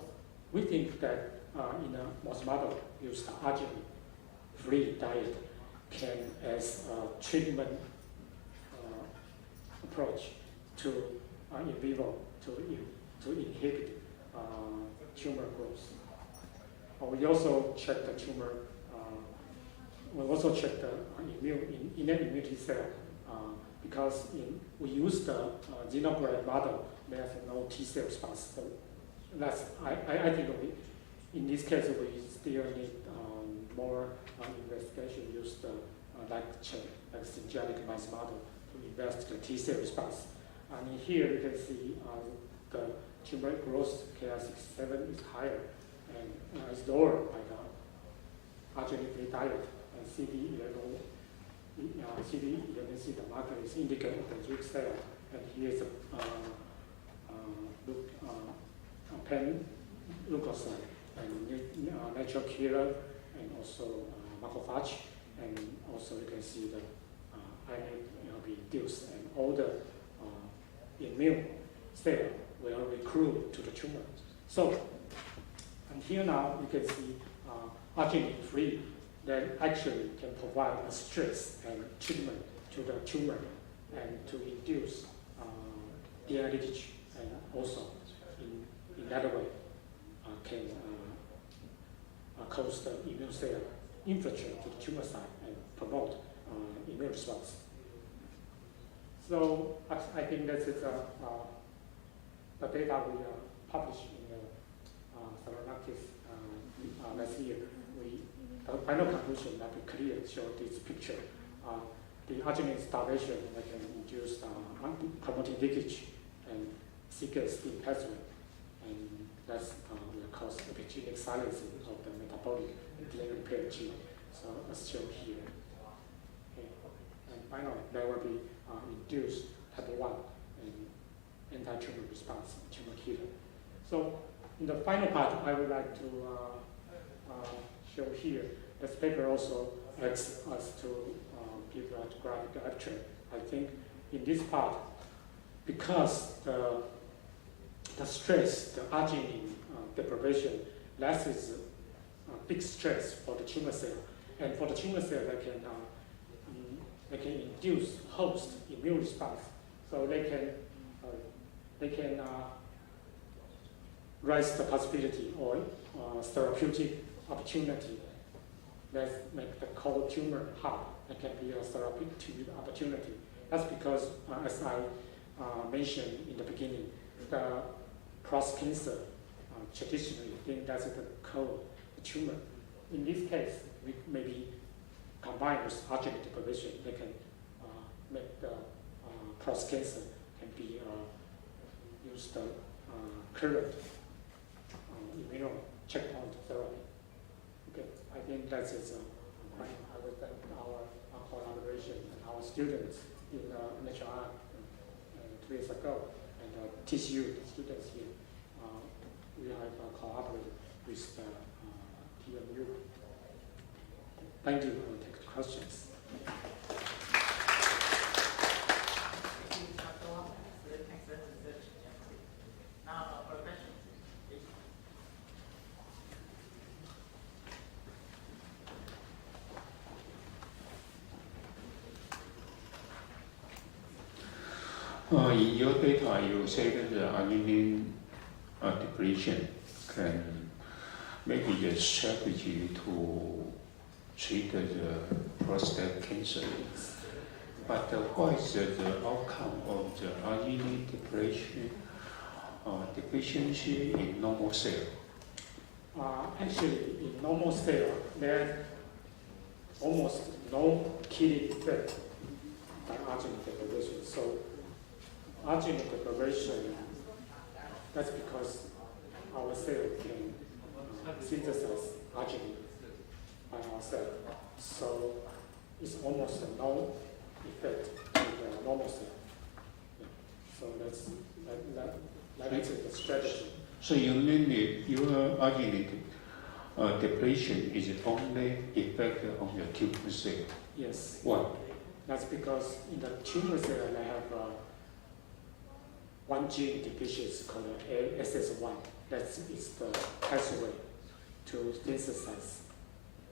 we think that in a mouse model, use the arginine-free diet can as a treatment approach to in vivo to inhibit tumor growth. We also check the tumor. We also check the innate immunity cell because we use the xenograft model. There's no T cell response. So that's I think in this case we still need more investigation. Use the like syngeneic mice model to investigate T cell response. And here you can see the tumor growth Ki67 is higher and is lower by the arginine-free diet. And CD11C, the marker is indicated the root cell, and here's a pan-leukocyte and natural killer, and also macrophage, and also you can see the iron be induced, and all the immune cell will recruit to the tumor. So, and here now you can see arginine-free that actually can provide a stress and treatment to the tumor and to induce DNA leakage, and also in that way can cause the immune cell infiltrate to the tumor site and promote immune response. So I think this is the data we published in the Sinica last year. The final conclusion that we clearly show this picture. The arginine starvation that can induce promoting leakage and TCASB pathway, and that's will cause epigenetic silencing of the metabolic DNA repair gene. So as shown here. Okay. And finally, there will be induced type 1 and anti-tumor response, tumor killer. So in the final part, I would like to show here. This paper also asks us to give a graphic abstract. I think in this part, because the stress, the arginine deprivation, that is a big stress for the tumor cell. And for the tumor cell, they can induce host immune response. So they can raise the possibility or therapeutic opportunity that make the cold tumor hard. It can be a therapeutic opportunity. That's because, as I mentioned in the beginning, the prostate cancer traditionally think that's the cold tumor. In this case, we maybe combine with arginine deprivation, they can make the prostate cancer can be use the current immuno checkpoint therapy. Okay, I think that is I would thank our collaboration and our students in NHI 2 years ago, and TCU students here. We have collaborated with the TMU. Thank you for taking questions. In your data, you say that the arginine depletion can maybe the strategy to treat the prostate cancer. But what is the outcome of the arginine deficiency in normal cell? Actually, in normal cell, there's almost no killing effect by arginine deprivation. So arginine deprivation, that's because our cell can synthesize arginine by ourselves. So it's almost no effect in the normal cell. Yeah. So that's the strategy. So you mean your arginine depletion is only effect on your tumor cell? Yes. Why? That's because in the tumor cell they have one gene deficiency called SS1. That is the pathway to synthesize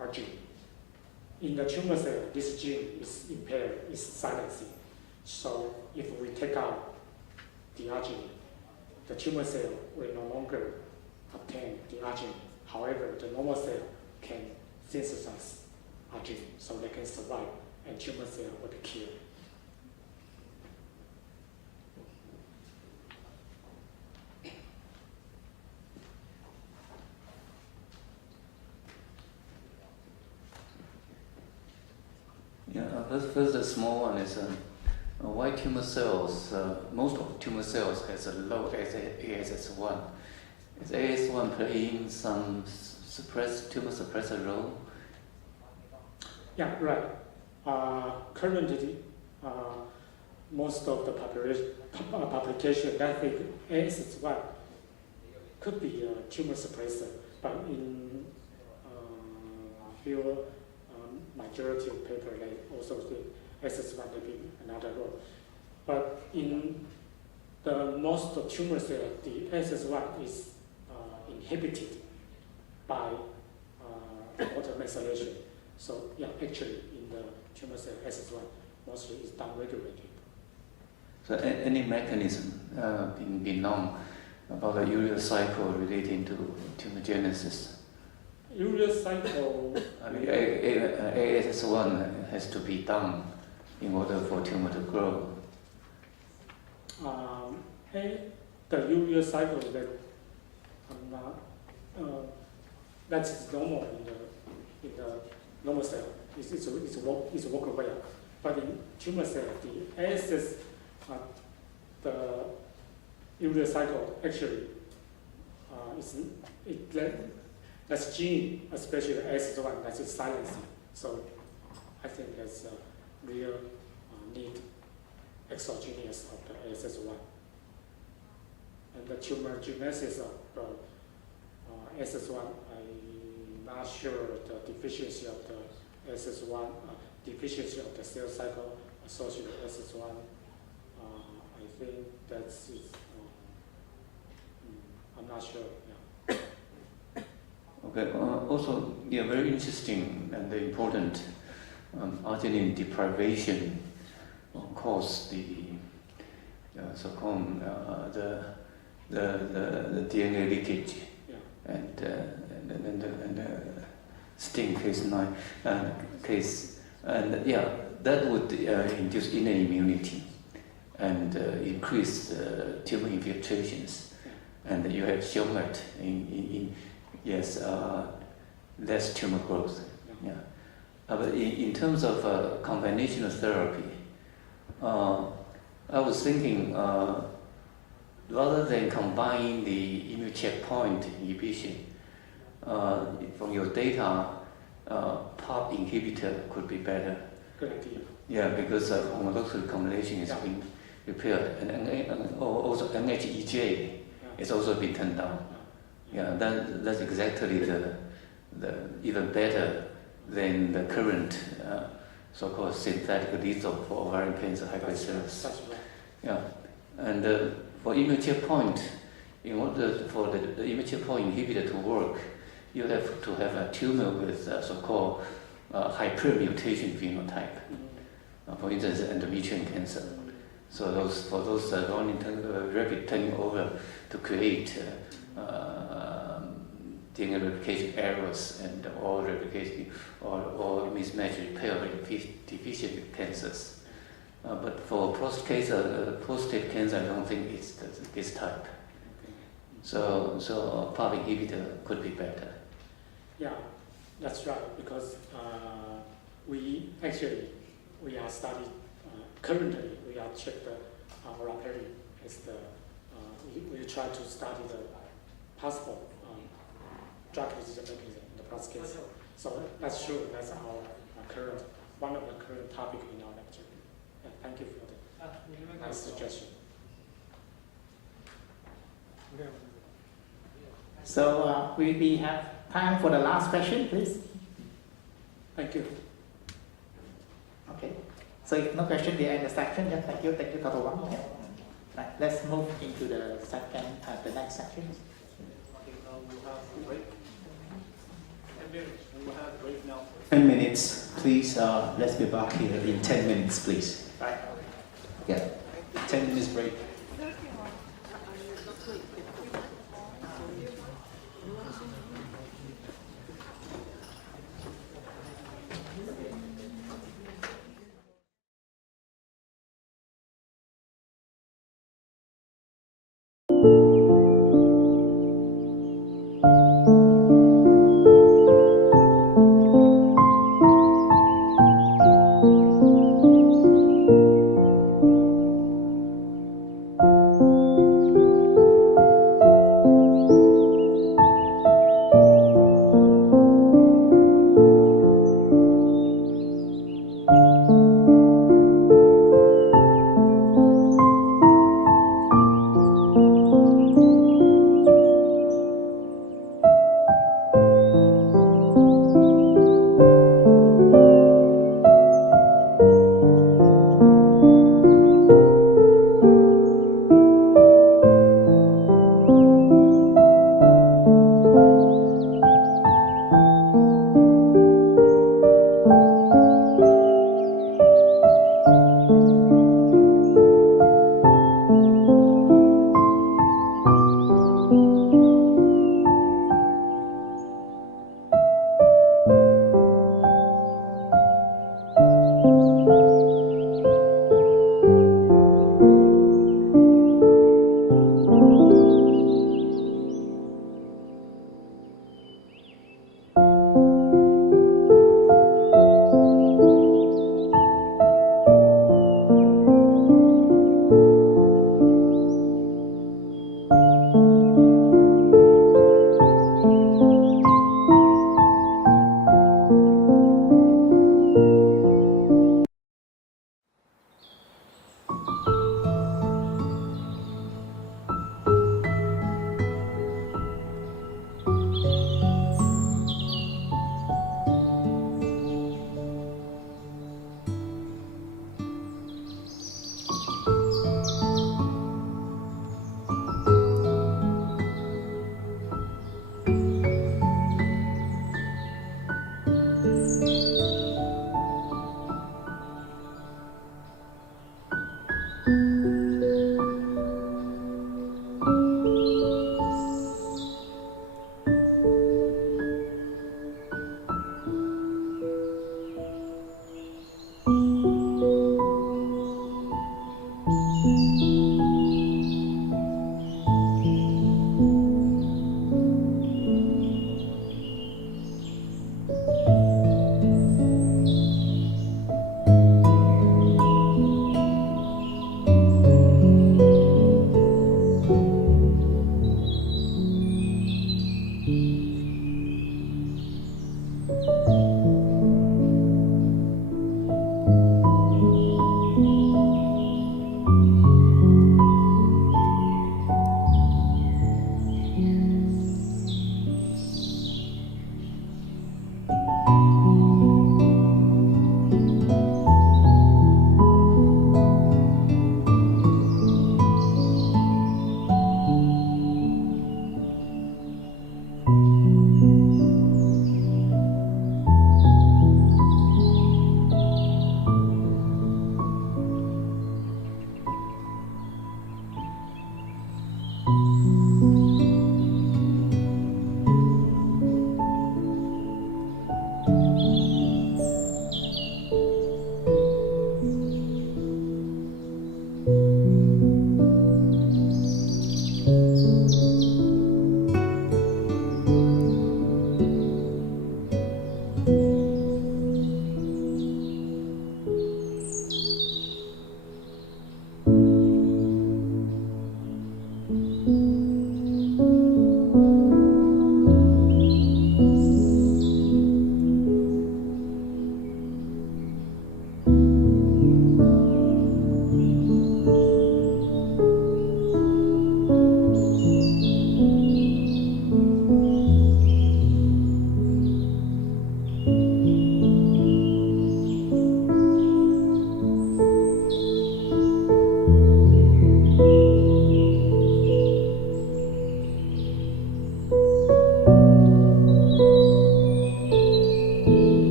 arginine. In the tumor cell, this gene is impaired, is silencing. So if we take out the arginine, the tumor cell will no longer obtain the arginine. However, the normal cell can synthesize arginine, so they can survive, and tumor cell will be killed. Yeah, first the small one is why tumor cells, most of tumor cells has a low ASS1. Is ASS1 playing some tumor suppressor role? Yeah, right. Currently, most of the publication that think ASS1 could be a tumor suppressor, but in few majority of paper they also think ASS1 may be another role. But in the most tumor cell, the ASS1 is inhibited by automethylation. So yeah, actually in the tumor cell SS1, mostly is downregulated. So any mechanism being known about the urea cycle relating to tumorigenesis? Urea cycle. I mean, ASS1 has to be done in order for tumor to grow. The urea cycle that's normal in the normal cell. It's work well, but in tumor cell, the ASS, the urea cycle actually that's gene, especially ASS1, that's silencing. So I think that's a real need exogenous of the ASS1. And the tumor genesis of the ASS1, I'm not sure the deficiency of the ASS1, deficiency of the cell cycle associated with ASS1. I think that's it. I'm not sure. Yeah. Okay. Also, yeah, very interesting and important. Arginine deprivation cause the so-called the DNA leakage, yeah. and the STING case 9 case, and yeah, that would induce innate immunity and increase tumor infiltrations, and you have shown that in yes, less tumor growth. Yeah. But in terms of combinational therapy, I was thinking rather than combine the immune checkpoint inhibition, from your data, PARP inhibitor could be better. Good idea. Yeah, because homologous combination is being repaired, and also NHEJ is also been turned down. Yeah, that's exactly the even better than the current so-called synthetic lethal for ovarian cancer hypercells. That's right. Yeah, and for immune checkpoint, in order for the immune checkpoint inhibitor to work, you have to have a tumor with so-called hypermutation phenotype. For instance, endometrial cancer. So those rapid turning over to create DNA replication errors and or replication or mismatch repair deficient cancers. But for prostate cancer, I don't think it's this type. So PARP inhibitor could be better. Yeah, that's right, because we are studying, currently we are checked olaparib as the, we try to study the possible drug resistant mechanism in the prostate cancer. So that's true, that's our current, one of the current topic in our lecture. And thank you for the nice suggestion. So we have time for the last question, please. Thank you. Okay. So if no question, we end the section. Yeah, thank you, Dr. Wang. Yeah. Right, let's move into the the next section. We'll have break now. 10 minutes, please. Let's be back here in 10 minutes, please. Right. Yeah. 10 minutes break.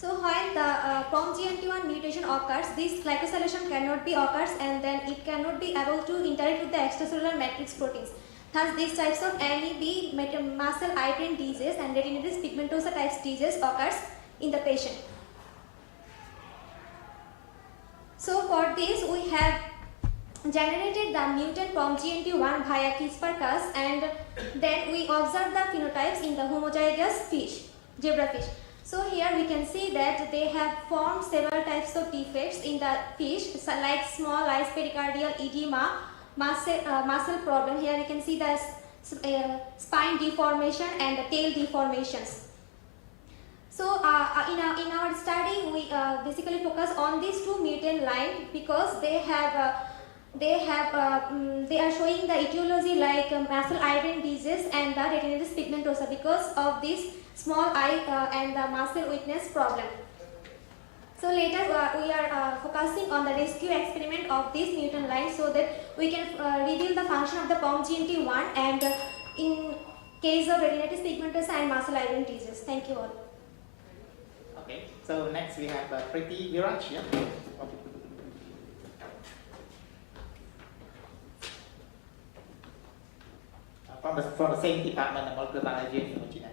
So while the POMGNT1 mutation occurs, this glycosylation cannot be occurs and then it cannot be able to interact with the extracellular matrix proteins. Thus, these types of MEB, muscle eye-brain disease and retinitis pigmentosa types disease occurs in the patient. So for this, we have generated the mutant POMGNT1 via CRISPR-Cas and then we observe the phenotypes in the homozygous fish, zebrafish. So here we can see that they have formed several types of defects in the fish, like small eyes, pericardial edema, muscle problem. Here you can see the spine deformation and the tail deformations. So in our study, we basically focus on these two mutant lines because they are showing the etiology like muscle eye-brain disease and the retinitis pigmentosa because of this small eye and the muscle weakness problem. So later we are focusing on the rescue experiment of this mutant line so that we can reveal the function of the POMGNT1 and in case of retinitis pigmentosa and muscle eye-brain disease. Thank you all. Okay, so next we have Preeti Viraj. Yeah? From the same department of molecular biology and immunogenetics.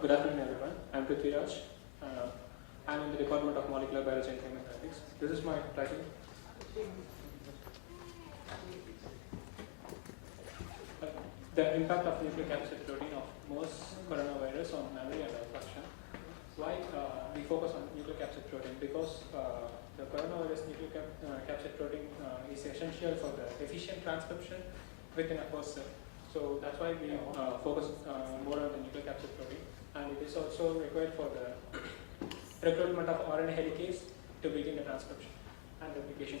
Good afternoon, everyone. I'm Preeti Viraj. I'm in the Department of Molecular Biology and Immunogenetics. This is my title. The impact of nucleic acid protein of most coronavirus on memory and function. Why we focus on nucleic acid protein? Because the coronavirus nucleic capsid protein is essential for the efficient transcription within a host cell. So that's why we focus more on the nucleic capsid protein, and it is also required for the recruitment of RNA helicase to begin the transcription and replication.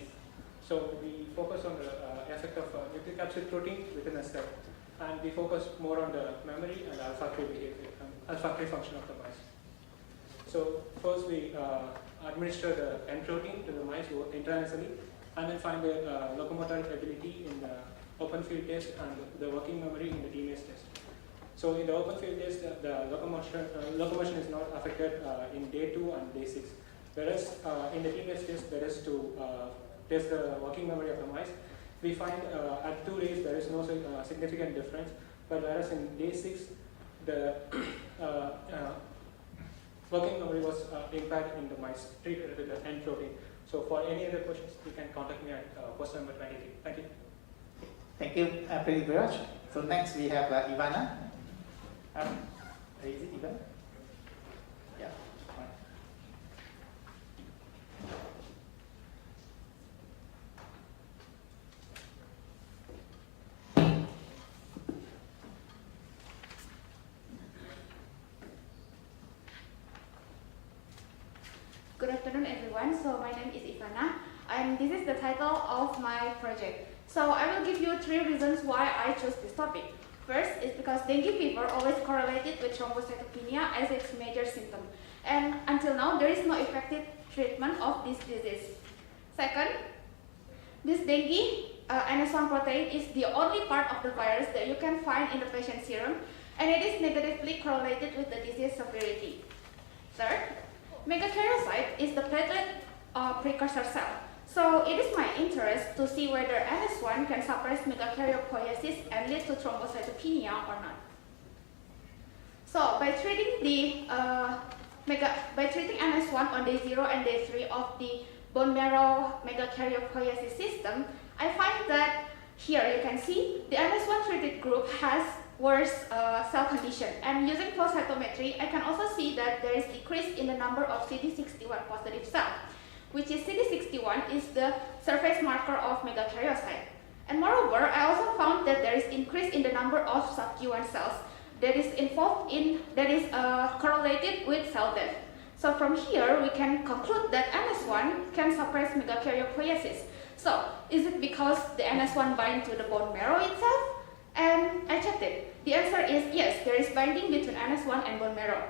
So we focus on the effect of nucleic capsid protein within a cell, and we focus more on the memory and olfactory behavior, olfactory function of the mice. So first we administer the N protein to the mice intranasally, and then find the locomotor ability in the open field test and the working memory in the DMS test. So in the open field test, the locomotion is not affected in day 2 and day 6. Whereas in the DMS test, there is to test the working memory of the mice. We find at 2 days there is no significant difference, but whereas in day 6, the working memory was impaired in the mice treated with the N protein. So for any other questions, you can contact me at post number 23. Thank you. Thank you, Preeti Viraj. So next we have Ivana. Is it Ivana? Yeah. Good afternoon, everyone. So my name is Ivana, and this is the title of my project. So I will give you 3 reasons why I chose this topic. First is because dengue fever always correlated with thrombocytopenia as its major symptom, and until now there is no effective treatment of this disease. Second, this dengue NS1 protein is the only part of the virus that you can find in the patient's serum, and it is negatively correlated with the disease severity. Third, megakaryocyte is the platelet precursor cell. So it is my interest to see whether NS1 can suppress megakaryopoiesis and lead to thrombocytopenia or not. So by treating the NS1 on day 0 and day 3 of the bone marrow megakaryopoiesis system, I find that here you can see the NS1 treated group has worse cell condition, and using flow cytometry I can also see that there is decrease in the number of CD61 positive cells, which is CD61 is the surface marker of megakaryocyte. And moreover, I also found that there is increase in the number of sub-Q1 cells that is correlated with cell death. So from here, we can conclude that NS1 can suppress megakaryopoiesis. So is it because the NS1 binds to the bone marrow itself? And I checked it. The answer is yes, there is binding between NS1 and bone marrow.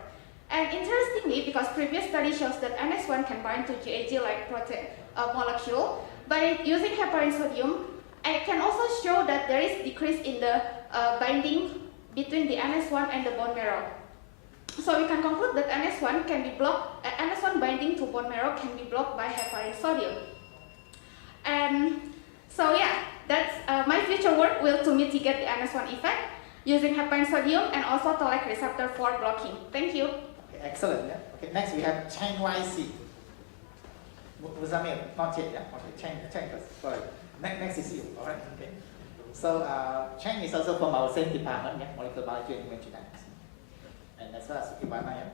And interestingly, because previous study shows that NS1 can bind to GAG-like protein molecule, by using heparin sodium, I can also show that there is decrease in the binding between the NS1 and the bone marrow. So we can conclude that NS1 can be blocked, NS1 binding to bone marrow can be blocked by heparin sodium. And so yeah, that's my future work will to mitigate the NS1 effect using heparin sodium and also toll-like receptor 4 blocking. Thank you. Okay, excellent. Yeah. Okay, next we have Chang YC. Muzamil, not yet. Yeah. Okay, Chang first. Sorry. Next is you. All right. Okay. So Chang is also from our same department, yeah, molecular biology and imaging genetics, and as well as Ivana. Yeah.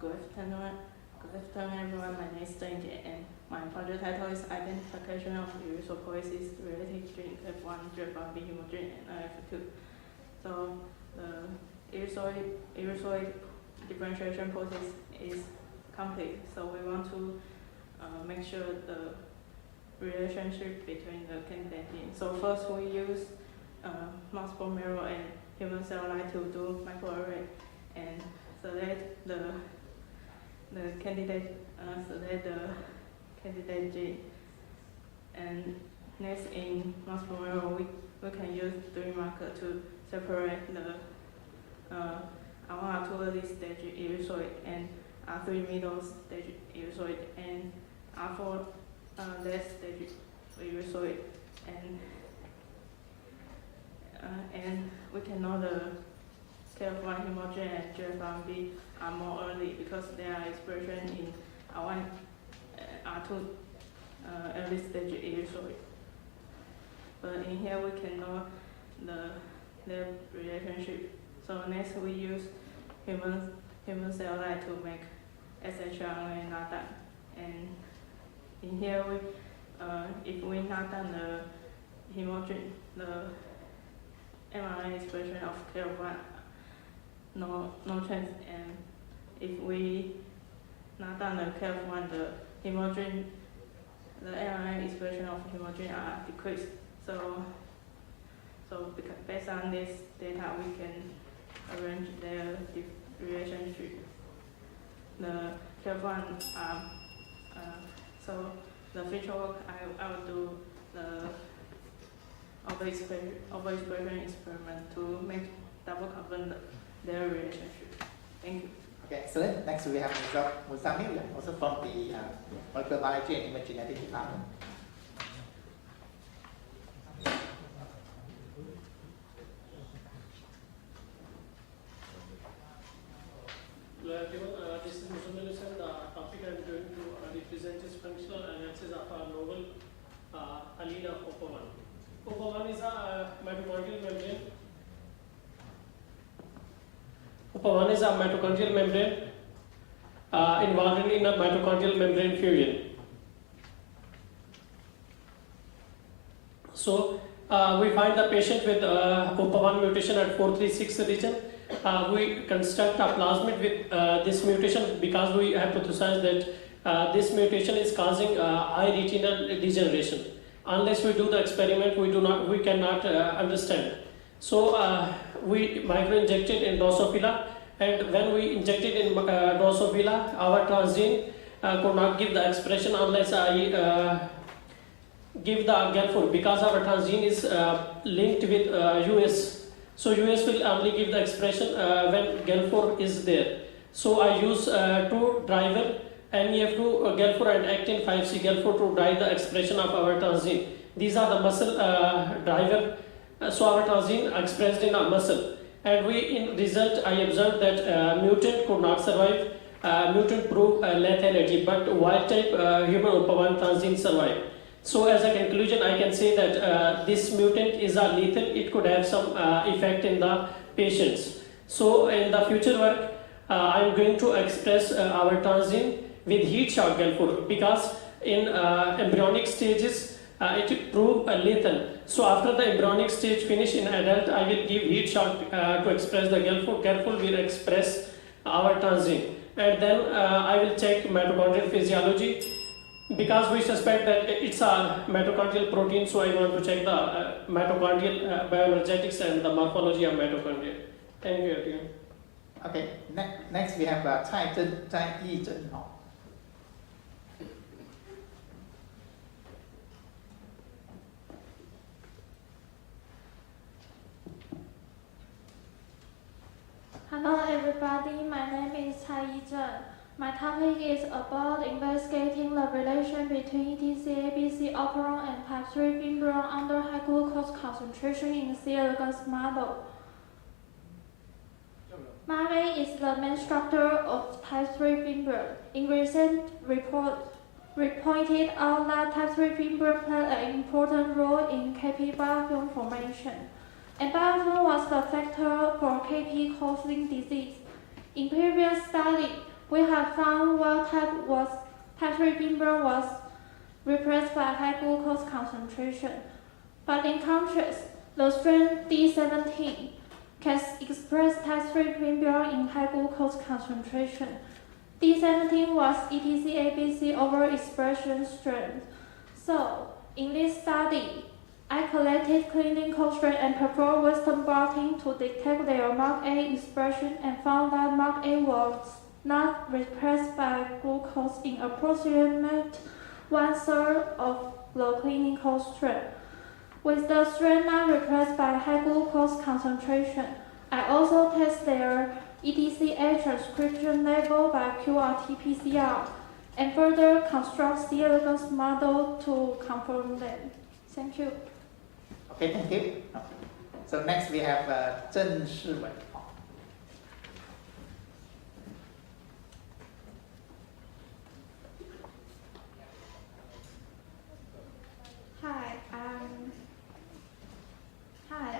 Good afternoon, everyone. My name is Jing, and my project title is Identification of Erythropoiesis related gene F1, F1B hemogen, and IF2. So the erythroid differentiation process is complete. So we want to make sure the relationship between the candidate genes. So first we use mouse bone marrow and human cell line to do microarray and select the candidate gene. And next in mouse bone marrow we can use 3 marker to separate the R1, R2 early stage erythroid and R3 middle stage erythroid and R4 late stage erythroid, and we can know the KF1 hemogen and GF1B are more early because they are expression in R1, R2 early stage erythroid. But in here we can know the relationship. So next we use human cell line to make shRNA knockdown, and in here we if we knock down the hemogen, the mRNA expression of KF1 no change, and if we knock down the KF1, the hemogen, the mRNA expression of hemogen are decreased. So based on this data, we can arrange their relationship. The KF1 so the future work I will do the overexpression experiment to make double confirm their relationship. Thank you. Okay, excellent. Next we have Muzamil, also from the molecular biology and imaging genetics department. Hello everyone, this is Hsuan-Yu Chen. The topic I am going to represent is functional analysis of a novel allele of OPA1. OPA1 is a mitochondrial membrane. OPA1 is a mitochondrial membrane involved in a mitochondrial membrane fusion. So we find the patient with OPA1 mutation at 436 region. We construct a plasmid with this mutation because we hypothesize that this mutation is causing eye retinal degeneration. Unless we do the experiment, we cannot understand. So we micro-injected in Drosophila, and when we injected in Drosophila, our transgene could not give the expression unless I give the GAL4, because our transgene is linked with US. So US will only give the expression when GAL4 is there. So I use 2 driver, NEF2 GAL4 and actin 5C GAL4 to drive the expression of our transgene. These are the muscle driver, so our transgene expressed in a muscle. And in result, I observed that mutant could not survive. Mutant proved lethality, but wild type human OPA1 transgene survived. So as a conclusion, I can say that this mutant is a lethal. It could have some effect in the patients. So in the future work, I am going to express our transgene with heat shock GAL4, because in embryonic stages it proved lethal. So after the embryonic stage finish in adult, I will give heat shock to express the GAL4. GAL4 will express our transgene, and then I will check mitochondrial physiology, because we suspect that it's a mitochondrial protein. So I want to check the mitochondrial bioenergetics and the morphology of mitochondria. Thank you everyone. Okay, next we have Hui-Yee Chen. everybody. My name is Hui-Yee Chen. My topic is about investigating the relation between TCASB operon and type 3 fibrin under high glucose concentration in C. elegans model. MAVE is the main structure of type 3 fibrin. In recent reports, we pointed out that type 3 fibrin played an important role in KP biofilm formation, and biofilm was the factor for KP causing disease. In previous study, we have found wild type 3 fibrin was repressed by high glucose concentration. But in contrast, the strain D17 can express type 3 fibrin in high glucose concentration. D17 was ETCABC overexpression strain. So, in this study, I collected clinical strain and performed Western blotting to detect their MARC-A expression and found that MARC-A was not repressed by glucose in approximate 1/3 of the clinical strain. With the strain not repressed by high glucose concentration, I also test their ETCA transcription level by QRT-PCR and further construct C. elegans model to confirm them. Thank you. Okay, thank you. So next we have Zheng.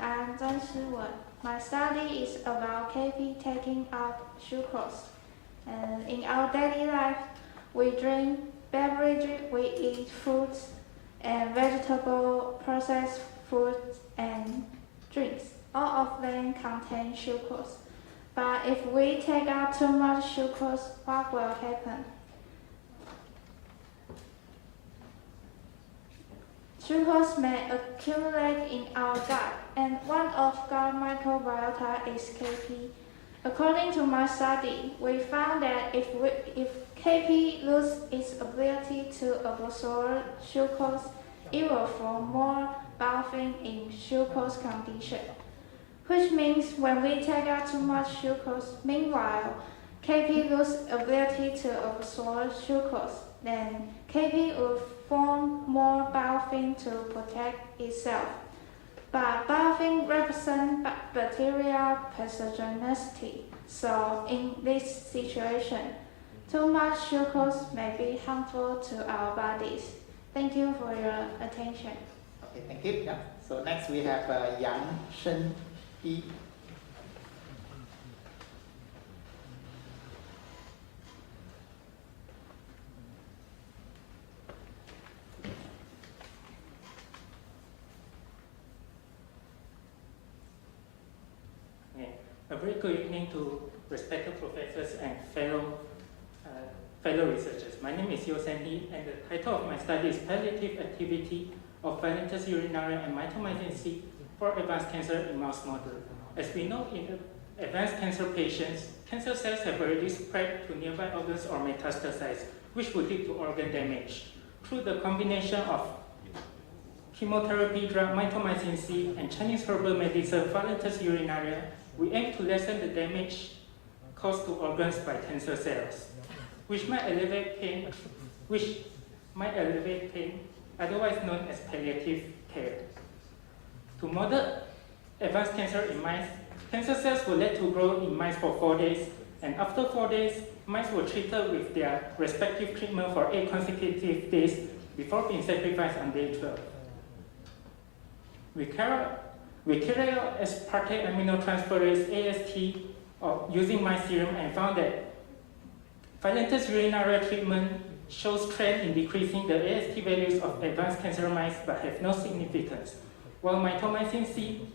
I'm Zheng Shiwen. My study is about KP taking up sucrose. And in our daily life, we drink beverages, we eat fruits and vegetable, processed foods and drinks. All of them contain sucrose. But if we take out too much sucrose, what will happen? Sucrose may accumulate in our gut, and one of gut microbiota is KP. According to my study, we found that if KP loses its ability to absorb sucrose, it will form more biofilm in sucrose condition, which means when we take out too much sucrose, meanwhile, KP loses ability to absorb sucrose, then KP will form more biofilm to protect itself. But biofilm represents bacterial pathogenicity, so in this situation, too much sucrose may be harmful to our bodies. Thank you for your attention. Okay, thank you. Yeah. So next we have Yang Shen-Yi. A very good evening to respected professors and fellow researchers. My name is Hsuan-Yu, and the title of my study is Palliative Activity of Filamentous urinaria and mitomycin C for Advanced Cancer in Mouse Model. As we know, in advanced cancer patients, cancer cells have already spread to nearby organs or metastasized, which would lead to organ damage. Through the combination of chemotherapy drug mitomycin C and Chinese herbal medicine filamentous urinaria, we aim to lessen the damage caused to organs by cancer cells, which might alleviate pain, otherwise known as palliative care. To model advanced cancer in mice, cancer cells were let to grow in mice for 4 days, and after 4 days, mice were treated with their respective treatment for 8 consecutive days before being sacrificed on day 12. We carried out aspartate aminotransferase AST using my serum and found that filamentous urinaria treatment shows trend in decreasing the AST values of advanced cancer mice but have no significance, while mitomycin C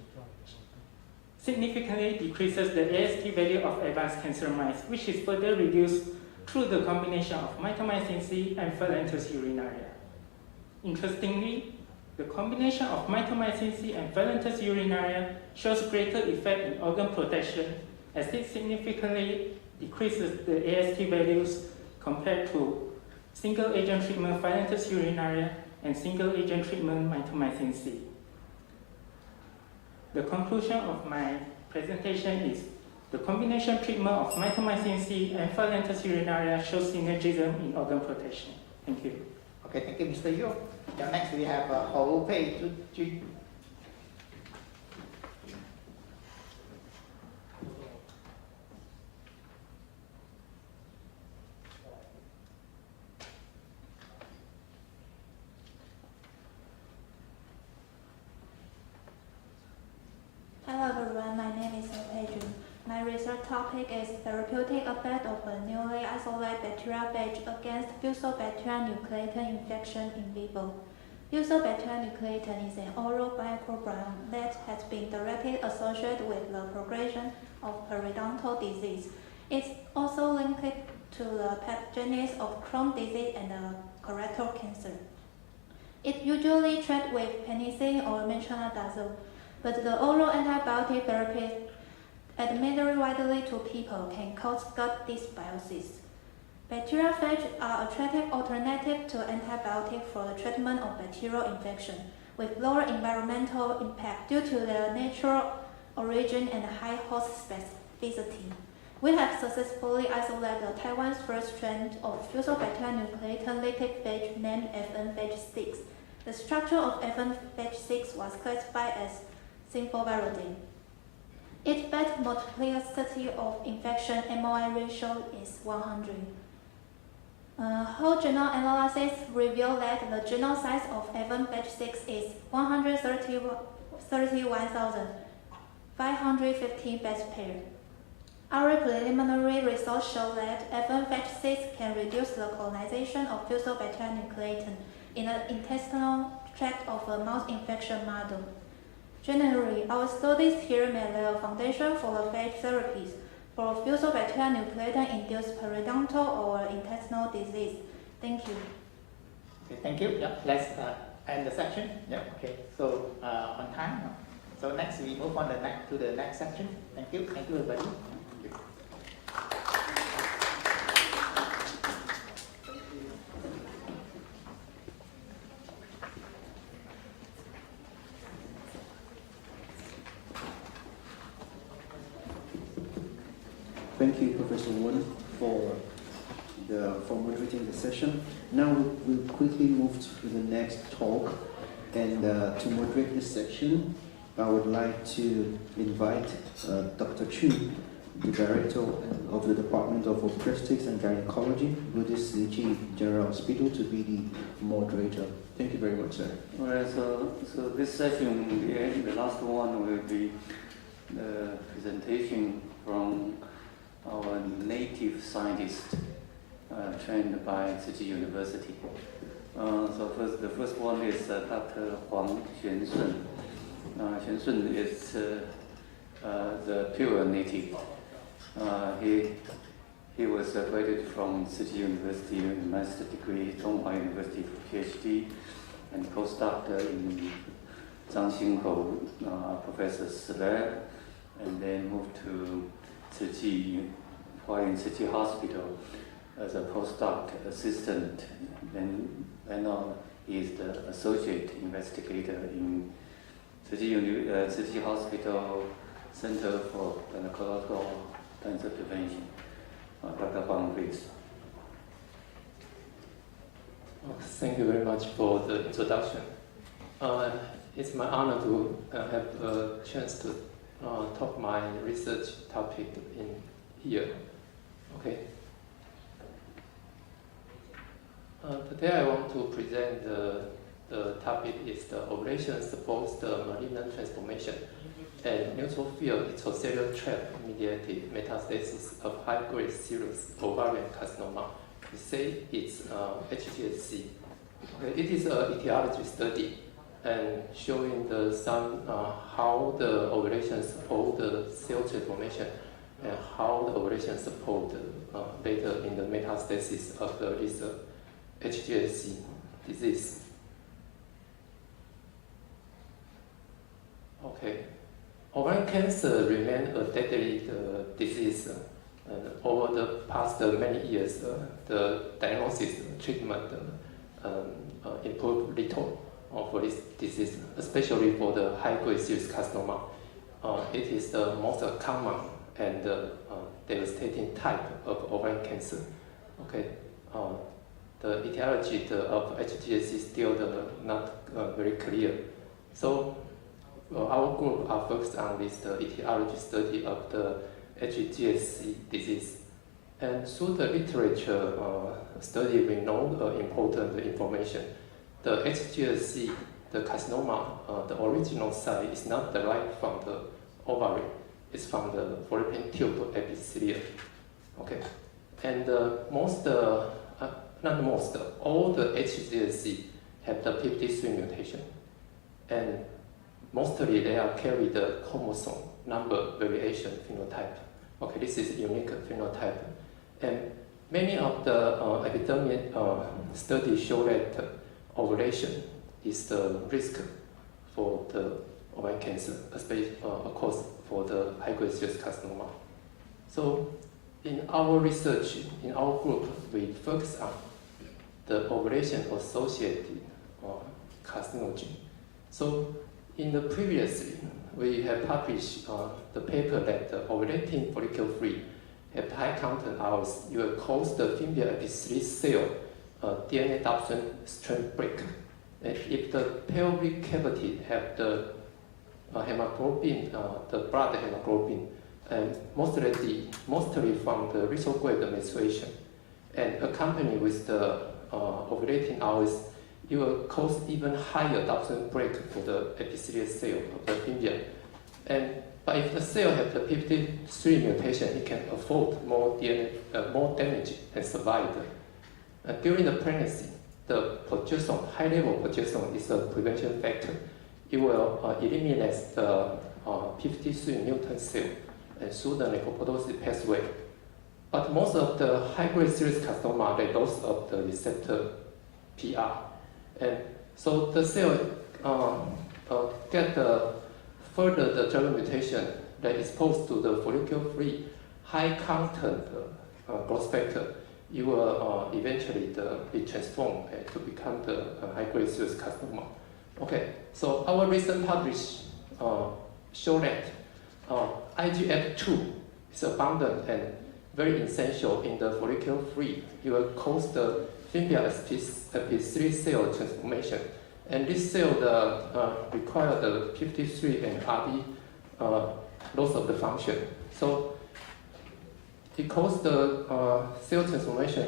significantly decreases the AST value of advanced cancer mice, which is further reduced through the combination of mitomycin C and filamentous urinaria. Interestingly, the combination of mitomycin C and filamentous urinaria shows greater effect in organ protection as it significantly decreases the AST values compared to single-agent treatment filamentous urinaria and single-agent treatment mitomycin C. The conclusion of my presentation is The combination treatment of mitomycin C and Phalanthus urinaria shows synergism in organ protection. Thank you. Okay, thank you, Mr. Yu. Now next we have Hui-Yee Jing. Hello everyone, my name is Hui-Yee. My research topic is therapeutic effect of a newly isolated bacteriophage against Fusobacterium nucleatum infection in vivo. Fusobacterium nucleatum is an oral microbiome that has been directly associated with the progression of periodontal disease. It's also linked to the pathogenesis of Crohn's disease and colorectal cancer. It usually treated with penicillin or metronidazole, but the oral antibiotic therapy administered widely to people can cause gut dysbiosis. Bacteriophages are attractive alternative to antibiotics for the treatment of bacterial infection, with lower environmental impact due to their natural origin and high host specificity. We have successfully isolated Taiwan's first strain of Fusobacterium nucleatum leaky phage named FN-phage6. The structure of FN-phage6 was classified as symphoviridin. Its best multiplicity of infection MOI ratio is 100. Whole genome analysis revealed that the genome size of FN-phage6 is 131,515 base pair. Our preliminary results show that FN-phage6 can reduce the colonization of Fusobacterium nucleatum in the intestinal tract of a mouse infection model. Generally, our studies here may lay a foundation for the phage therapies for Fusobacterium nucleatum-induced periodontal or intestinal disease. Thank you. Okay, thank you. Yeah, let's end the section. Yeah, okay. So on time. So next we move on to the next section. Thank you. Thank you, everybody. Thank you, Professor Wen, for moderating the session. Now we'll quickly move to the next talk. And to moderate this section, I would like to invite Dr. Chee, the Director of the Department of Obstetrics and Gynecology, Buddhist Tzu Chi General Hospital, to be the moderator. Thank you very much, sir. All right, so this session, the last one will be the presentation from our native scientist trained by Tzu Chi University. So the first one is Dr. Hsuan-Yu Chen is the pure native. He was graduated from Tzu Chi University with a master degree, Chung-Hsing University for PhD, and postdoc in Chung-Hsing professor's lab, and then moved to Tzu Chi, while in Tzu Chi Hospital as a postdoc assistant. Then now he is the associate investigator in Tzu Chi Hospital Center for Gynecological Cancer Prevention. Dr. Huang, please. Thank you very much for the introduction. It's my honor to have a chance to talk my research topic in here. Okay. Today I want to present the topic is the ovulation supports the malignant transformation and neutrophil extracellular tract mediated metastasis of high-grade serous ovarian carcinoma. We say it's HGHC. Okay, it is an etiology study and showing how the ovulation support the cell transformation and how the ovulation support later in the metastasis of this HGHC disease. Okay, ovarian cancer remains a deadly disease. Over the past many years, the diagnosis treatment improved little for this disease, especially for the high-grade serous carcinoma. It is the most common and devastating type of ovarian cancer. Okay, the etiology of HGSC is still not very clear. So our group are focused on this etiology study of the HGSC disease. And through the literature study, we know important information. The HGSC, the carcinoma, the original site is not derived from the ovary, it's from the fallopian tube epithelium. Okay, and all the HGSC have the 53 mutation, and mostly they are carry the chromosome number variation phenotype. Okay, this is unique phenotype, and many of the epidemic studies show that ovulation is the risk for the ovarian cancer, especially of course for the high-grade serous carcinoma. So in our research, in our group, we focus on the ovulation-associated carcinogen. So in the previously, we have published the paper that the ovulating follicle-free have high content hours, you will cause the female epithelial cell DNA adoption strand break. And if the pelvic cavity have the hemoglobin, the blood hemoglobin, and mostly from the retrograde menstruation, and accompanied with the ovulating hours, you will cause even higher adoption break for the epithelial cell of the female. But if the cell has the 53 mutation, it can afford more DNA, more damage and survive. During the pregnancy, the progesterone, high-level progesterone is a prevention factor. It will eliminate the 53 mutant cell and through the necropodosis pathway. But most of the high-grade serous carcinoma, they loss of the receptor PR. And so the cell get further the driver mutation that is exposed to the follicle-free high content growth factor. You will eventually be transformed to become the high-grade serous carcinoma. Okay, so our recent publish show that IGF-2 is abundant and very essential in the follicle-free. It will cause the female epithelial cell transformation. And this cell require the 53 and RD loss of the function. So it causes the cell transformation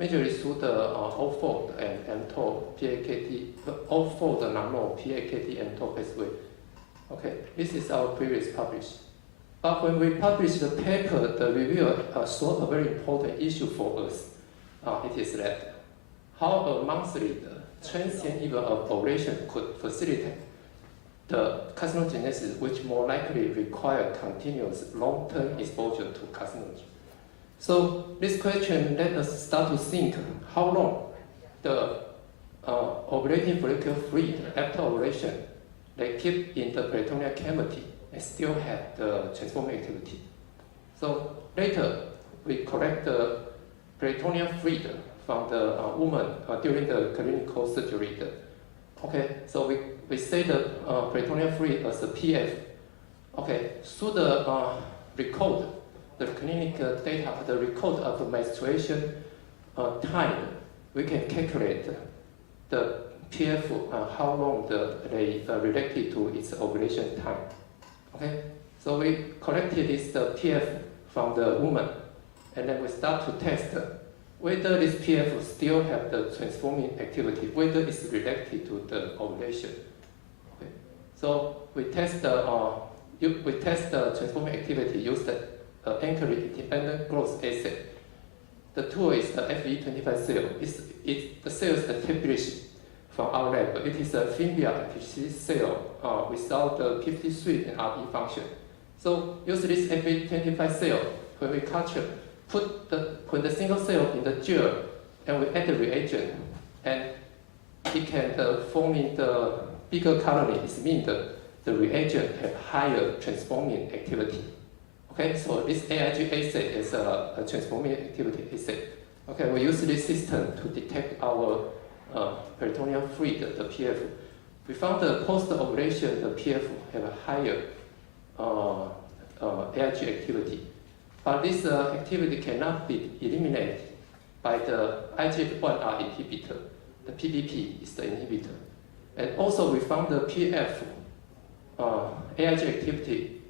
majorly through the O-fold and mTOR, PAKT, O-fold nano PAKT and mTOR pathway. Okay, this is our previous publish. But when we published the paper, the reviewer saw a very important issue for us. It is that how a monthly transient event of ovulation could facilitate the carcinogenesis, which more likely require continuous long-term exposure to carcinogen. So this question let us start to think how long the ovulating follicle-free after ovulation they keep in the peritoneal cavity and still have the transforming activity. So later we collect the peritoneal fluid from the woman during the clinical surgery. Okay, so we say the peritoneal fluid as a PF. Okay, through the record, the clinical data, the record of the menstruation time, we can calculate the PF, how long they related to its ovulation time. Okay, so we collected this PF from the woman, and then we start to test whether this PF still have the transforming activity, whether it's related to the ovulation. Okay, so we test the transforming activity using the anchoring independent growth assay. The tool is the FE25 cell. The cell is established from our lab. It is a female epithelial cell without the 53 and RB function. So use this FE25 cell when we culture, put the single cell in the gel, and we add the reagent, and it can form in the bigger colony. It means the reagent have higher transforming activity. Okay, so this AIG assay is a transforming activity assay. Okay, we use this system to detect our peritoneal fluid, the PF. We found the post-ovulation, the PF have a higher AIG activity. But this activity cannot be eliminated by the IGF-1R inhibitor. The PPP is the inhibitor. And also we found the PF AIG activity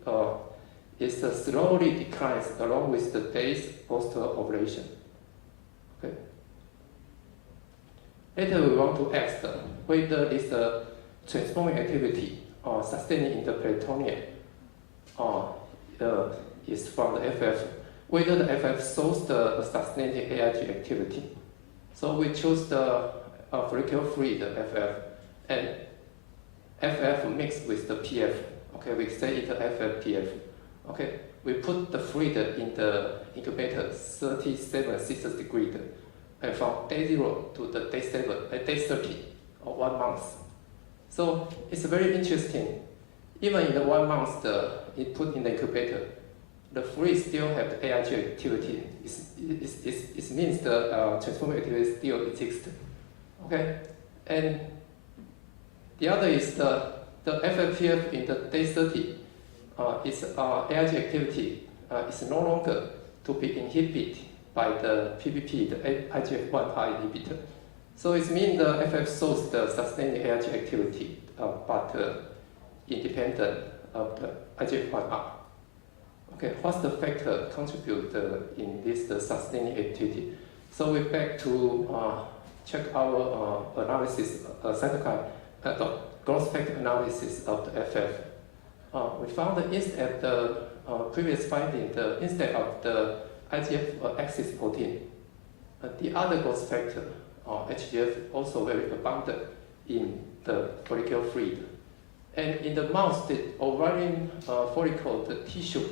is slowly declines along with the days post-ovulation. Okay. Later we want to ask whether this transforming activity sustained in the peritoneum is from the FF, whether the FF shows the sustained AIG activity. So we choose the follicle-free, the FF, and FF mixed with the PF. Okay, we say it FF-PF. Okay, we put the fluid in the incubator 37.6 degrees, and from day 0 to the day 30, or 1 month. So it's very interesting. Even in the 1 month it put in the incubator, the fluid still have the AIG activity. It means the transforming activity still exists. Okay, and the other is the FFPF in the day 30. Its AIG activity is no longer to be inhibited by the PPP, the IGF-1R inhibitor. So it means the FF shows the sustained AIG activity, but independent of the IGF-1R. Okay, what's the factor contribute in this sustained activity? So we back to check our analysis, cytokine, growth factor analysis of the FF. We found that instead the previous finding, instead of the IGF axis protein, the other growth factor, HGF, also very abundant in the follicle fluid. And in the mouse, the ovarian follicle, the tissue,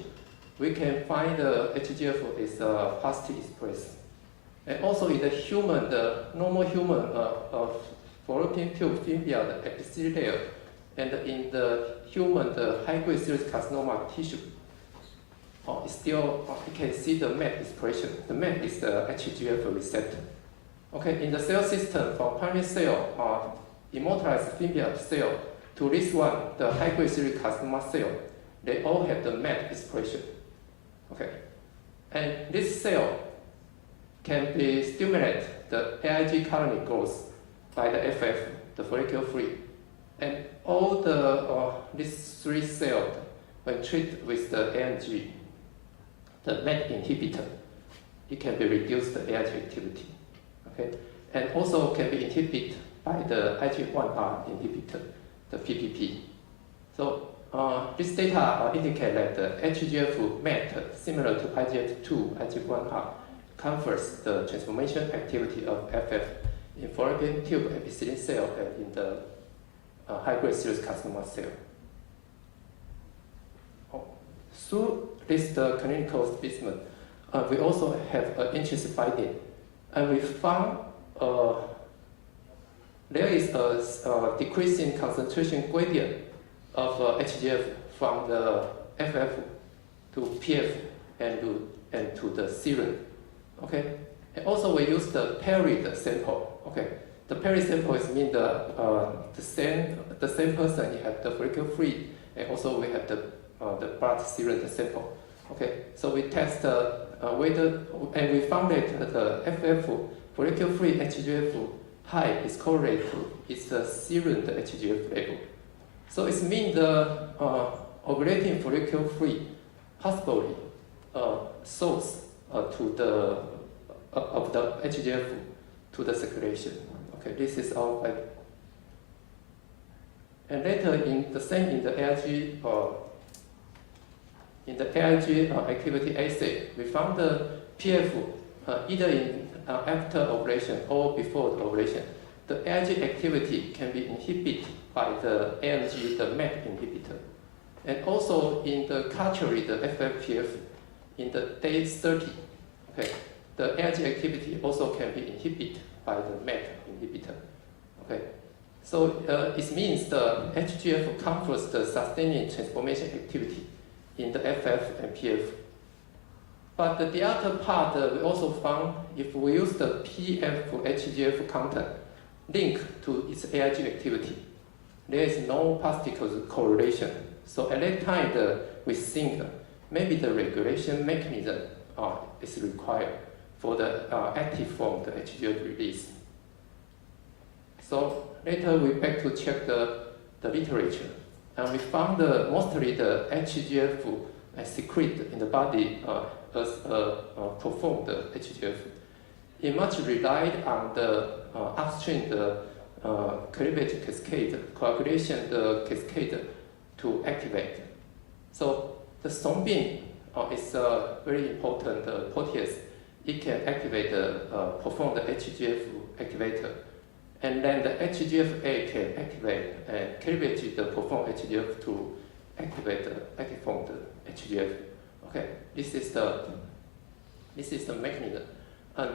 we can find the HGF is positive expressed. And also in the human, the normal human fallopian tube fimea, the epithelial, and in the human, the high-grade serous carcinoma tissue, still you can see the MET expression. The MET is the HGF receptor. Okay, in the cell system, from primary cell, immortalized fimea cell, to this one, the high-grade serous carcinoma cell, they all have the MET expression. Okay, and this cell can be stimulate the AIG colony growth by the FF, the follicle fluid, and all the these 3 cells, when treated with the AMG, the MET inhibitor, it can be reduced the AIG activity. Okay, and also can be inhibited by the IGF-1R inhibitor, the PPP. So this data indicate that the HGF MET, similar to IGF-2, IGF-1R, confers the transformation activity of FF in fallopian tube epithelial cell and in the high-grade serous carcinoma cell. Through this clinical specimen, we also have an interesting finding, and we found there is a decreasing concentration gradient of HGF from the FF to PF and to the serum. Okay, and also we use the paired sample. Okay, the paired sample is mean the same person have the follicle fluid, and also we have the blood serum sample. Okay, so we test whether, and we found that the FF follicle fluid HGF high is correlated to its serum the HGF level. So it means the ovulating follicle fluid possibly source to the of the HGF to the circulation. Okay, this is our finding. And later in the same in the AIG activity assay, we found the PF either in after ovulation or before the ovulation. The AIG activity can be inhibited by the AMG, the MET inhibitor. And also in the culture, the FFPF, in the day 30, okay, the AIG activity also can be inhibited by the MET inhibitor. Okay, so it means the HGF confers the sustaining transformation activity in the FF and PF. But the other part, we also found if we use the PF HGF content linked to its AIG activity, there is no positive correlation. So at that time, we think maybe the regulation mechanism is required for the active form, the HGF release. So later we back to check the literature, and we found mostly the HGF secrete in the body as performed HGF. It much relied on the upstream cleavage cascade, coagulation the cascade to activate. So the thrombin is a very important protease. It can activate perform the HGF activator. And then the HGF-A can activate and cleavage the perform HGF to activate the active form the HGF. Okay, this is the mechanism. And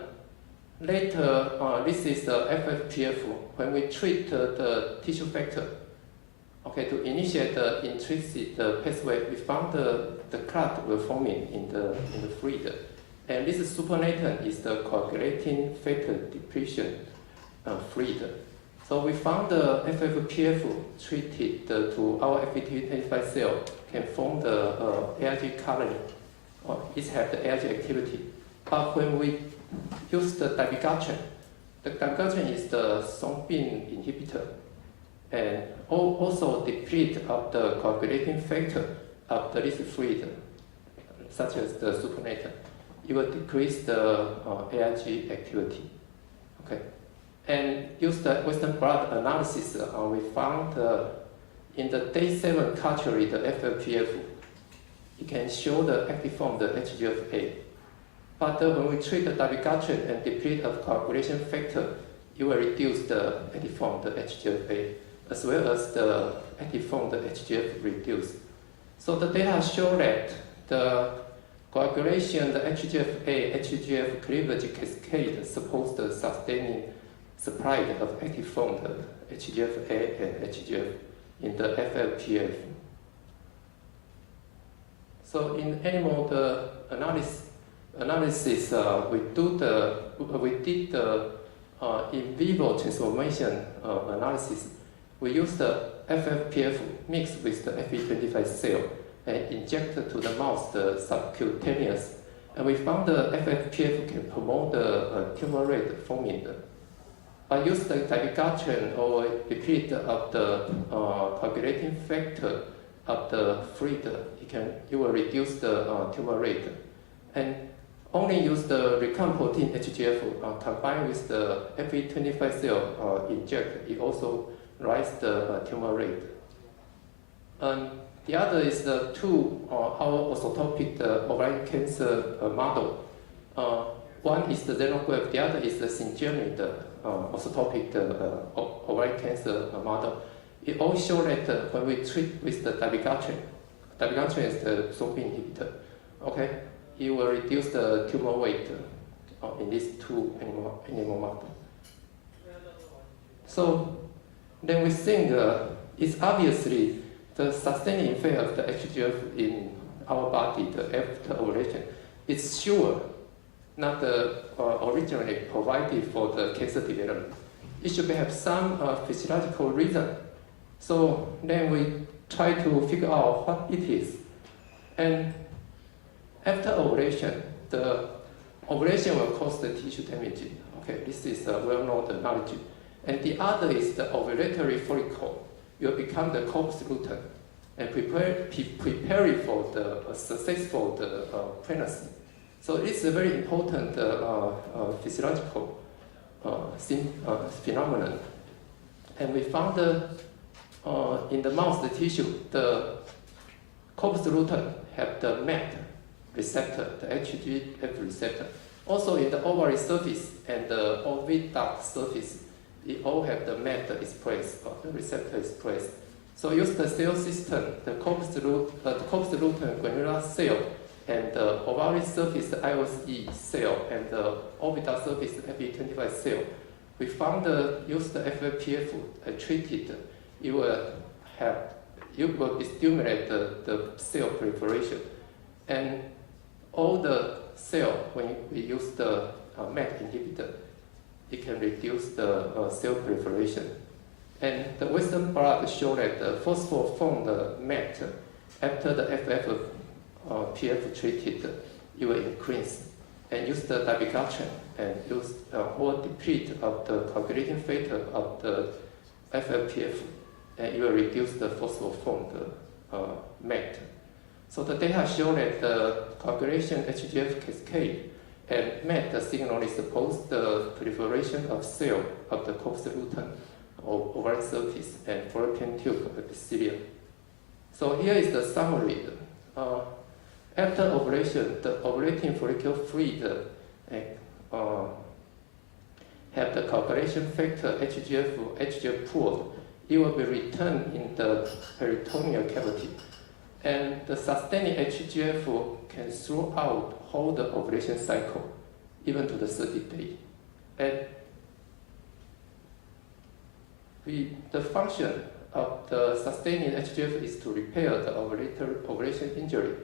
later, this is the FFPF. When we treat the tissue factor, okay, to initiate the intrinsic pathway, we found the clot were forming in the fluid. And this supernatant is the coagulating factor depletion fluid. So we found the FFPF treated to our FET25 cell can form the AIG colony. It has the AIG activity. But when we use the dabigatran is the thrombin inhibitor, and also deplete of the coagulating factor of the this fluid, such as the supernatant. It will decrease the AIG activity. Okay, and use the Western blot analysis. We found in the day 7 culture the FFPF, it can show the active form the HGF-A. But when we treat the dabigatran and deplete of coagulation factor, it will reduce the active form the HGF-A, as well as the active form the HGF reduce. So the data show that the coagulation, the HGF-A, HGF cleavage cascade supports the sustaining supply of active form, the HGF-A and HGF in the FFPF. So in animal analysis, we did the in vivo transformation analysis. We used the FFPF mixed with the FE25 cell and injected to the mouse the subcutaneous, and we found the FFPF can promote the tumor rate forming. By use the dabigatran or deplete of the coagulating factor of the fluid, it will reduce the tumor rate. And only use the recombinant protein HGF combined with the FE25 cell inject, it also rise the tumor rate. And the other is the our orthotopic ovarian cancer model. One is the xenograft, the other is the syngenic orthotopic ovarian cancer model. It all shows that when we treat with the dabigatran is the thrombin inhibitor, okay, it will reduce the tumor weight in these two animal models. So then we think it's obviously the sustaining effect of the HGF in our body, the after ovulation, is sure not originally provided for the cancer development. It should have some physiological reason. So then we try to figure out what it is. And after ovulation, the ovulation will cause the tissue damage. Okay, this is well-known knowledge. And the other is the ovulatory follicle. You will become the corpus luteum and preparing for the successful pregnancy. So it's a very important physiological phenomenon. And we found in the mouse tissue, the corpus luteum have the MET receptor, the HGF receptor. Also in the ovary surface and the oviduct surface, it all have the MET expressed, or the receptor expressed. So use the cell system, the corpus luteum granular cell, and the ovary surface IOSE cell, and the oviduct surface FE25 cell. We found use the FFPF treated, it will stimulate the cell proliferation. And all the cell, when we use the MET inhibitor, it can reduce the cell proliferation. And the Western blot show that the phosphor formed the MET after the FF PF treated, it will increase. And use the dabigatran and use or deplete of the coagulating factor of the FFPF, and it will reduce the phosphoformed MET. So the data show that the coagulation HGF cascade and MET signal is opposed the proliferation of cell of the corpus luteum or ovarian surface and fallopian tube epithelium. So here is the summary. After ovulation, the ovulating follicle fluid have the coagulation factor HGF pool. It will be returned in the peritoneal cavity. And the sustaining HGF can throughout hold the ovulation cycle, even to the 30th day. And the function of the sustaining HGF is to repair the ovulation injury,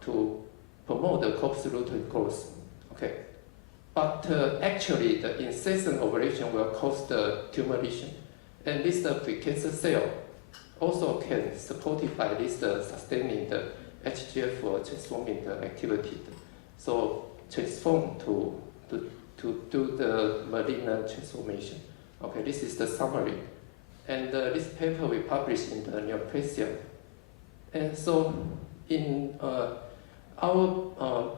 to promote the corpus luteum growth. Okay, but actually the incessant ovulation will cause the tumor lesion, and this precancer cell also can supported by this sustaining the HGF transforming the activity. So transform to do the malignant transformation. Okay, this is the summary. And this paper we published in the Neoplasia. And so in our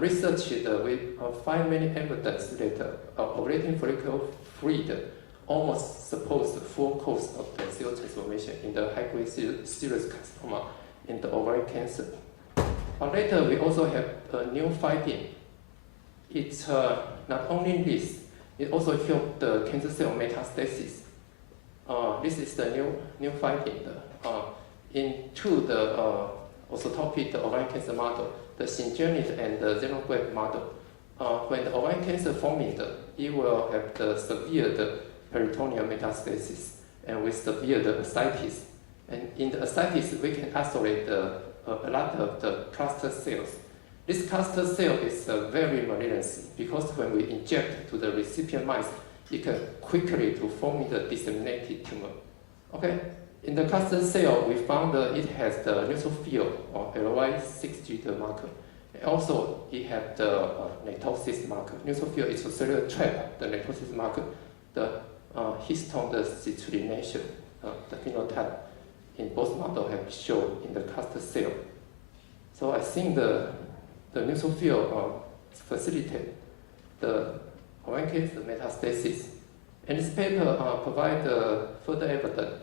research, we find many evidence that ovulating follicle fluid almost suppose the full course of the cell transformation in the high-grade serous carcinoma in the ovarian cancer. But later, we also have a new finding. It's not only this, it also helps the cancer cell metastasis. This is the new finding. Into the orthotopic ovarian cancer model, the Syngenit and the xenograft model, when the ovarian cancer forming, it will have the severe peritoneal metastasis and with severe ascites. And in the ascites, we can isolate a lot of the cluster cells. This cluster cell is very malignancy because when we inject to the recipient mice, it can quickly to form the disseminated tumor. Okay, in the cluster cell, we found it has the neutrophil or LY6G marker. And also, it has the netosis marker. Neutrophil is a cellular trap, the netosis marker. The histone, the citrulination, the phenotype in both models have shown in the cluster cell. So I think the neutrophil facilitate the ovarian cancer metastasis. And this paper provides further evidence.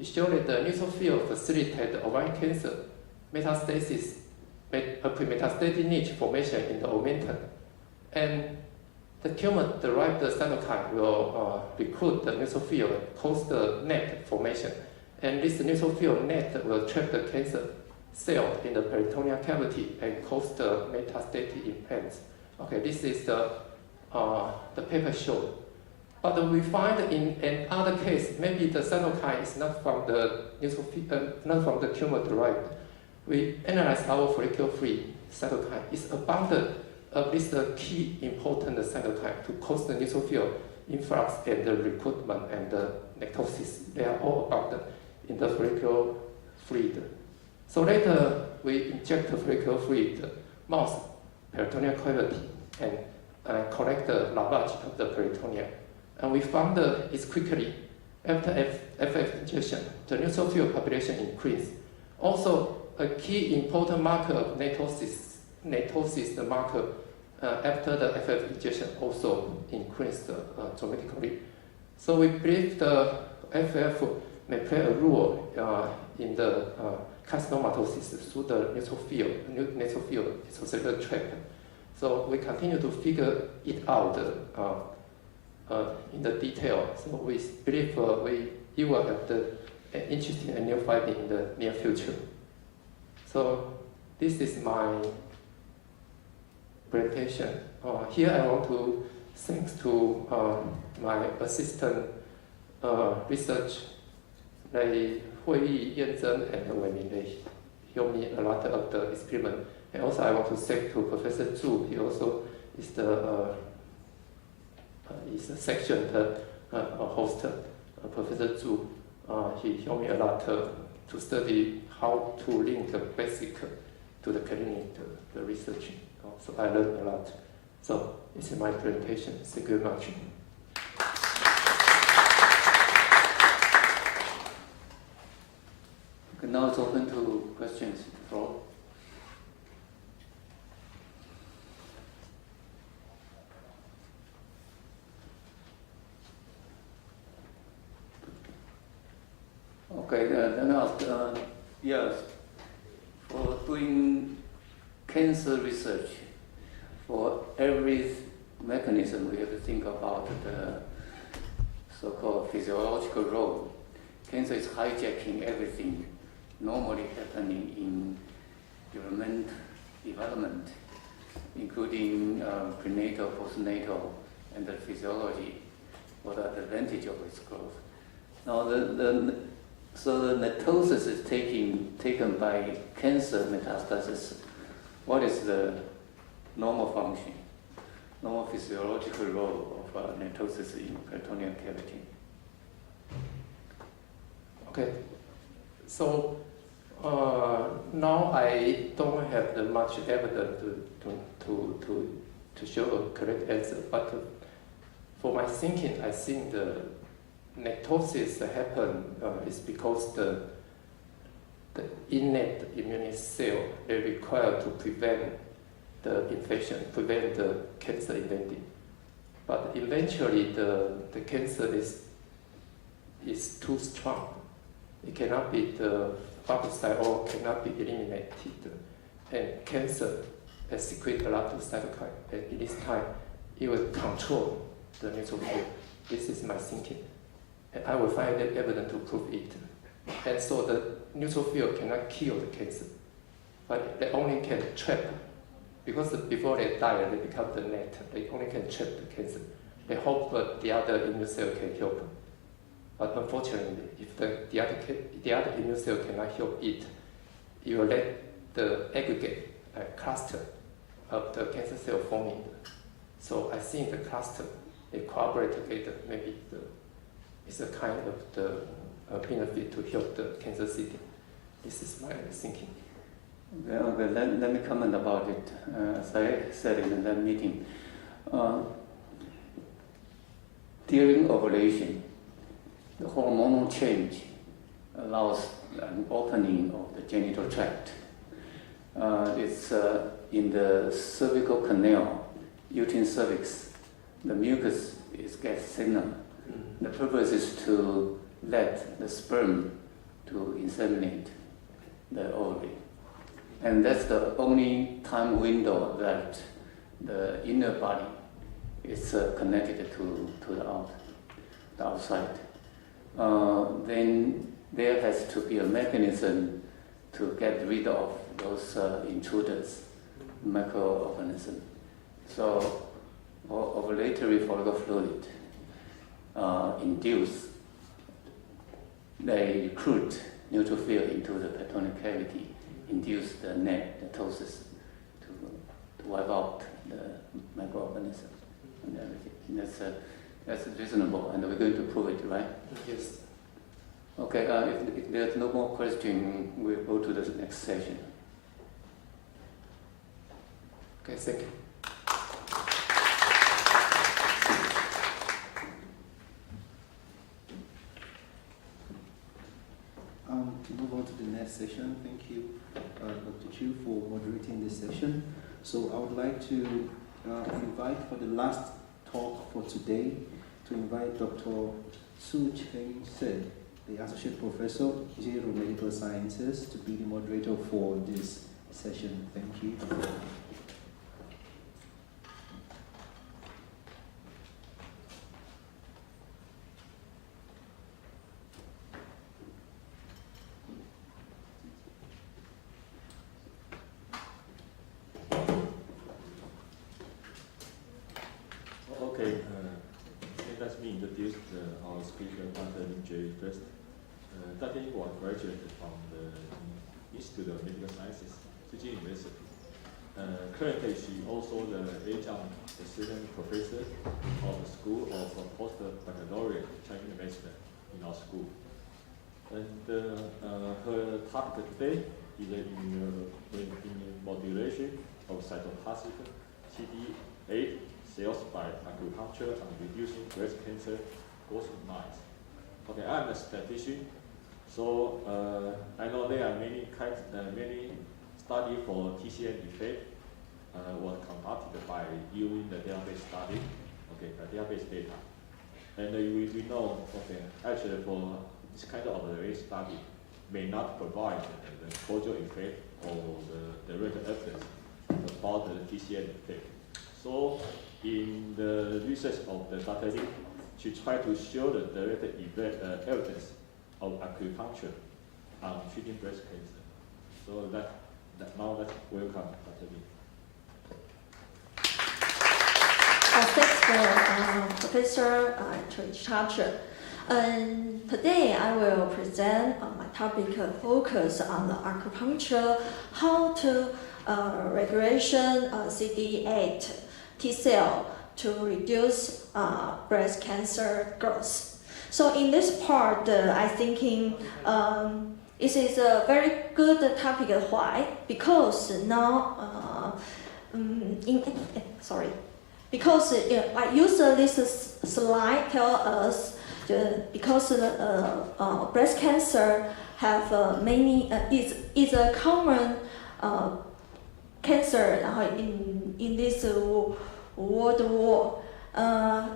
It showed that the neutrophil facilitate the ovarian cancer metastasis, pre-metastatic niche formation in the omentum. And the tumor-derived cytokine will recruit the neutrophil, cause the net formation. And this neutrophil net will trap the cancer cell in the peritoneal cavity and cause the metastatic implants. Okay, this is the paper showed. But we find in another case, maybe the cytokine is not from the neutrophil, not from the tumor-derived. We analyze our follicle-free cytokine. It's abundant of this key important cytokine to cause the neutrophil influx and the recruitment and the necrosis. They are all abundant in the follicle fluid. So later, we inject the follicle fluid mouse peritoneal cavity and collect the lavage of the peritoneum. And we found it's quickly, after FF injection, the neutrophil population increased. Also, a key important marker of netosis, the marker after the FF injection also increased dramatically. So we believe the FF may play a role in the carcinomatosis through the neutrophil cellular trap. So we continue to figure it out in the detail. So we believe you will have the interesting and new finding in the near future. So this is my presentation. Here I want to thanks to my assistant research, like Hui-Yee, Chen, and Hui-Ming. They helped me a lot of the experiment. And also I want to thank to Professor Tzu. He also is the a section host, Professor Tzu. He helped me a lot to study how to link the basic to the clinic, the research. So I learned a lot. So this is my presentation. Thank you very much. Okay, now it's open to questions. Floor. Okay, then yes, for doing cancer research, for every mechanism we have to think about the so-called physiological role. Cancer is hijacking everything normally happening in development, including prenatal, postnatal, and the physiology for the advantage of its growth. Now, so the netosis is taken by cancer metastasis. What is the normal function, normal physiological role of netosis in peritoneal cavity? Okay, so now I don't have the much evidence to show a correct answer, but for my thinking, I think the netosis happen is because the innate immune cell they require to prevent the infection, prevent the cancer inventing. But eventually the cancer is too strong. It cannot be the phagocyte or cannot be eliminated. And cancer has secreted a lot of cytokine. And in this time, it will control the neutrophil. This is my thinking. And I will find evidence to prove it. And so the neutrophil cannot kill the cancer, but they only can trap. Because before they die, they become the net. They only can trap the cancer. They hope that the other immune cell can help. But unfortunately, if the other immune cell cannot help it, you will let the aggregate cluster of the cancer cell forming. So I think the cluster, they cooperate together. Maybe it's a kind of the benefit to help the cancer city. This is my thinking. Okay, let me comment about it. As I said in that meeting, during ovulation, the hormonal change allows an opening of the genital tract. It's in the cervical canal, uterine cervix. The mucus gets thinner. The purpose is to let the sperm to inseminate the ovary. And that's the only time window that the inner body is connected to the outside. Then there has to be a mechanism to get rid of those intruders, microorganisms. So ovulatory follicle fluid induce, they recruit neutrophil into the peritoneal cavity, induce the netosis to wipe out the microorganisms and everything. That's reasonable, and we're going to prove it, right? Yes. Okay, if there's no more question, we'll go to the next session. Okay, thank you. To move on to the next session, thank you, Dr. Chu, for moderating this session. So I would like to invite for the last talk for today, to invite Dr. Chee, the Associate Professor, Biomedical Sciences, to be the moderator for this session. Thank you. Let me introduce our speaker, Dr. Jing first. Dr. Ying was graduated from the Institute of Medical Sciences, Tzu Chi University. Currently, she also the assistant professor of the School of Post-Baccalaureate Chinese Medicine in our school. And her topic today either immunomodulation of cytotoxic CD8 cells by acupuncture and reducing breast cancer growth in mice. Okay, I'm a statistician, so I know there are many studies for TCM effect was conducted by using the database study, okay, the database data. And we know, okay, actually for this kind of observation study may not provide the causal effect or the direct evidence about the TCM effect. So in the research of the Dr. Lee, she tried to show the direct evidence of acupuncture on treating breast cancer. So now let's welcome Dr. Lee. Thanks for Professor introduction. Today I will present my topic focus on the acupuncture, how to regulation CD8 T cell to reduce breast cancer growth. So in this part, I thinking it is a very good topic. Why? Because now, because I use this slide tell us because breast cancer have many is a common cancer in this world war,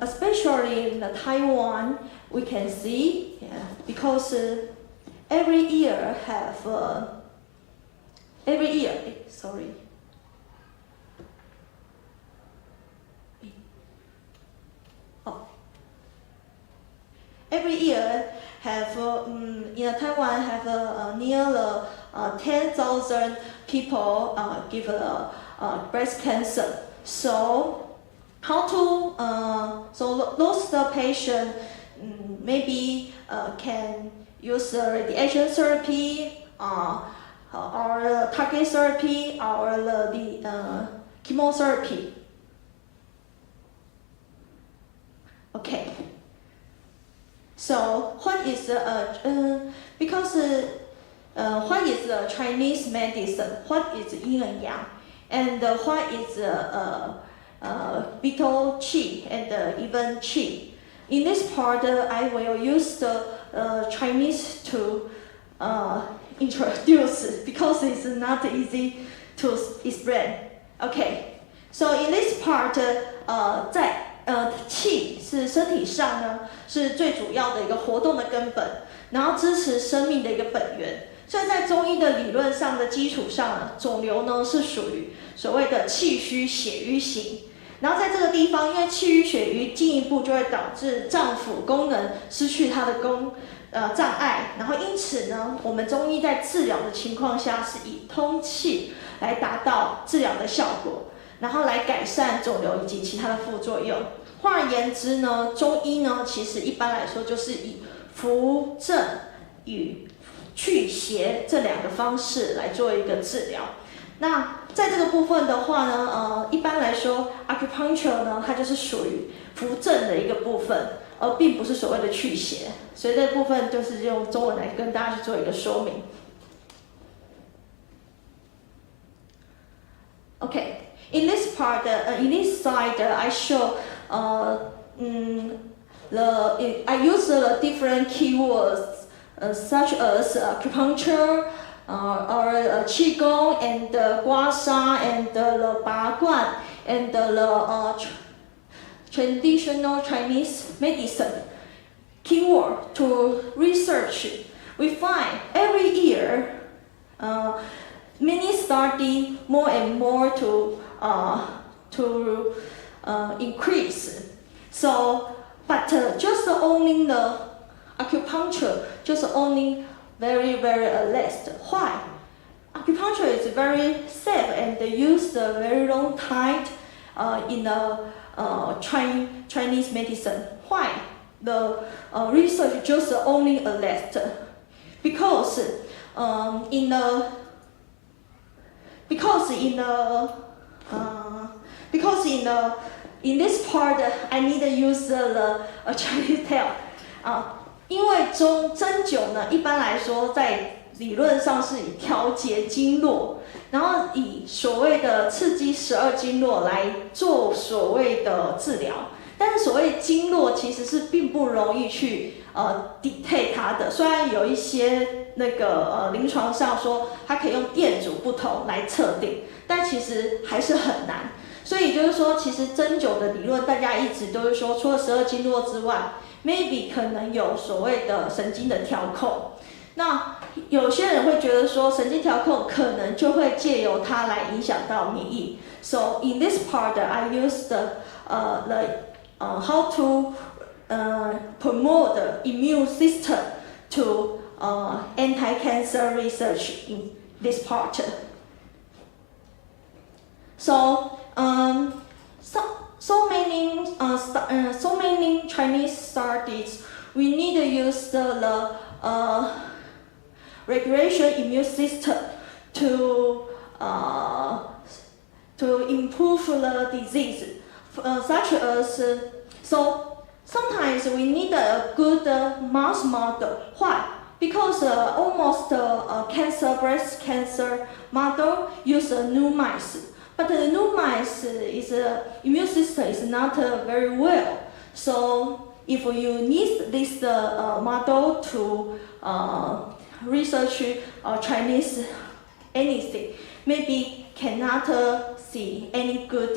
especially in Taiwan. We can see because every year have in Taiwan have near 10,000 people give breast cancer. So how to so those patient maybe can use radiation therapy or target therapy or the chemotherapy. Okay. So what is because what is Chinese medicine? What is yin and yang? And what is Beetle Chee and even Chee? In this part, I will use the Chinese to introduce because it's not easy to explain. Okay, so in this part, 气是身体上呢是最主要的一个活动的根本，然后支持生命的一个本源。所以在中医的理论上的基础上呢，肿瘤呢是属于所谓的气虚血瘀型。然后在这个地方，因为气瘀血瘀进一步就会导致脏腑功能失去它的障碍，然后因此呢，我们中医在治疗的情况下是以通气来达到治疗的效果，然后来改善肿瘤以及其他的副作用。换而言之呢，中医呢其实一般来说就是以扶正与祛邪这两个方式来做一个治疗。那在这个部分的话呢，一般来说 acupuncture 呢它就是属于扶正的一个部分，而并不是所谓的祛邪。所以这部分就是用中文来跟大家去做一个说明。Okay, in this part, in this slide, I show I use the different keywords such as acupuncture, or qigong, and gua sha, and the ba guan, and the traditional Chinese medicine keyword to research. We find every year many study more and more to increase. So, but just only the acupuncture, just only very less. Why? Acupuncture is very safe and used a very long time in the Chinese medicine. Why? The research just only less. Because in this part, I need to use the Chinese tale. 因为针灸呢，一般来说在理论上是以调节经络，然后以所谓的刺激12经络来做所谓的治疗。但是所谓经络其实是并不容易去dictate 它的，虽然有一些那个临床上说它可以用电阻不同来测定，但其实还是很难。所以就是说，其实针灸的理论大家一直都是说，除了12经络之外 ，maybe 可能有所谓的神经的调控。那有些人会觉得说，神经调控可能就会借由它来影响到免疫。So in this part, I use how to promote the immune system to anti-cancer research in this part. So many Chinese studies, we need to use the regulation immune system to improve the disease, such as so sometimes we need a good mouse model. Why? Because almost breast cancer model use new mice. But the new mice immune system is not very well. So if you need this model to research Chinese anything, maybe cannot see any good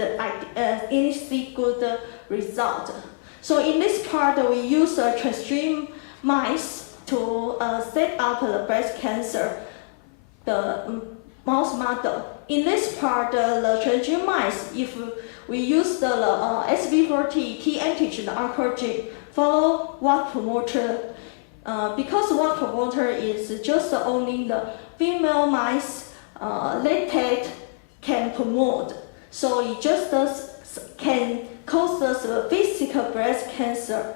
result. So in this part, we use transgene mice to set up the breast cancer, the mouse model. In this part, the transgene mice, if we use the SV40 T antigen oncogene, follow what promoter, because what promoter is just only the female mice lactate can promote. So it just can cause the physical breast cancer.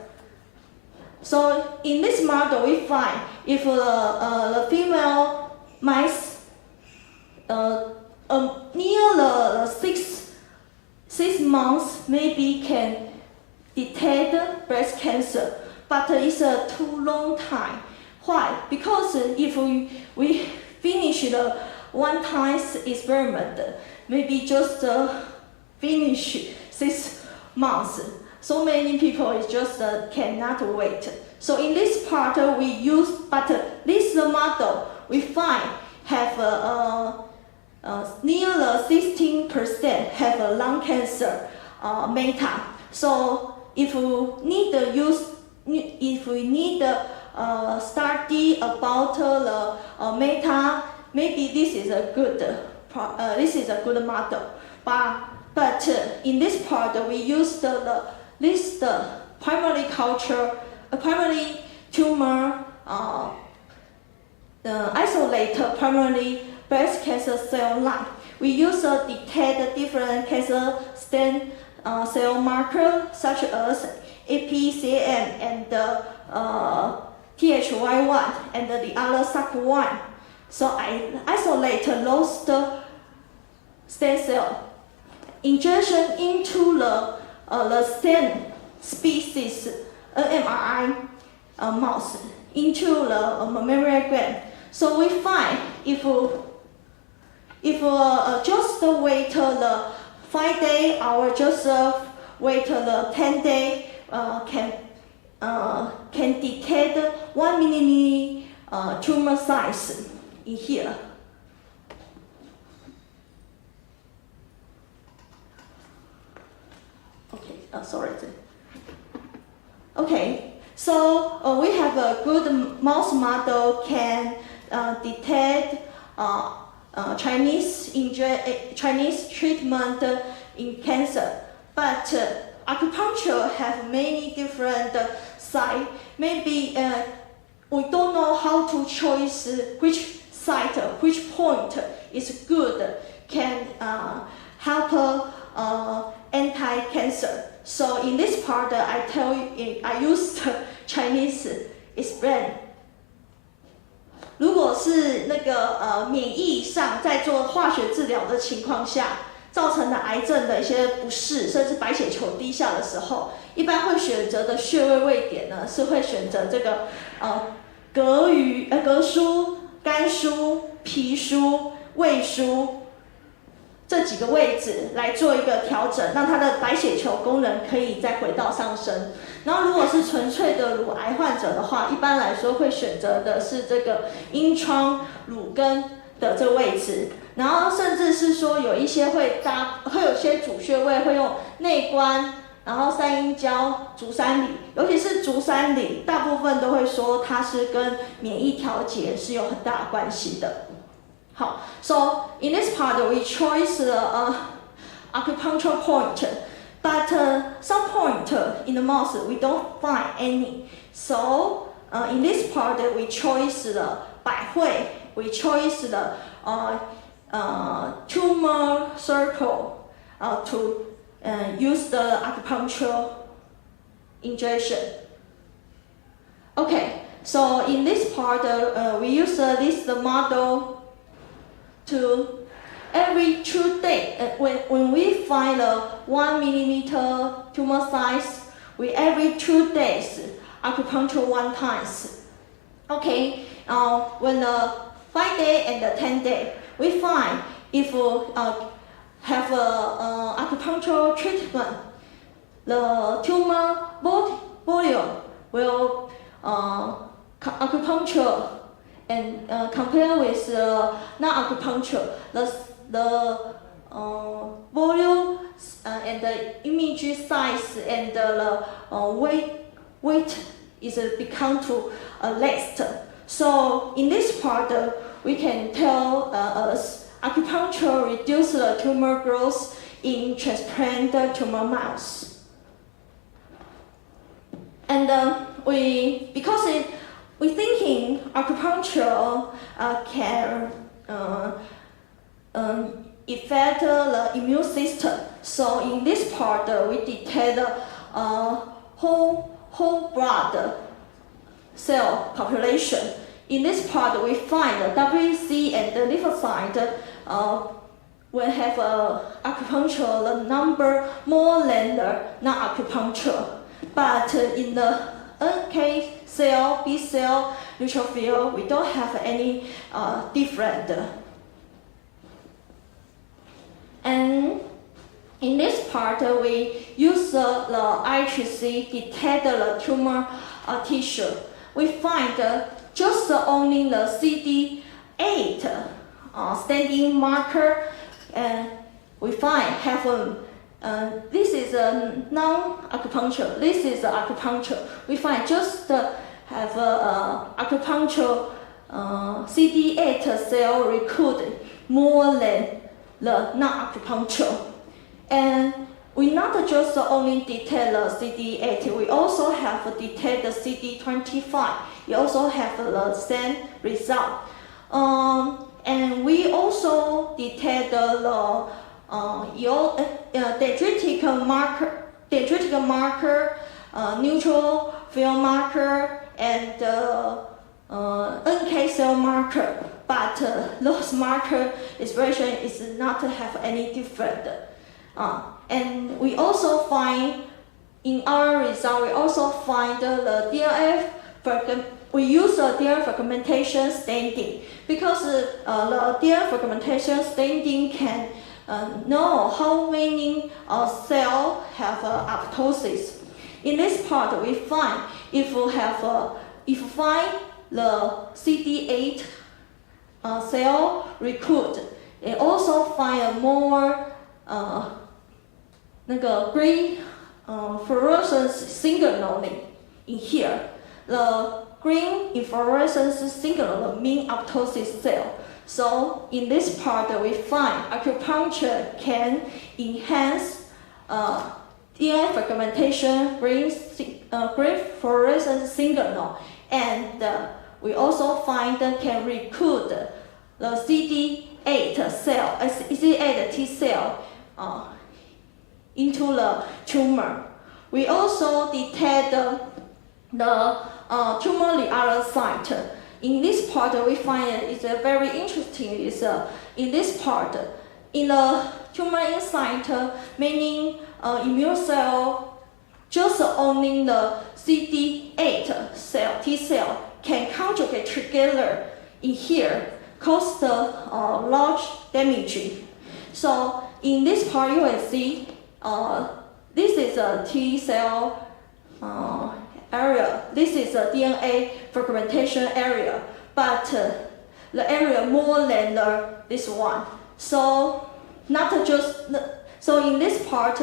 So in this model, we find if the female mice near the 6 months maybe can detect breast cancer, but it's a too long time. Why? Because if we finish the one time experiment, maybe just finish 6 months. So many people is just cannot wait. So in this part we use, but this model we find have near the 16% have a lung cancer meta. So if we need study about the meta, maybe this is a good model. But in this part we use this primary culture, primary tumor, isolate primary breast cancer cell line. We use detect different cancer stem cell marker such as APCM and THY1 and the other SAC1. So I isolate those stem cell. Injection into the stem species MRI mouse into the mammary gland. So we find if just wait the 5 days or just wait the 10 days can detect 1 millimeter tumor size in here. Okay, sorry. Okay, so we have a good mouse model can detect Chinese treatment in cancer, but acupuncture have many different sites. Maybe we don't know how to choose which site, which point is good, can help anti-cancer. So in this part, I tell you, I use Chinese explain. 如果是那个免疫上在做化学治疗的情况下，造成的癌症的一些不适，甚至白血球低下的时候，一般会选择的穴位位点呢，是会选择这个膈腧肝枢、脾枢、胃枢这几个位置来做一个调整，让它的白血球功能可以再回到上升。然后如果是纯粹的乳癌患者的话，一般来说会选择的是这个阴窗、乳根的这个位置。然后甚至是说有一些会有些主穴位会用内关，然后三阴交、足三里，尤其是足三里，大部分都会说它是跟免疫调节是有很大的关系的。好 ，so in this part we choose the acupuncture point, but some point in the mouse we don't find any. So in this part we choose the 百会, we choose the tumor circle to use the acupuncture injection. Okay, so in this part we use this model to every 2 days. When we find a 1 millimeter tumor size, we every 2 days acupuncture 1 times. Okay, when the 5 day and the 10 day, we find if have a acupuncture treatment, the tumor volume will acupuncture and compare with non-acupuncture, the volume and the image size and the weight is become to less. So in this part, we can tell us acupuncture reduce the tumor growth in transplant tumor mouse. And because we thinking acupuncture can affect the immune system. So in this part, we detect whole blood cell population. In this part, we find the WC and the lymphocyte will have acupuncture the number more than the non-acupuncture. But in the NK cell, B cell, neutrophil, we don't have any different. And in this part, we use the IHC detect the tumor tissue. We find just only the CD8 standing marker, and we find have this is a non-acupuncture. This is acupuncture. We find just have acupuncture CD8 cell recruit more than the non-acupuncture. And we not just only detect the CD8, we also have detect the CD25. We also have the same result. And we also detect the dendritic marker, neutrophil marker, and NK cell marker. But those marker expression is not have any different. And we also find in our result, we also find the DLF. We use the DLF fragmentation staining because the DLF fragmentation staining can know how many cells have apoptosis. In this part, we find if find the CD8 cell recruit, it also find a more green fluorescence signaling in here. The green inflorescence signal mean apoptosis cell. So in this part, we find acupuncture can enhance DNA fragmentation, green fluorescence signal, and we also find can recruit the CD8 cell, CD8 T cell into the tumor. We also detect the tumor rheolocyte. In this part, we find it's very interesting. Is in this part, in the tumor inside, meaning immune cell, just only the CD8 cell T cell can conjugate together in here cause the large damage. So in this part you will see this is a T cell area. This is a DNA fragmentation area, but the area more than this one. So not just so in this part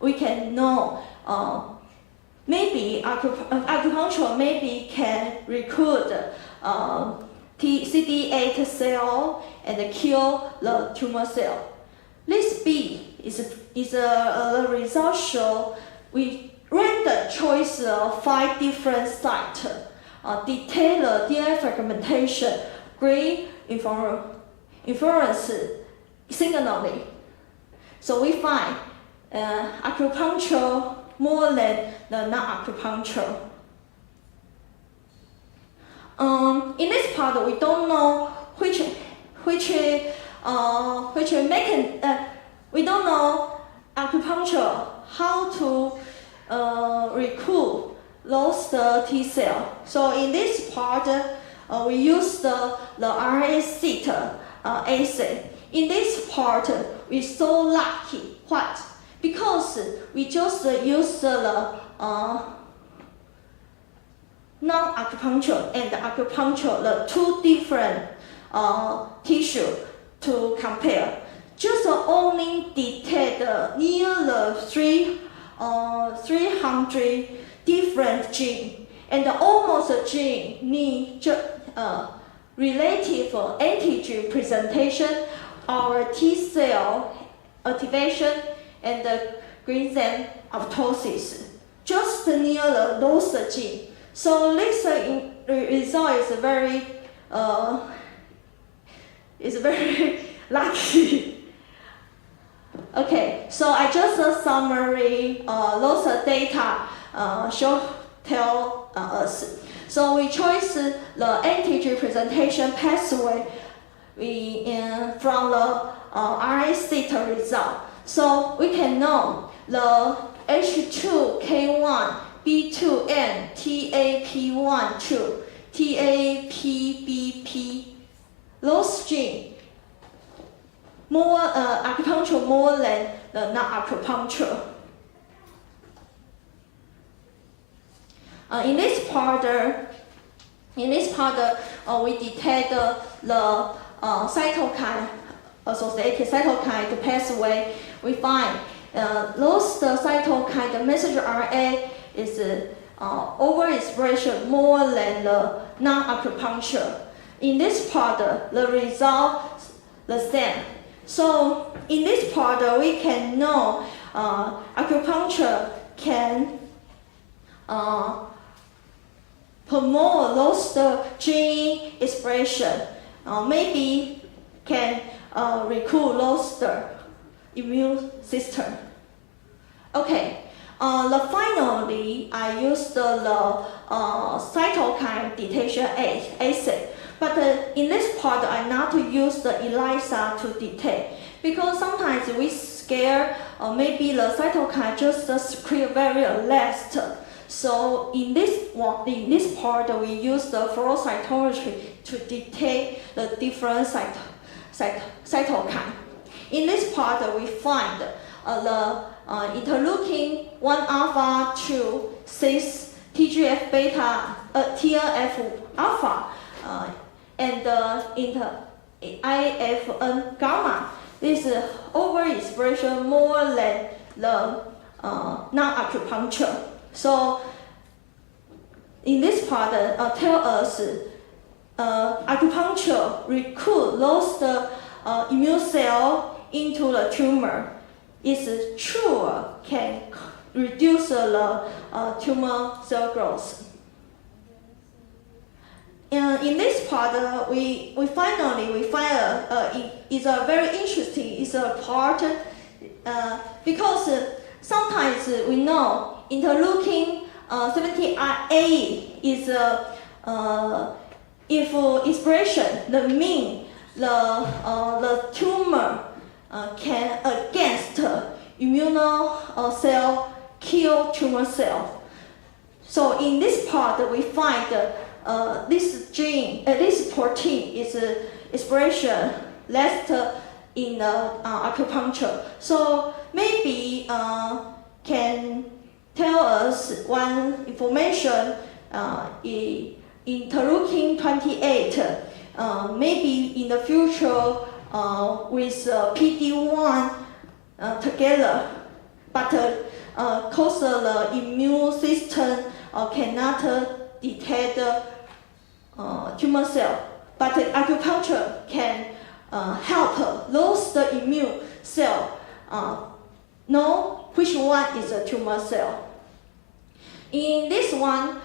we can know maybe acupuncture maybe can recruit CD8 cell and kill the tumor cell. This B is a result show we random choice of 5 different sites, detail the DNA fragmentation, great inference signaling. So we find acupuncture more than the non-acupuncture. In this part, we don't know we don't know acupuncture how to recruit those T cells. So in this part, we use the RNA-seq assay. In this part, we're so lucky. What? Because we just use the non-acupuncture and acupuncture, the 2 different tissue to compare. Just only detect near the 300 different genes, and almost a gene need relative antigen presentation, our T cell activation, and the green cell apoptosis, just near those genes. So this result is very lucky. Okay, so I just summary those data tell us. So we choose the antigen presentation pathway from the RNA-seq result. So we can know the H2K1, B2N, TAP12, TAPBP, those genes more acupuncture more than the non-acupuncture. In this part, we detect the cytokine associated cytokine pathway. We find those cytokine, the messenger RNA is overexpression more than the non-acupuncture. In this part, the result the same. So in this part, we can know acupuncture can promote those gene expression, maybe can recruit those immune system. Okay, finally I used the cytokine detection assay. But in this part, I not use the ELISA to detect, because sometimes we scare maybe the cytokine just secrete very last. So in this part, we use the flow cytometry to detect the different cytokine. In this part, we find the interleukin 1 alpha 2, 6, TGF beta, TNF alpha, and IFN gamma. This is overexpression more than the non-acupuncture. So in this part, tell us acupuncture recruit those immune cell into the tumor. It's true can reduce the tumor cell growth. In this part, we finally find it's a very interesting. It's a part because sometimes we know interleukin 17A is if expression the mean the tumor can against immune cell kill tumor cell. So in this part we find this gene, this protein is expression less in acupuncture. So maybe can tell us one information in interleukin 28. Maybe in the future with PD-1 together, but cause the immune system cannot detect tumor cell. But acupuncture can help those the immune cell know which one is a tumor cell. In this one,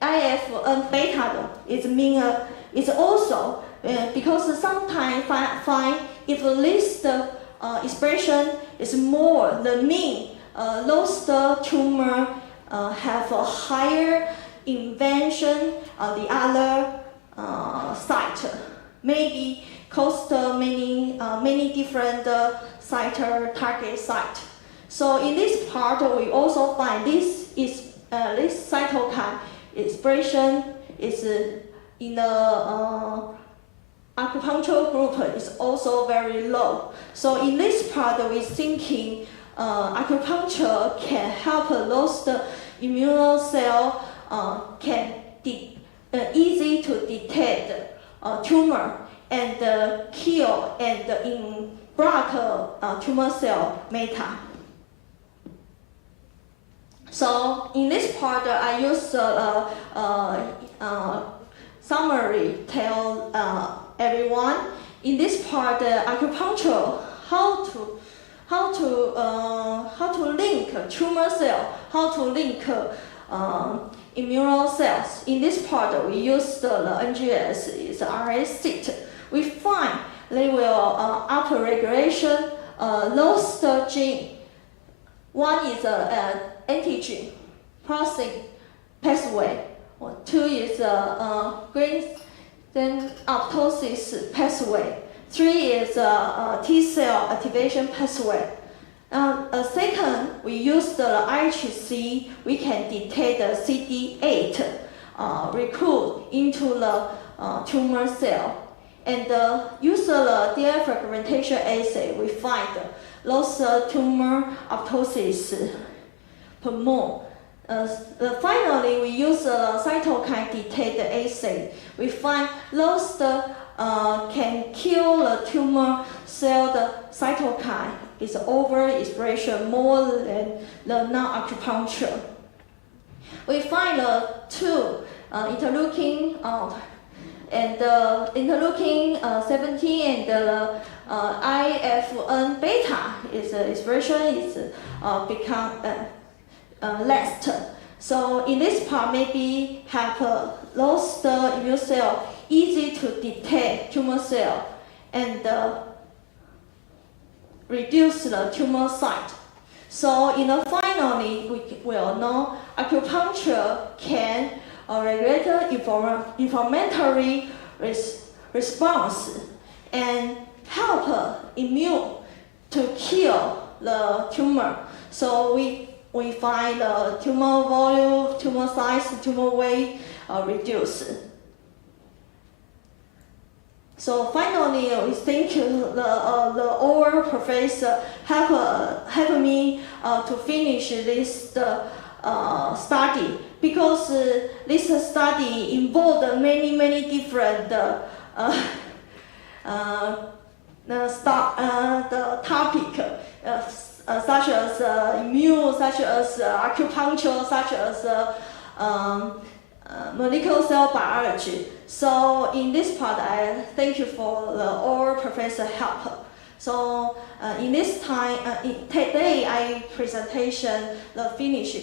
IFN beta is also because sometimes find if this expression is more the mean, those the tumor have a higher invention the other site, maybe cause many different site target site. So in this part we also find this cytokine expression is in the acupuncture group is also very low. So in this part we thinking acupuncture can help those the immune cell can easy to detect tumor and kill and block tumor cell meta. So in this part I use summary tell everyone in this part acupuncture how to link tumor cell, how to link immune cells. In this part we use the NGS is RA sit. We find they will upregulation those the gene. One is antigen processing pathway. Two is green then apoptosis pathway. Three is T cell activation pathway. Second, we use the IHC. We can detect the CD8 recruit into the tumor cell. And use the DNA fragmentation assay, we find those tumor apoptosis promote. Finally, we use the cytokine detect assay. We find those can kill the tumor cell. The cytokine is overexpression more than the non-acupuncture. We find the two interleukin and interleukin 17 and the IFN beta is expression is become less. So in this part maybe have lost the immune cell easy to detect tumor cell and reduce the tumor site. So in the finally we will know acupuncture can regulate inflammatory response and help immune to kill the tumor. So we find the tumor volume, tumor size, tumor weight reduce. So finally, we thank the our professor help me to finish this study, because this study involved many different the topic. Such as immune, such as acupuncture, such as molecular cell biology. So in this part, I thank you for our professor help. So in this time, today I presentation the finish.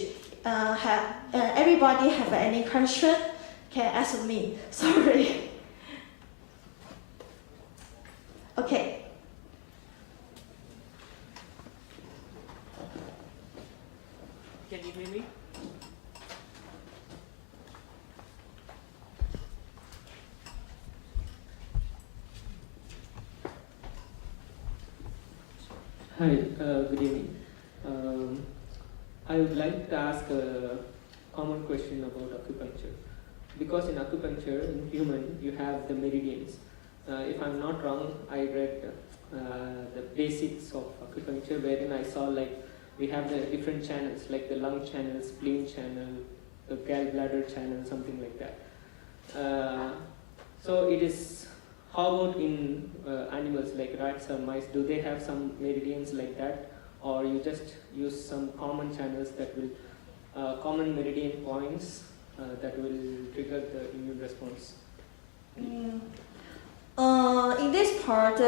Everybody have any question? Can ask me. Sorry. Okay. Can you hear me? Hi, good evening. I would like to ask a common question about acupuncture. because in acupuncture, in human, you have the meridians. If I'm not wrong, I read the basics of acupuncture, wherein I saw like we have the different channels, like the lung channel, spleen channel, the gallbladder channel, something like that. So it is, how about in animals like rats or mice? Do they have some meridians like that, or you just use some common channels that will, common meridian points that will trigger the immune response? In this part,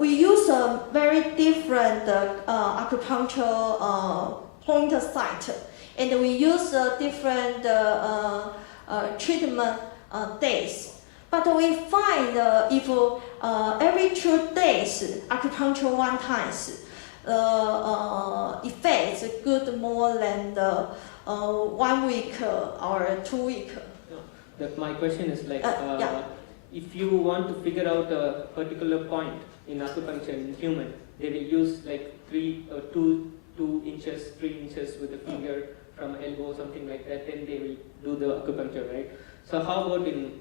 we use a very different acupuncture point site, and we use different treatment days. But we find if every 2 days acupuncture 1 time, effect is good more than the 1 week or 2 weeks. That my question is like, yeah. If you want to figure out a particular point in acupuncture in human, they will use like 2 inches, 3 inches with a finger from elbow, something like that. Then they will do the acupuncture, right? So how about in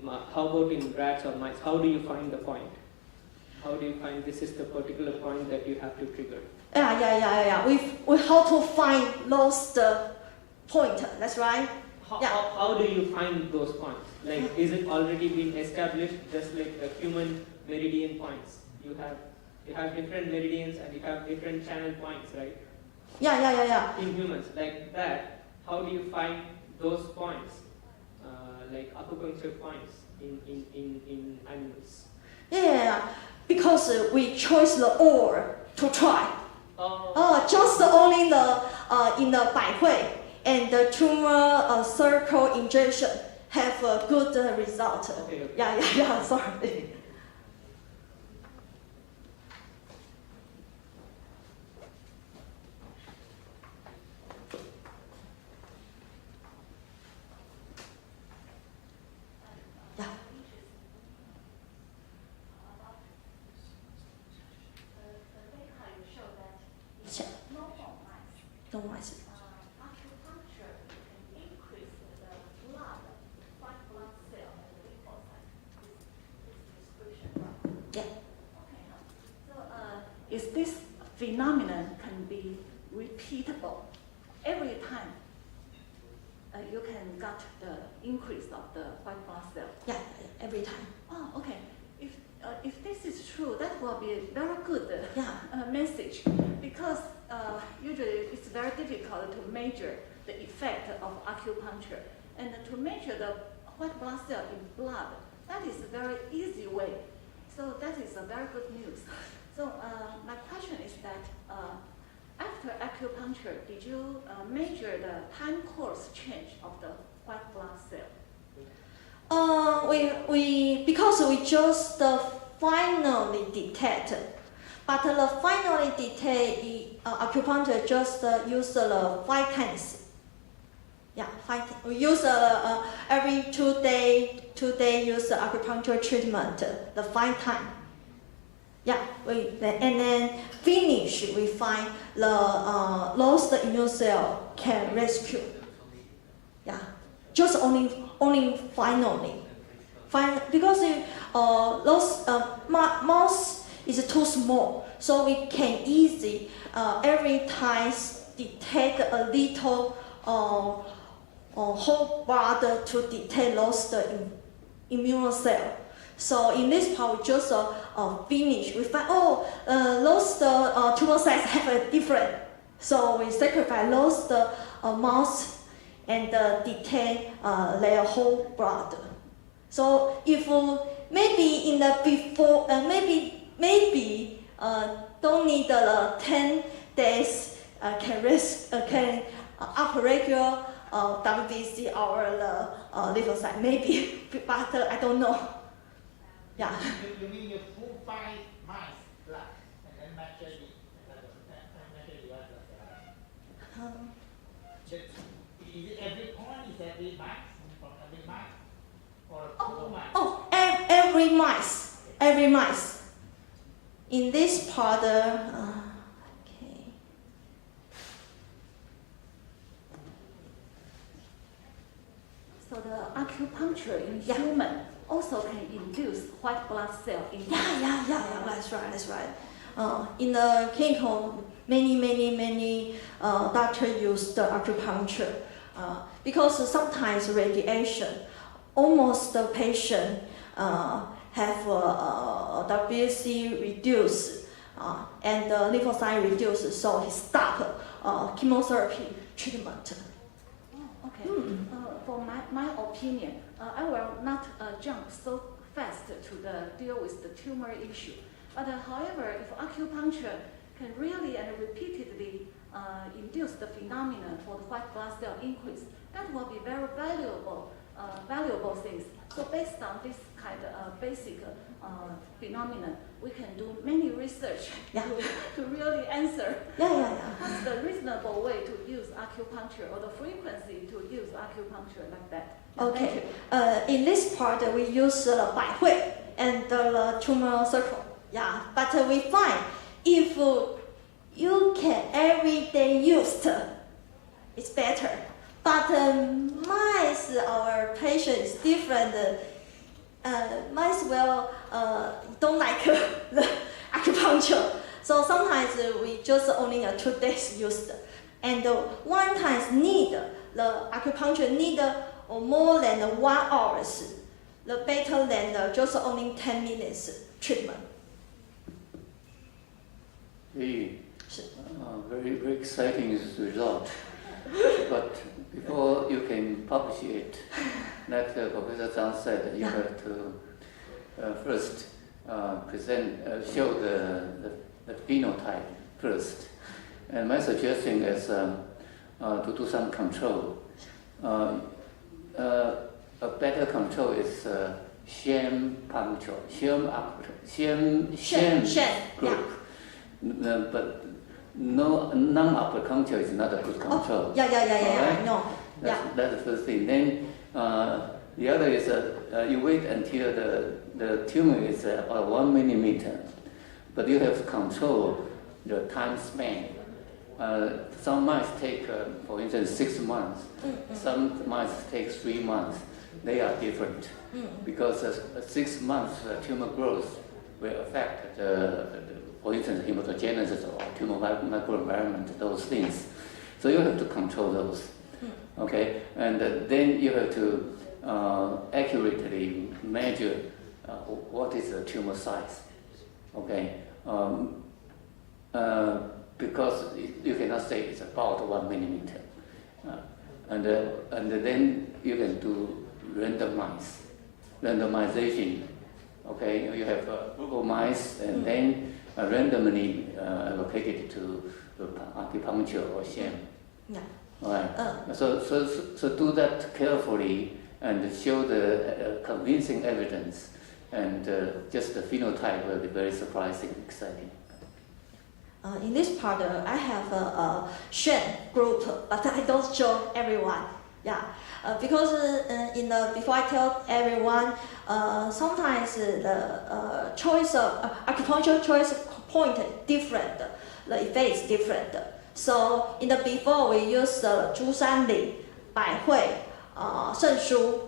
rats or mice? How do you find the point? How do you find this is the particular point that you have to trigger? Yeah. We have to find those point. That's right. How do you find those points? Like, is it already been established, just like the human meridian points? You have different meridians and you have different channel points, right? Yeah. In humans, like that, how do you find those points, like acupuncture points in animals? Yeah, because we chose the ore to try. Just only the in the Bai Hui and the tumor circle injection have a good result. Okay. Yeah, sorry. No mice. Acupuncture can increase the blood, white blood cell, and the lymphocyte. This description, right? Yeah. Okay. So, is this phenomenon can be repeatable every time? You can get the increase of the white blood cell. Yeah, every time. Oh, okay. If this is true, that will be a very good message, because usually it's very difficult to measure the effect of acupuncture, and to measure the white blood cell in blood, that is a very easy way. So that is a very good news. So my question is that after acupuncture, did you measure the time course change of the white blood cell? Because we just finally detect, but the finally detect acupuncture just use the 5 times. Yeah, 5. We use every 2 day use the acupuncture treatment the 5 times. Yeah, and then finish we find the lost immune cell can rescue. Yeah, just only finally. Because those mouse is too small, so we can easily every time detect a little whole blood to detect lost immune cell. So in this part, we just finish. We find lost tumor cells have a different. So we sacrifice lost mouse and detect their whole blood. So if maybe in the before, maybe don't need 10 days can upregulate WBC or the lymphocyte, maybe, but I don't know. Yeah. You mean you pull 5 mice blood and then measure the other? Is it every point? Is every mice from every mice? Or 2 mice? Every mice. In this part, okay. So the acupuncture in human also can induce white blood cell in That's right. In the clinical, many doctors use the acupuncture because sometimes radiation, almost the patient have WBC reduced and the lymphocyte reduced, so he stop chemotherapy treatment. Okay. For my opinion, I will not jump so fast to deal with the tumor issue. But however, if acupuncture can really and repeatedly induce the phenomenon for the white blood cell increase, that will be very valuable things. So based on this kind of basic phenomenon, we can do many research to really answer what's the reasonable way to use acupuncture or the frequency to use acupuncture like that. Okay. In this part, we use Bai Hui and the tumor circle. But we find if you can every day use it, it's better. But mice, our patient is different. Mice don't like the acupuncture. So sometimes we just only 2 days used. And one times need the acupuncture need more than 1 hour. The better than just only 10 minutes treatment. Very exciting result. But before you can publish it, like Professor Zhang said, you have to first show the phenotype first. And my suggestion is to do some control. A better control is sham puncture, sham group. But no, non-acupuncture is not a good control. I know. That's the first thing. Then the other is you wait until the tumor is 1 millimeter, but you have to control the time span. Some mice take, for instance, 6 months. Some mice take 3 months. They are different because 6 months tumor growth will affect for instance, hematogenesis or tumor microenvironment, those things. So you have to control those, okay? And then you have to accurately measure what is the tumor size, okay? Because you cannot say it's about 1 millimeter. And then you can do randomization, okay? You have Google mice and then randomly allocated to acupuncture or sham. Right. So do that carefully and show the convincing evidence, and just the phenotype will be very surprising, exciting. In this part, I have a sham group, but I don't show everyone. Because before I tell everyone, sometimes the choice of acupuncture choice point different, the effect is different. So in the before we use Zhu Sanli, Bai Hui, Sheng Shu,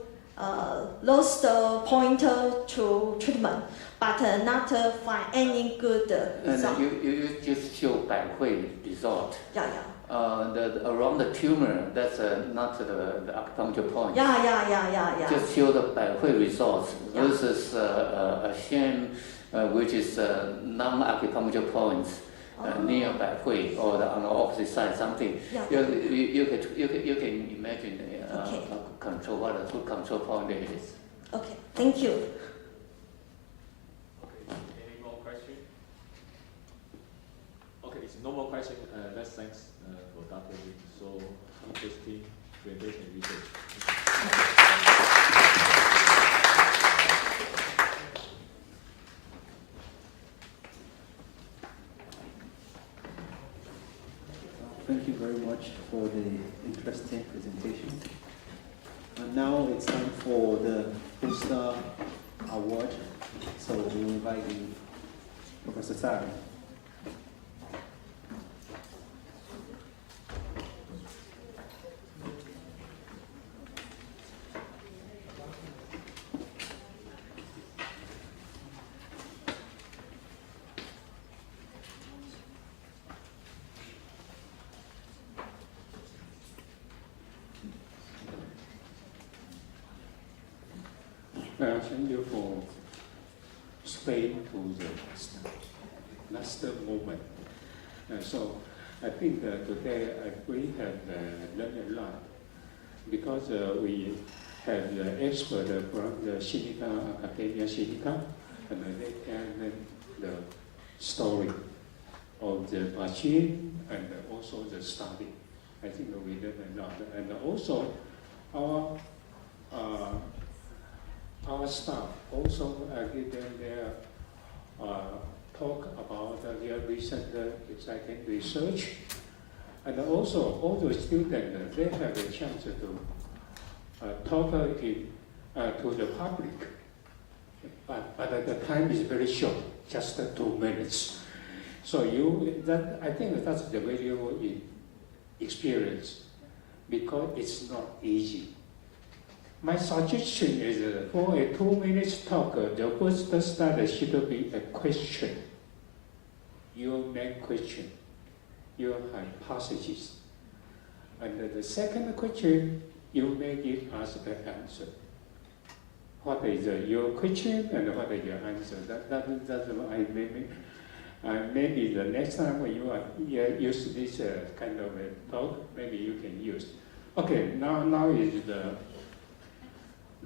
those pointer to treatment, but not find any good result. And you just show Bai Hui result. Around the tumor, that's not the acupuncture point. Just show the Bai Hui results versus a sham, which is non-acupuncture points near Bai Hui or on the opposite side, something. You can imagine control what a good control point it is. Okay, thank you. Any more questions? Okay, it's no more question. Let's thanks for Dr. Lee. So interesting presentation research. Thank you very much for the interesting presentation. And now it's time for the poster award. So we invite you, Professor Tsai. Thank you for staying to the last moment. So I think today we have learned a lot because we have the expert from the Sinica, AcadEmia Sinica, and they tell the story of the machine and also the study. I think we learned a lot. And also our staff also give them their talk about their recent exciting research. And also all the students, they have a chance to talk to the public. But the time is very short, just 2 minutes. So I think that's the valuable experience because it's not easy. My suggestion is for a 2-minute talk, the first start should be a question. Your main question, your hypothesis. And the second question, you may give us the answer. What is your question and what is your answer? That's what I maybe the next time when you use this kind of a talk, maybe you can use. Okay, now is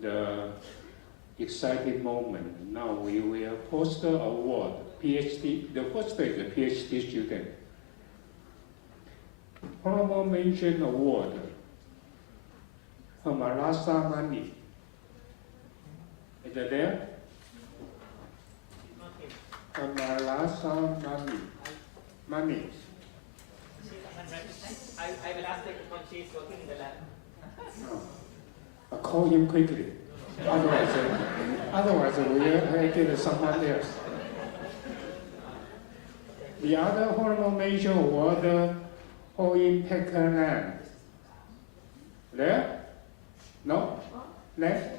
the exciting moment. Now we will post the award, PhD. The first is the PhD student. Honorable Mention Award, Hamarasa Mani. Is it there? Hamarasa Mani. I will ask him when she is working in the lab. Call him quickly. Otherwise we'll get someone else. The other honorable mention award, Hui-Yee Pekkalan. There? No? Left?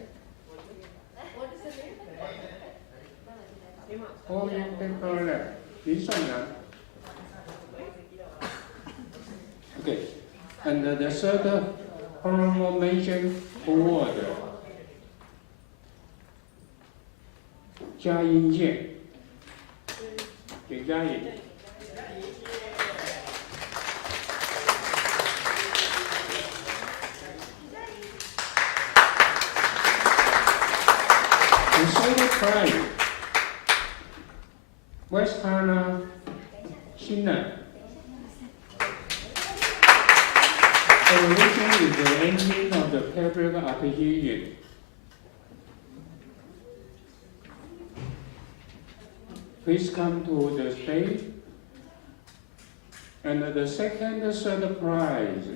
Hui-Yee Pekkalan. Okay. And the third honorable mention award, Jing. Jing. And third prize, West Hana China. Evolution is the engine of the fabric artificial. Please come to the stage. And the second, third prize,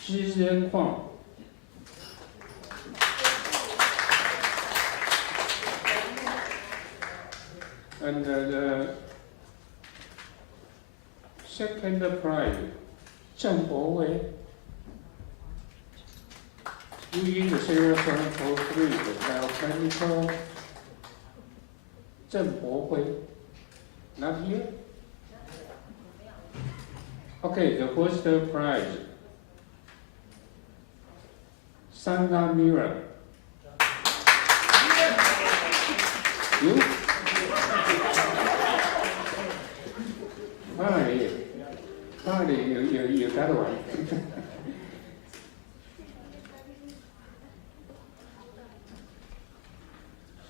Chee Huang. And the second prize, Zheng Hui. Using the serial 743, the biochemical Zheng Hui. Not here? Okay, the first prize, Sangha Mira. You? Finally, you got one.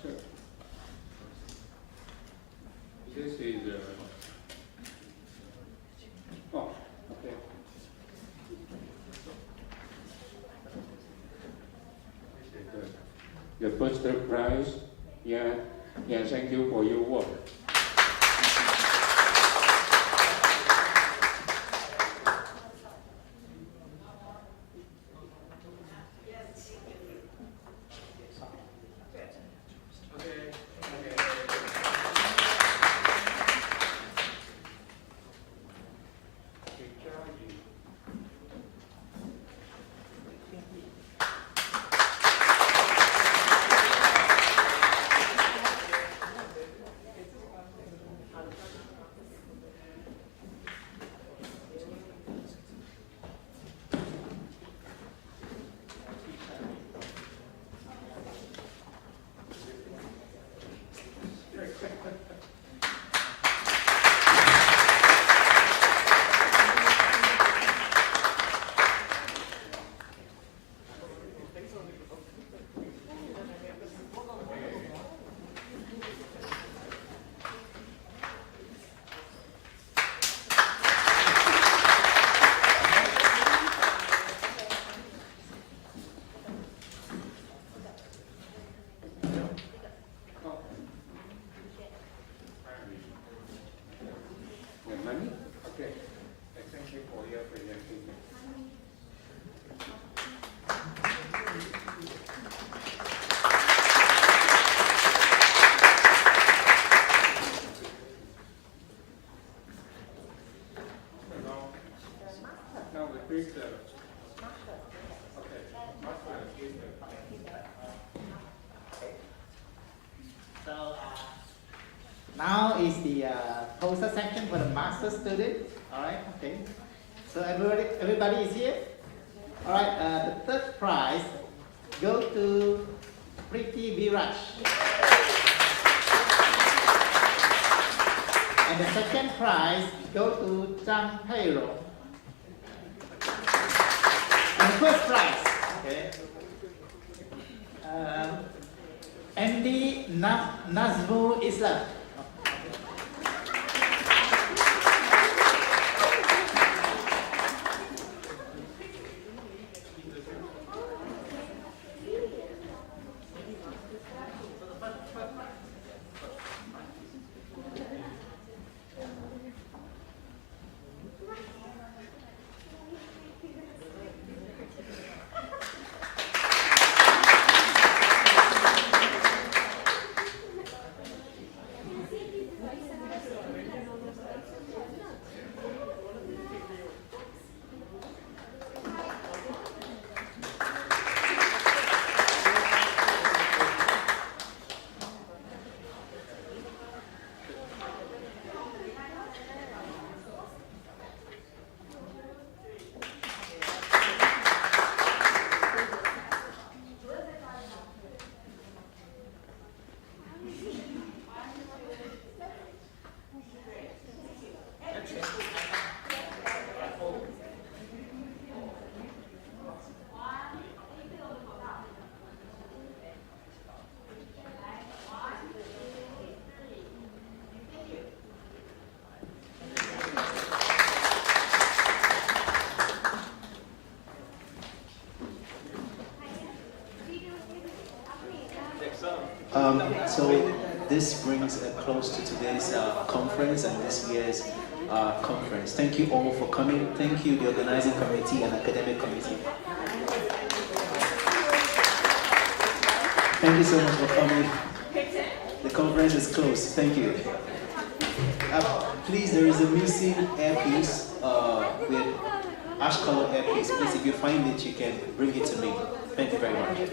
So, this is okay. The first prize, yeah, thank you for your work. Now is the poster section for the master student. All right, okay. So everybody is here. All right, the third prize go to Pretty Viraj. And the second prize go to Zhang Peirong. And the first prize, okay. Andy Nazmul Islam. So this brings a close to today's conference and this year's conference. Thank you all for coming. Thank you, the organizing committee and academic committee. Thank you so much for coming. The conference is closed. Thank you. Please, there is a missing earpiece with ash color earpiece. Please, if you find it, you can bring it to me. Thank you very much.